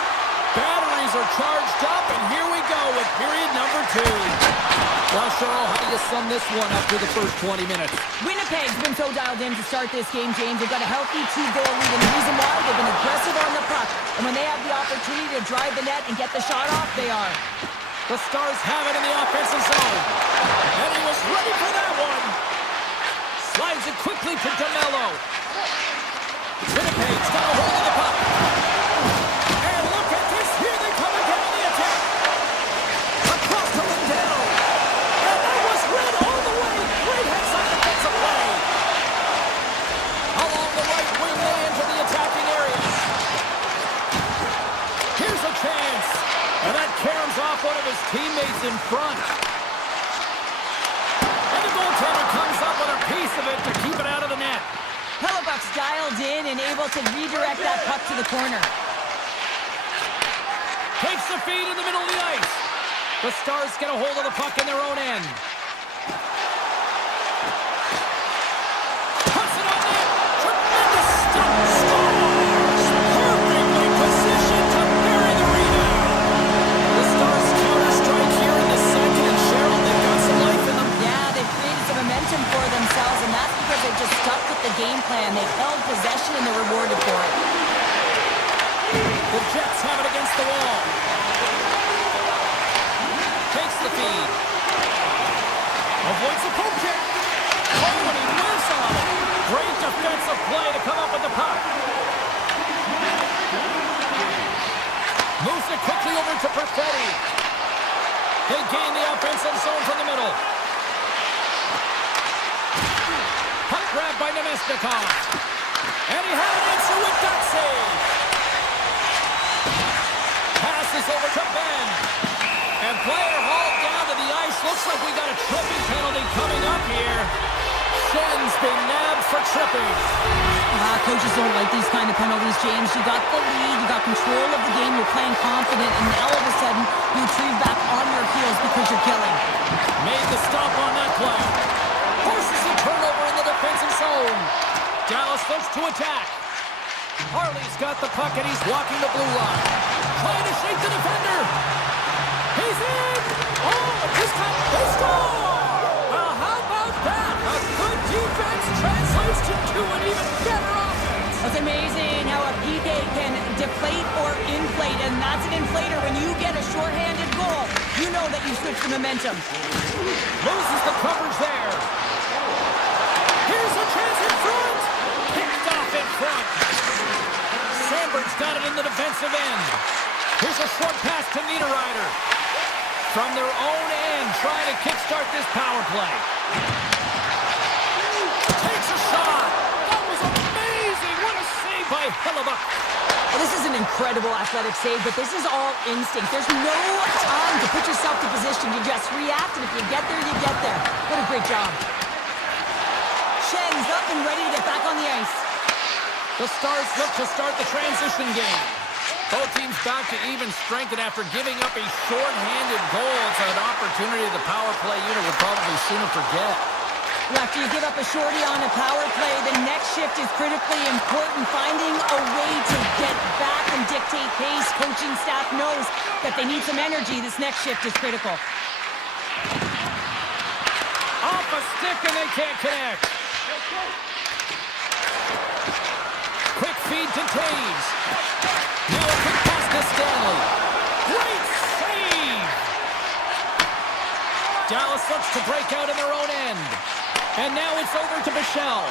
Batteries are charged up, and here we go with period number two. Well, Cheryl, how do you sum this one up through the first 20 minutes? Winnipeg's been so dialed in to start this game, James. They've got a healthy two-goal lead, and the reason why, they've been aggressive on the puck. And when they have the opportunity to drive the net and get the shot off, they are. The Stars have it in the offensive zone. And he was ready for that one. Slides it quickly to DeMello. Winnipeg's got a hold of the puck. And look at this. Here they come again on the attack. Across to Lindell. And that was red all the way. Great heads-up defensive play. Along the right wing, they enter the attacking area. Here's a chance. And that caroms off one of his teammates in front. And the goaltender comes up with a piece of it to keep it out of the net. Hellebuck's dialed in and able to redirect that puck to the corner. Takes the feed in the middle of the ice. The Stars get a hold of the puck in their own end. Puts it on net. Tremendous stop. Scores! Perfectly positioned to bury the rebound. The Stars counter-strike here in the second, and Cheryl, they've got some life in them. Yeah, they've created some momentum for themselves, and that's because they've just stuck with the game plan. They've held possession, and they're rewarded for it. The Jets have it against the wall. Takes the feed. Avoids the poke check. Oh, and he whiffs on it. Great defensive play to come up with the puck. Moves it quickly over to Perfetti. They gain the offensive zone from the middle. Puck grab by Nemesnikov. And he had an answer with that save. this over to Ben. And player hauled down to the ice. Looks like we got a tripping penalty coming up here. Shen's been nabbed for tripping. Coaches don't like these kind of penalties, James. You got the lead, you got control of the game, you're playing confident, and now all of a sudden you retrieve back on your heels because you're killing. Made the stop on that play. Forces a turnover in the defensive zone. Dallas looks to attack. Harley's got the puck and he's walking the blue line. Trying to shake the defender. He's in! Oh, this time they score! Well, how about that? A good defense translates to an even better offense. It's amazing how a PK can deflate or inflate, and that's an inflator. When you get a shorthanded goal, you know that you switch the momentum. Loses the coverage there. Here's a chance in front. Picked off in front. Sandberg's got it in the defensive end. Here's a short pass to Niederreiter. From their own end, trying to kickstart this power play. Takes a shot. That was amazing. What a save by Hellebuyck. Well, this is an incredible athletic save, but this is all instinct. There's no time to put yourself to position. You just react, and if you get there, you get there. What a great job. Shen's up and ready to get back on the ice. The Stars look to start the transition game. Both teams back to even strength, and after giving up a short-handed goal, it's an opportunity the power play unit would probably sooner forget. Well, after you give up a shorty on a power play, the next shift is critically important. Finding a way to get back and dictate pace. Coaching staff knows that they need some energy. This next shift is critical. Off a stick, and they can't connect. Quick feed to Taves. Now a quick pass to Stanley. Great save! Dallas looks to break out in their own end. And now it's over to Bichelle.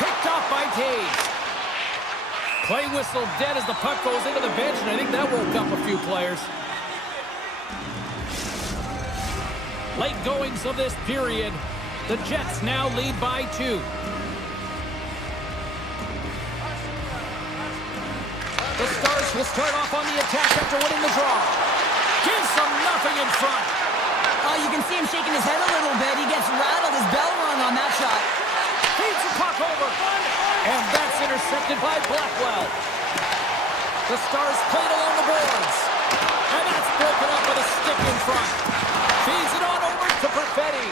Picked off by Taves. Play whistle dead as the puck goes into the bench, and I think that woke up a few players. Late goings of this period. The Jets now lead by 2. The Stars will start off on the attack after winning the draw. Gives them nothing in front. Oh, you can see him shaking his head a little bit. He gets rattled, his bell rung on that shot. Feeds the puck over. And that's intercepted by Blackwell. The Stars played along the boards. And that's broken up with a stick in front. Feeds it on over to Perfetti.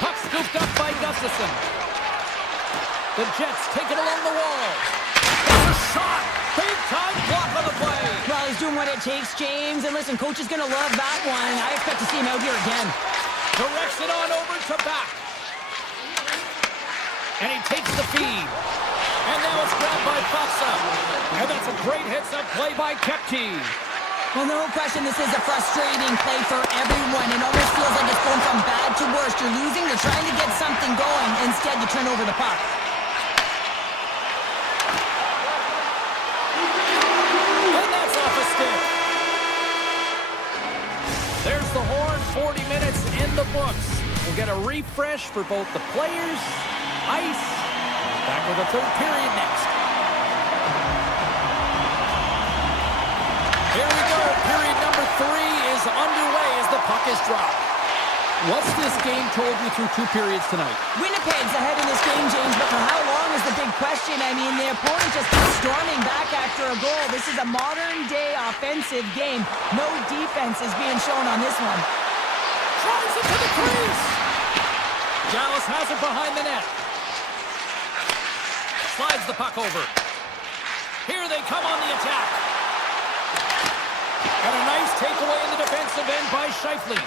Puck scooped up by Gustafson. The Jets take it along the wall. Shot! Big time block on the play! Well, he's doing what it takes, James. And listen, coach is going to love that one. I expect to see him out here again. Directs it on over to back. And he takes the feed. And now it's grabbed by Foxa. And that's a great heads-up play by Kepke. Well, no question, this is a frustrating play for everyone. It almost feels like it's going from bad to worse. You're losing, you're trying to get something going. Instead, you turn over the puck. There's the horn, 40 minutes in the books. We'll get a refresh for both the players, ice. Back with the third period next. Here we go. Period number 3 is underway as the puck is dropped. What's this game told you through 2 periods tonight? Winnipeg's ahead in this game, James, but for how long is the big question. I mean, the opponent just keeps storming back after a goal. This is a modern-day offensive game. No defense is being shown on this one. Drives it to the crease. Dallas has it behind the net. Slides the puck over. Here they come on the attack. And a nice takeaway in the defensive end by Scheifele.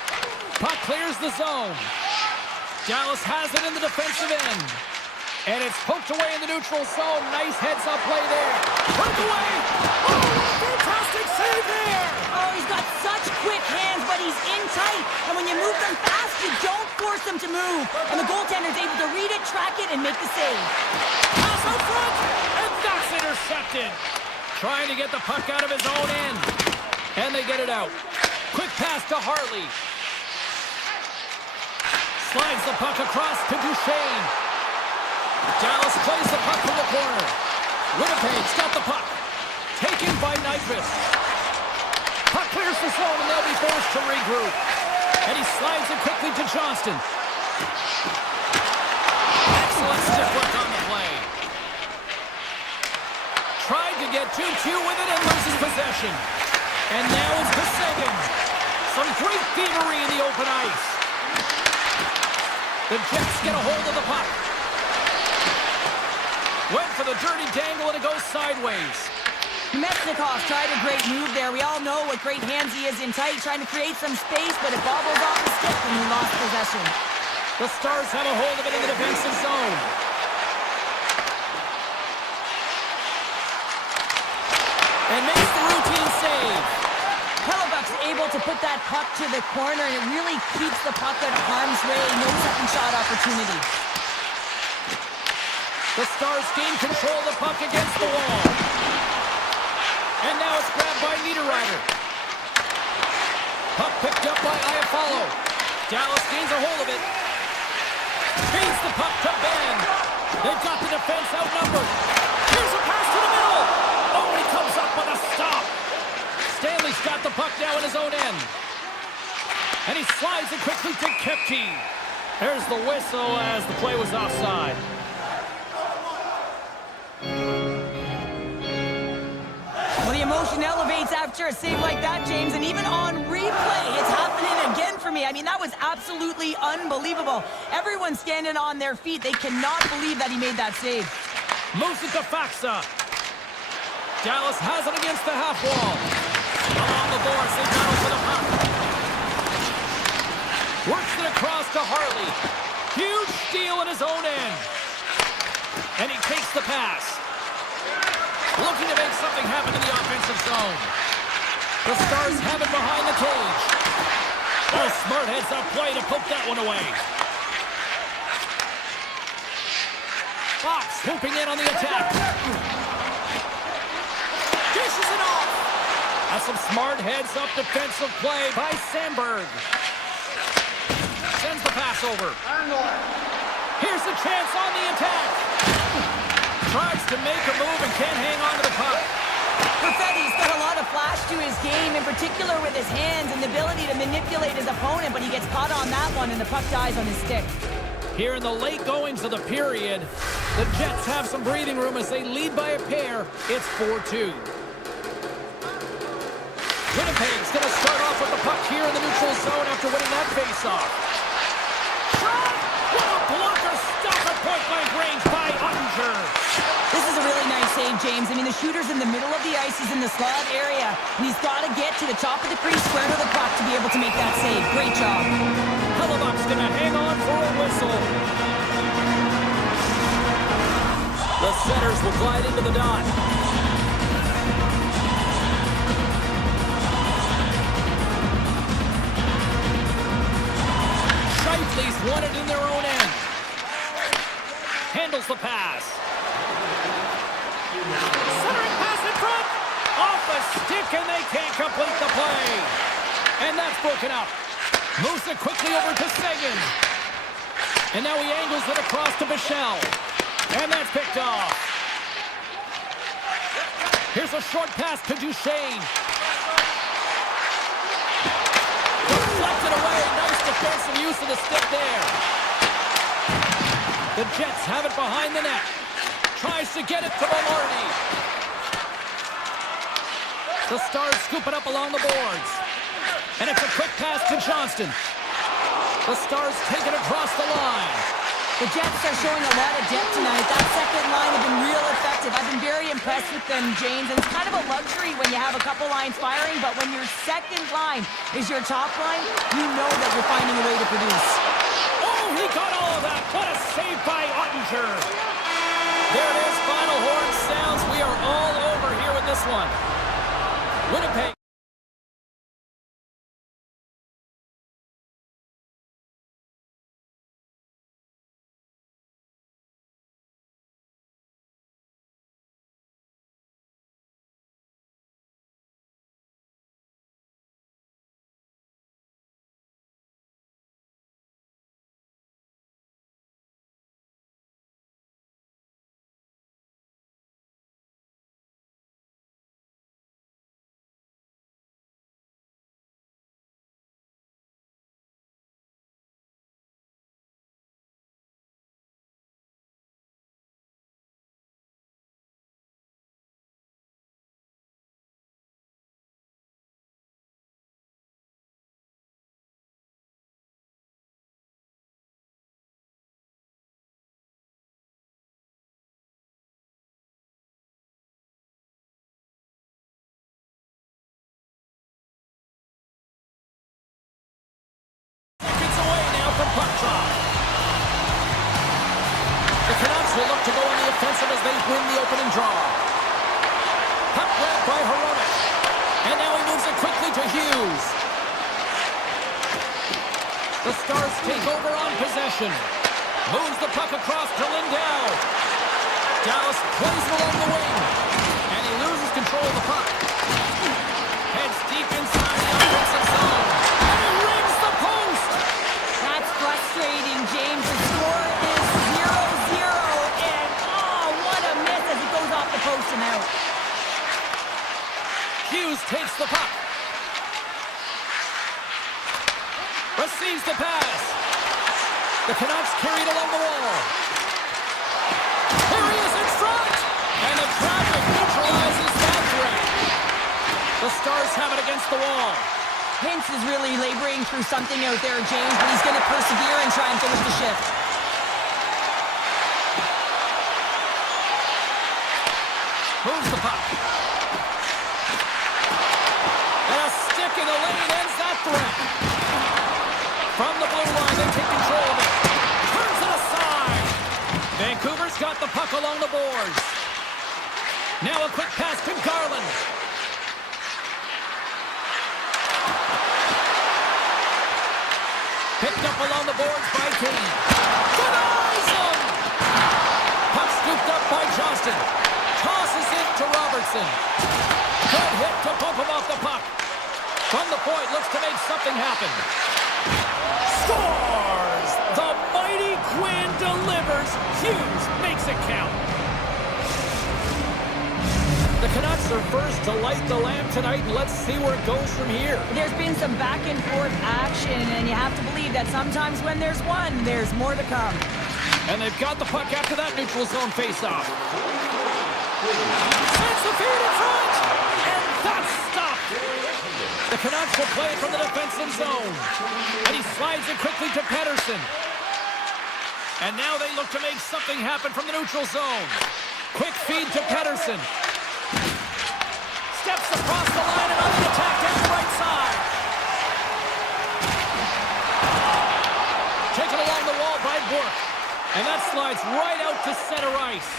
Puck clears the zone. Dallas has it in the defensive end. And it's poked away in the neutral zone. Nice heads-up play there. Breakaway! Oh, fantastic save there! Oh, he's got such quick hands, but he's in tight. And when you move them fast, you don't force them to move. And the goaltender's able to read it, track it, and make the save. Pass out front, and that's intercepted. Trying to get the puck out of his own end. And they get it out. Quick pass to Harley. Slides the puck across to Duchesne. Dallas plays the puck from the corner. Winnipeg's got the puck. Cypress. Puck clears the zone, and they'll be forced to regroup. And he slides it quickly to Johnston. Excellent stick work on the play. Tried to get too cute with it and loses possession. And now it's Pasagan. Some great thievery in the open ice. The Jets get a hold of the puck. Went for the dirty dangle and it goes sideways. Mechnikov tried a great move there. We all know what great hands he is in tight, trying to create some space, but it bobbled off the stick and he lost possession. The Stars have a hold of it in the defensive zone. And makes the routine save. Hellebuck's able to put that puck to the corner, and it really keeps the puck out of harm's way. No second shot opportunity. The Stars gain control of the puck against the wall. And now it's grabbed by Niederreiter. Puck picked up by Iafallo. Dallas gains a hold of it. Feeds the puck to Ben. They've got the defense outnumbered. Here's a pass to the middle. Oh, he comes up with a stop. Stanley's got the puck now in his own end. And he slides it quickly to Kepke. There's the whistle as the play was offside. Well, the emotion elevates after a save like that, James, and even on replay, it's happening again for me. I mean, that was absolutely unbelievable. Everyone's standing on their feet. They cannot believe that he made that save. Moves it to Faxa. Dallas has it against the half wall. Along the boards, they battle for the puck. Works it across to Harley. Huge steal in his own end. And he takes the pass. Looking to make something happen in the offensive zone. The Stars have it behind the cage. Oh, smart heads-up play to poke that one away. Fox swooping in on the attack. Dishes it off. That's some smart heads-up defensive play by Sandberg. Sends the pass over. Here's the chance on the attack. Tries to make a move and can't hang on to the puck. Perfetti's got a lot of flash to his game, in particular with his hands and the ability to manipulate his opponent, but he gets caught on that one and the puck dies on his stick. Here in the late goings of the period, the Jets have some breathing room as they lead by a pair. It's 4-2. Winnipeg's going to start off with the puck here in the neutral zone after winning that faceoff. Shot! What a blocker! Stop at point-blank range by Ottinger. This is a really nice save, James. I mean, the shooter's in the middle of the ice. He's in the slot area, and he's got to get to the top of the crease, square to the puck to be able to make that save. Great job. Hellebuck's going to hang on for a whistle. The centers will glide into the dot. Shifley's won it in their own end. Handles the pass. Centering pass in front. Off a stick, and they can't complete the play. And that's broken up. Moves it quickly over to Sagan. And now he angles it across to Bichelle. And that's picked off. Here's a short pass to Duchesne. Deflected away. Nice defensive use of the stick there. The Jets have it behind the net. Tries to get it to Velarde. The Stars scoop it up along the boards. And it's a quick pass to Johnston. The Stars take it across the line. The Jets are showing a lot of depth tonight. That second line has been real effective. I've been very impressed with them, James. And it's kind of a luxury when you have a couple lines firing, but when your second line is your top line, you know that you're finding a way to produce. Oh, he got all of that. What a save by Ottinger. There it is. Final horn sounds. We are all over here with this one. Winnipeg. passing draw. Puck grabbed by Hronek. And now he moves it quickly to Hughes. The Stars take over on possession. Moves the puck across to Lindell. Dallas plays it along the wing. And he loses control of the puck. Heads deep inside the offensive zone. And he rings the post. That's frustrating, James. The score is 0-0. And, oh, what a miss as it goes off the post and out. Hughes takes the puck. Receives the pass. The Canucks carry it along the wall. Here he is in front. And the traffic neutralizes that threat. The Stars have it against the wall. Hintz is really laboring through something out there, James, but he's going to persevere and try and finish the shift. Moves the puck. And a stick in the lane ends that threat. From the blue line, they take control of it. Turns it aside. Vancouver's got the puck along the boards. Now a quick pass to Garland. Picked up along the boards by Kane. Denies him! Puck scooped up by Johnston. Tosses it to Robertson. Good hit to bump him off the puck. From the point, looks to make something happen. Scores! The mighty Quinn delivers. Hughes makes it count. The Canucks are first to light the lamp tonight, and let's see where it goes from here. There's been some back and forth action, and you have to believe that sometimes when there's one, there's more to come. And they've got the puck after that neutral zone faceoff. Sends the feed in front, and that's stopped. The Canucks will play it from the defensive zone, and he slides it quickly to Pettersson. And now they look to make something happen from the neutral zone. Quick feed to Pettersson. Steps across the line and on the attack down the right side. Taken along the wall by Bourque. And that slides right out to center ice.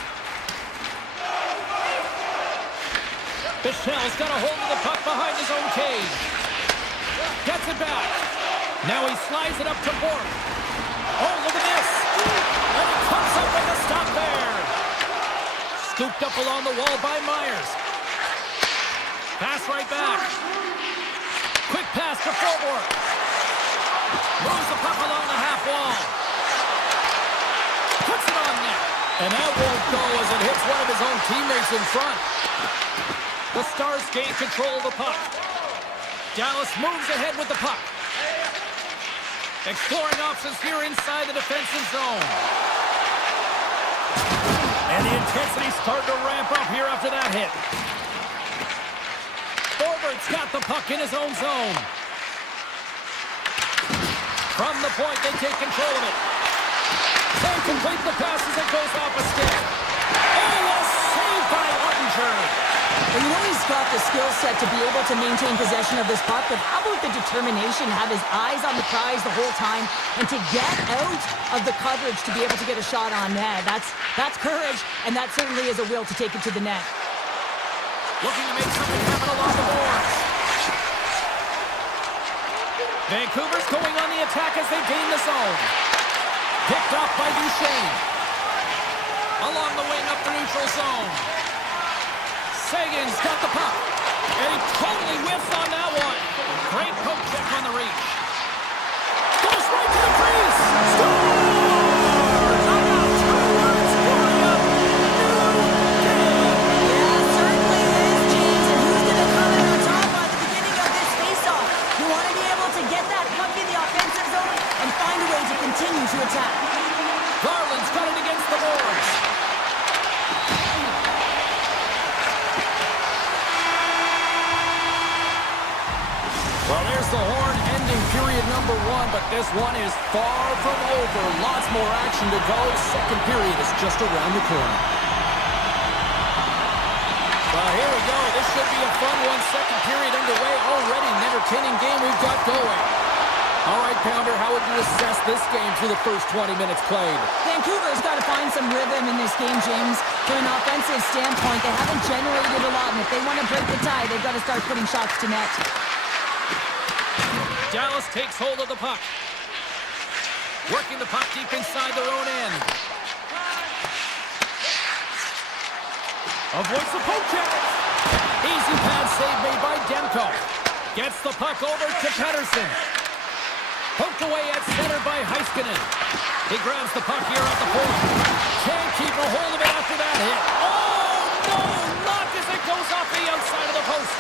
Bichel's got a hold of the puck behind his own cage. Gets it back. Now he slides it up to Bourque. Oh, look at this. And he comes up with a stop there. Scooped up along the wall by Myers. Pass right back. Quick pass to forward. Moves the puck along the half wall. Puts it on net. And that won't go as it hits one of his own teammates in front. The Stars gain control of the puck. Dallas moves ahead with the puck. Exploring options here inside the defensive zone. And the intensity's starting to ramp up here after that hit. Forward's got the puck in his own zone. From the point, they take control of it. Can't complete the pass as it goes off a stick. Oh, a save by Ottinger. Well, you know he's got the skill set to be able to maintain possession of this puck, but how about the determination, have his eyes on the prize the whole time, and to get out of the coverage to be able to get a shot on net. That's courage, and that certainly is a will to take it to the net. Looking to make something happen along the boards. Vancouver's going on the attack as they gain the zone. Picked up by Duchesne. Along the wing up the neutral zone. Sagan's got the puck. And he totally whiffs on that one. Great poke check on the reach. Goes right to the crease. Scores! Continue to attack. Garland's got it against the boards. Well, there's the horn ending period number one, but this one is far from over. Lots more action to go. Second period is just around the corner. Well, here we go. This should be a fun one. Second period underway already. An entertaining game we've got going. All right, Pounder, how would you assess this game through the first 20 minutes played? Vancouver's got to find some rhythm in this game, James. From an offensive standpoint, they haven't generated a lot, and if they want to break the tie, they've got to start putting shots to net. Dallas takes hold of the puck. Working the puck deep inside their own end. Avoids the poke check. Easy pad save made by Demko. Gets the puck over to Pettersson. Poked away at center by Heiskanen. He grabs the puck here at the point. Can't keep a hold of it after that hit. Oh, no! Knocked as it goes off the outside of the post.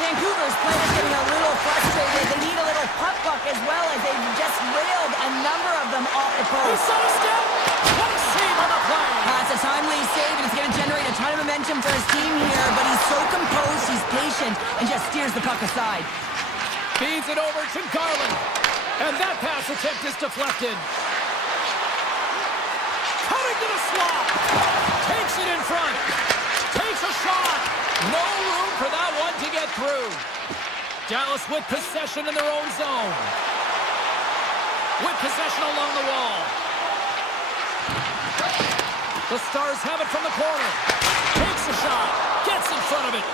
Vancouver's players getting a little frustrated. They need a little puck as well, as they've just railed a number of them off the He post. saw a step. What a save on the play. That's a timely save, and it's going to generate a ton of momentum for his team here, but he's so composed, he's patient, and just steers the puck aside. Feeds it over to Garland. And that pass attempt is deflected. Cutting to the slot. Takes it in front. Takes a shot. No room for that one to get through. Dallas with possession in their own zone. With possession along the wall. The Stars have it from the corner. Takes a shot. Gets in front of it.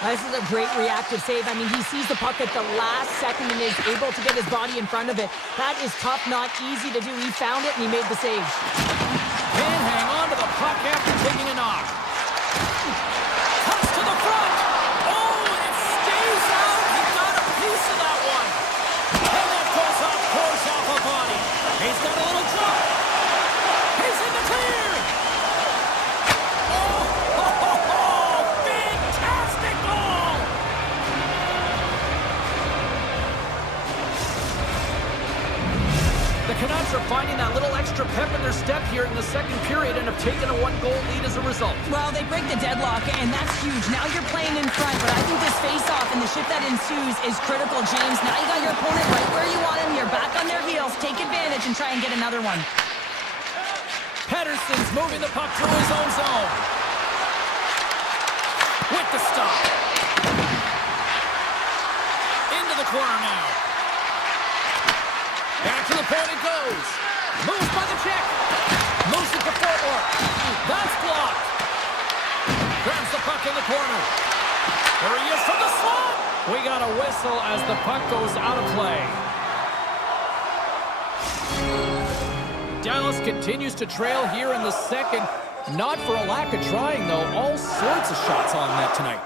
This is a great reactive save. I mean, he sees the puck at the last second and is able to get his body in front of it. That is tough, not easy to do. He found it and he made the save. Can hang on to the puck after taking a knock. Cuts to the front. Oh, and it stays out. He got a piece of that one. And that goes off course off a body. He's got a little drop. He's in the clear. Fantastic goal. The Canucks are finding that little extra pep in their step here in the second period and have taken a one-goal lead as a result. Well, they break the deadlock, and that's huge. Now you're playing in front, but I think this face-off and the shift that ensues is critical, James. Now you got your opponent right where you want him. You're back on their heels. Take advantage and try and get another one. Pettersson's moving the puck through his own zone. With the stop. Into the corner now. Back to the point it goes. Moves by the check. Moves it to forward. That's blocked. Grabs the puck in the corner. There he is from the slot. We got a whistle as the puck goes out of play. Dallas continues to trail here in the second. Not for a lack of trying, though. All sorts of shots on net tonight.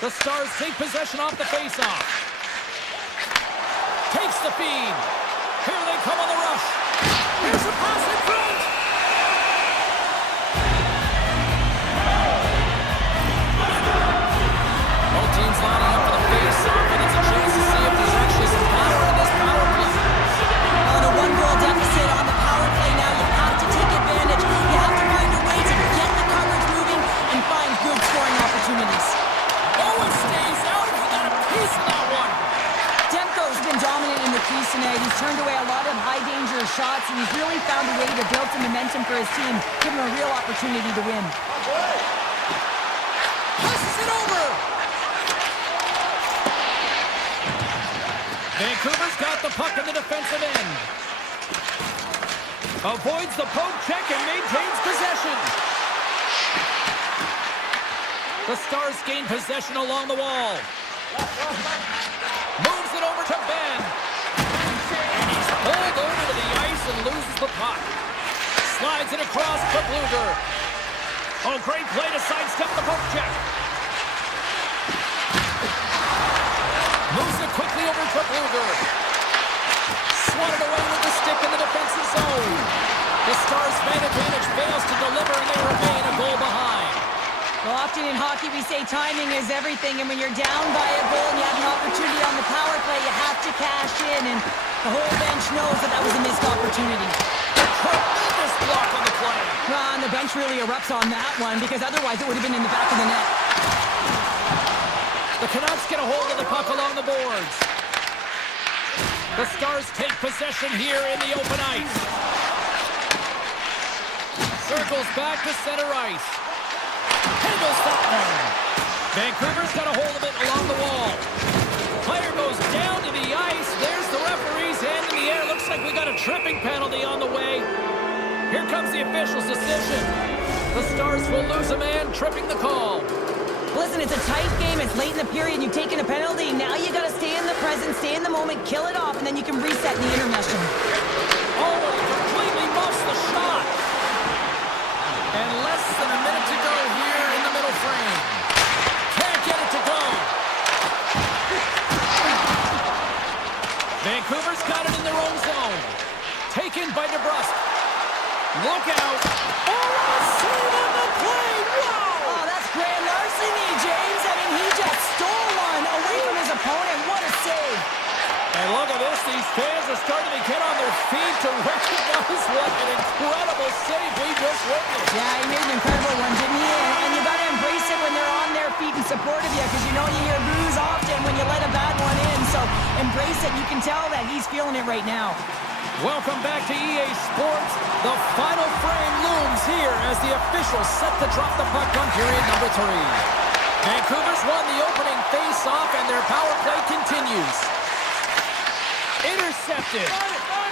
The Stars take possession off the faceoff. Takes the feed. Here they come on the rush. Here's a pass in front. Both teams lining up for the face-off, and it's a chance to see if there's actually some power in this power play. On a one-goal deficit on the power play now, you have to take advantage. You have to find a way to get the coverage moving and find good scoring opportunities. Oh, it stays out. He got a piece of that one. Demko's been dominant in the crease tonight. He's turned away a lot of high-danger shots, and he's really found a way to build some momentum for his team, give him a real opportunity to win. Passes it over. Vancouver's got the puck in the defensive end. Avoids the poke check and maintains possession. The Stars gain possession along the wall. Moves it over to Ben. And he's pulled over to the ice and loses the puck. Slides it across to Bluger. Oh, great play to sidestep the poke check. Moves it quickly over to Bluger. Swatted away with the stick in the defensive zone. The Stars' man advantage fails to deliver, and they remain a goal behind. Well, often in hockey we say timing is everything, and when you're down by a goal and you have an opportunity on the power play, you have to cash in, and the whole bench knows that that was a missed opportunity. Tremendous block on the play. Well, and the bench really erupts on that one, because otherwise it would have been in the back of the net. The Canucks get a hold of the puck along the boards. The Stars take possession here in the open ice. Circles back to center ice. Handles that one. Vancouver's got a hold of it along the wall. Player goes Tripping penalty on the way. Here comes the official's decision. The Stars will lose a man, tripping the call. Listen, it's a tight game. It's late in the period. You've taken a penalty. Now you got to stay in the present, stay in the moment, kill it off, and then you can reset in the intermission. Oh, he completely muffs the shot. And less than a minute to go here in the middle frame. Can't get it to go. Vancouver's got it in their own zone. Taken by DeBrusque. Look out. Oh, a save on the play. Wow. Oh, that's grand larceny, James. I mean, he just stole one away from his opponent. What a save. And look at this. These fans are starting to get on their feet to recognize what an incredible save we just witnessed. Yeah, he made an incredible one, didn't he? And you got to embrace it when they're on their feet in support of you, because you know you hear boos often when you let a bad one in. So embrace it. You can tell that he's feeling it right now. Welcome back to EA Sports. The final frame looms here as the officials set to drop the puck on period number 3. Vancouver's won the opening face-off, and their power play continues. Intercepted.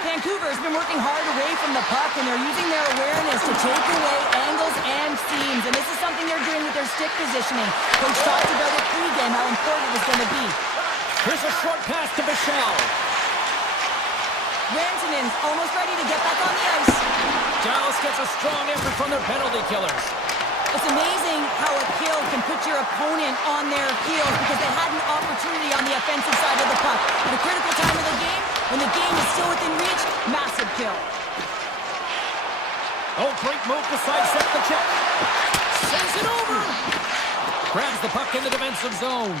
Vancouver's been working hard away from the puck, and they're using their awareness to take away angles and seams. And this is something they're doing with their stick positioning. Coach talked about it pregame, how important it was going to be. Here's a short pass to Bichelle. Rantanen's almost ready to get back on the ice. Dallas gets a strong effort from their penalty killers. It's amazing how a kill can put your opponent on their heels because they had an opportunity on the offensive side of the puck. At a critical time of the game, when the game is still within reach, massive kill. Oh, great move to sidestep the check. Sends it over. Grabs the puck in the defensive zone.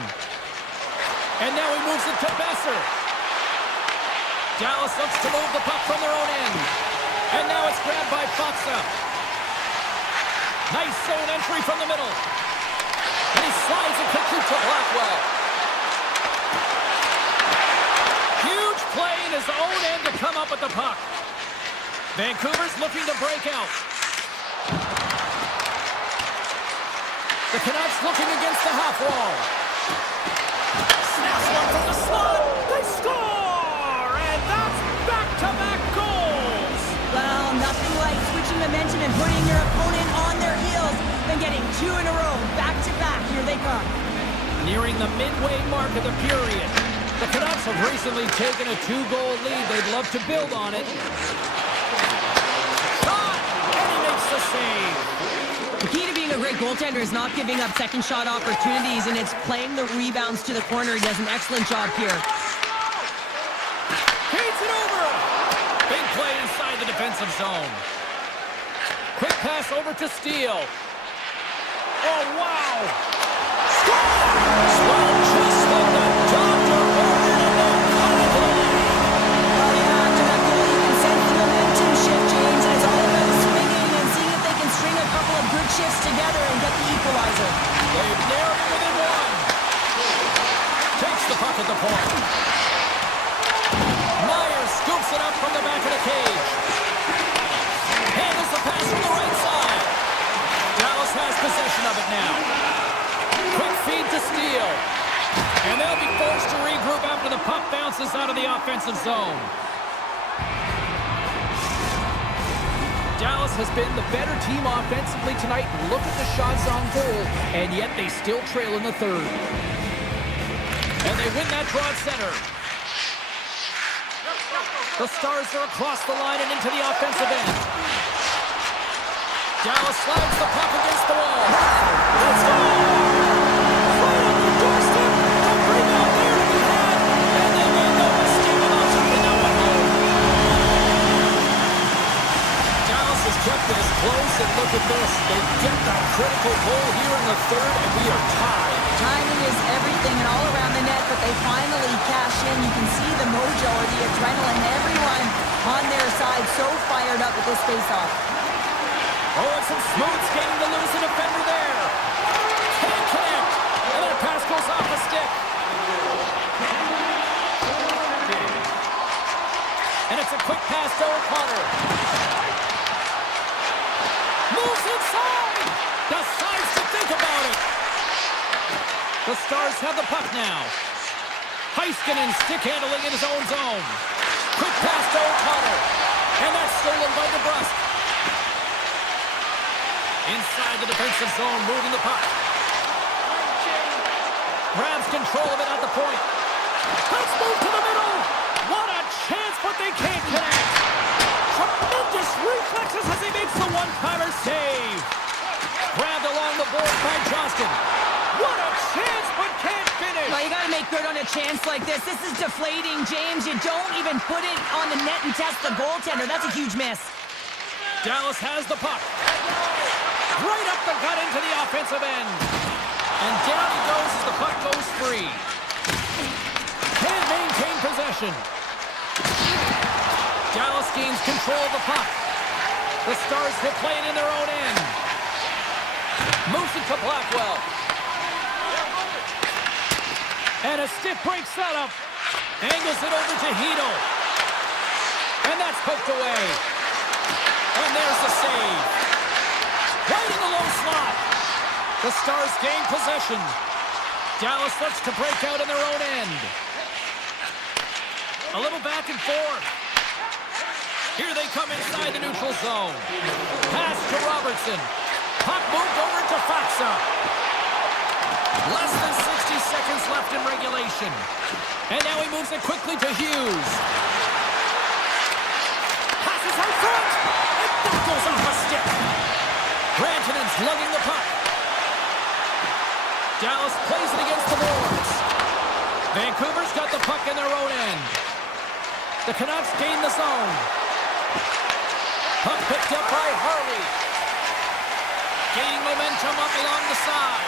And now he moves it to Besser. Dallas looks to move the puck from their own end. And now it's grabbed by Foxa. Nice zone entry from the middle. And he slides it quickly to Blackwell. Huge play in his own end to come up with the puck. Vancouver's looking to break out. The Canucks looking against the half wall. Snaps one from the slot. They score! And that's back-to-back goals. Well, nothing like switching momentum and putting your opponent on their heels than getting 2 in a row, back-to-back. Here they come. Nearing the midway mark of the period. The Canucks have recently taken a 2-goal lead. They'd love to build on it. Shot! And he makes the save. The key to being a great goaltender is not giving up second shot opportunities, and it's playing the rebounds to the corner. He does an excellent job here. Feeds it over. Big play inside the defensive zone. Quick pass over to Steele. Oh, wow. Score! Sloan just like the doctor ordered, and they're coming to the lead. Oh, yeah, after that goal, you can sense the momentum shift, James, and it's all about swinging and seeing if they can string a couple of good shifts together and get the equalizer. They've narrowed it within one. Takes the puck at the point. Myers scoops it up from the back of the cage. Handles the pass from the right side. Dallas has possession of it now. Quick feed to Steele. And they'll be forced to regroup after the puck bounces out of the offensive zone. Dallas has been the better team offensively tonight. Look at the shots on goal, and yet they still trail in the third. And they win that draw at center. The Stars are across the line and into the offensive end. Dallas slides the puck against the wall. Let's go! Right on the doorstep. A rebound there to be had. And they made no mistake about taking that one home. Dallas has kept this close, and look at this. They get that critical goal here in the third, and we are tied. Timing is everything and all around the net, but they finally cash in. You can see the mojo or the adrenaline. Everyone on their side so fired up with this face-off. Oh, and some smooth skating to lose a defender there. Can't connect. And that pass goes off the stick. And it's a quick pass to O'Connor. Moves inside. Decides to think about it. The Stars have the puck now. Heiskanen stick handling in his own zone. Quick pass to O'Connor. And that's stolen by DeBrusque. Inside the defensive zone, moving the puck. Grabs control of it at the point. Let's move to the middle. What a chance, but they can't connect. Tremendous reflexes as he makes the one-timer save. Grabbed along the board by Johnston. What a chance, but can't finish. Well, you got to make good on a chance like this. This is deflating, James. You don't even put it on the net and test the goaltender. That's a huge miss. Dallas has the puck. Right up the gut into the offensive end. And down he goes as the puck goes free. Can't maintain possession. Dallas gains control of the puck. The Stars will play it in their own end. Moves it to Blackwell. And a stiff break setup. Angles it over to Hito. And that's poked away. And there's the save. Right in the low slot. The Stars gain possession. Dallas looks to break out in their own end. A little back and forth. Here they come inside the neutral zone. Pass to Robertson. Puck moved over to Faxa. Less than 60 seconds left in regulation. And now he moves it quickly to Hughes. Passes out front. And that goes off a stick. Rantanen's lugging the puck. Dallas plays it against the boards. Vancouver's got the puck in their own end. The Canucks gain the zone. Puck picked up by Harley. Gaining momentum up along the side.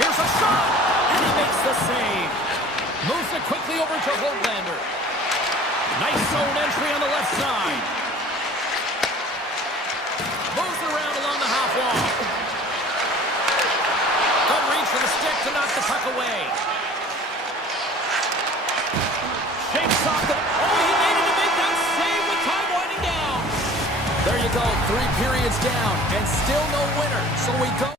Here's a shot, and he makes the save. Moves it quickly over to Hoglander. Nice zone entry on the left side. Moves it around along the half wall. Good reach for the stick to knock the puck away. Shakes off the... Oh, he needed to make that save with time winding down. There you go, 3 periods down, and still no winner. So we go...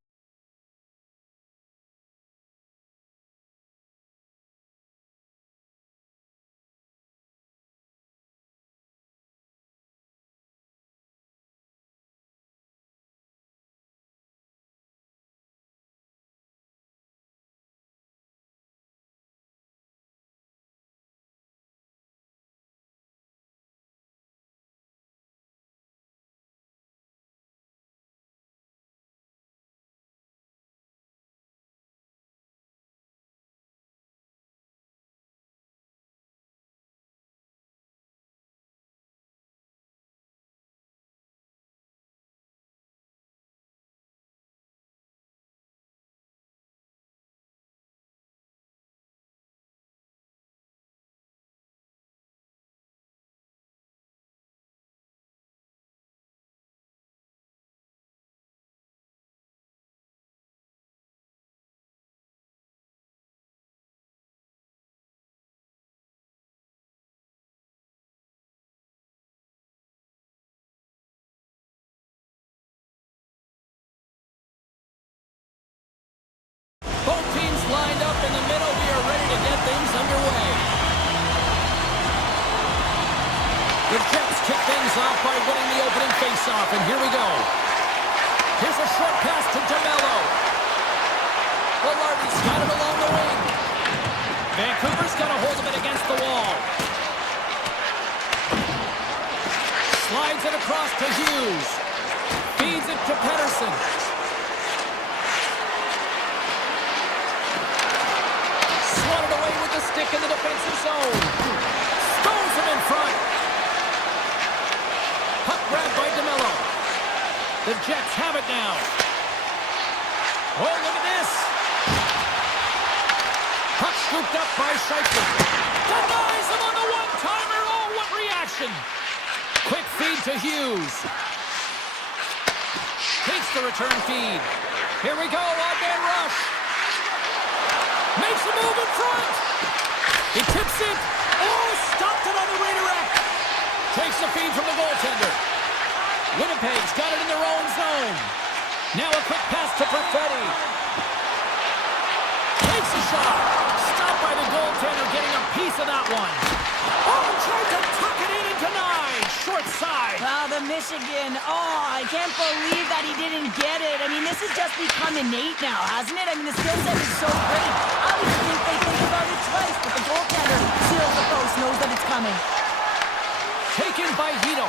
Both teams lined up in the middle. We are ready to get things underway. The Jets kick things off by winning the opening faceoff, and here we go. Here's a short pass to DeMello. Velarde's got it along the wing. Vancouver's got a hold of it against the wall. Slides it across to Hughes. Feeds it to Pettersson. Swatted away with the stick in the defensive zone. Stones him in front. Puck grabbed by DeMello. The Jets have it now. Oh, look at this. Puck scooped up by Scheifele. Denies him on the one-timer. Oh, what reaction. Quick feed to Hughes. Takes the return feed. Here we go, odd-man rush. Makes a move in front. He tips it. Oh, stopped it on the redirect. Takes the feed from the goaltender. Winnipeg's got it in their own zone. Now a quick pass to Perfetti. Takes a shot. Stopped by the goaltender, getting a piece of that one. Oh, tried to tuck it Michigan. Oh, I can't believe that he didn't get it. I mean, this has just become innate now, hasn't it? I mean, the skill set is so great. I would think they think about it twice, but the goaltender seals the post, knows that it's coming. Taken by Hito.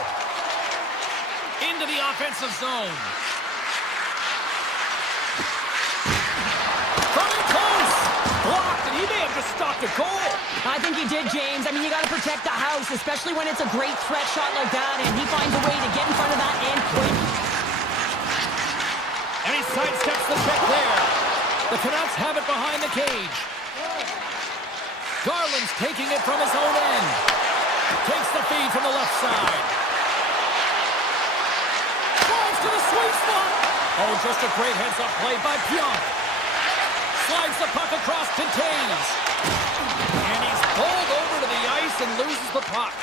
Into the offensive zone. Coming close. Blocked, and he may have just stopped a goal. I think he did, James. I mean, you got to protect the house, especially when it's a great threat shot like that, and he finds a way to get in front of that and quick. And he sidesteps the check there. The Canucks have it behind the cage. Garland's taking it from his own end. Takes the feed from the left side. Drives to the sweet spot. Oh, just a great heads-up play by Pionk. Slides the puck across to Taves. And he's pulled over to the ice and loses the puck.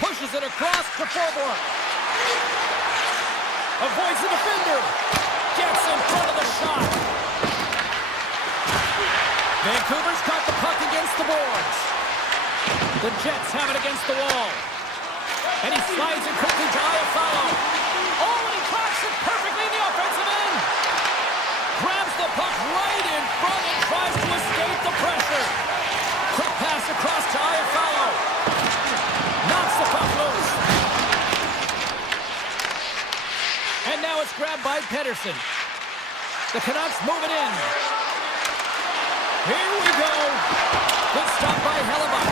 Pushes it across to Forborg. Avoids the defender. Gets in front of the shot. Vancouver's got the puck against the boards. The Jets have it against the wall. And he slides it quickly to Iafallo. Oh, and he cracks it perfectly in the offensive end. Grabs the puck right in front and tries to escape the pressure. Quick pass across to Iafallo. Knocks the puck loose. And now it's grabbed by Pettersson. The Canucks move it in. Here we go. Good stop by Hellebuck.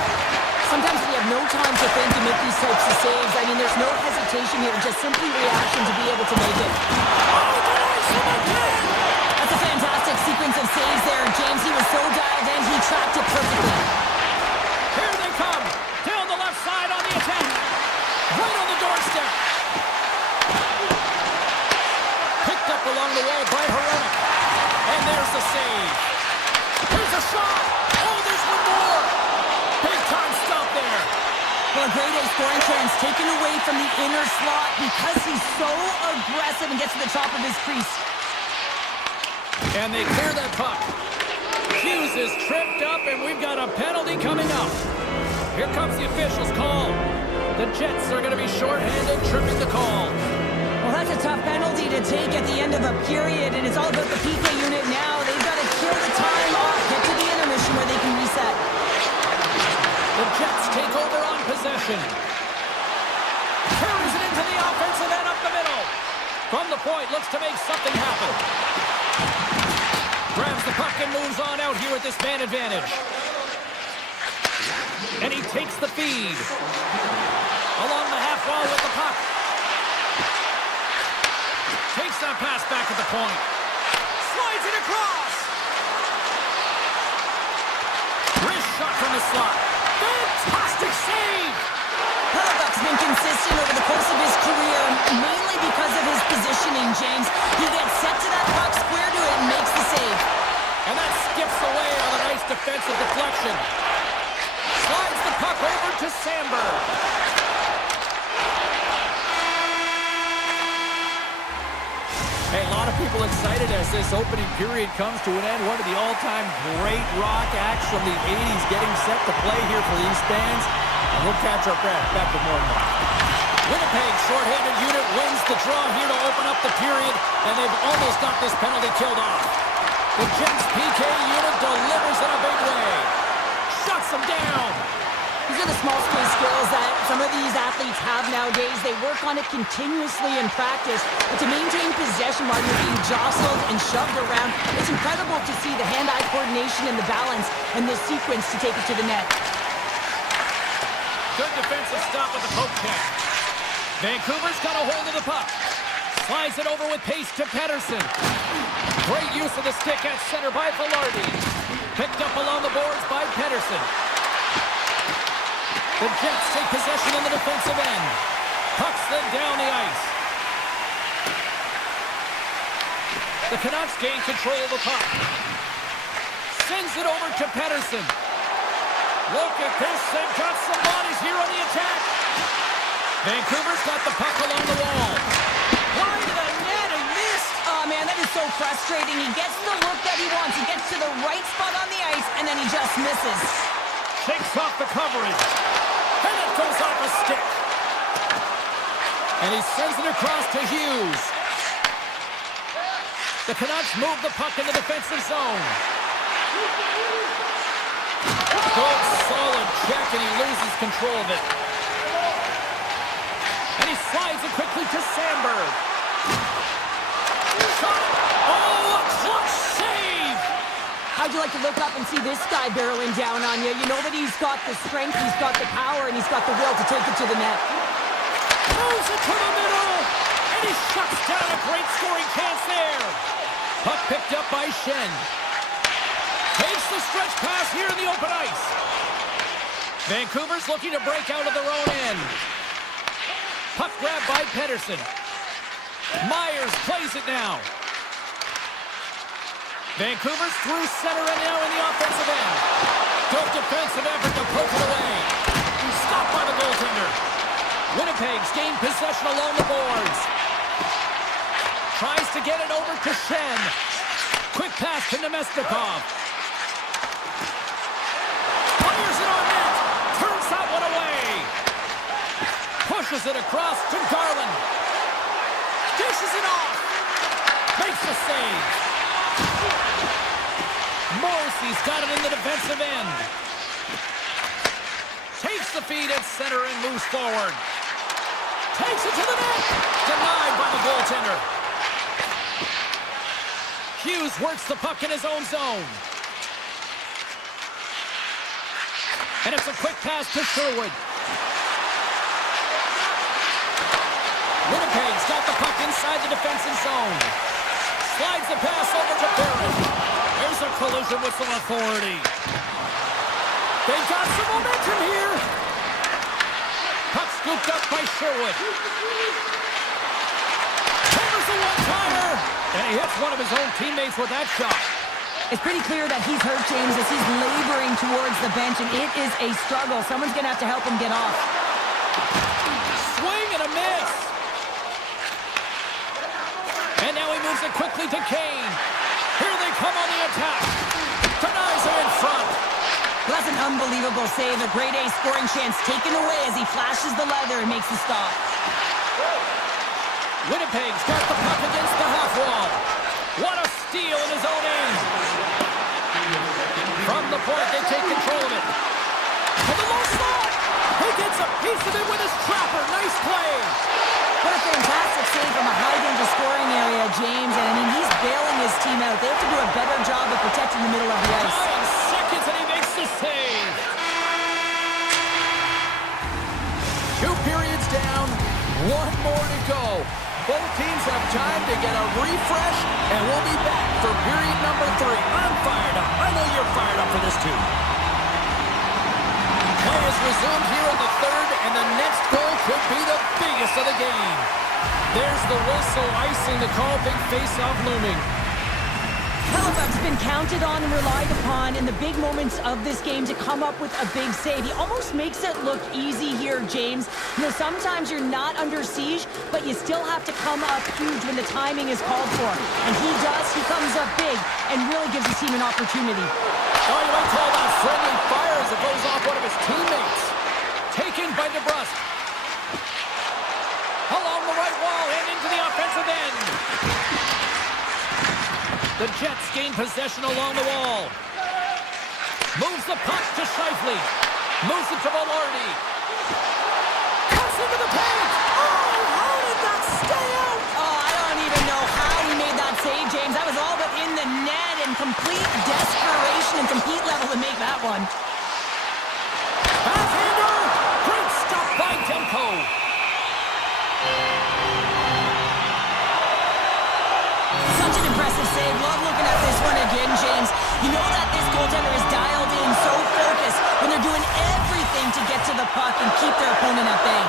Sometimes we have no time to think and make these types of saves. I mean, there's no hesitation here, just simply reaction to be able to make it. That's a fantastic sequence of saves there. James, he was so dialed in, he tracked it perfectly. Here they come. Down the left side on the attack. Right on the doorstep. Picked up along the wall by Hronek. And there's the save. Here's a shot. Oh, there's one more. Big time stop there. Well, a great A scoring chance taken away from the inner slot because he's so aggressive and gets to the top of his crease. And they clear that puck. Hughes is tripped up, and we've got a penalty coming up. Here comes the official's call. The Jets are going to be shorthanded, tripping the call. Well, that's a tough penalty to take at the end of a period, and it's all about the PK unit now. They've got to kill the time off, get to the intermission where they can reset. The Jets take over on possession. Carries it into the offensive end up the middle. From the point, looks to make something happen. Grabs the puck and moves on out here with this man advantage. And he takes the feed. Along the half wall with the puck. Takes that pass back at the point. Slides it across. Wrist shot from the slot. Fantastic save. Hellebuck's been consistent over the course of his career, mainly because of his positioning, James. He gets set to that puck, square to it, and makes the save. And that skips away on a nice defensive deflection. Slides the puck over to Sandberg. Hey, a lot of people excited as this opening period comes to an end. One of the all-time great rock acts from the 80s getting set to play here for these fans. And we'll catch our breath. Back with more in a moment. Winnipeg shorthanded unit wins the draw here to open up the period, and they've almost got this penalty killed off. The Jets PK unit delivers in a big way. Shuts them down. These are the small space skills that some of these athletes have nowadays. They work on it continuously in practice, but to maintain possession while you're being jostled and shoved around, it's incredible to see the hand-eye coordination and the balance and this sequence to take it to the net. Good defensive stop with the poke check. Vancouver's got a hold of the puck. Slides it over with pace to Pettersson. Great use of the stick at center by Velarde. Picked up along the boards by Pettersson. The Jets take possession in the defensive end. Puck slid down the ice. The Canucks gain control of the puck. Sends it over to Pettersson. Look at this. They've got some bodies here on the attack. Vancouver's got the puck along the wall. Wide of the net and missed. Oh, man, that is so frustrating. He gets the look that he wants. He gets to the right spot on the ice, and then he just misses. Shakes off the coverage. And it goes off a stick. And he sends it across to Hughes. The Canucks move the puck in the defensive zone. Good, solid check, and he loses control of it. And he slides it quickly to Sandberg. Shot! Oh, a clutch save! How'd you like to look up and see this guy barreling down on you? You know that he's got the strength, he's got the power, and he's got the will to take it to the net. Throws it to the middle, and he shuts down a great scoring chance there. Puck picked up by Shen. Takes the stretch pass here in the open ice. Vancouver's looking to break out of their own end. Puck grabbed by Pedersen. Myers plays it now. Vancouver's through center and now in the offensive end. Good defensive effort to poke it away. He's stopped by the goaltender. Winnipeg's gained possession along the boards. Tries to get it over to Shen. Quick pass to Nemestikov. Fires it on net. Turns that one away. Pushes it across to Garland. Dishes it off. Makes the save. Morrissey's got it in the defensive end. Takes the feed at center and moves forward. Takes it to the net. Denied by the goaltender. Hughes works the puck in his own zone. And it's a quick pass to Sherwood. Winnipeg's got the puck inside the defensive zone. Slides the pass over to Barrett. There's a collision with some authority. They've got some momentum here. Puck scooped up by Sherwood. Hammers the one-timer. And he hits one of his own teammates with that shot. It's pretty clear that he's hurt, James, as he's laboring towards the bench, and it is a struggle. Someone's going to have to help him get off. Swing and a miss. And now he moves it quickly to Kane. Here they come on the attack. Denies him in front. Well, that's an unbelievable save. A grade A scoring chance taken away as he flashes the leather and makes the stop. Winnipeg's got the puck against the half wall. What a steal in his own end. From the point, they take control of it. And the low slot. He gets a piece of it with his trapper. Nice play. What a fantastic save from a high-danger scoring area, James. And, I mean, he's bailing his team out. They have to do a better job of protecting the middle of the ice. 9 seconds, and he makes the save. 2 periods down. 1 more to go. Both teams have time to get a refresh, and we'll be back for period number 3. I'm fired up. I know you're fired up for this too. Play is resumed here in the 3rd, and the next goal could be the biggest of the game. There's the whistle, icing the call, big face-off looming. Halifax has been counted on and relied upon in the big moments of this game to come up with a big save. He almost makes it look easy here, James. You know, sometimes you're not under siege, but you still have to come up huge when the timing is called for. And he does. He comes up big and really gives his team an opportunity. Oh, you might call that friendly fire as it goes off one of his teammates. Taken by DeBrusque. Along the right wall and into the offensive end. The Jets gain possession along the wall. Moves the puck to Scheifele. Moves it to Velarde. Cuts into the paint. Oh, how did that stay out? Oh, I don't even know how he made that save, James. That was all but in the net and complete desperation and compete level to make that one. Backhander. Great stop by Demko. Such an impressive save. Love looking at this one again, James. You know that this goaltender is dialed in, so focused, when they're doing everything to get to the puck and keep their opponent at bay.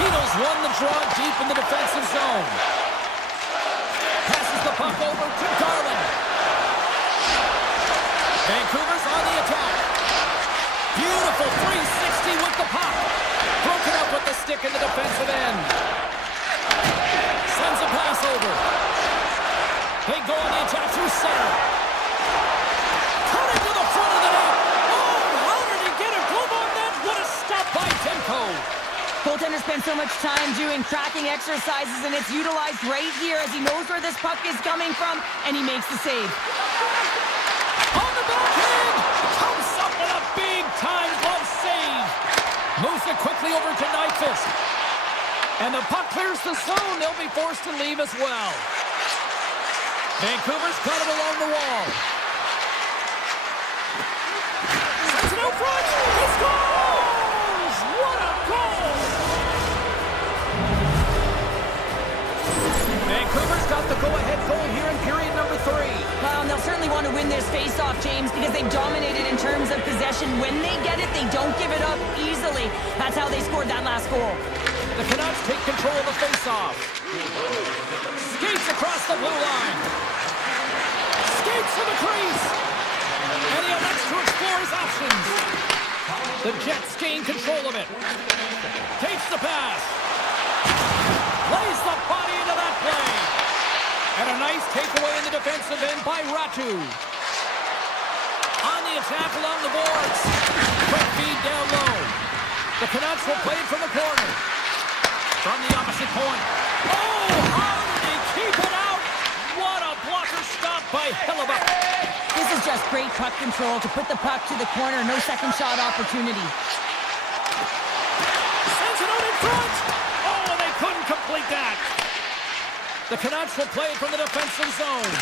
Beatles won the draw deep in the defensive zone. Passes the puck over to Garland. Vancouver's on the attack. Beautiful 360 with the puck. Broken up with the stick in the defensive end. Sends a pass over. They go on the attack through center. Cutting to the front of the net. Oh, how did he get a glove on that? What a stop by Demko. spent so much time doing tracking exercises, and it's utilized right here as he knows where this puck is coming from, and he makes the save. On the backhand! Comes up with a big-time glove save. Moves it quickly over to Nyquist. And the puck clears the zone. They'll be forced to leave as well. Vancouver's got it along the wall. Sends it out front. He scores! What a goal! Vancouver's got the go-ahead goal here in period number 3. Well, and they'll certainly want to win this face-off, James, because they've dominated in terms of possession. When they get it, they don't give it up easily. That's how they scored that last goal. The Canucks take control of the face-off. Skates across the blue line. Skates to the crease. And he elects to explore his options. The Jets gain control of it. Takes the pass. Lays the body into that play. And a nice takeaway in the defensive end by Ratu. On the attack along the boards. Quick feed down low. The Canucks will play it from the corner. From the opposite point. Oh, how did he keep it out? What a blocker stop by Hellebuyck. This is just great puck control to put the puck to the corner. No second shot opportunity. Sends it out in front. Oh, they couldn't complete that. The Canucks will play it from the defensive zone.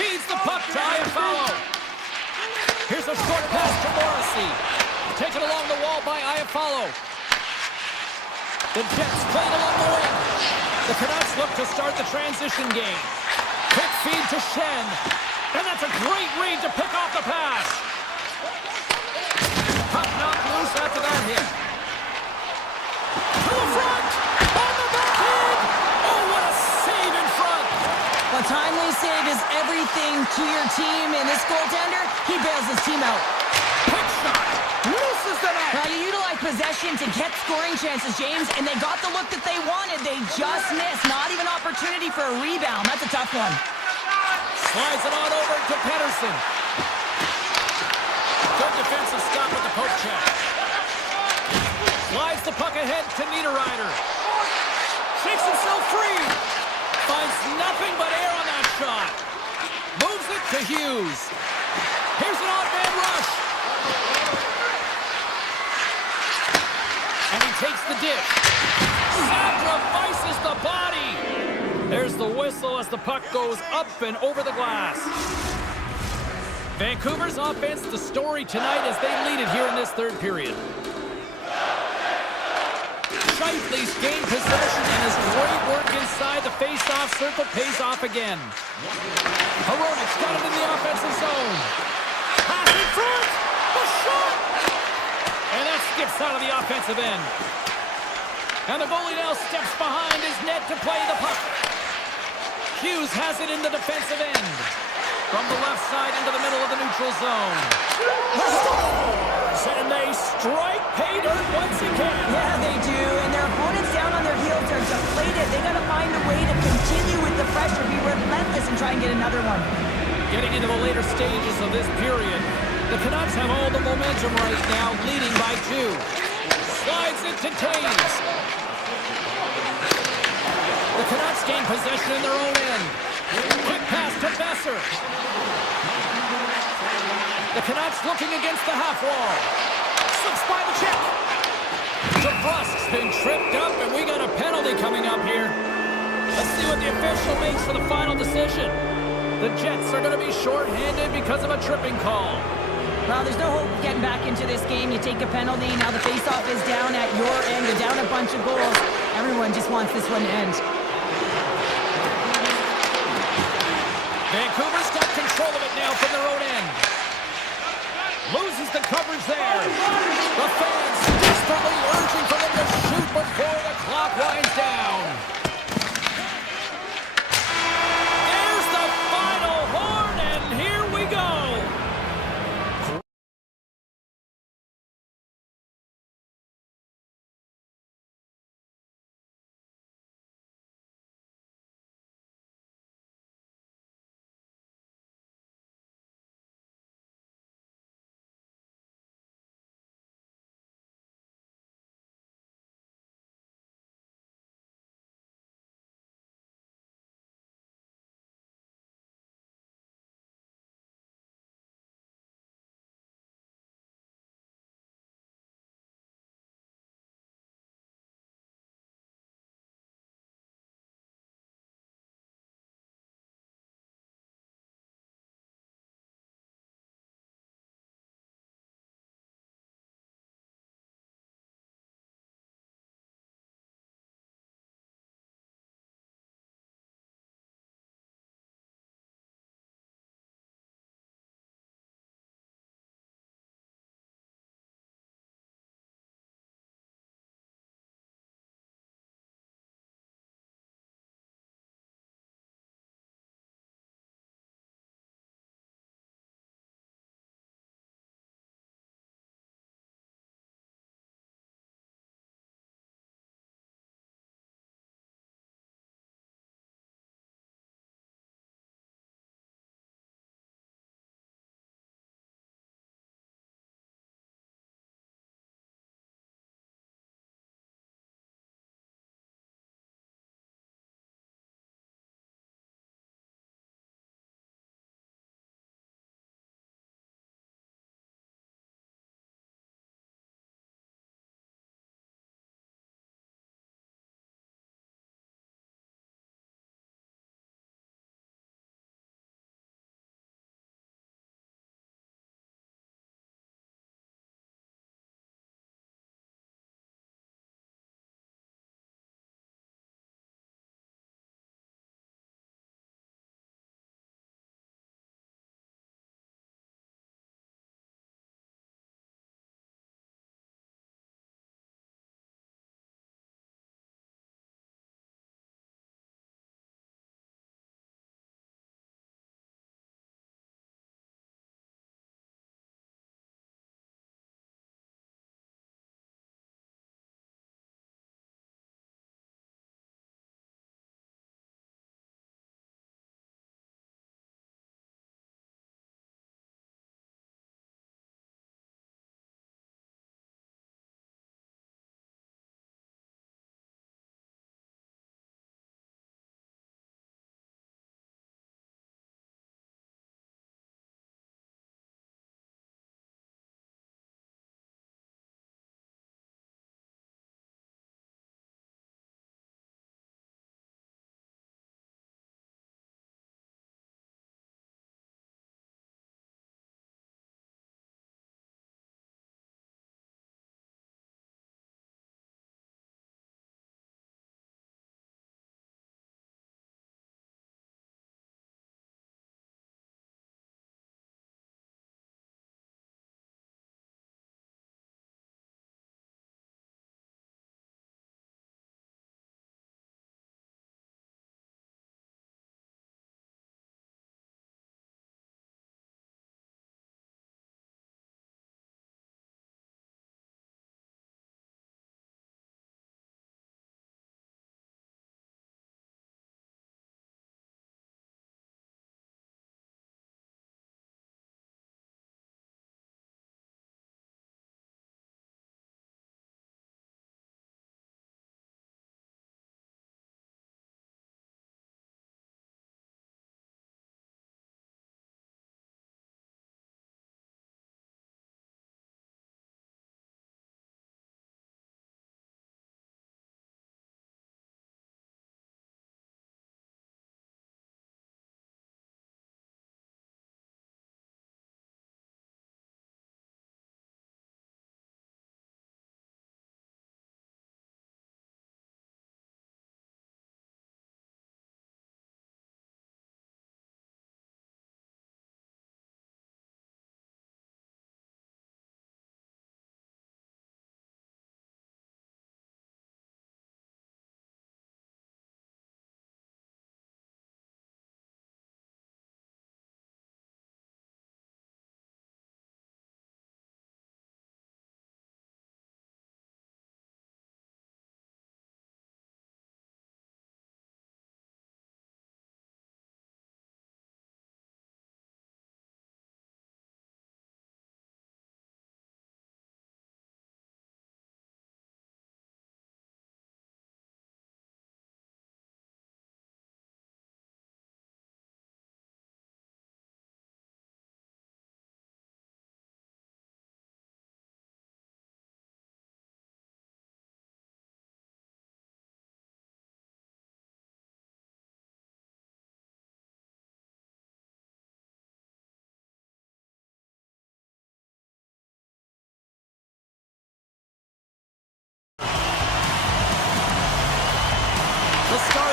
Feeds the puck to Iafallo. Here's a short pass to Morrissey. Taken along the wall by Iafallo. The Jets play it along the wing. The Canucks look to start the transition game. Quick feed to Shen. And that's a great read to pick off the pass. Puck knocked loose after that hit. To the front. On the backhand. Oh, what a save in front. A timely save is everything to your team, and this goaltender, he bails his team out. Quick shot. Misses the net. Now, you utilize possession to get scoring chances, James, and they got the look that they wanted. They just missed. Not even opportunity for a rebound. That's a tough one. Slides it on over to Pettersson. Good defensive stop with the poke check. Slides the puck ahead to Niederreiter. Shakes himself free. Finds nothing but air on that shot. Moves it to Hughes. Here's an odd-man rush. And he takes the dish. Sacrifices the body. There's the whistle as the puck goes up and over the glass. Vancouver's offense, the story tonight as they lead it here in this third period. Scheifele's gained possession and his great work inside the face-off circle pays off again. Hronik's got it in the offensive zone. Pass in front. The shot. And that skips out of the offensive end. And the goalie now steps behind his net to play the puck. Hughes has it in the defensive end. From the left side into the middle of the neutral zone. Scores! And they strike pay dirt once again. Yeah, they do. And their opponents down on their heels are deflated. They got to find a way to continue with the pressure, be relentless, and try and get another one. Getting into the later stages of this period, the Canucks have all the momentum right now, leading by 2. Slides it to Taves. The Canucks gain possession in their own end. Quick pass to Besser. The Canucks looking against the half wall. Slips by the check. DeBrusk's been tripped up, and we got a penalty coming up here. Let's see what the official makes for the final decision. The Jets are going to be shorthanded because of a tripping call. Well, there's no hope of getting back into this game. You take a penalty. Now the faceoff is down at your end. You're down a bunch of goals. Everyone just wants this one to end. Vancouver's got control of it now from their own end. Loses the coverage there. The fans desperately urging for them to shoot before the clock winds down.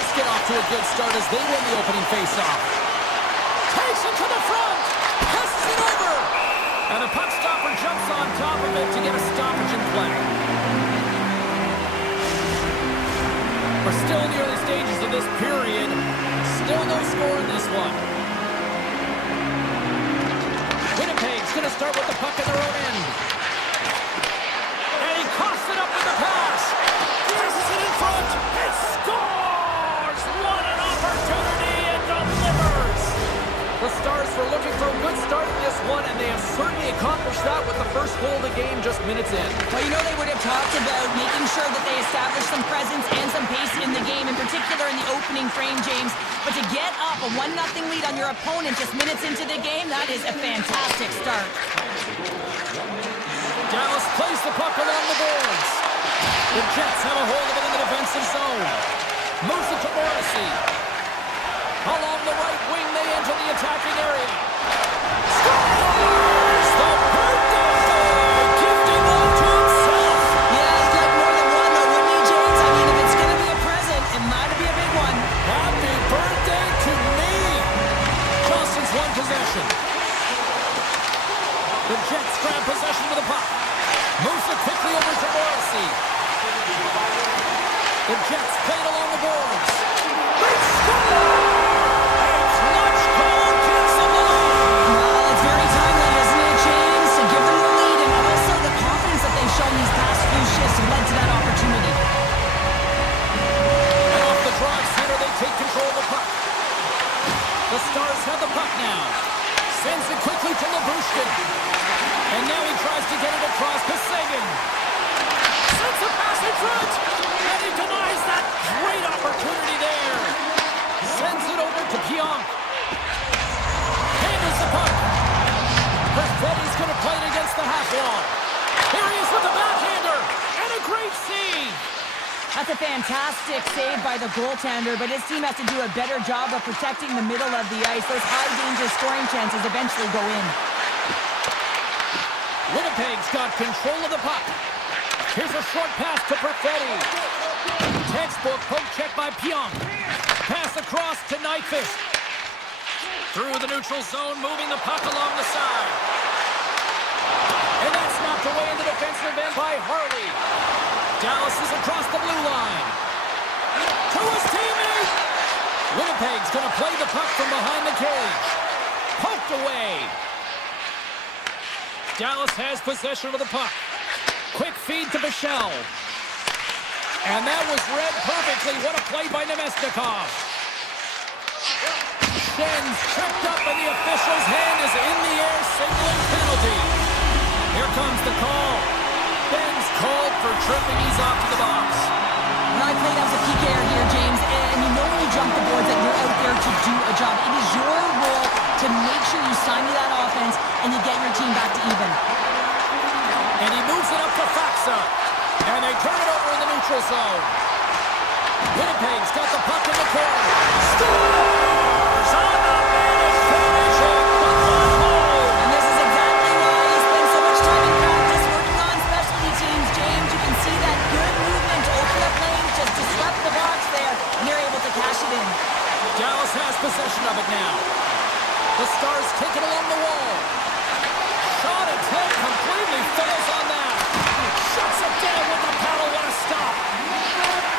Stars get off to a good start as they win the opening faceoff. Takes it to the front. Passes it over. And the puck stopper jumps on top of it to get a stoppage in play. We're still in the early stages of this period. Still no score in this one. Winnipeg's going to start with the puck in their own end. And he coughs it up with the pass. Passes it in front. And scores! What an opportunity and delivers! The Stars were looking for a good start in this one, and they have certainly accomplished that with the first goal of the game just minutes in. Well, you know, they would have talked about making sure that they establish some presence and some pace in the game, in particular in the opening frame, James. But to get up a 1-0 lead on your opponent just minutes into the game, that is a fantastic start. Dallas plays the puck along the boards. The Jets have a hold of it in the defensive zone. Moves it to Morrissey. Along the right wing, they enter the attacking area. Scores! The birthday goal! Gifting one to himself! Yeah, he'd like more than one, though, wouldn't he, James? I mean, if it's going to be a present, it might be a big one. Happy birthday to me! Johnston's won possession. The Jets grab possession with the puck. Moves it quickly over to Morrissey. The Jets played along the boards. They score! These past few shifts have led to that opportunity. And off the drive center, they take control of the puck. The Stars have the puck now. Sends it quickly to Labushkin. And now he tries to get it across to Sagan. Sends a pass in front. And he denies that great opportunity there. Sends it over to Pionk. Handles the puck. Perfetti's going to play it against the half wall. Here he is with the backhander, and a great save! That's a fantastic save by the goaltender, but his team has to do a better job of protecting the middle of the ice. Those high-danger scoring chances eventually go in. Winnipeg's got control of the puck. Here's a short pass to Perfetti. Textbook poke check by Pionk. Pass across to Nyquist. Through the neutral zone, moving the puck along the side. And that's knocked away in the defensive end by Harley. Dallas is across the blue line. To his teammate. Winnipeg's going to play the puck from behind the cage. Poked away. Dallas has possession of the puck. Quick feed to Bichelle. And that was read perfectly. What a play by Nemesnikov. Schen's tripped up and the official's hand is in the air, signaling penalty. Here comes the call. Ben's called for tripping. He's off to the box. Well, I played as a PK here, James, and you know when you jump the boards that you're out there to do a job. It is your role to make sure you stymie that offense and you get your team back to even. And he moves it up to Faxa. And they turn it over in the neutral zone. Winnipeg's got the puck in the corner. Scores! On the managed finishing, but not home. And this is exactly why he spends so much time in practice working on specialty teams, James. You can see that good movement to open up lanes, just disrupt the box there, and they're able to cash it in. Dallas has possession of it now. The Stars take it along the wall. Shot attempt completely fails on that. Shuts it down with the paddle. What a stop.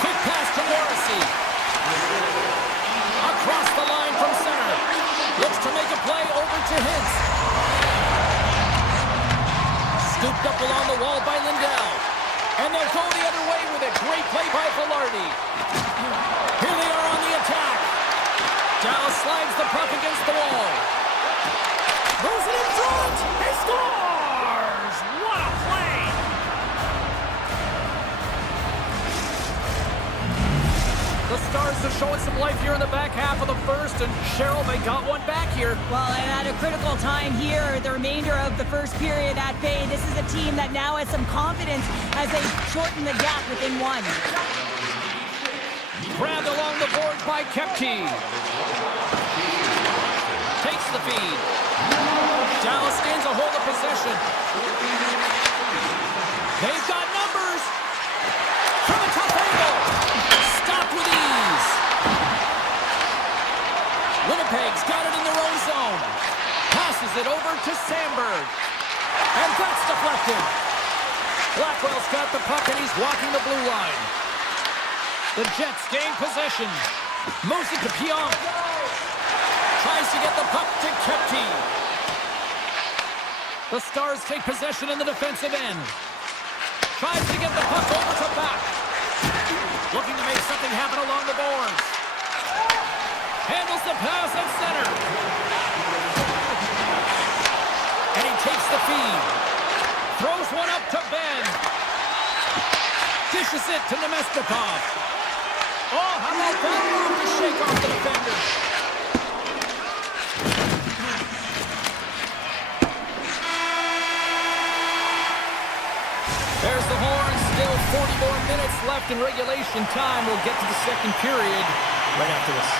Quick pass to Morrissey. Across the line from center. Looks to make a play over to Hintz. Scooped up along the wall by Lindell. And they'll go the other way with it. Great play by Velarde. Here they are on the attack. Dallas slides the puck against the wall. Moves it in front. He scores! What a play! The Stars are showing some life here in the back half of the first, and Cheryl, they got one back here. Well, and at a critical time here, the remainder of the first period at bay, this is a team that now has some confidence as they shorten the gap within one. Grabbed along the boards by Kepke. Takes the feed. Dallas gains a hold of possession. They've got numbers. From a tough angle. Stopped with ease. Moves it over to Sandberg. And that's deflected. Blackwell's got the puck and he's walking the blue line. The Jets gain possession. Moves it to Pionk. Tries to get the puck to Kepke. The Stars take possession in the defensive end. Tries to get the puck over to back. Looking to make something happen along the boards. Handles the pass at center. And he takes the feed. Throws one up to Ben. Dishes it to Nemestikov. Oh, how about that move to shake off the defender? There's the horn. Still 40 more minutes left in regulation time. We'll get to the second period right after this.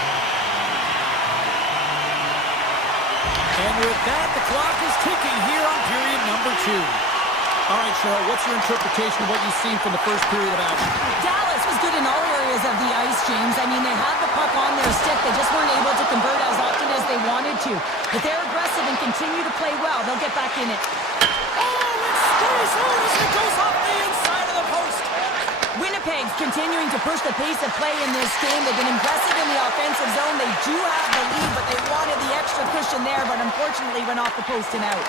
And with that, the clock is ticking here on period number 2. All right, Cheryl, what's your interpretation of what you've seen from the first period of action? Dallas was good in all areas of the ice, James. I mean, they had the puck on their stick. They just weren't able to convert as often as they wanted to. But they're aggressive and continue to play well. They'll get back in it. Oh, it stays out as it goes off the inside of the post. Winnipeg's continuing to push the pace of play in this game. They've been impressive in the offensive zone. They do have the lead, but they wanted the extra cushion there, but unfortunately went off the post and out.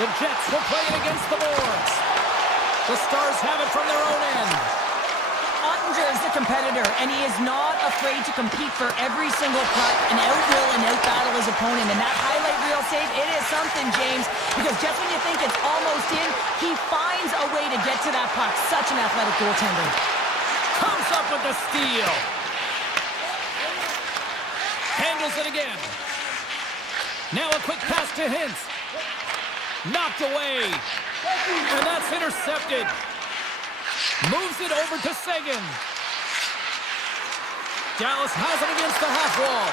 The Jets will play it against the boards. The Stars have it from their own end. Ottinger is the competitor, and he is not afraid to compete for every single puck and out-will and out-battle his opponent. And that highlight reel save, it is something, James, because just when you think it's almost in, he finds a way to get to that puck. Such an athletic goaltender. Comes up with the steal. Handles it again. Now a quick pass to Hintz. Knocked away. And that's intercepted. Moves it over to Seguin. Dallas has it against the half wall.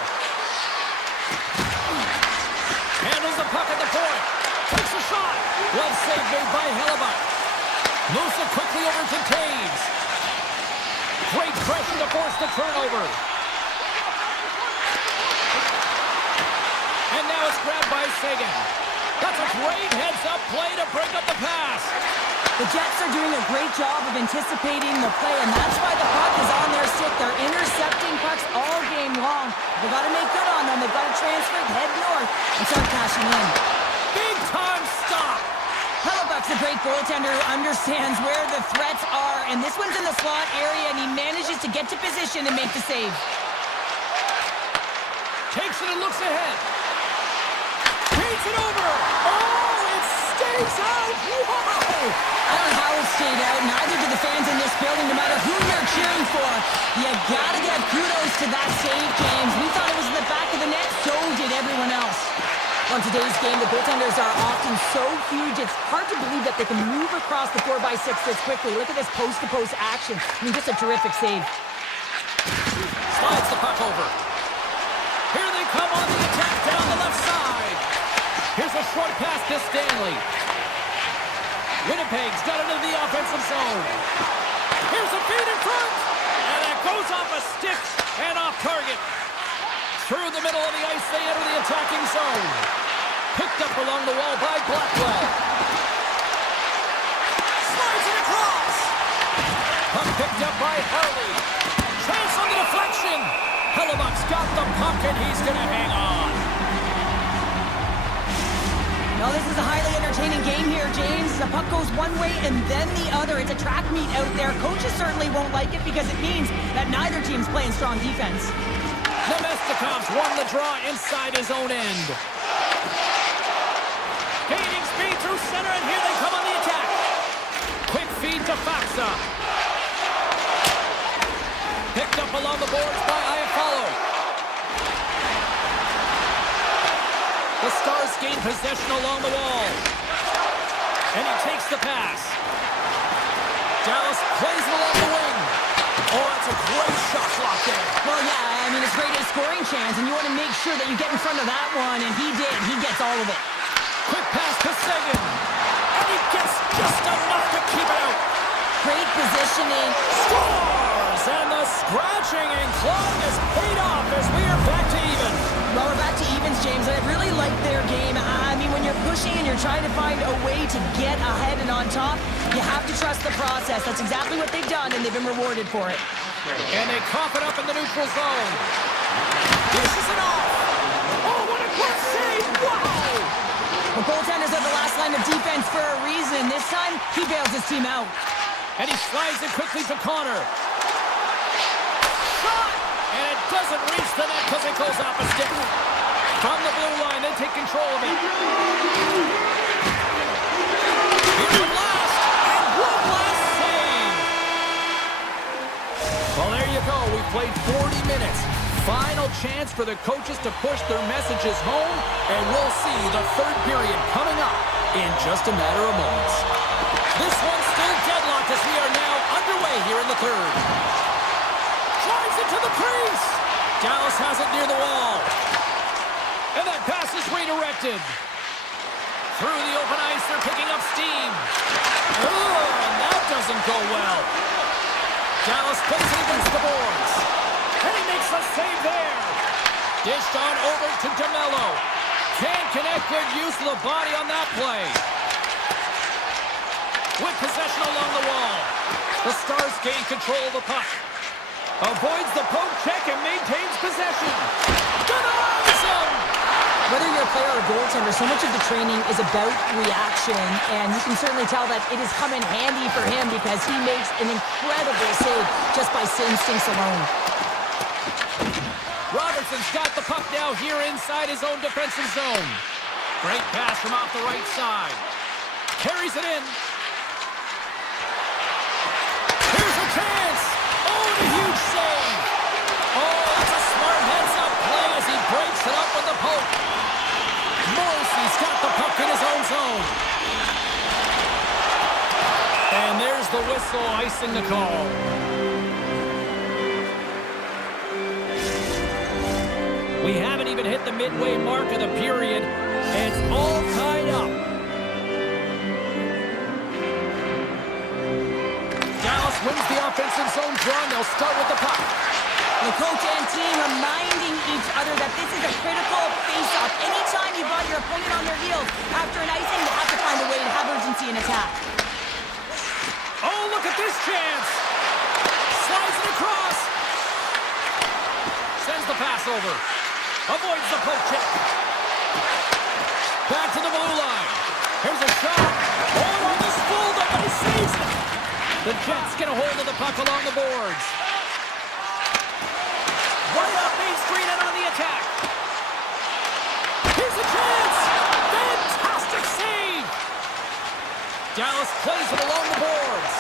Handles the puck at the point. Takes a shot. Well saved made by Hellebuyck. Moves it quickly over to Taves. Great pressure to force the turnover. And now it's grabbed by Seguin. That's a great heads-up play to break up the pass. The Jets are doing a great job of anticipating the play, and that's why the puck is on their stick. They're intercepting pucks all game long. They've got to make good on them. They've got to transfer, head north, and start cashing in. Big time stop. Hellebuyck's a great goaltender who understands where the threats are, and this one's in the slot area, and he manages to get to position and make the save. Takes it and looks ahead. Paints it over. Oh, it stays out. Whoa. I don't know how it stayed out. Neither do the fans in this building, no matter who you're cheering for. You gotta give kudos to that save, James. We thought it was in the back of the net, so did everyone else. On today's game, the goaltenders are often so huge, it's hard to believe that they can move across the 4x6 this quickly. Look at this post-to-post action. I mean, just a terrific save. Slides the puck over. Here they come on the attack down the left side. Here's a short pass to Stanley. Winnipeg's got it into the offensive zone. Here's a feed in front. And that goes off a stick and off target. Through the middle of the ice, they enter the attacking zone. Picked up along the wall by Blackwell. Slides it across. Puck picked up by Harley. Chance on the deflection. Hellebuyck's got the puck and he's going to hang on. No, this is a highly entertaining game here, James. The puck goes one way and then the other. It's a track meet out there. Coaches certainly won't like it because it means that neither team's playing strong defense. Nemestikov's won the draw inside his own end. Gaining speed through center, and here they come on the attack. Quick feed to Faksa. Picked up along the boards by Iafallo. The Stars gain possession along the wall. And he takes the pass. Dallas plays it along the wing. Oh, that's a great shot block there. Well, yeah, I mean, it's great a scoring chance, and you want to make sure that you get in front of that one, and he did. He gets all of it. Quick pass to Seguin. And he gets just enough to keep it out. Great positioning. Scores! And the scratching and clawing is paid off as we are back to even. Well, we're back to evens, James, and I really like their game. I mean, when you're pushing and you're trying to find a way to get ahead and on top, you have to trust the process. That's exactly what they've done, and they've been rewarded for it. And they cough it up in the neutral zone. This is an off. Oh, what a quick save! Wow! The goaltenders are the last line of defense for a reason. This time, he bails his team out. And he slides it quickly to Connor. Shot! And it doesn't reach the net because it goes off a stick. From the blue line, they take control of it. Here's the blast, and one last save. Well, there you go. We played 40 minutes. Final chance for the coaches to push their messages home, and we'll see the third period coming up in just a matter of moments. This one's still deadlocked as we are now underway here in the third. Drives it to the crease. Dallas has it near the wall. And that pass is redirected. Through the open ice, they're picking up steam. Oh, and that doesn't go well. Dallas plays it against the boards. And he makes the save there. Dished on over to DeMello. Can't connect. Good use of the body on that play. With possession along the wall. The Stars gain control of the puck. Avoids the poke check and maintains possession. Denies him! Whether you're a player or a goaltender, so much of the training is about reaction, and you can certainly tell that it has come in handy for him because he makes an incredible save just by instincts alone. Robertson's got the puck now here inside his own defensive zone. Great pass from off the right side. Carries it in. Here's a chance! Oh, and a huge save! Oh, that's a smart heads-up play as he breaks it up with the poke. Morrissey's got the puck in his own zone. And there's the whistle icing the call. We haven't even hit the midway mark of the period, and it's all tied up. Dallas wins the offensive zone draw, and they'll start with the puck. The coach and team reminding each other that this is a critical face-off. Anytime you've got your opponent on their heels after an icing, you have to find a way to have urgency in attack. Oh, look at this chance! Slides it across. Sends the pass over. Avoids the poke check. Back to the blue line. Here's a shot. Oh, on this full-up, but he saves it. The Jets get a hold of the puck along the boards. Right up Main Street and on the attack. Here's a chance. Fantastic save. Dallas plays it along the boards.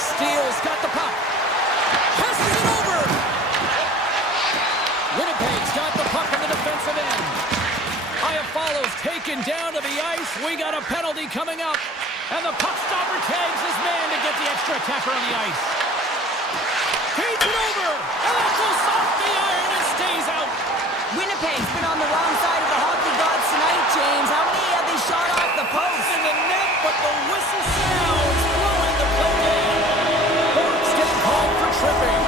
Steele's got the puck. Passes it over. Winnipeg's got the puck in the defensive end. Iafallo's taken down to the ice. We got a penalty coming up. And the puck stopper tags his man to get the extra attacker on the ice. Feeds it over. And that goes off the iron and stays out. Winnipeg's been on the wrong side of the hockey gods tonight, James. How many have they shot off the post? In the net, but the whistle sounds. Blowing the play down. Burke's getting called for tripping.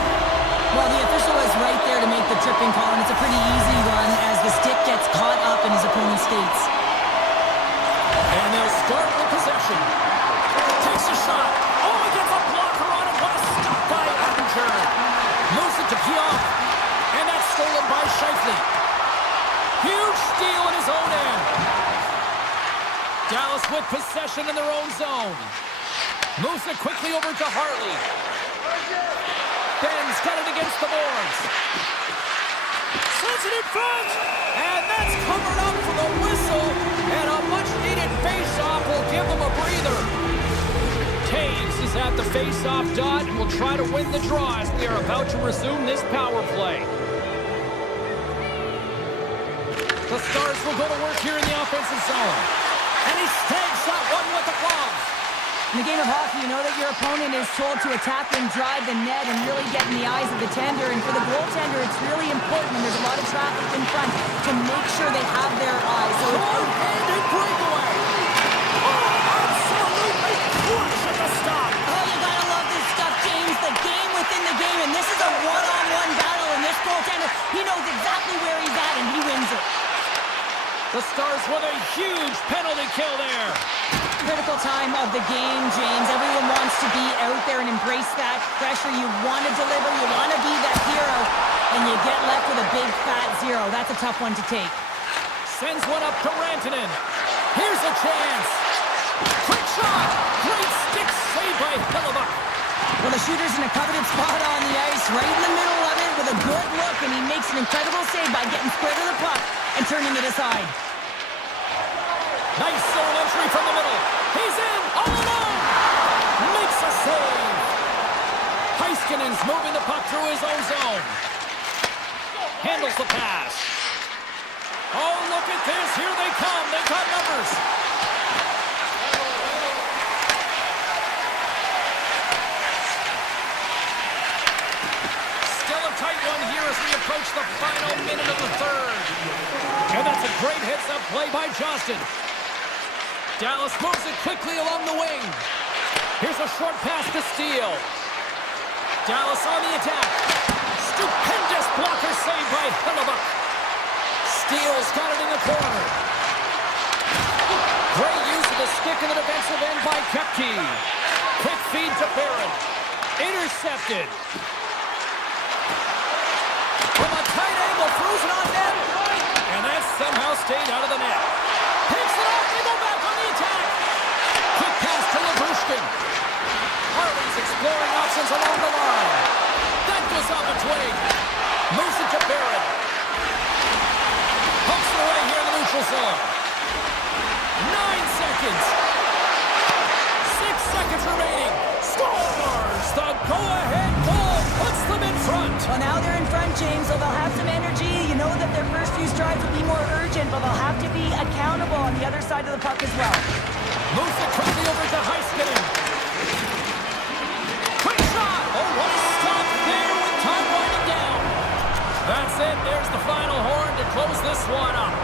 Well, the official is right there to make the tripping call, and it's a pretty easy one as the stick gets caught up in his opponent's skates. And they'll start with possession. Takes a shot. Oh, he gets a blocker on it. What a stop by Attinger. Moves it to Pionk. And that's stolen by Scheifele. Huge steal in his own end. Dallas with possession in their own zone. Moves it quickly over to Hartley. Ben's got it against the boards. Sends it in front. And that's covered up for the whistle. And a much-needed face-off will give them a breather. Taves is at the face-off dot and will try to win the draw as we are about to resume this power play. The Stars will go to work here in the offensive zone. And he snags that one with the glove. In the game of hockey, you know that your opponent is told to attack and drive the net and really get in the eyes of the tender. And for the goaltender, it's really important when there's a lot of traffic in front to make sure they have their eyes. So short-handed breakaway. Oh, absolutely crush at the stop. Oh, you gotta love this stuff, James. The game within the game, and this is a one-on-one battle. And this goaltender, he knows exactly where he's The Stars with a huge penalty kill there. Critical time of the game, James. Everyone wants to be out there and embrace that pressure. You want to deliver, you want to be that hero, and you get left with a big fat 0. That's a tough one to take. Sends one up to Rantanen. Here's a chance. Quick shot. Great stick save by Hellebuyck. Well, the shooter's in a coveted spot on the ice, right in the middle of it with a good look, and he makes an incredible save by getting square to the puck and turning it aside. Nice zone entry from the middle. He's in all alone. Makes a save. Heiskanen's moving the puck through his own zone. Handles the pass. Oh, look at this. Here they come. They got numbers. Still a tight one here as we approach the final minute of the third. And that's a great heads-up play by Johnston. Dallas moves it quickly along the wing. Here's a short pass to Steele. Dallas on the attack. Stupendous blocker save by Hellebuyck. Steele's got it in the corner. Great use of the stick in the defensive end by Kepke. Quick feed to Barron. Intercepted. From a tight angle, throws it on net. And that somehow stayed out of the net. Picks it off, they go back on the attack. Quick pass to Labushkin. Harley's exploring options along the line. That goes off its wing. Moves it to Barron. Pumps it away here in the neutral zone. 9 seconds. 6 seconds remaining. Scores! The go-ahead goal puts them in front. Well, now they're in front, James, so they'll have some energy. You know that their first few strides will be more urgent, but they'll have to be accountable on the other side of the puck as well. Moves it quickly over to Heiskanen. Quick shot! Oh, what a stop there with time winding down. That's it. There's the final horn to close this one up.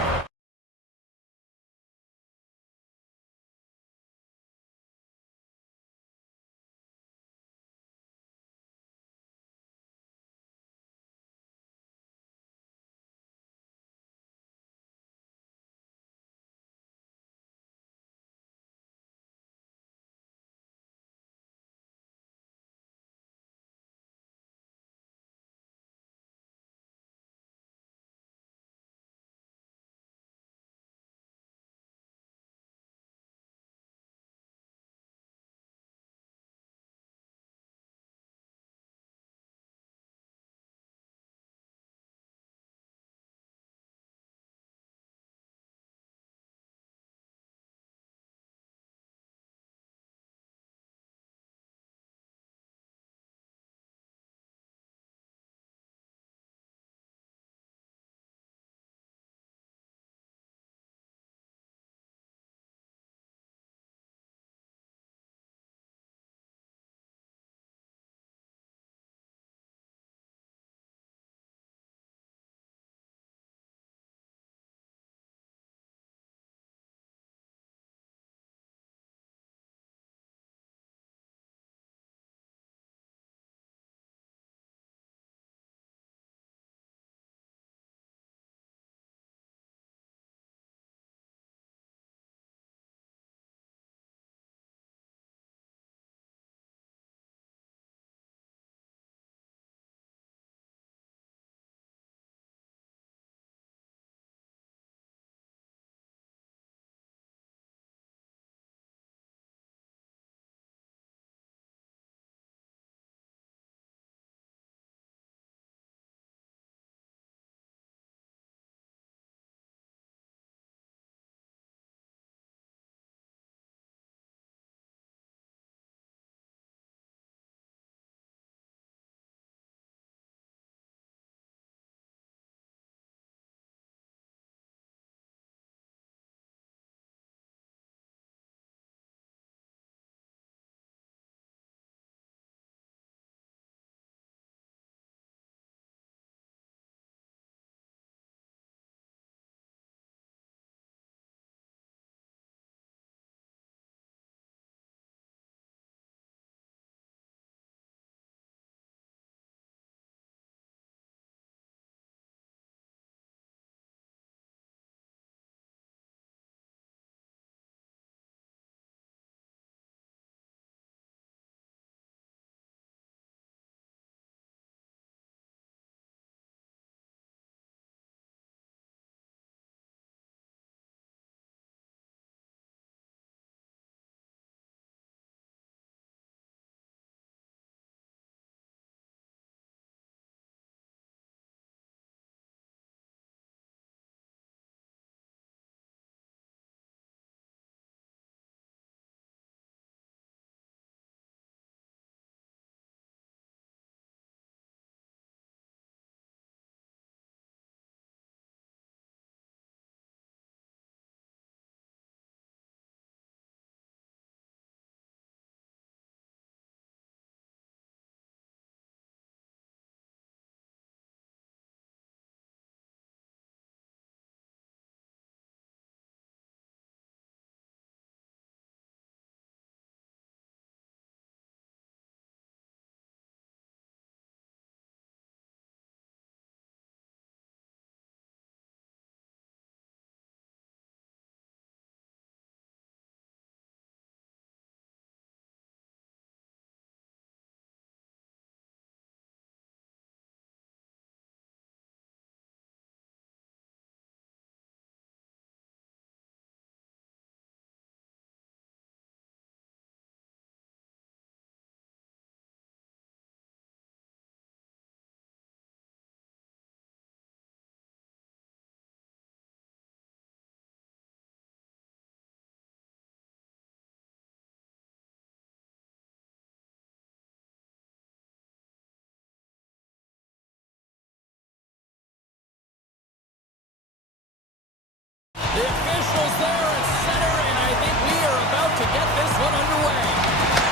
there at center, and I think we are about to get this one underway.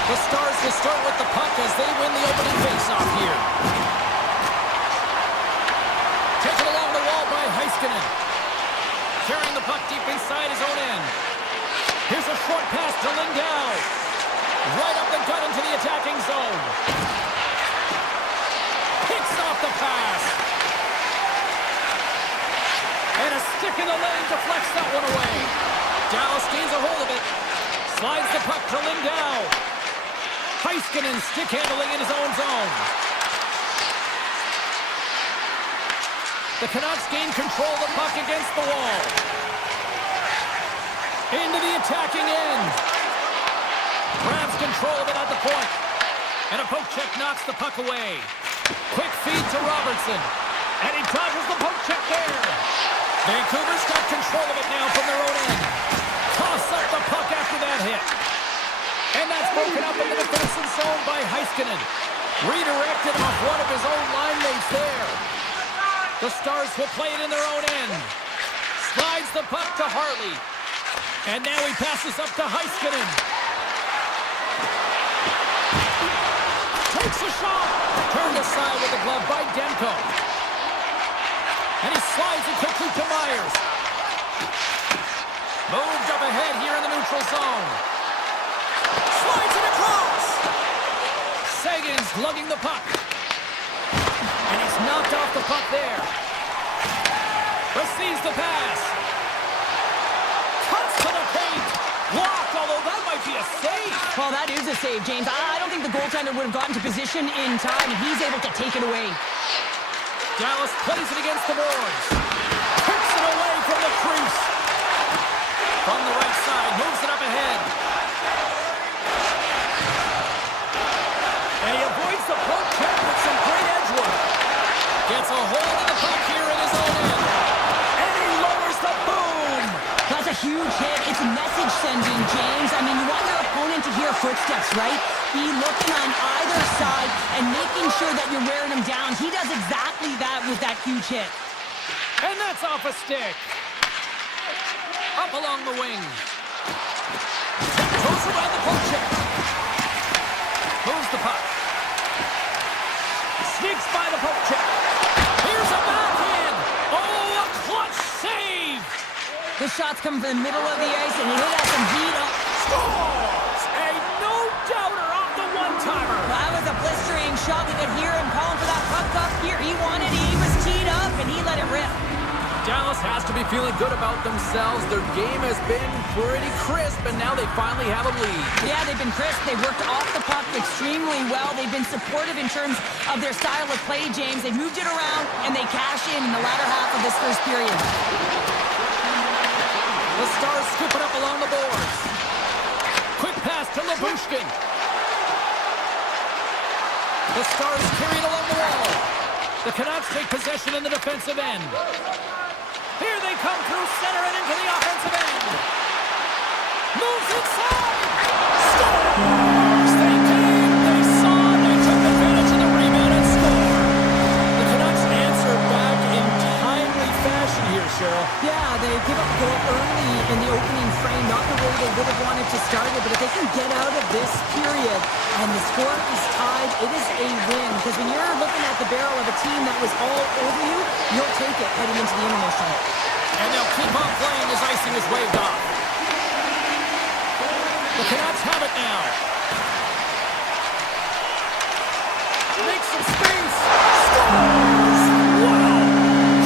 The Stars will start with the puck as they win the opening faceoff here. Taken along the wall by Heiskanen. Carrying the puck deep inside his own end. Here's a short pass to Lindell. Right up the gut into the attacking zone. Picks off the pass. And a stick in the lane deflects that one away. Dallas gains a hold of it. Slides the puck to Lindell. Heiskanen stick handling in his own zone. The Canucks gain control of the puck against the wall. Into the attacking end. Grabs control of it at the point. And a poke check knocks the puck away. Quick feed to Robertson. And he dodges the poke check there. Vancouver's got control of it now from their own end. Toss up the puck after that hit. And that's broken up in the defensive zone by Heiskanen. Redirected off one of his own line mates there. The Stars will play it in their own end. Slides the puck to Hartley. And now he passes up to Heiskanen. Takes a shot. Turned aside with the glove by Demko. And he slides it quickly to Myers. Moved up ahead here in the neutral zone. Slides it across. Sagan's lugging the puck. And he's knocked off the puck there. Receives the pass. Cuts to the paint. Blocked, although that might be a save. Well, that is a save, James. I don't think the goaltender would have gotten to position in time, and he's able to take it away. Dallas plays it against the boards. Kicks it away from the crease. From the right side, moves it up ahead. And he avoids the poke check with some great edge work. Gets a hold of the puck here in his own end. And he lowers the boom. That's a huge hit. It's message sending, James. I mean, you want your opponent to hear footsteps, right? Be looking on either side and making sure that you're wearing him down. He does exactly that with that huge hit. And that's off a stick. Up along the wing. Goes around the poke check. Moves the puck. Sneaks by the poke check. Here's a backhand. Oh, a clutch save. The shot's coming from the middle of the ice, and he hit at some heat up. Scores! A no-doubter off the one-timer. Well, that was a blistering shot. We could hear him calling for that puck up here. He wanted it. He was teed up, and he let it rip. Dallas has to be feeling good about themselves. Their game has been pretty crisp, and now they finally have a lead. Yeah, they've been crisp. They've worked off the puck extremely well. They've been supportive in terms of their style of play, James. They've moved it around, and they cash in the latter half of this first period. The Stars scoop it up along the boards. Quick pass to Labushkin. The Stars carry it along the wall. The Canucks take possession in the defensive end. Here they come through center and into the offensive end. Moves inside. Scores! They came, they saw, they took advantage of the rebound and scored. The Canucks answer back in timely fashion here, Cheryl. Yeah, they give up a goal early in the opening frame, not the way they would have wanted to start it, but if they can get out of this period and the score is tied, it is a win. Because when you're looking at the barrel of a team that was all over you, you'll take it heading into the intermission. And they'll keep on playing as icing is waved off. The Canucks have it now. Make some space. Scores! Wow!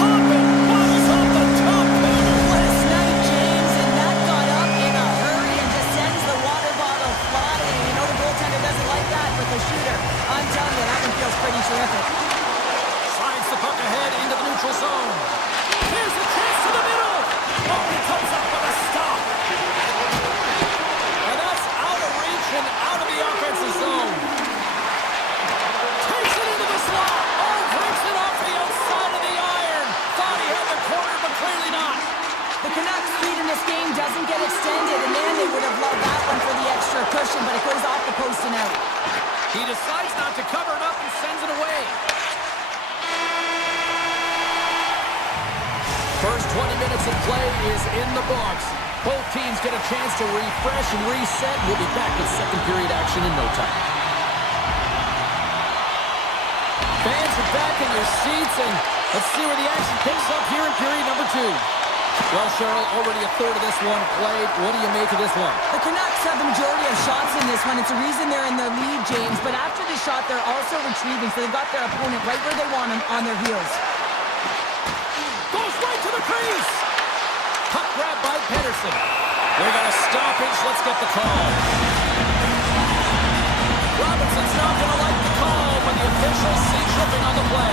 Hopping bottles off the top panel. Last night, James, and that got up in a hurry and just sends the water bottle flying. You know the goaltender doesn't like that, but the shooter, I'm telling you, that one feels pretty terrific. Slides the puck ahead into the neutral zone. Here's the chance to the middle. Oh, he comes up with a stop. And that's out of reach and out of the offensive zone. Takes it into the slot. Oh, breaks it off the outside of the iron. Thought he had the corner, but clearly not. The Canucks' lead in this game doesn't get extended, and man, they would have loved that one for the extra cushion, but it goes off the post and out. He decides not to cover it up and sends it away. First 20 minutes of play is in the books. Both teams get a chance to refresh and reset. We'll be back with second period action in no time. Fans are back in their seats, and let's see where the action picks up here in period number 2. Well, Cheryl, already a third of this one played. What do you make of this one? The Canucks have the majority of shots in this one. It's a reason they're in the lead, James. But after the shot, they're also retrieving, so they've got their opponent right where they want him, on their heels. Goes right to the crease. Puck grab by Pedersen. They got a stoppage. Let's get the call. Robinson's not going to like the call when the officials see tripping on the play.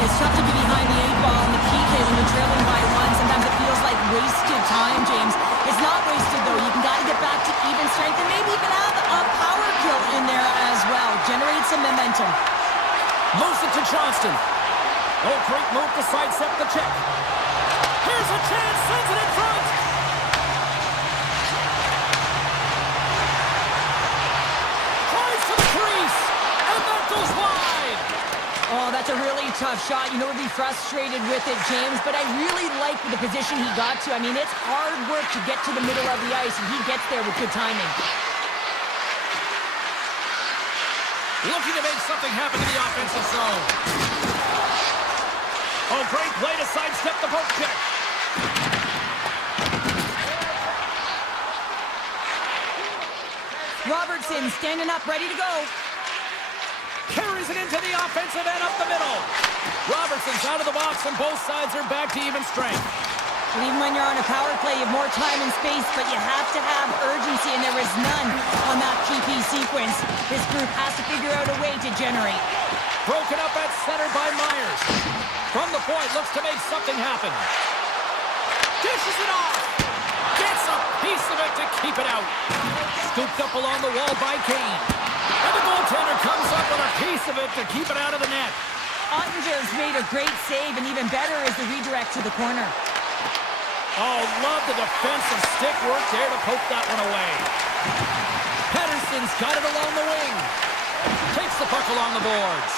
It's tough to be behind the 8 ball in the PK when you're trailing by 1. Sometimes it feels like wasted time, James. It's not wasted, though. You can got to get back to even strength and maybe even have a power kill in there as well. Generate some momentum. Moves it to Johnston. Oh, great move to sidestep the check. Here's a chance. Sends it in front. Tries to the crease. And that goes wide. Oh, that's a really tough shot. You know, we'll be frustrated with it, James, but I really like the position he got to. I mean, it's hard work to get to the middle of the ice, and he gets there with good timing. Looking to make something happen in the offensive zone. Oh, great play to sidestep the poke check. Robertson standing up, ready to go. Carries it into the offensive end up the middle. Robertson's out of the box, and both sides are back to even strength. And even when you're on a power play, you have more time and space, but you have to have urgency, and there is none on that PP sequence. This group has to figure out a way to generate. Broken up at center by Myers. From the point, looks to make something happen. Dishes it off. Gets a piece of it to keep it out. Scooped up along the wall by Kane. And the goaltender comes up with a piece of it to keep it out of the net. Ottinger's made a great save, and even better is the redirect to the corner. Oh, love the defensive stick work there to poke that one away. Pedersen's got it along the wing. Takes the puck along the boards.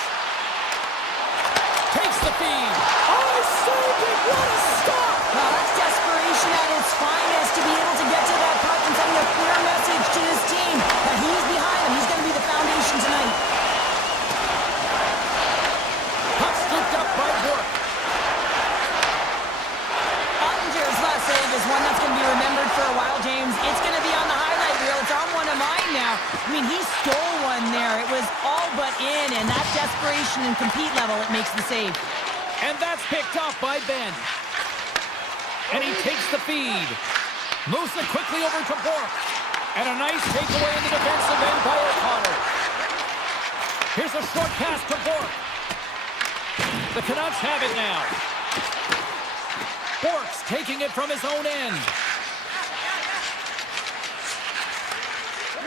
Takes the feed. Oh, saved it. What a stop. Well, that's desperation at its finest to be able to get to that puck and sending a clear message to this team that he's behind him. He's going to be the foundation tonight. Puck scooped up by Burke. Ottinger's last save is one that's going to be remembered for a while, James. It's going to be on the highlight reel. It's on one of mine now. I mean, he stole one there. It was all but in, and that desperation and compete level, it makes the save. And that's picked off by Ben. And he takes the feed. Moves it quickly over to Bork. And a nice takeaway in the defensive end by O'Connor. Here's a short pass to Bork. The Canucks have it now. Bork's taking it from his own end.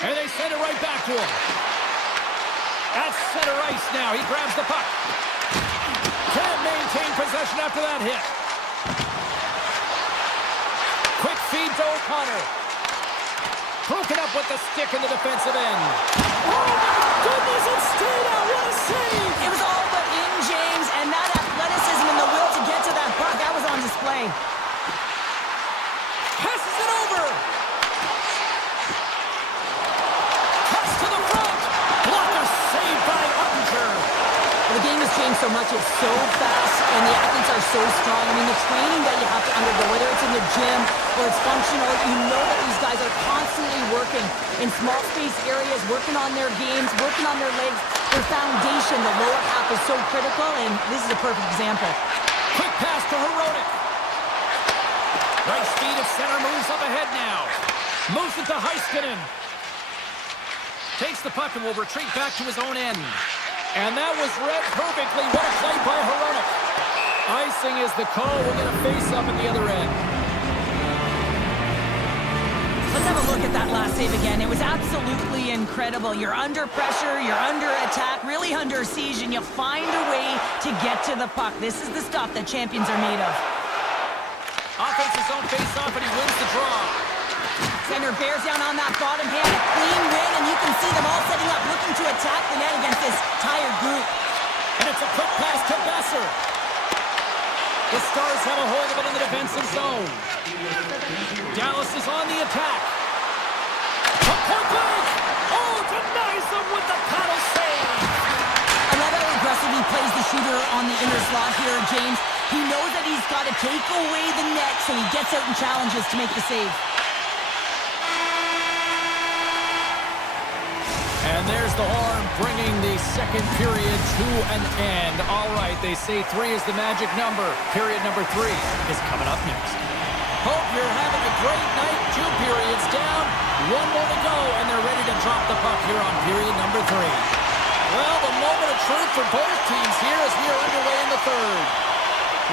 And they send it right back to him. At center ice now. He grabs the puck. Can't maintain possession after that hit. Quick feed to O'Connor. Broken up with the stick in the defensive end. Oh, my goodness, it stayed out. What a save. It was all but in, James, and that athleticism and the will to get to that puck, that was on display. Passes it over. Cuts to the front. Blocker saved by Ottinger. The game has changed so much. It's so fast, and the athletes are so strong. I mean, the training that you have to undergo, whether it's in the gym or it's functional, you know that these guys are constantly working in small space areas, working on their games, working on their legs. Their foundation, the lower half, is so critical, and this is a perfect example. Quick pass to Hronek. Nice speed of center, moves up ahead now. Moves it to Heiskanen. Takes the puck and will retreat back to his own end. And that was read perfectly. What a play by Hronek. Icing is the call. We'll get a face-up at the other end. Let's have a look at that last save again. It was absolutely incredible. You're under pressure, you're under attack, really under siege, and you find a way to get to the puck. This is the stuff that champions are made of. Offensive zone face-off, and he wins the draw. Center bears down on that bottom hand, a clean win, and you can see them all setting up, looking to attack the net against this tired group. And it's a quick pass to Besser. The Stars have a hold of it in the defensive zone. Dallas is on the attack. A point blank! Oh, denies them with the paddle save! I love how aggressive he plays the shooter on the inner slot here, James. He knows that he's got to take away the net, so he gets out and challenges to make the save. And there's the horn, bringing the second period to an end. All right, they say 3 is the magic number. Period number 3 is coming up next. Hope you're having a great night. 2 periods down, 1 more to go, and they're ready to drop the puck here on period number 3. Well, the moment of truth for both teams here as we are underway in the third.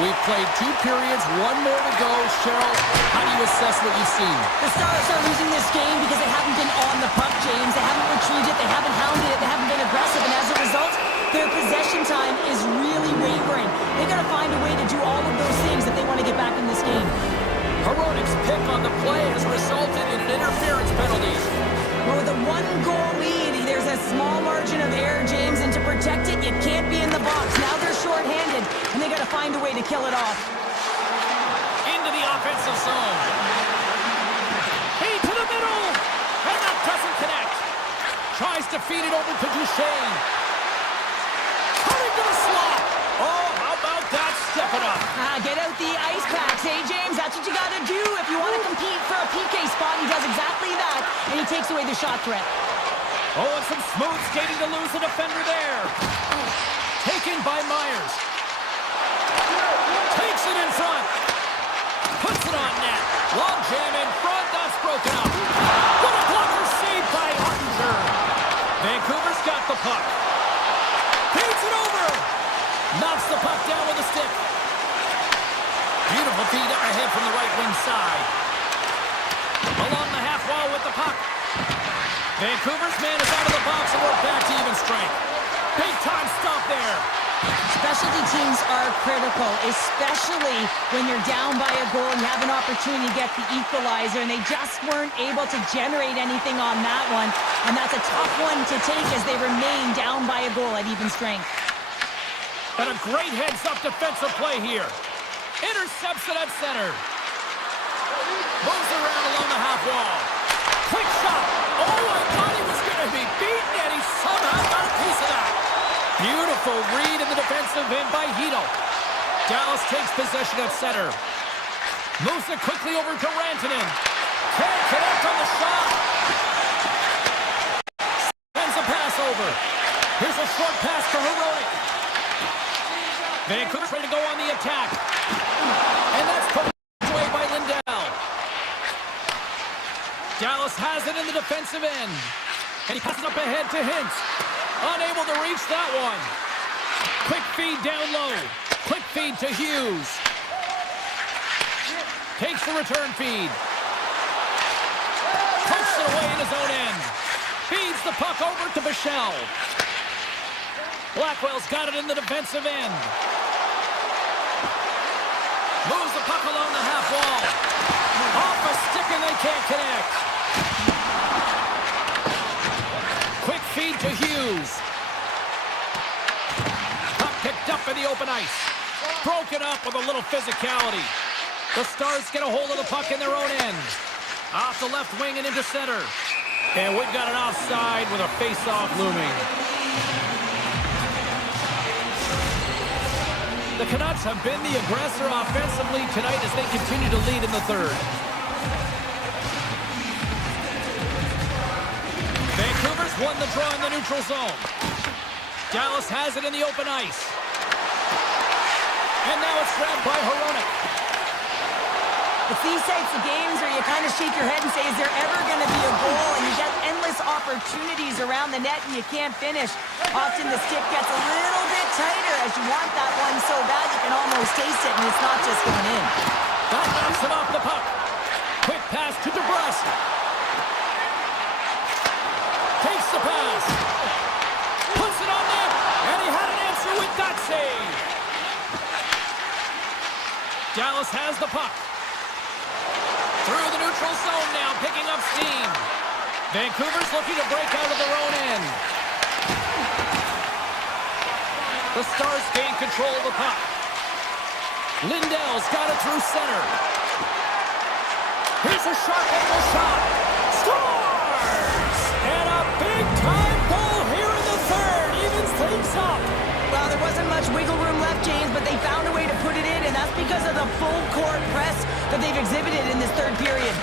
We've played 2 periods, 1 more to go. Cheryl, how do you assess what you've seen? The Stars are losing this game because they haven't been on the puck, James. They haven't retrieved it, they haven't hounded it, they haven't been aggressive, and as a result, their possession time is really wavering. They've got to find a way to do all of those things if they want to get back in this game. Heronic's pick on the play has resulted in an interference penalty. Well, with a 1-goal lead, there's a small margin of error, James, and to protect it, you can't be in the box. Now they're shorthanded, and they got to find a way to kill it off. Into the offensive zone. Feed to the middle, and that doesn't connect. Tries to feed it over to Duchesne. Cutting to the slot. Oh, how about that? Step it up. Get out the ice packs, hey, James? That's what you got to do if you want to compete for a PK spot. He does exactly that, and he takes away the shot threat. Oh, and some smooth skating to lose the defender there. Taken by Myers. Takes it in front. Puts it on net. Long jam in front. That's broken up. What a blocker saved by Ottinger. Vancouver's got the puck. Feeds it over. Knocks the puck down with a stick. Beautiful feed up ahead from the right wing side. Along the half wall with the puck. Vancouver's man is out of the box and we're back to even strength. Big time stop there. Specialty teams are critical, especially when you're down by a goal and you have an opportunity to get the equalizer, and they just weren't able to generate anything on that one. And that's a tough one to take as they remain down by a goal at even strength. And a great heads-up defensive play here. Intercepts it at center. Moves around along the half wall. Quick shot. Oh, I thought he was going to be beaten, and he somehow got a piece of that. Beautiful read in the defensive end by Hito. Dallas takes possession at center. Moves it quickly over to Rantanen. Can't connect on the shot. Sends a pass over. Here's a short pass to Heronic. Vancouver's ready to go on the attack. And that's put away by Lindell. Dallas has it in the defensive end. And he passes up ahead to Hintz. Unable to reach that one. Quick feed down low. Quick feed to Hughes. Takes the return feed. Pokes it away in his own end. Feeds the puck over to Bichelle. Blackwell's got it in the defensive end. Moves the puck along the half wall. Off a stick and they can't connect. Quick feed to Hughes. Puck picked up in the open ice. Broken up with a little physicality. The Stars get a hold of the puck in their own end. Off the left wing and into center. And we've got an offside with a face-off looming. The Canucks have been the aggressor offensively tonight as they continue to lead in the third. Vancouver's won the draw in the neutral zone. Dallas has it in the open ice. And now it's grabbed by Heronic. It's these types of games where you kind of shake your head and say, is there ever going to be a goal? And you get endless opportunities around the net and you can't finish. Often the stick gets a little bit tighter as you want that one so bad you can almost taste it and it's not just going in. That knocks him off the puck. Quick pass to DeBrusque. Takes the pass. Puts it on net. And he had an answer with that save. Dallas has the puck. Through the neutral zone now, picking up steam. Vancouver's looking to break out of their own end. The Stars gain control of the puck. Lindell's got it through center. Here's a sharp angle shot. Scores! And a big-time goal here in the third. Evens things up. Well, there wasn't much wiggle room left, James, but they found a way to put it in, and that's because of the full court press that they've exhibited in this third period.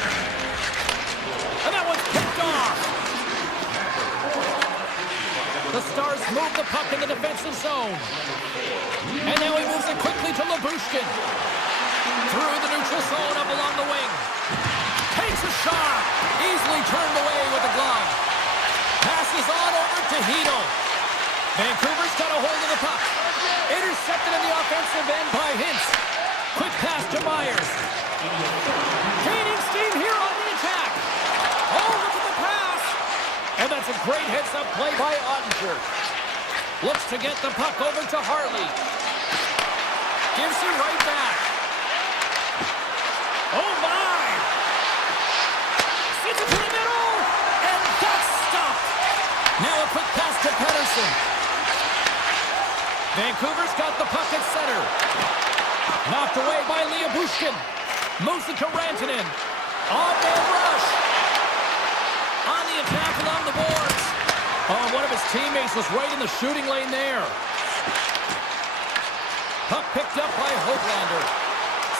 And that one's picked off. The Stars move the puck in the defensive zone. And now he moves it quickly to Labushkin. Through the neutral zone up along the wing. Takes a shot. Easily turned away with the glove. Passes on over to Hedel. Vancouver's got a hold of the puck. Intercepted in the offensive end by Hintz. Quick pass to Myers. Gaining steam here on the attack. Oh, look at the pass. And that's a great heads-up play by Ottinger. Looks to get the puck over to Harley. Gives it right back. Oh, my! Sends it to the middle, and that's stopped. Now a quick pass to Pettersson. Vancouver's got the puck at center. Knocked away by Liabushkin. Moves it to Rantanen. On-man rush. On the attack along the boards. Oh, one of his teammates was right in the shooting lane there. Puck picked up by Hoglander.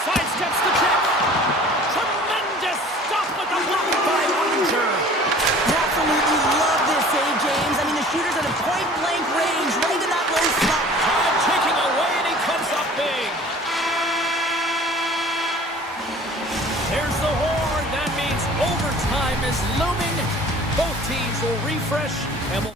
Sidesteps the check. Tremendous stop with the block by Ottinger. Absolutely love this save, James. I mean, the shooter's at a point-blank range, right in that low slot. Time taking away, and he comes up big. There's the horn. That means overtime is looming. Both teams will refresh and will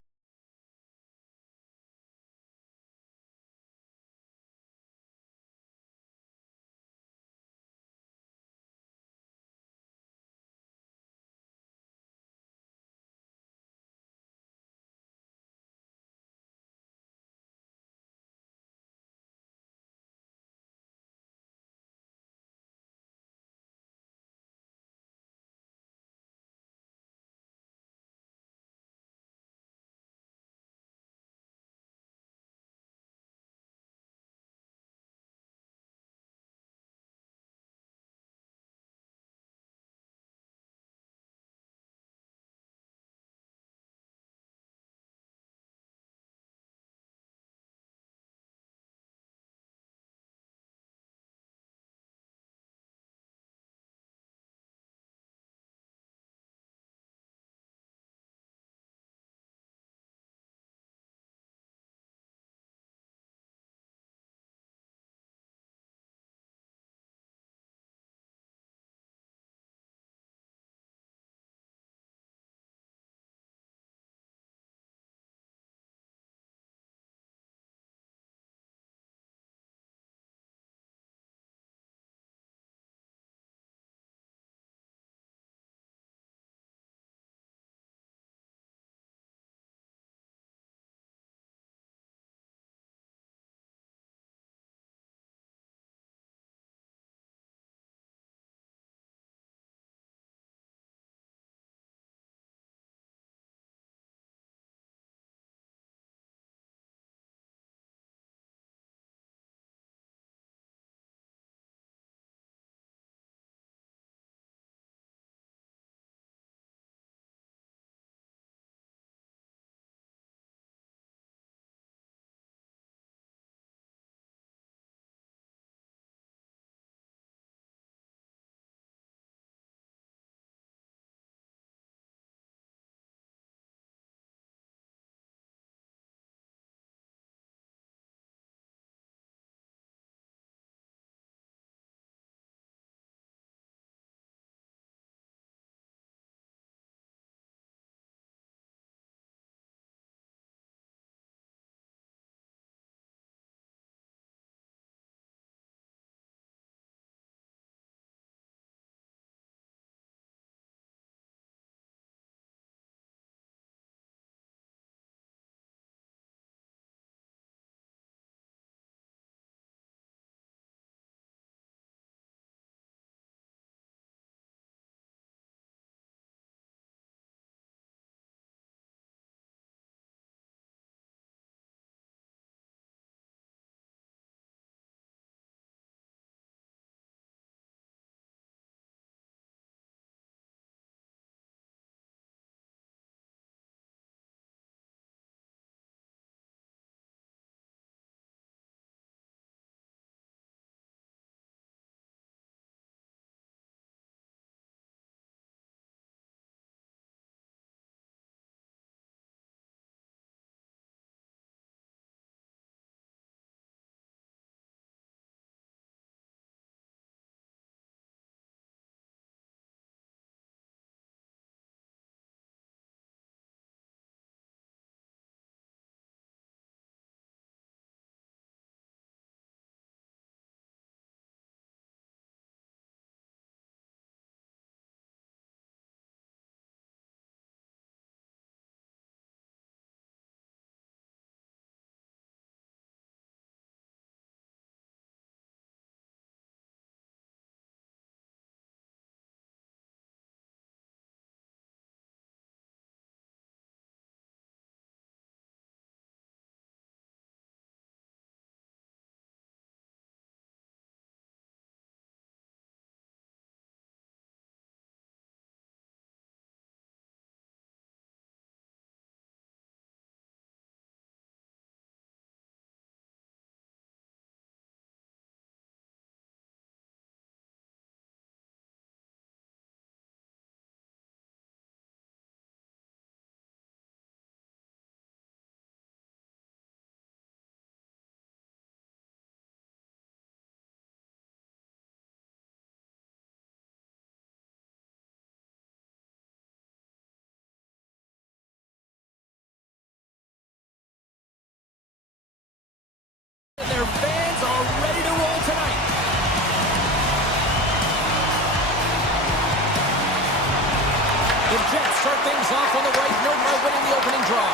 moves off on the right note by winning the opening draw.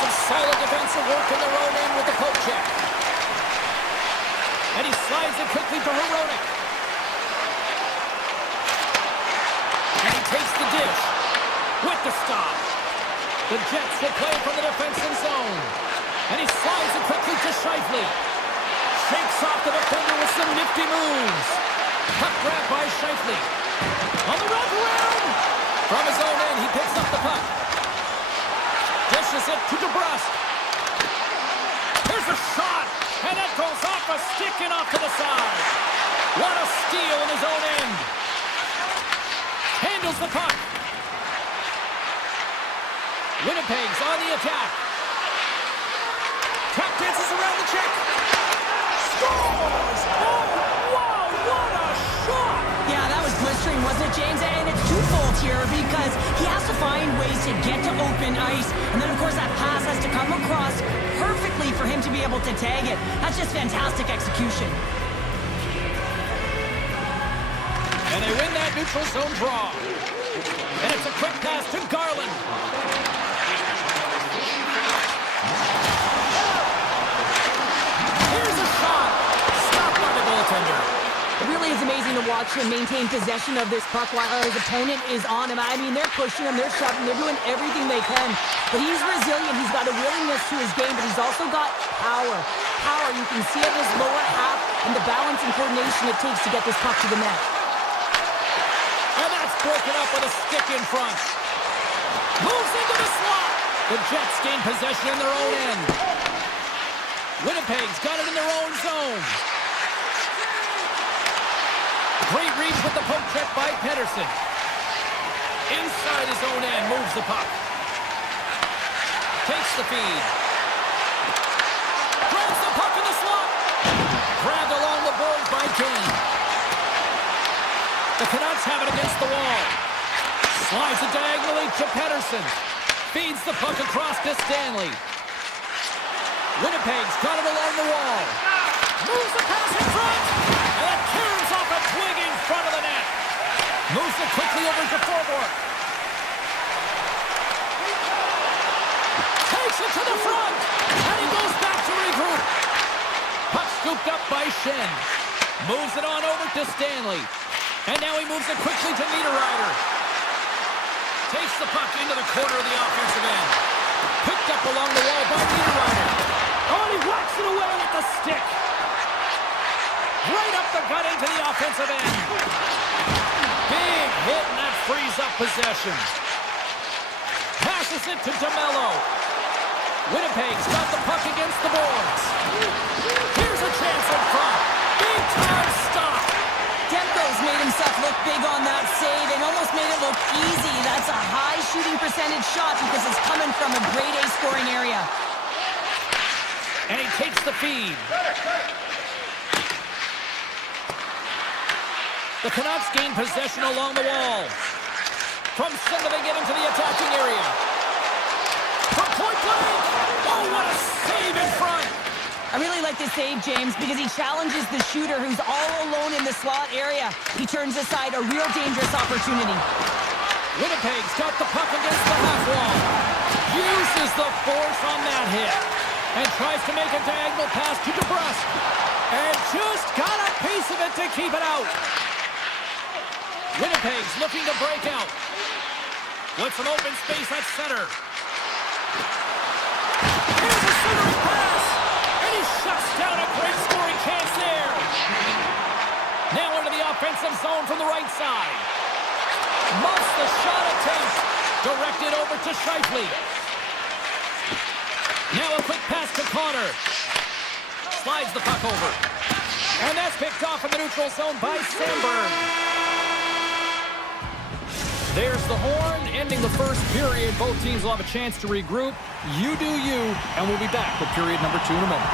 Some solid defensive work in their own end with the poke check. And he slides it quickly to Heronic. And he takes the dish with the stop. The Jets will play from the defensive zone. And he slides it quickly to Scheifele. Shakes off the defender with some nifty moves. Puck grab by Scheifele. On the run around. From his own end, he picks up the puck. Dishes it to DeBrusque. Here's a shot. And that goes off a stick and off to the side. What a steal in his own end. Handles the puck. Winnipeg's on the attack. Tap dances around the check. Scores! Oh, wow, what a shot! Yeah, that was blistering, wasn't it, James? And it's twofold here because he has to find ways to get to open ice. And then, of course, that pass has to come across perfectly for him to be able to tag it. That's just fantastic execution. And they win that neutral zone draw. And it's a quick pass to Garland. Here's a shot. Stopped by the goaltender. It really is amazing to watch him maintain possession of this puck while his opponent is on him. I mean, they're pushing him, they're shoving, they're doing everything they can. But he's resilient, he's got a willingness to his game, but he's also got power. Power, you can see it in his lower half and the balance and coordination it takes to get this puck to the net. And that's broken up with a stick in front. Moves into the slot. The Jets gain possession in their own end. Winnipeg's got it in their own zone. Great reach with the poke check by Pedersen. Inside his own end, moves the puck. Takes the feed. Grabs the puck in the slot. Grabbed along the boards by Kane. The Canucks have it against the wall. Slides it diagonally to Pedersen. Feeds the puck across to Stanley. Winnipeg's got it along the wall. Moves the pass in front. And it turns off a twig in front of the net. Moves it quickly over to Forborg. Takes it to the front. And he goes back to regroup. Puck scooped up by Shen. Moves it on over to Stanley. And now he moves it quickly to Niederreiter. Takes the puck into the corner of the offensive end. Picked up along the wall by Niederreiter. Oh, and he whacks it away with the stick. Right up the gut into the offensive end. Big hit, and that frees up possession. Passes it to DeMello. Winnipeg's got the puck against the boards. Here's a chance in front. Big time stop. Demko's made himself look big on that save and almost made it look easy. That's a high shooting percentage shot because it's coming from a grade A scoring area. And he takes the feed. The Canucks gain possession along the wall. From center they get into the attacking area. From point blank. Oh, what a save in front. I really like this save, James, because he challenges the shooter who's all alone in the slot area. He turns aside a real dangerous opportunity. Winnipeg's got the puck against the half wall. Uses the force on that hit. And tries to make a diagonal pass to DeBrusque. And just got a piece of it to keep it out. Winnipeg's looking to break out. With some open space at center. Here's a centering pass. And he shuts down a great scoring chance there. Now into the offensive zone from the right side. Muffs the shot attempt. Directed over to Scheifele. Now a quick pass to Connor. Slides the puck over. And that's picked off in the neutral zone by Sandberg. There's the horn, ending the first period. Both teams will have a chance to regroup. You do you, and we'll be back with period number 2 in a moment.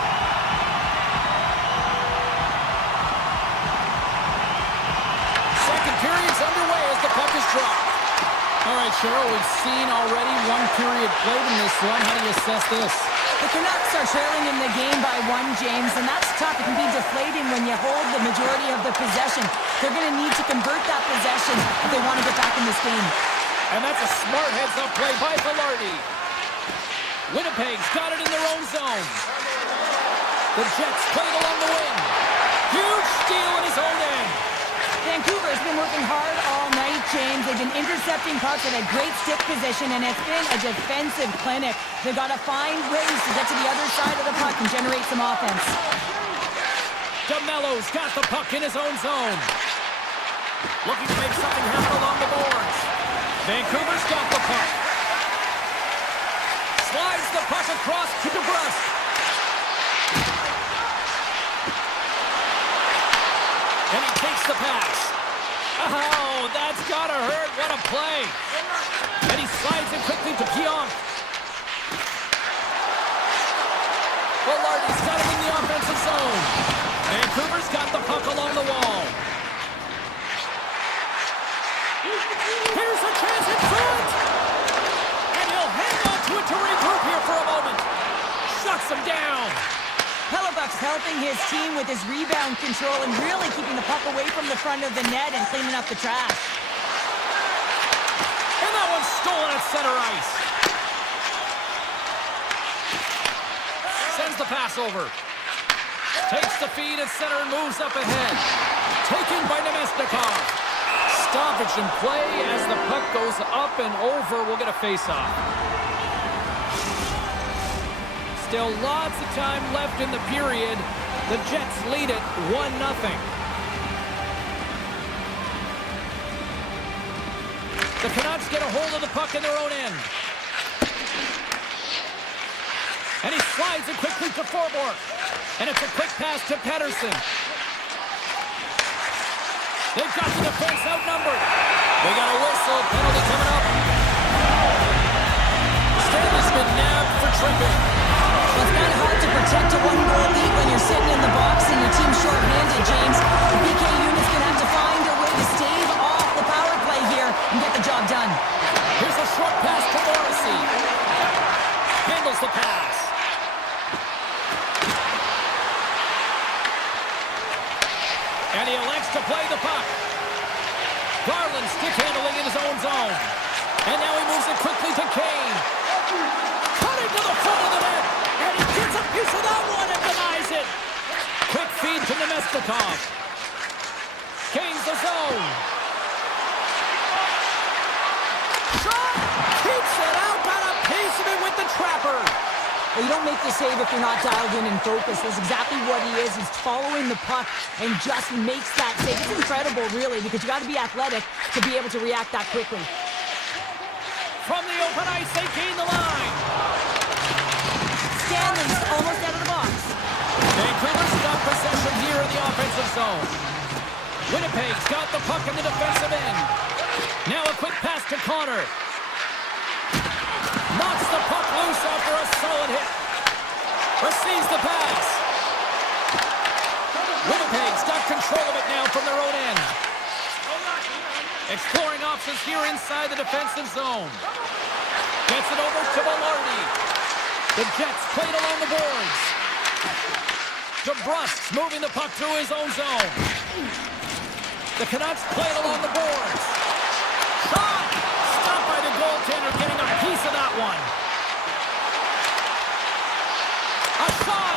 Second period's underway as the puck is dropped. All right, Cheryl, we've seen already one period played in this one. How do you assess this? The Canucks are trailing in the game by 1, James, and that's tough. It can be deflating when you hold the majority of the possession. They're going to need to convert that possession if they want to get back in this game. And that's a smart heads-up play by Velarde. Winnipeg's got it in their own zone. The Jets played along the wing. Huge steal in his own end. Vancouver's been working hard all night, James. They've been intercepting pucks in a great stick position, and it's been a defensive clinic. They've got to find ways to get to the other side of the puck and generate some offense. DeMello's got the puck in his own zone. Looking to make something happen along the boards. Vancouver's got the puck. Slides the puck across to DeBrusque. And he takes the pass. Oh, that's gotta hurt. What a play. And he slides it quickly to Pionk. Velarde's got him in the offensive zone. Vancouver's got the puck along the wall. Here's a chance in front! And he'll hang on to it to regroup here for a moment. Shuts him down. Hellebuck's helping his team with his rebound control and really keeping the puck away from the front of the net and cleaning up the trash. And that one's stolen at center ice. Sends the pass over. Takes the feed at center and moves up ahead. Taken by Nemesnikov. Stoppage in play as the puck goes up and over. We'll get a face-off. Still lots of time left in the period. The Jets lead it 1-0. The Canucks get a hold of the puck in their own end. And he slides it quickly to Forborg. And it's a quick pass to Pettersson. They've got the defense outnumbered. They got a whistle. Penalty coming up. Stanley's been nabbed for tripping. Well, it's kind of hard to protect a one-goal lead when you're sitting in the box and your team's short-handed, James. The BK unit's going to have to find a way to stave off the power play here and get the job done. Here's a short pass to Morrissey. Handles the pass. And he elects to play the puck. Garland stick handling in his own zone. And now he moves it quickly to Kane. Cutting to the front of the net. And he gets a piece of that one and denies it. Quick feed to Nemesnikov. Gains the zone. Shot! Keeps it out. Got a piece of it with the trapper. Well, you don't make the save if you're not dialed in and focused. That's exactly what he is. He's following the puck and just makes that save. It's incredible, really, because you got to be athletic to be able to react that quickly. From the open ice, they gain the line. Stanley's almost out of the box. Vancouver's got possession here in the offensive zone. Winnipeg's got the puck in the defensive end. Now a quick pass to Connor. Knocks the puck loose after a solid hit. Receives the pass. Winnipeg's got control of it now from their own end. Exploring options here inside the defensive zone. Gets it over to Velarde. The Jets played along the boards. DeBrusque's moving the puck through his own zone. The Canucks played along the boards. Shot! Stopped by the goaltender, getting a piece of that one. A shot!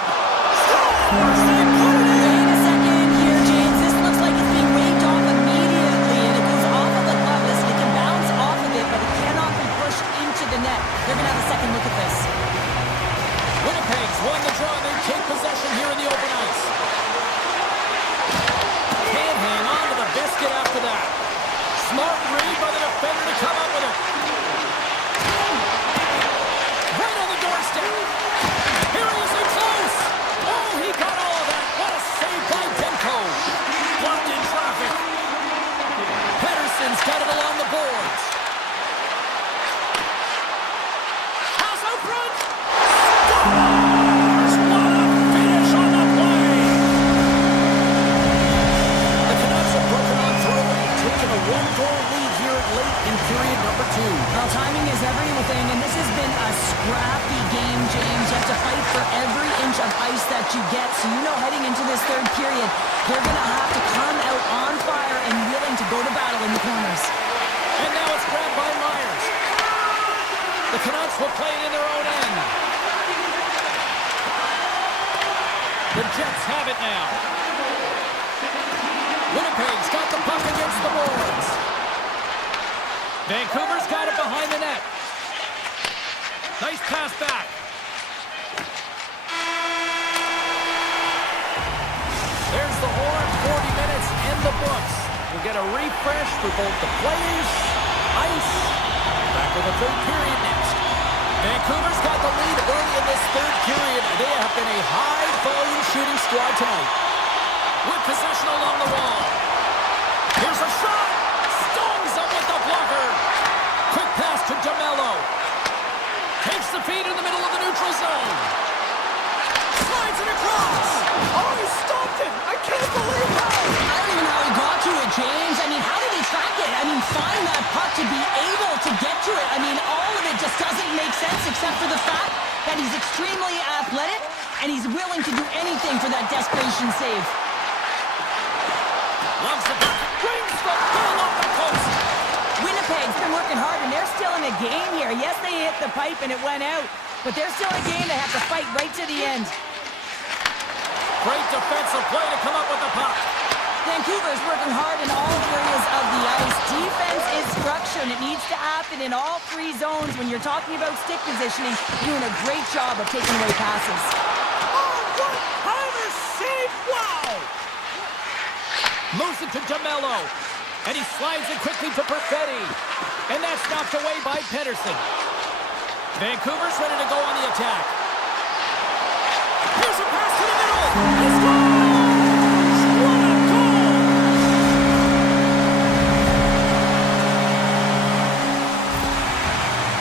Scores! They put it in! Wait a second here, James. This looks like it's being waved off immediately, and it goes off of the glove. Listen, it can bounce off of it, but it cannot be pushed into the net. They're going to have a second look at this. Winnipeg's won the draw. They take possession here in the open ice. Can't hang on to the biscuit after that. Smart read by the defender to come up with it. Right on the doorstep. Here he is in close. Oh, he got all of that. What a save by Demko. Blocked in traffic. Pettersson's got it along the boards. Pass out front. Scores! What a finish on the play. The Canucks have broken on through and taken a one-goal lead here late in period number 2. Well, timing is everything, and this has been a scrappy game, James. You have to fight for every inch of ice that you get. So you know heading into this third period, they're going to have to come out on fire and willing to go to battle in the corners. And now it's grabbed by Meyer. Canucks will play it in their own end. The Jets have it now. Winnipeg's got the puck against the boards. Vancouver's got it behind the net. Nice pass back. There's the horn. 40 minutes in the books. We'll get a refresh for both the players, ice. Back with the third period next. Vancouver's got the lead early in this third period. They have been a high-volume shooting squad tonight. With possession along the wall. Here's a shot. Stones up with the blocker. Quick pass to DeMello. Takes the feed in the middle of the neutral zone. Slides it across. Oh, he stopped it. I can't believe that. I don't even know how he got to it, James. I mean, how did he track it? I mean, find that puck to be able to get to it. I mean, all of it just doesn't make sense except for the fact that he's extremely athletic and he's willing to do anything for that desperation save. Loves the puck. Brings the ball off the post. Winnipeg's been working hard, and they're still in a game here. Yes, they hit the pipe and it went out, but they're still in a game. They have to fight right to the end. Great defensive play to come up with the puck. Vancouver's working hard in all areas of the ice. Defense is structure, and it needs to happen in all three zones. When you're talking about stick positioning, you're doing a great job of taking away passes. Oh, what timer save! Wow! Moves it to DeMello. And he slides it quickly to Perfetti. And that's knocked away by Pedersen. Vancouver's ready to go on the attack. Here's a pass to the middle. He scores! What a goal!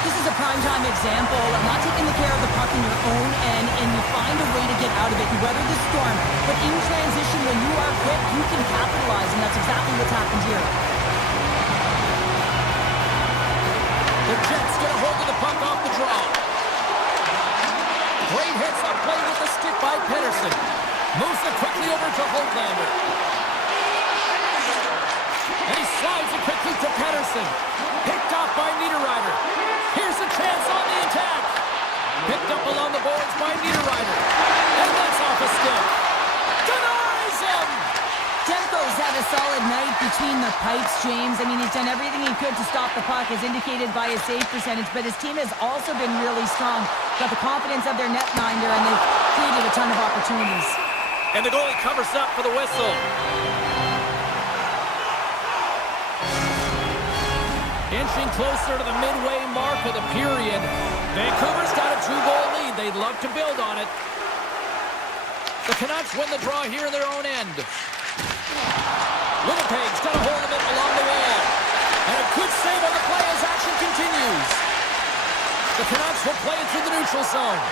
This is a primetime example of not taking the care of the puck in your own end, and you find a way to get out of it. You weather the storm, but in transition, when you are quick, you can capitalize, and that's exactly what's happened here. The Jets get a hold of the puck off the draw. Great hits up play with the stick by Pedersen. Moves it quickly over to Holtlander. And he slides it quickly to Pedersen. Picked off by Niederreiter. Here's a chance on the attack. Picked up along the boards by Niederreiter. And that's off a stick. Denies him! Demko's had a solid night between the pipes, James. I mean, he's done everything he could to stop the puck, as indicated by his save percentage, but his team has also been really strong. Got the confidence of their netminder, and they've created a ton of opportunities. And the goalie covers up for the whistle. Inching closer to the midway mark of the period. Vancouver's got a 2-goal lead. They'd love to build on it. The Canucks win the draw here in their own end. Winnipeg's got a hold of it along the wall. And a good save on the play as action continues. The Canucks will play it through the neutral zone.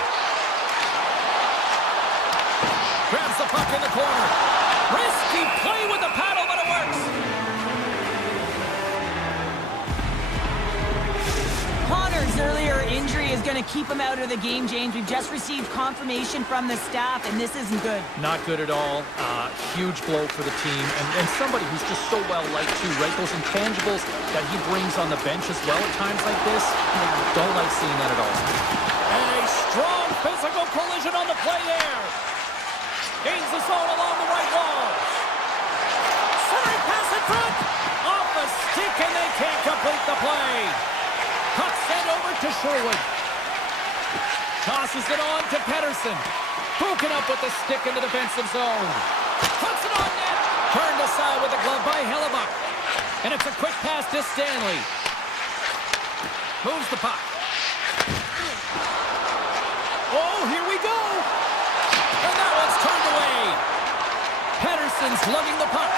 Grabs the puck in the corner. Risky play with the paddle, but it works. Connor's earlier injury is going to keep him out of the game, James. We've just received confirmation from the staff, and this isn't good. Not good at all. Huge blow for the team. And somebody who's just so well-liked, too, right? Those intangibles that he brings on the bench as well at times like this, don't like seeing that at all. And a strong physical collision on the play there. Gains the zone along the right wall. Centering pass in front. Off the stick, and they can't complete the play. Puck sent over to Sherwood. Tosses it on to Pedersen. Broken up with the stick in the defensive zone. Puts it on net. Turned aside with the glove by Hellebuck. And it's a quick pass to Stanley. Moves the puck. Oh, here we go. And that one's turned away. Pedersen's lugging the puck.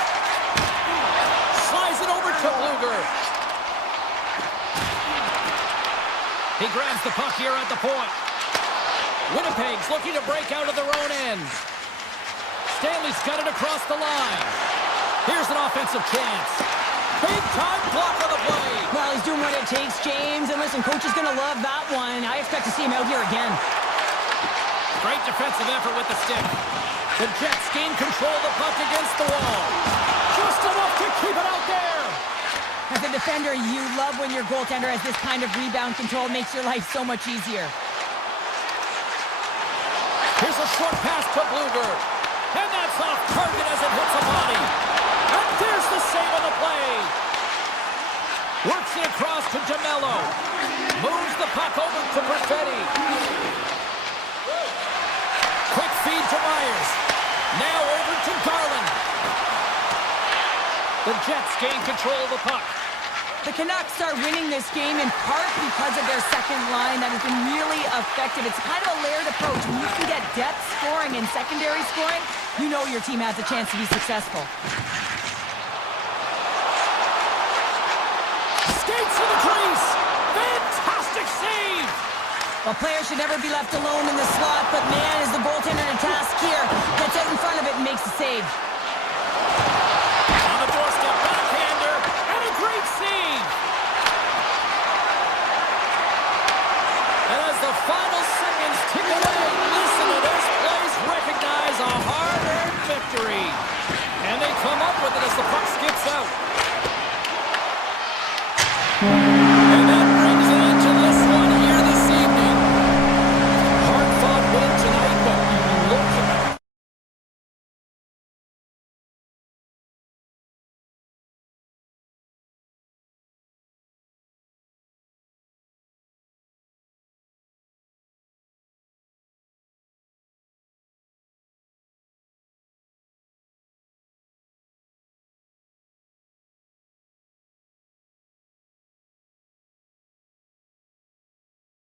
Slides it over to Bluger. He grabs the puck here at the point. Winnipeg's looking to break out of their own end. Stanley's got it across the line. Here's an offensive chance. Big-time block on the play. Well, he's doing what it takes, James. And listen, coach is going to love that one. I expect to see him out here again. Great defensive effort with the stick. The Jets gain control of the puck against the wall. Just enough to keep it out there. As the defender, you love when your goaltender has this kind of rebound control. It makes your life so much easier. Here's a short pass to Bluger. And that's off target as it hits a body. And there's the save on the play. Works it across to Jamello. Moves the puck over to Perfetti. Quick feed to Myers. Now over to Garland. The Jets gain control of the puck. The Canucks are winning this game in part because of their second line that has been really effective. It's kind of a layered approach. When you can get depth scoring and secondary scoring, you know your team has a chance to be successful. Skates to the crease. Fantastic save. Well, players should never be left alone in the slot, but man, is the goaltender in a task here. Gets out in front of it and makes the save. On the doorstep, backhander, and a great save. And as the final seconds tick away, listen to this place recognize a hard-earned victory. And they come up with it as the puck skips out.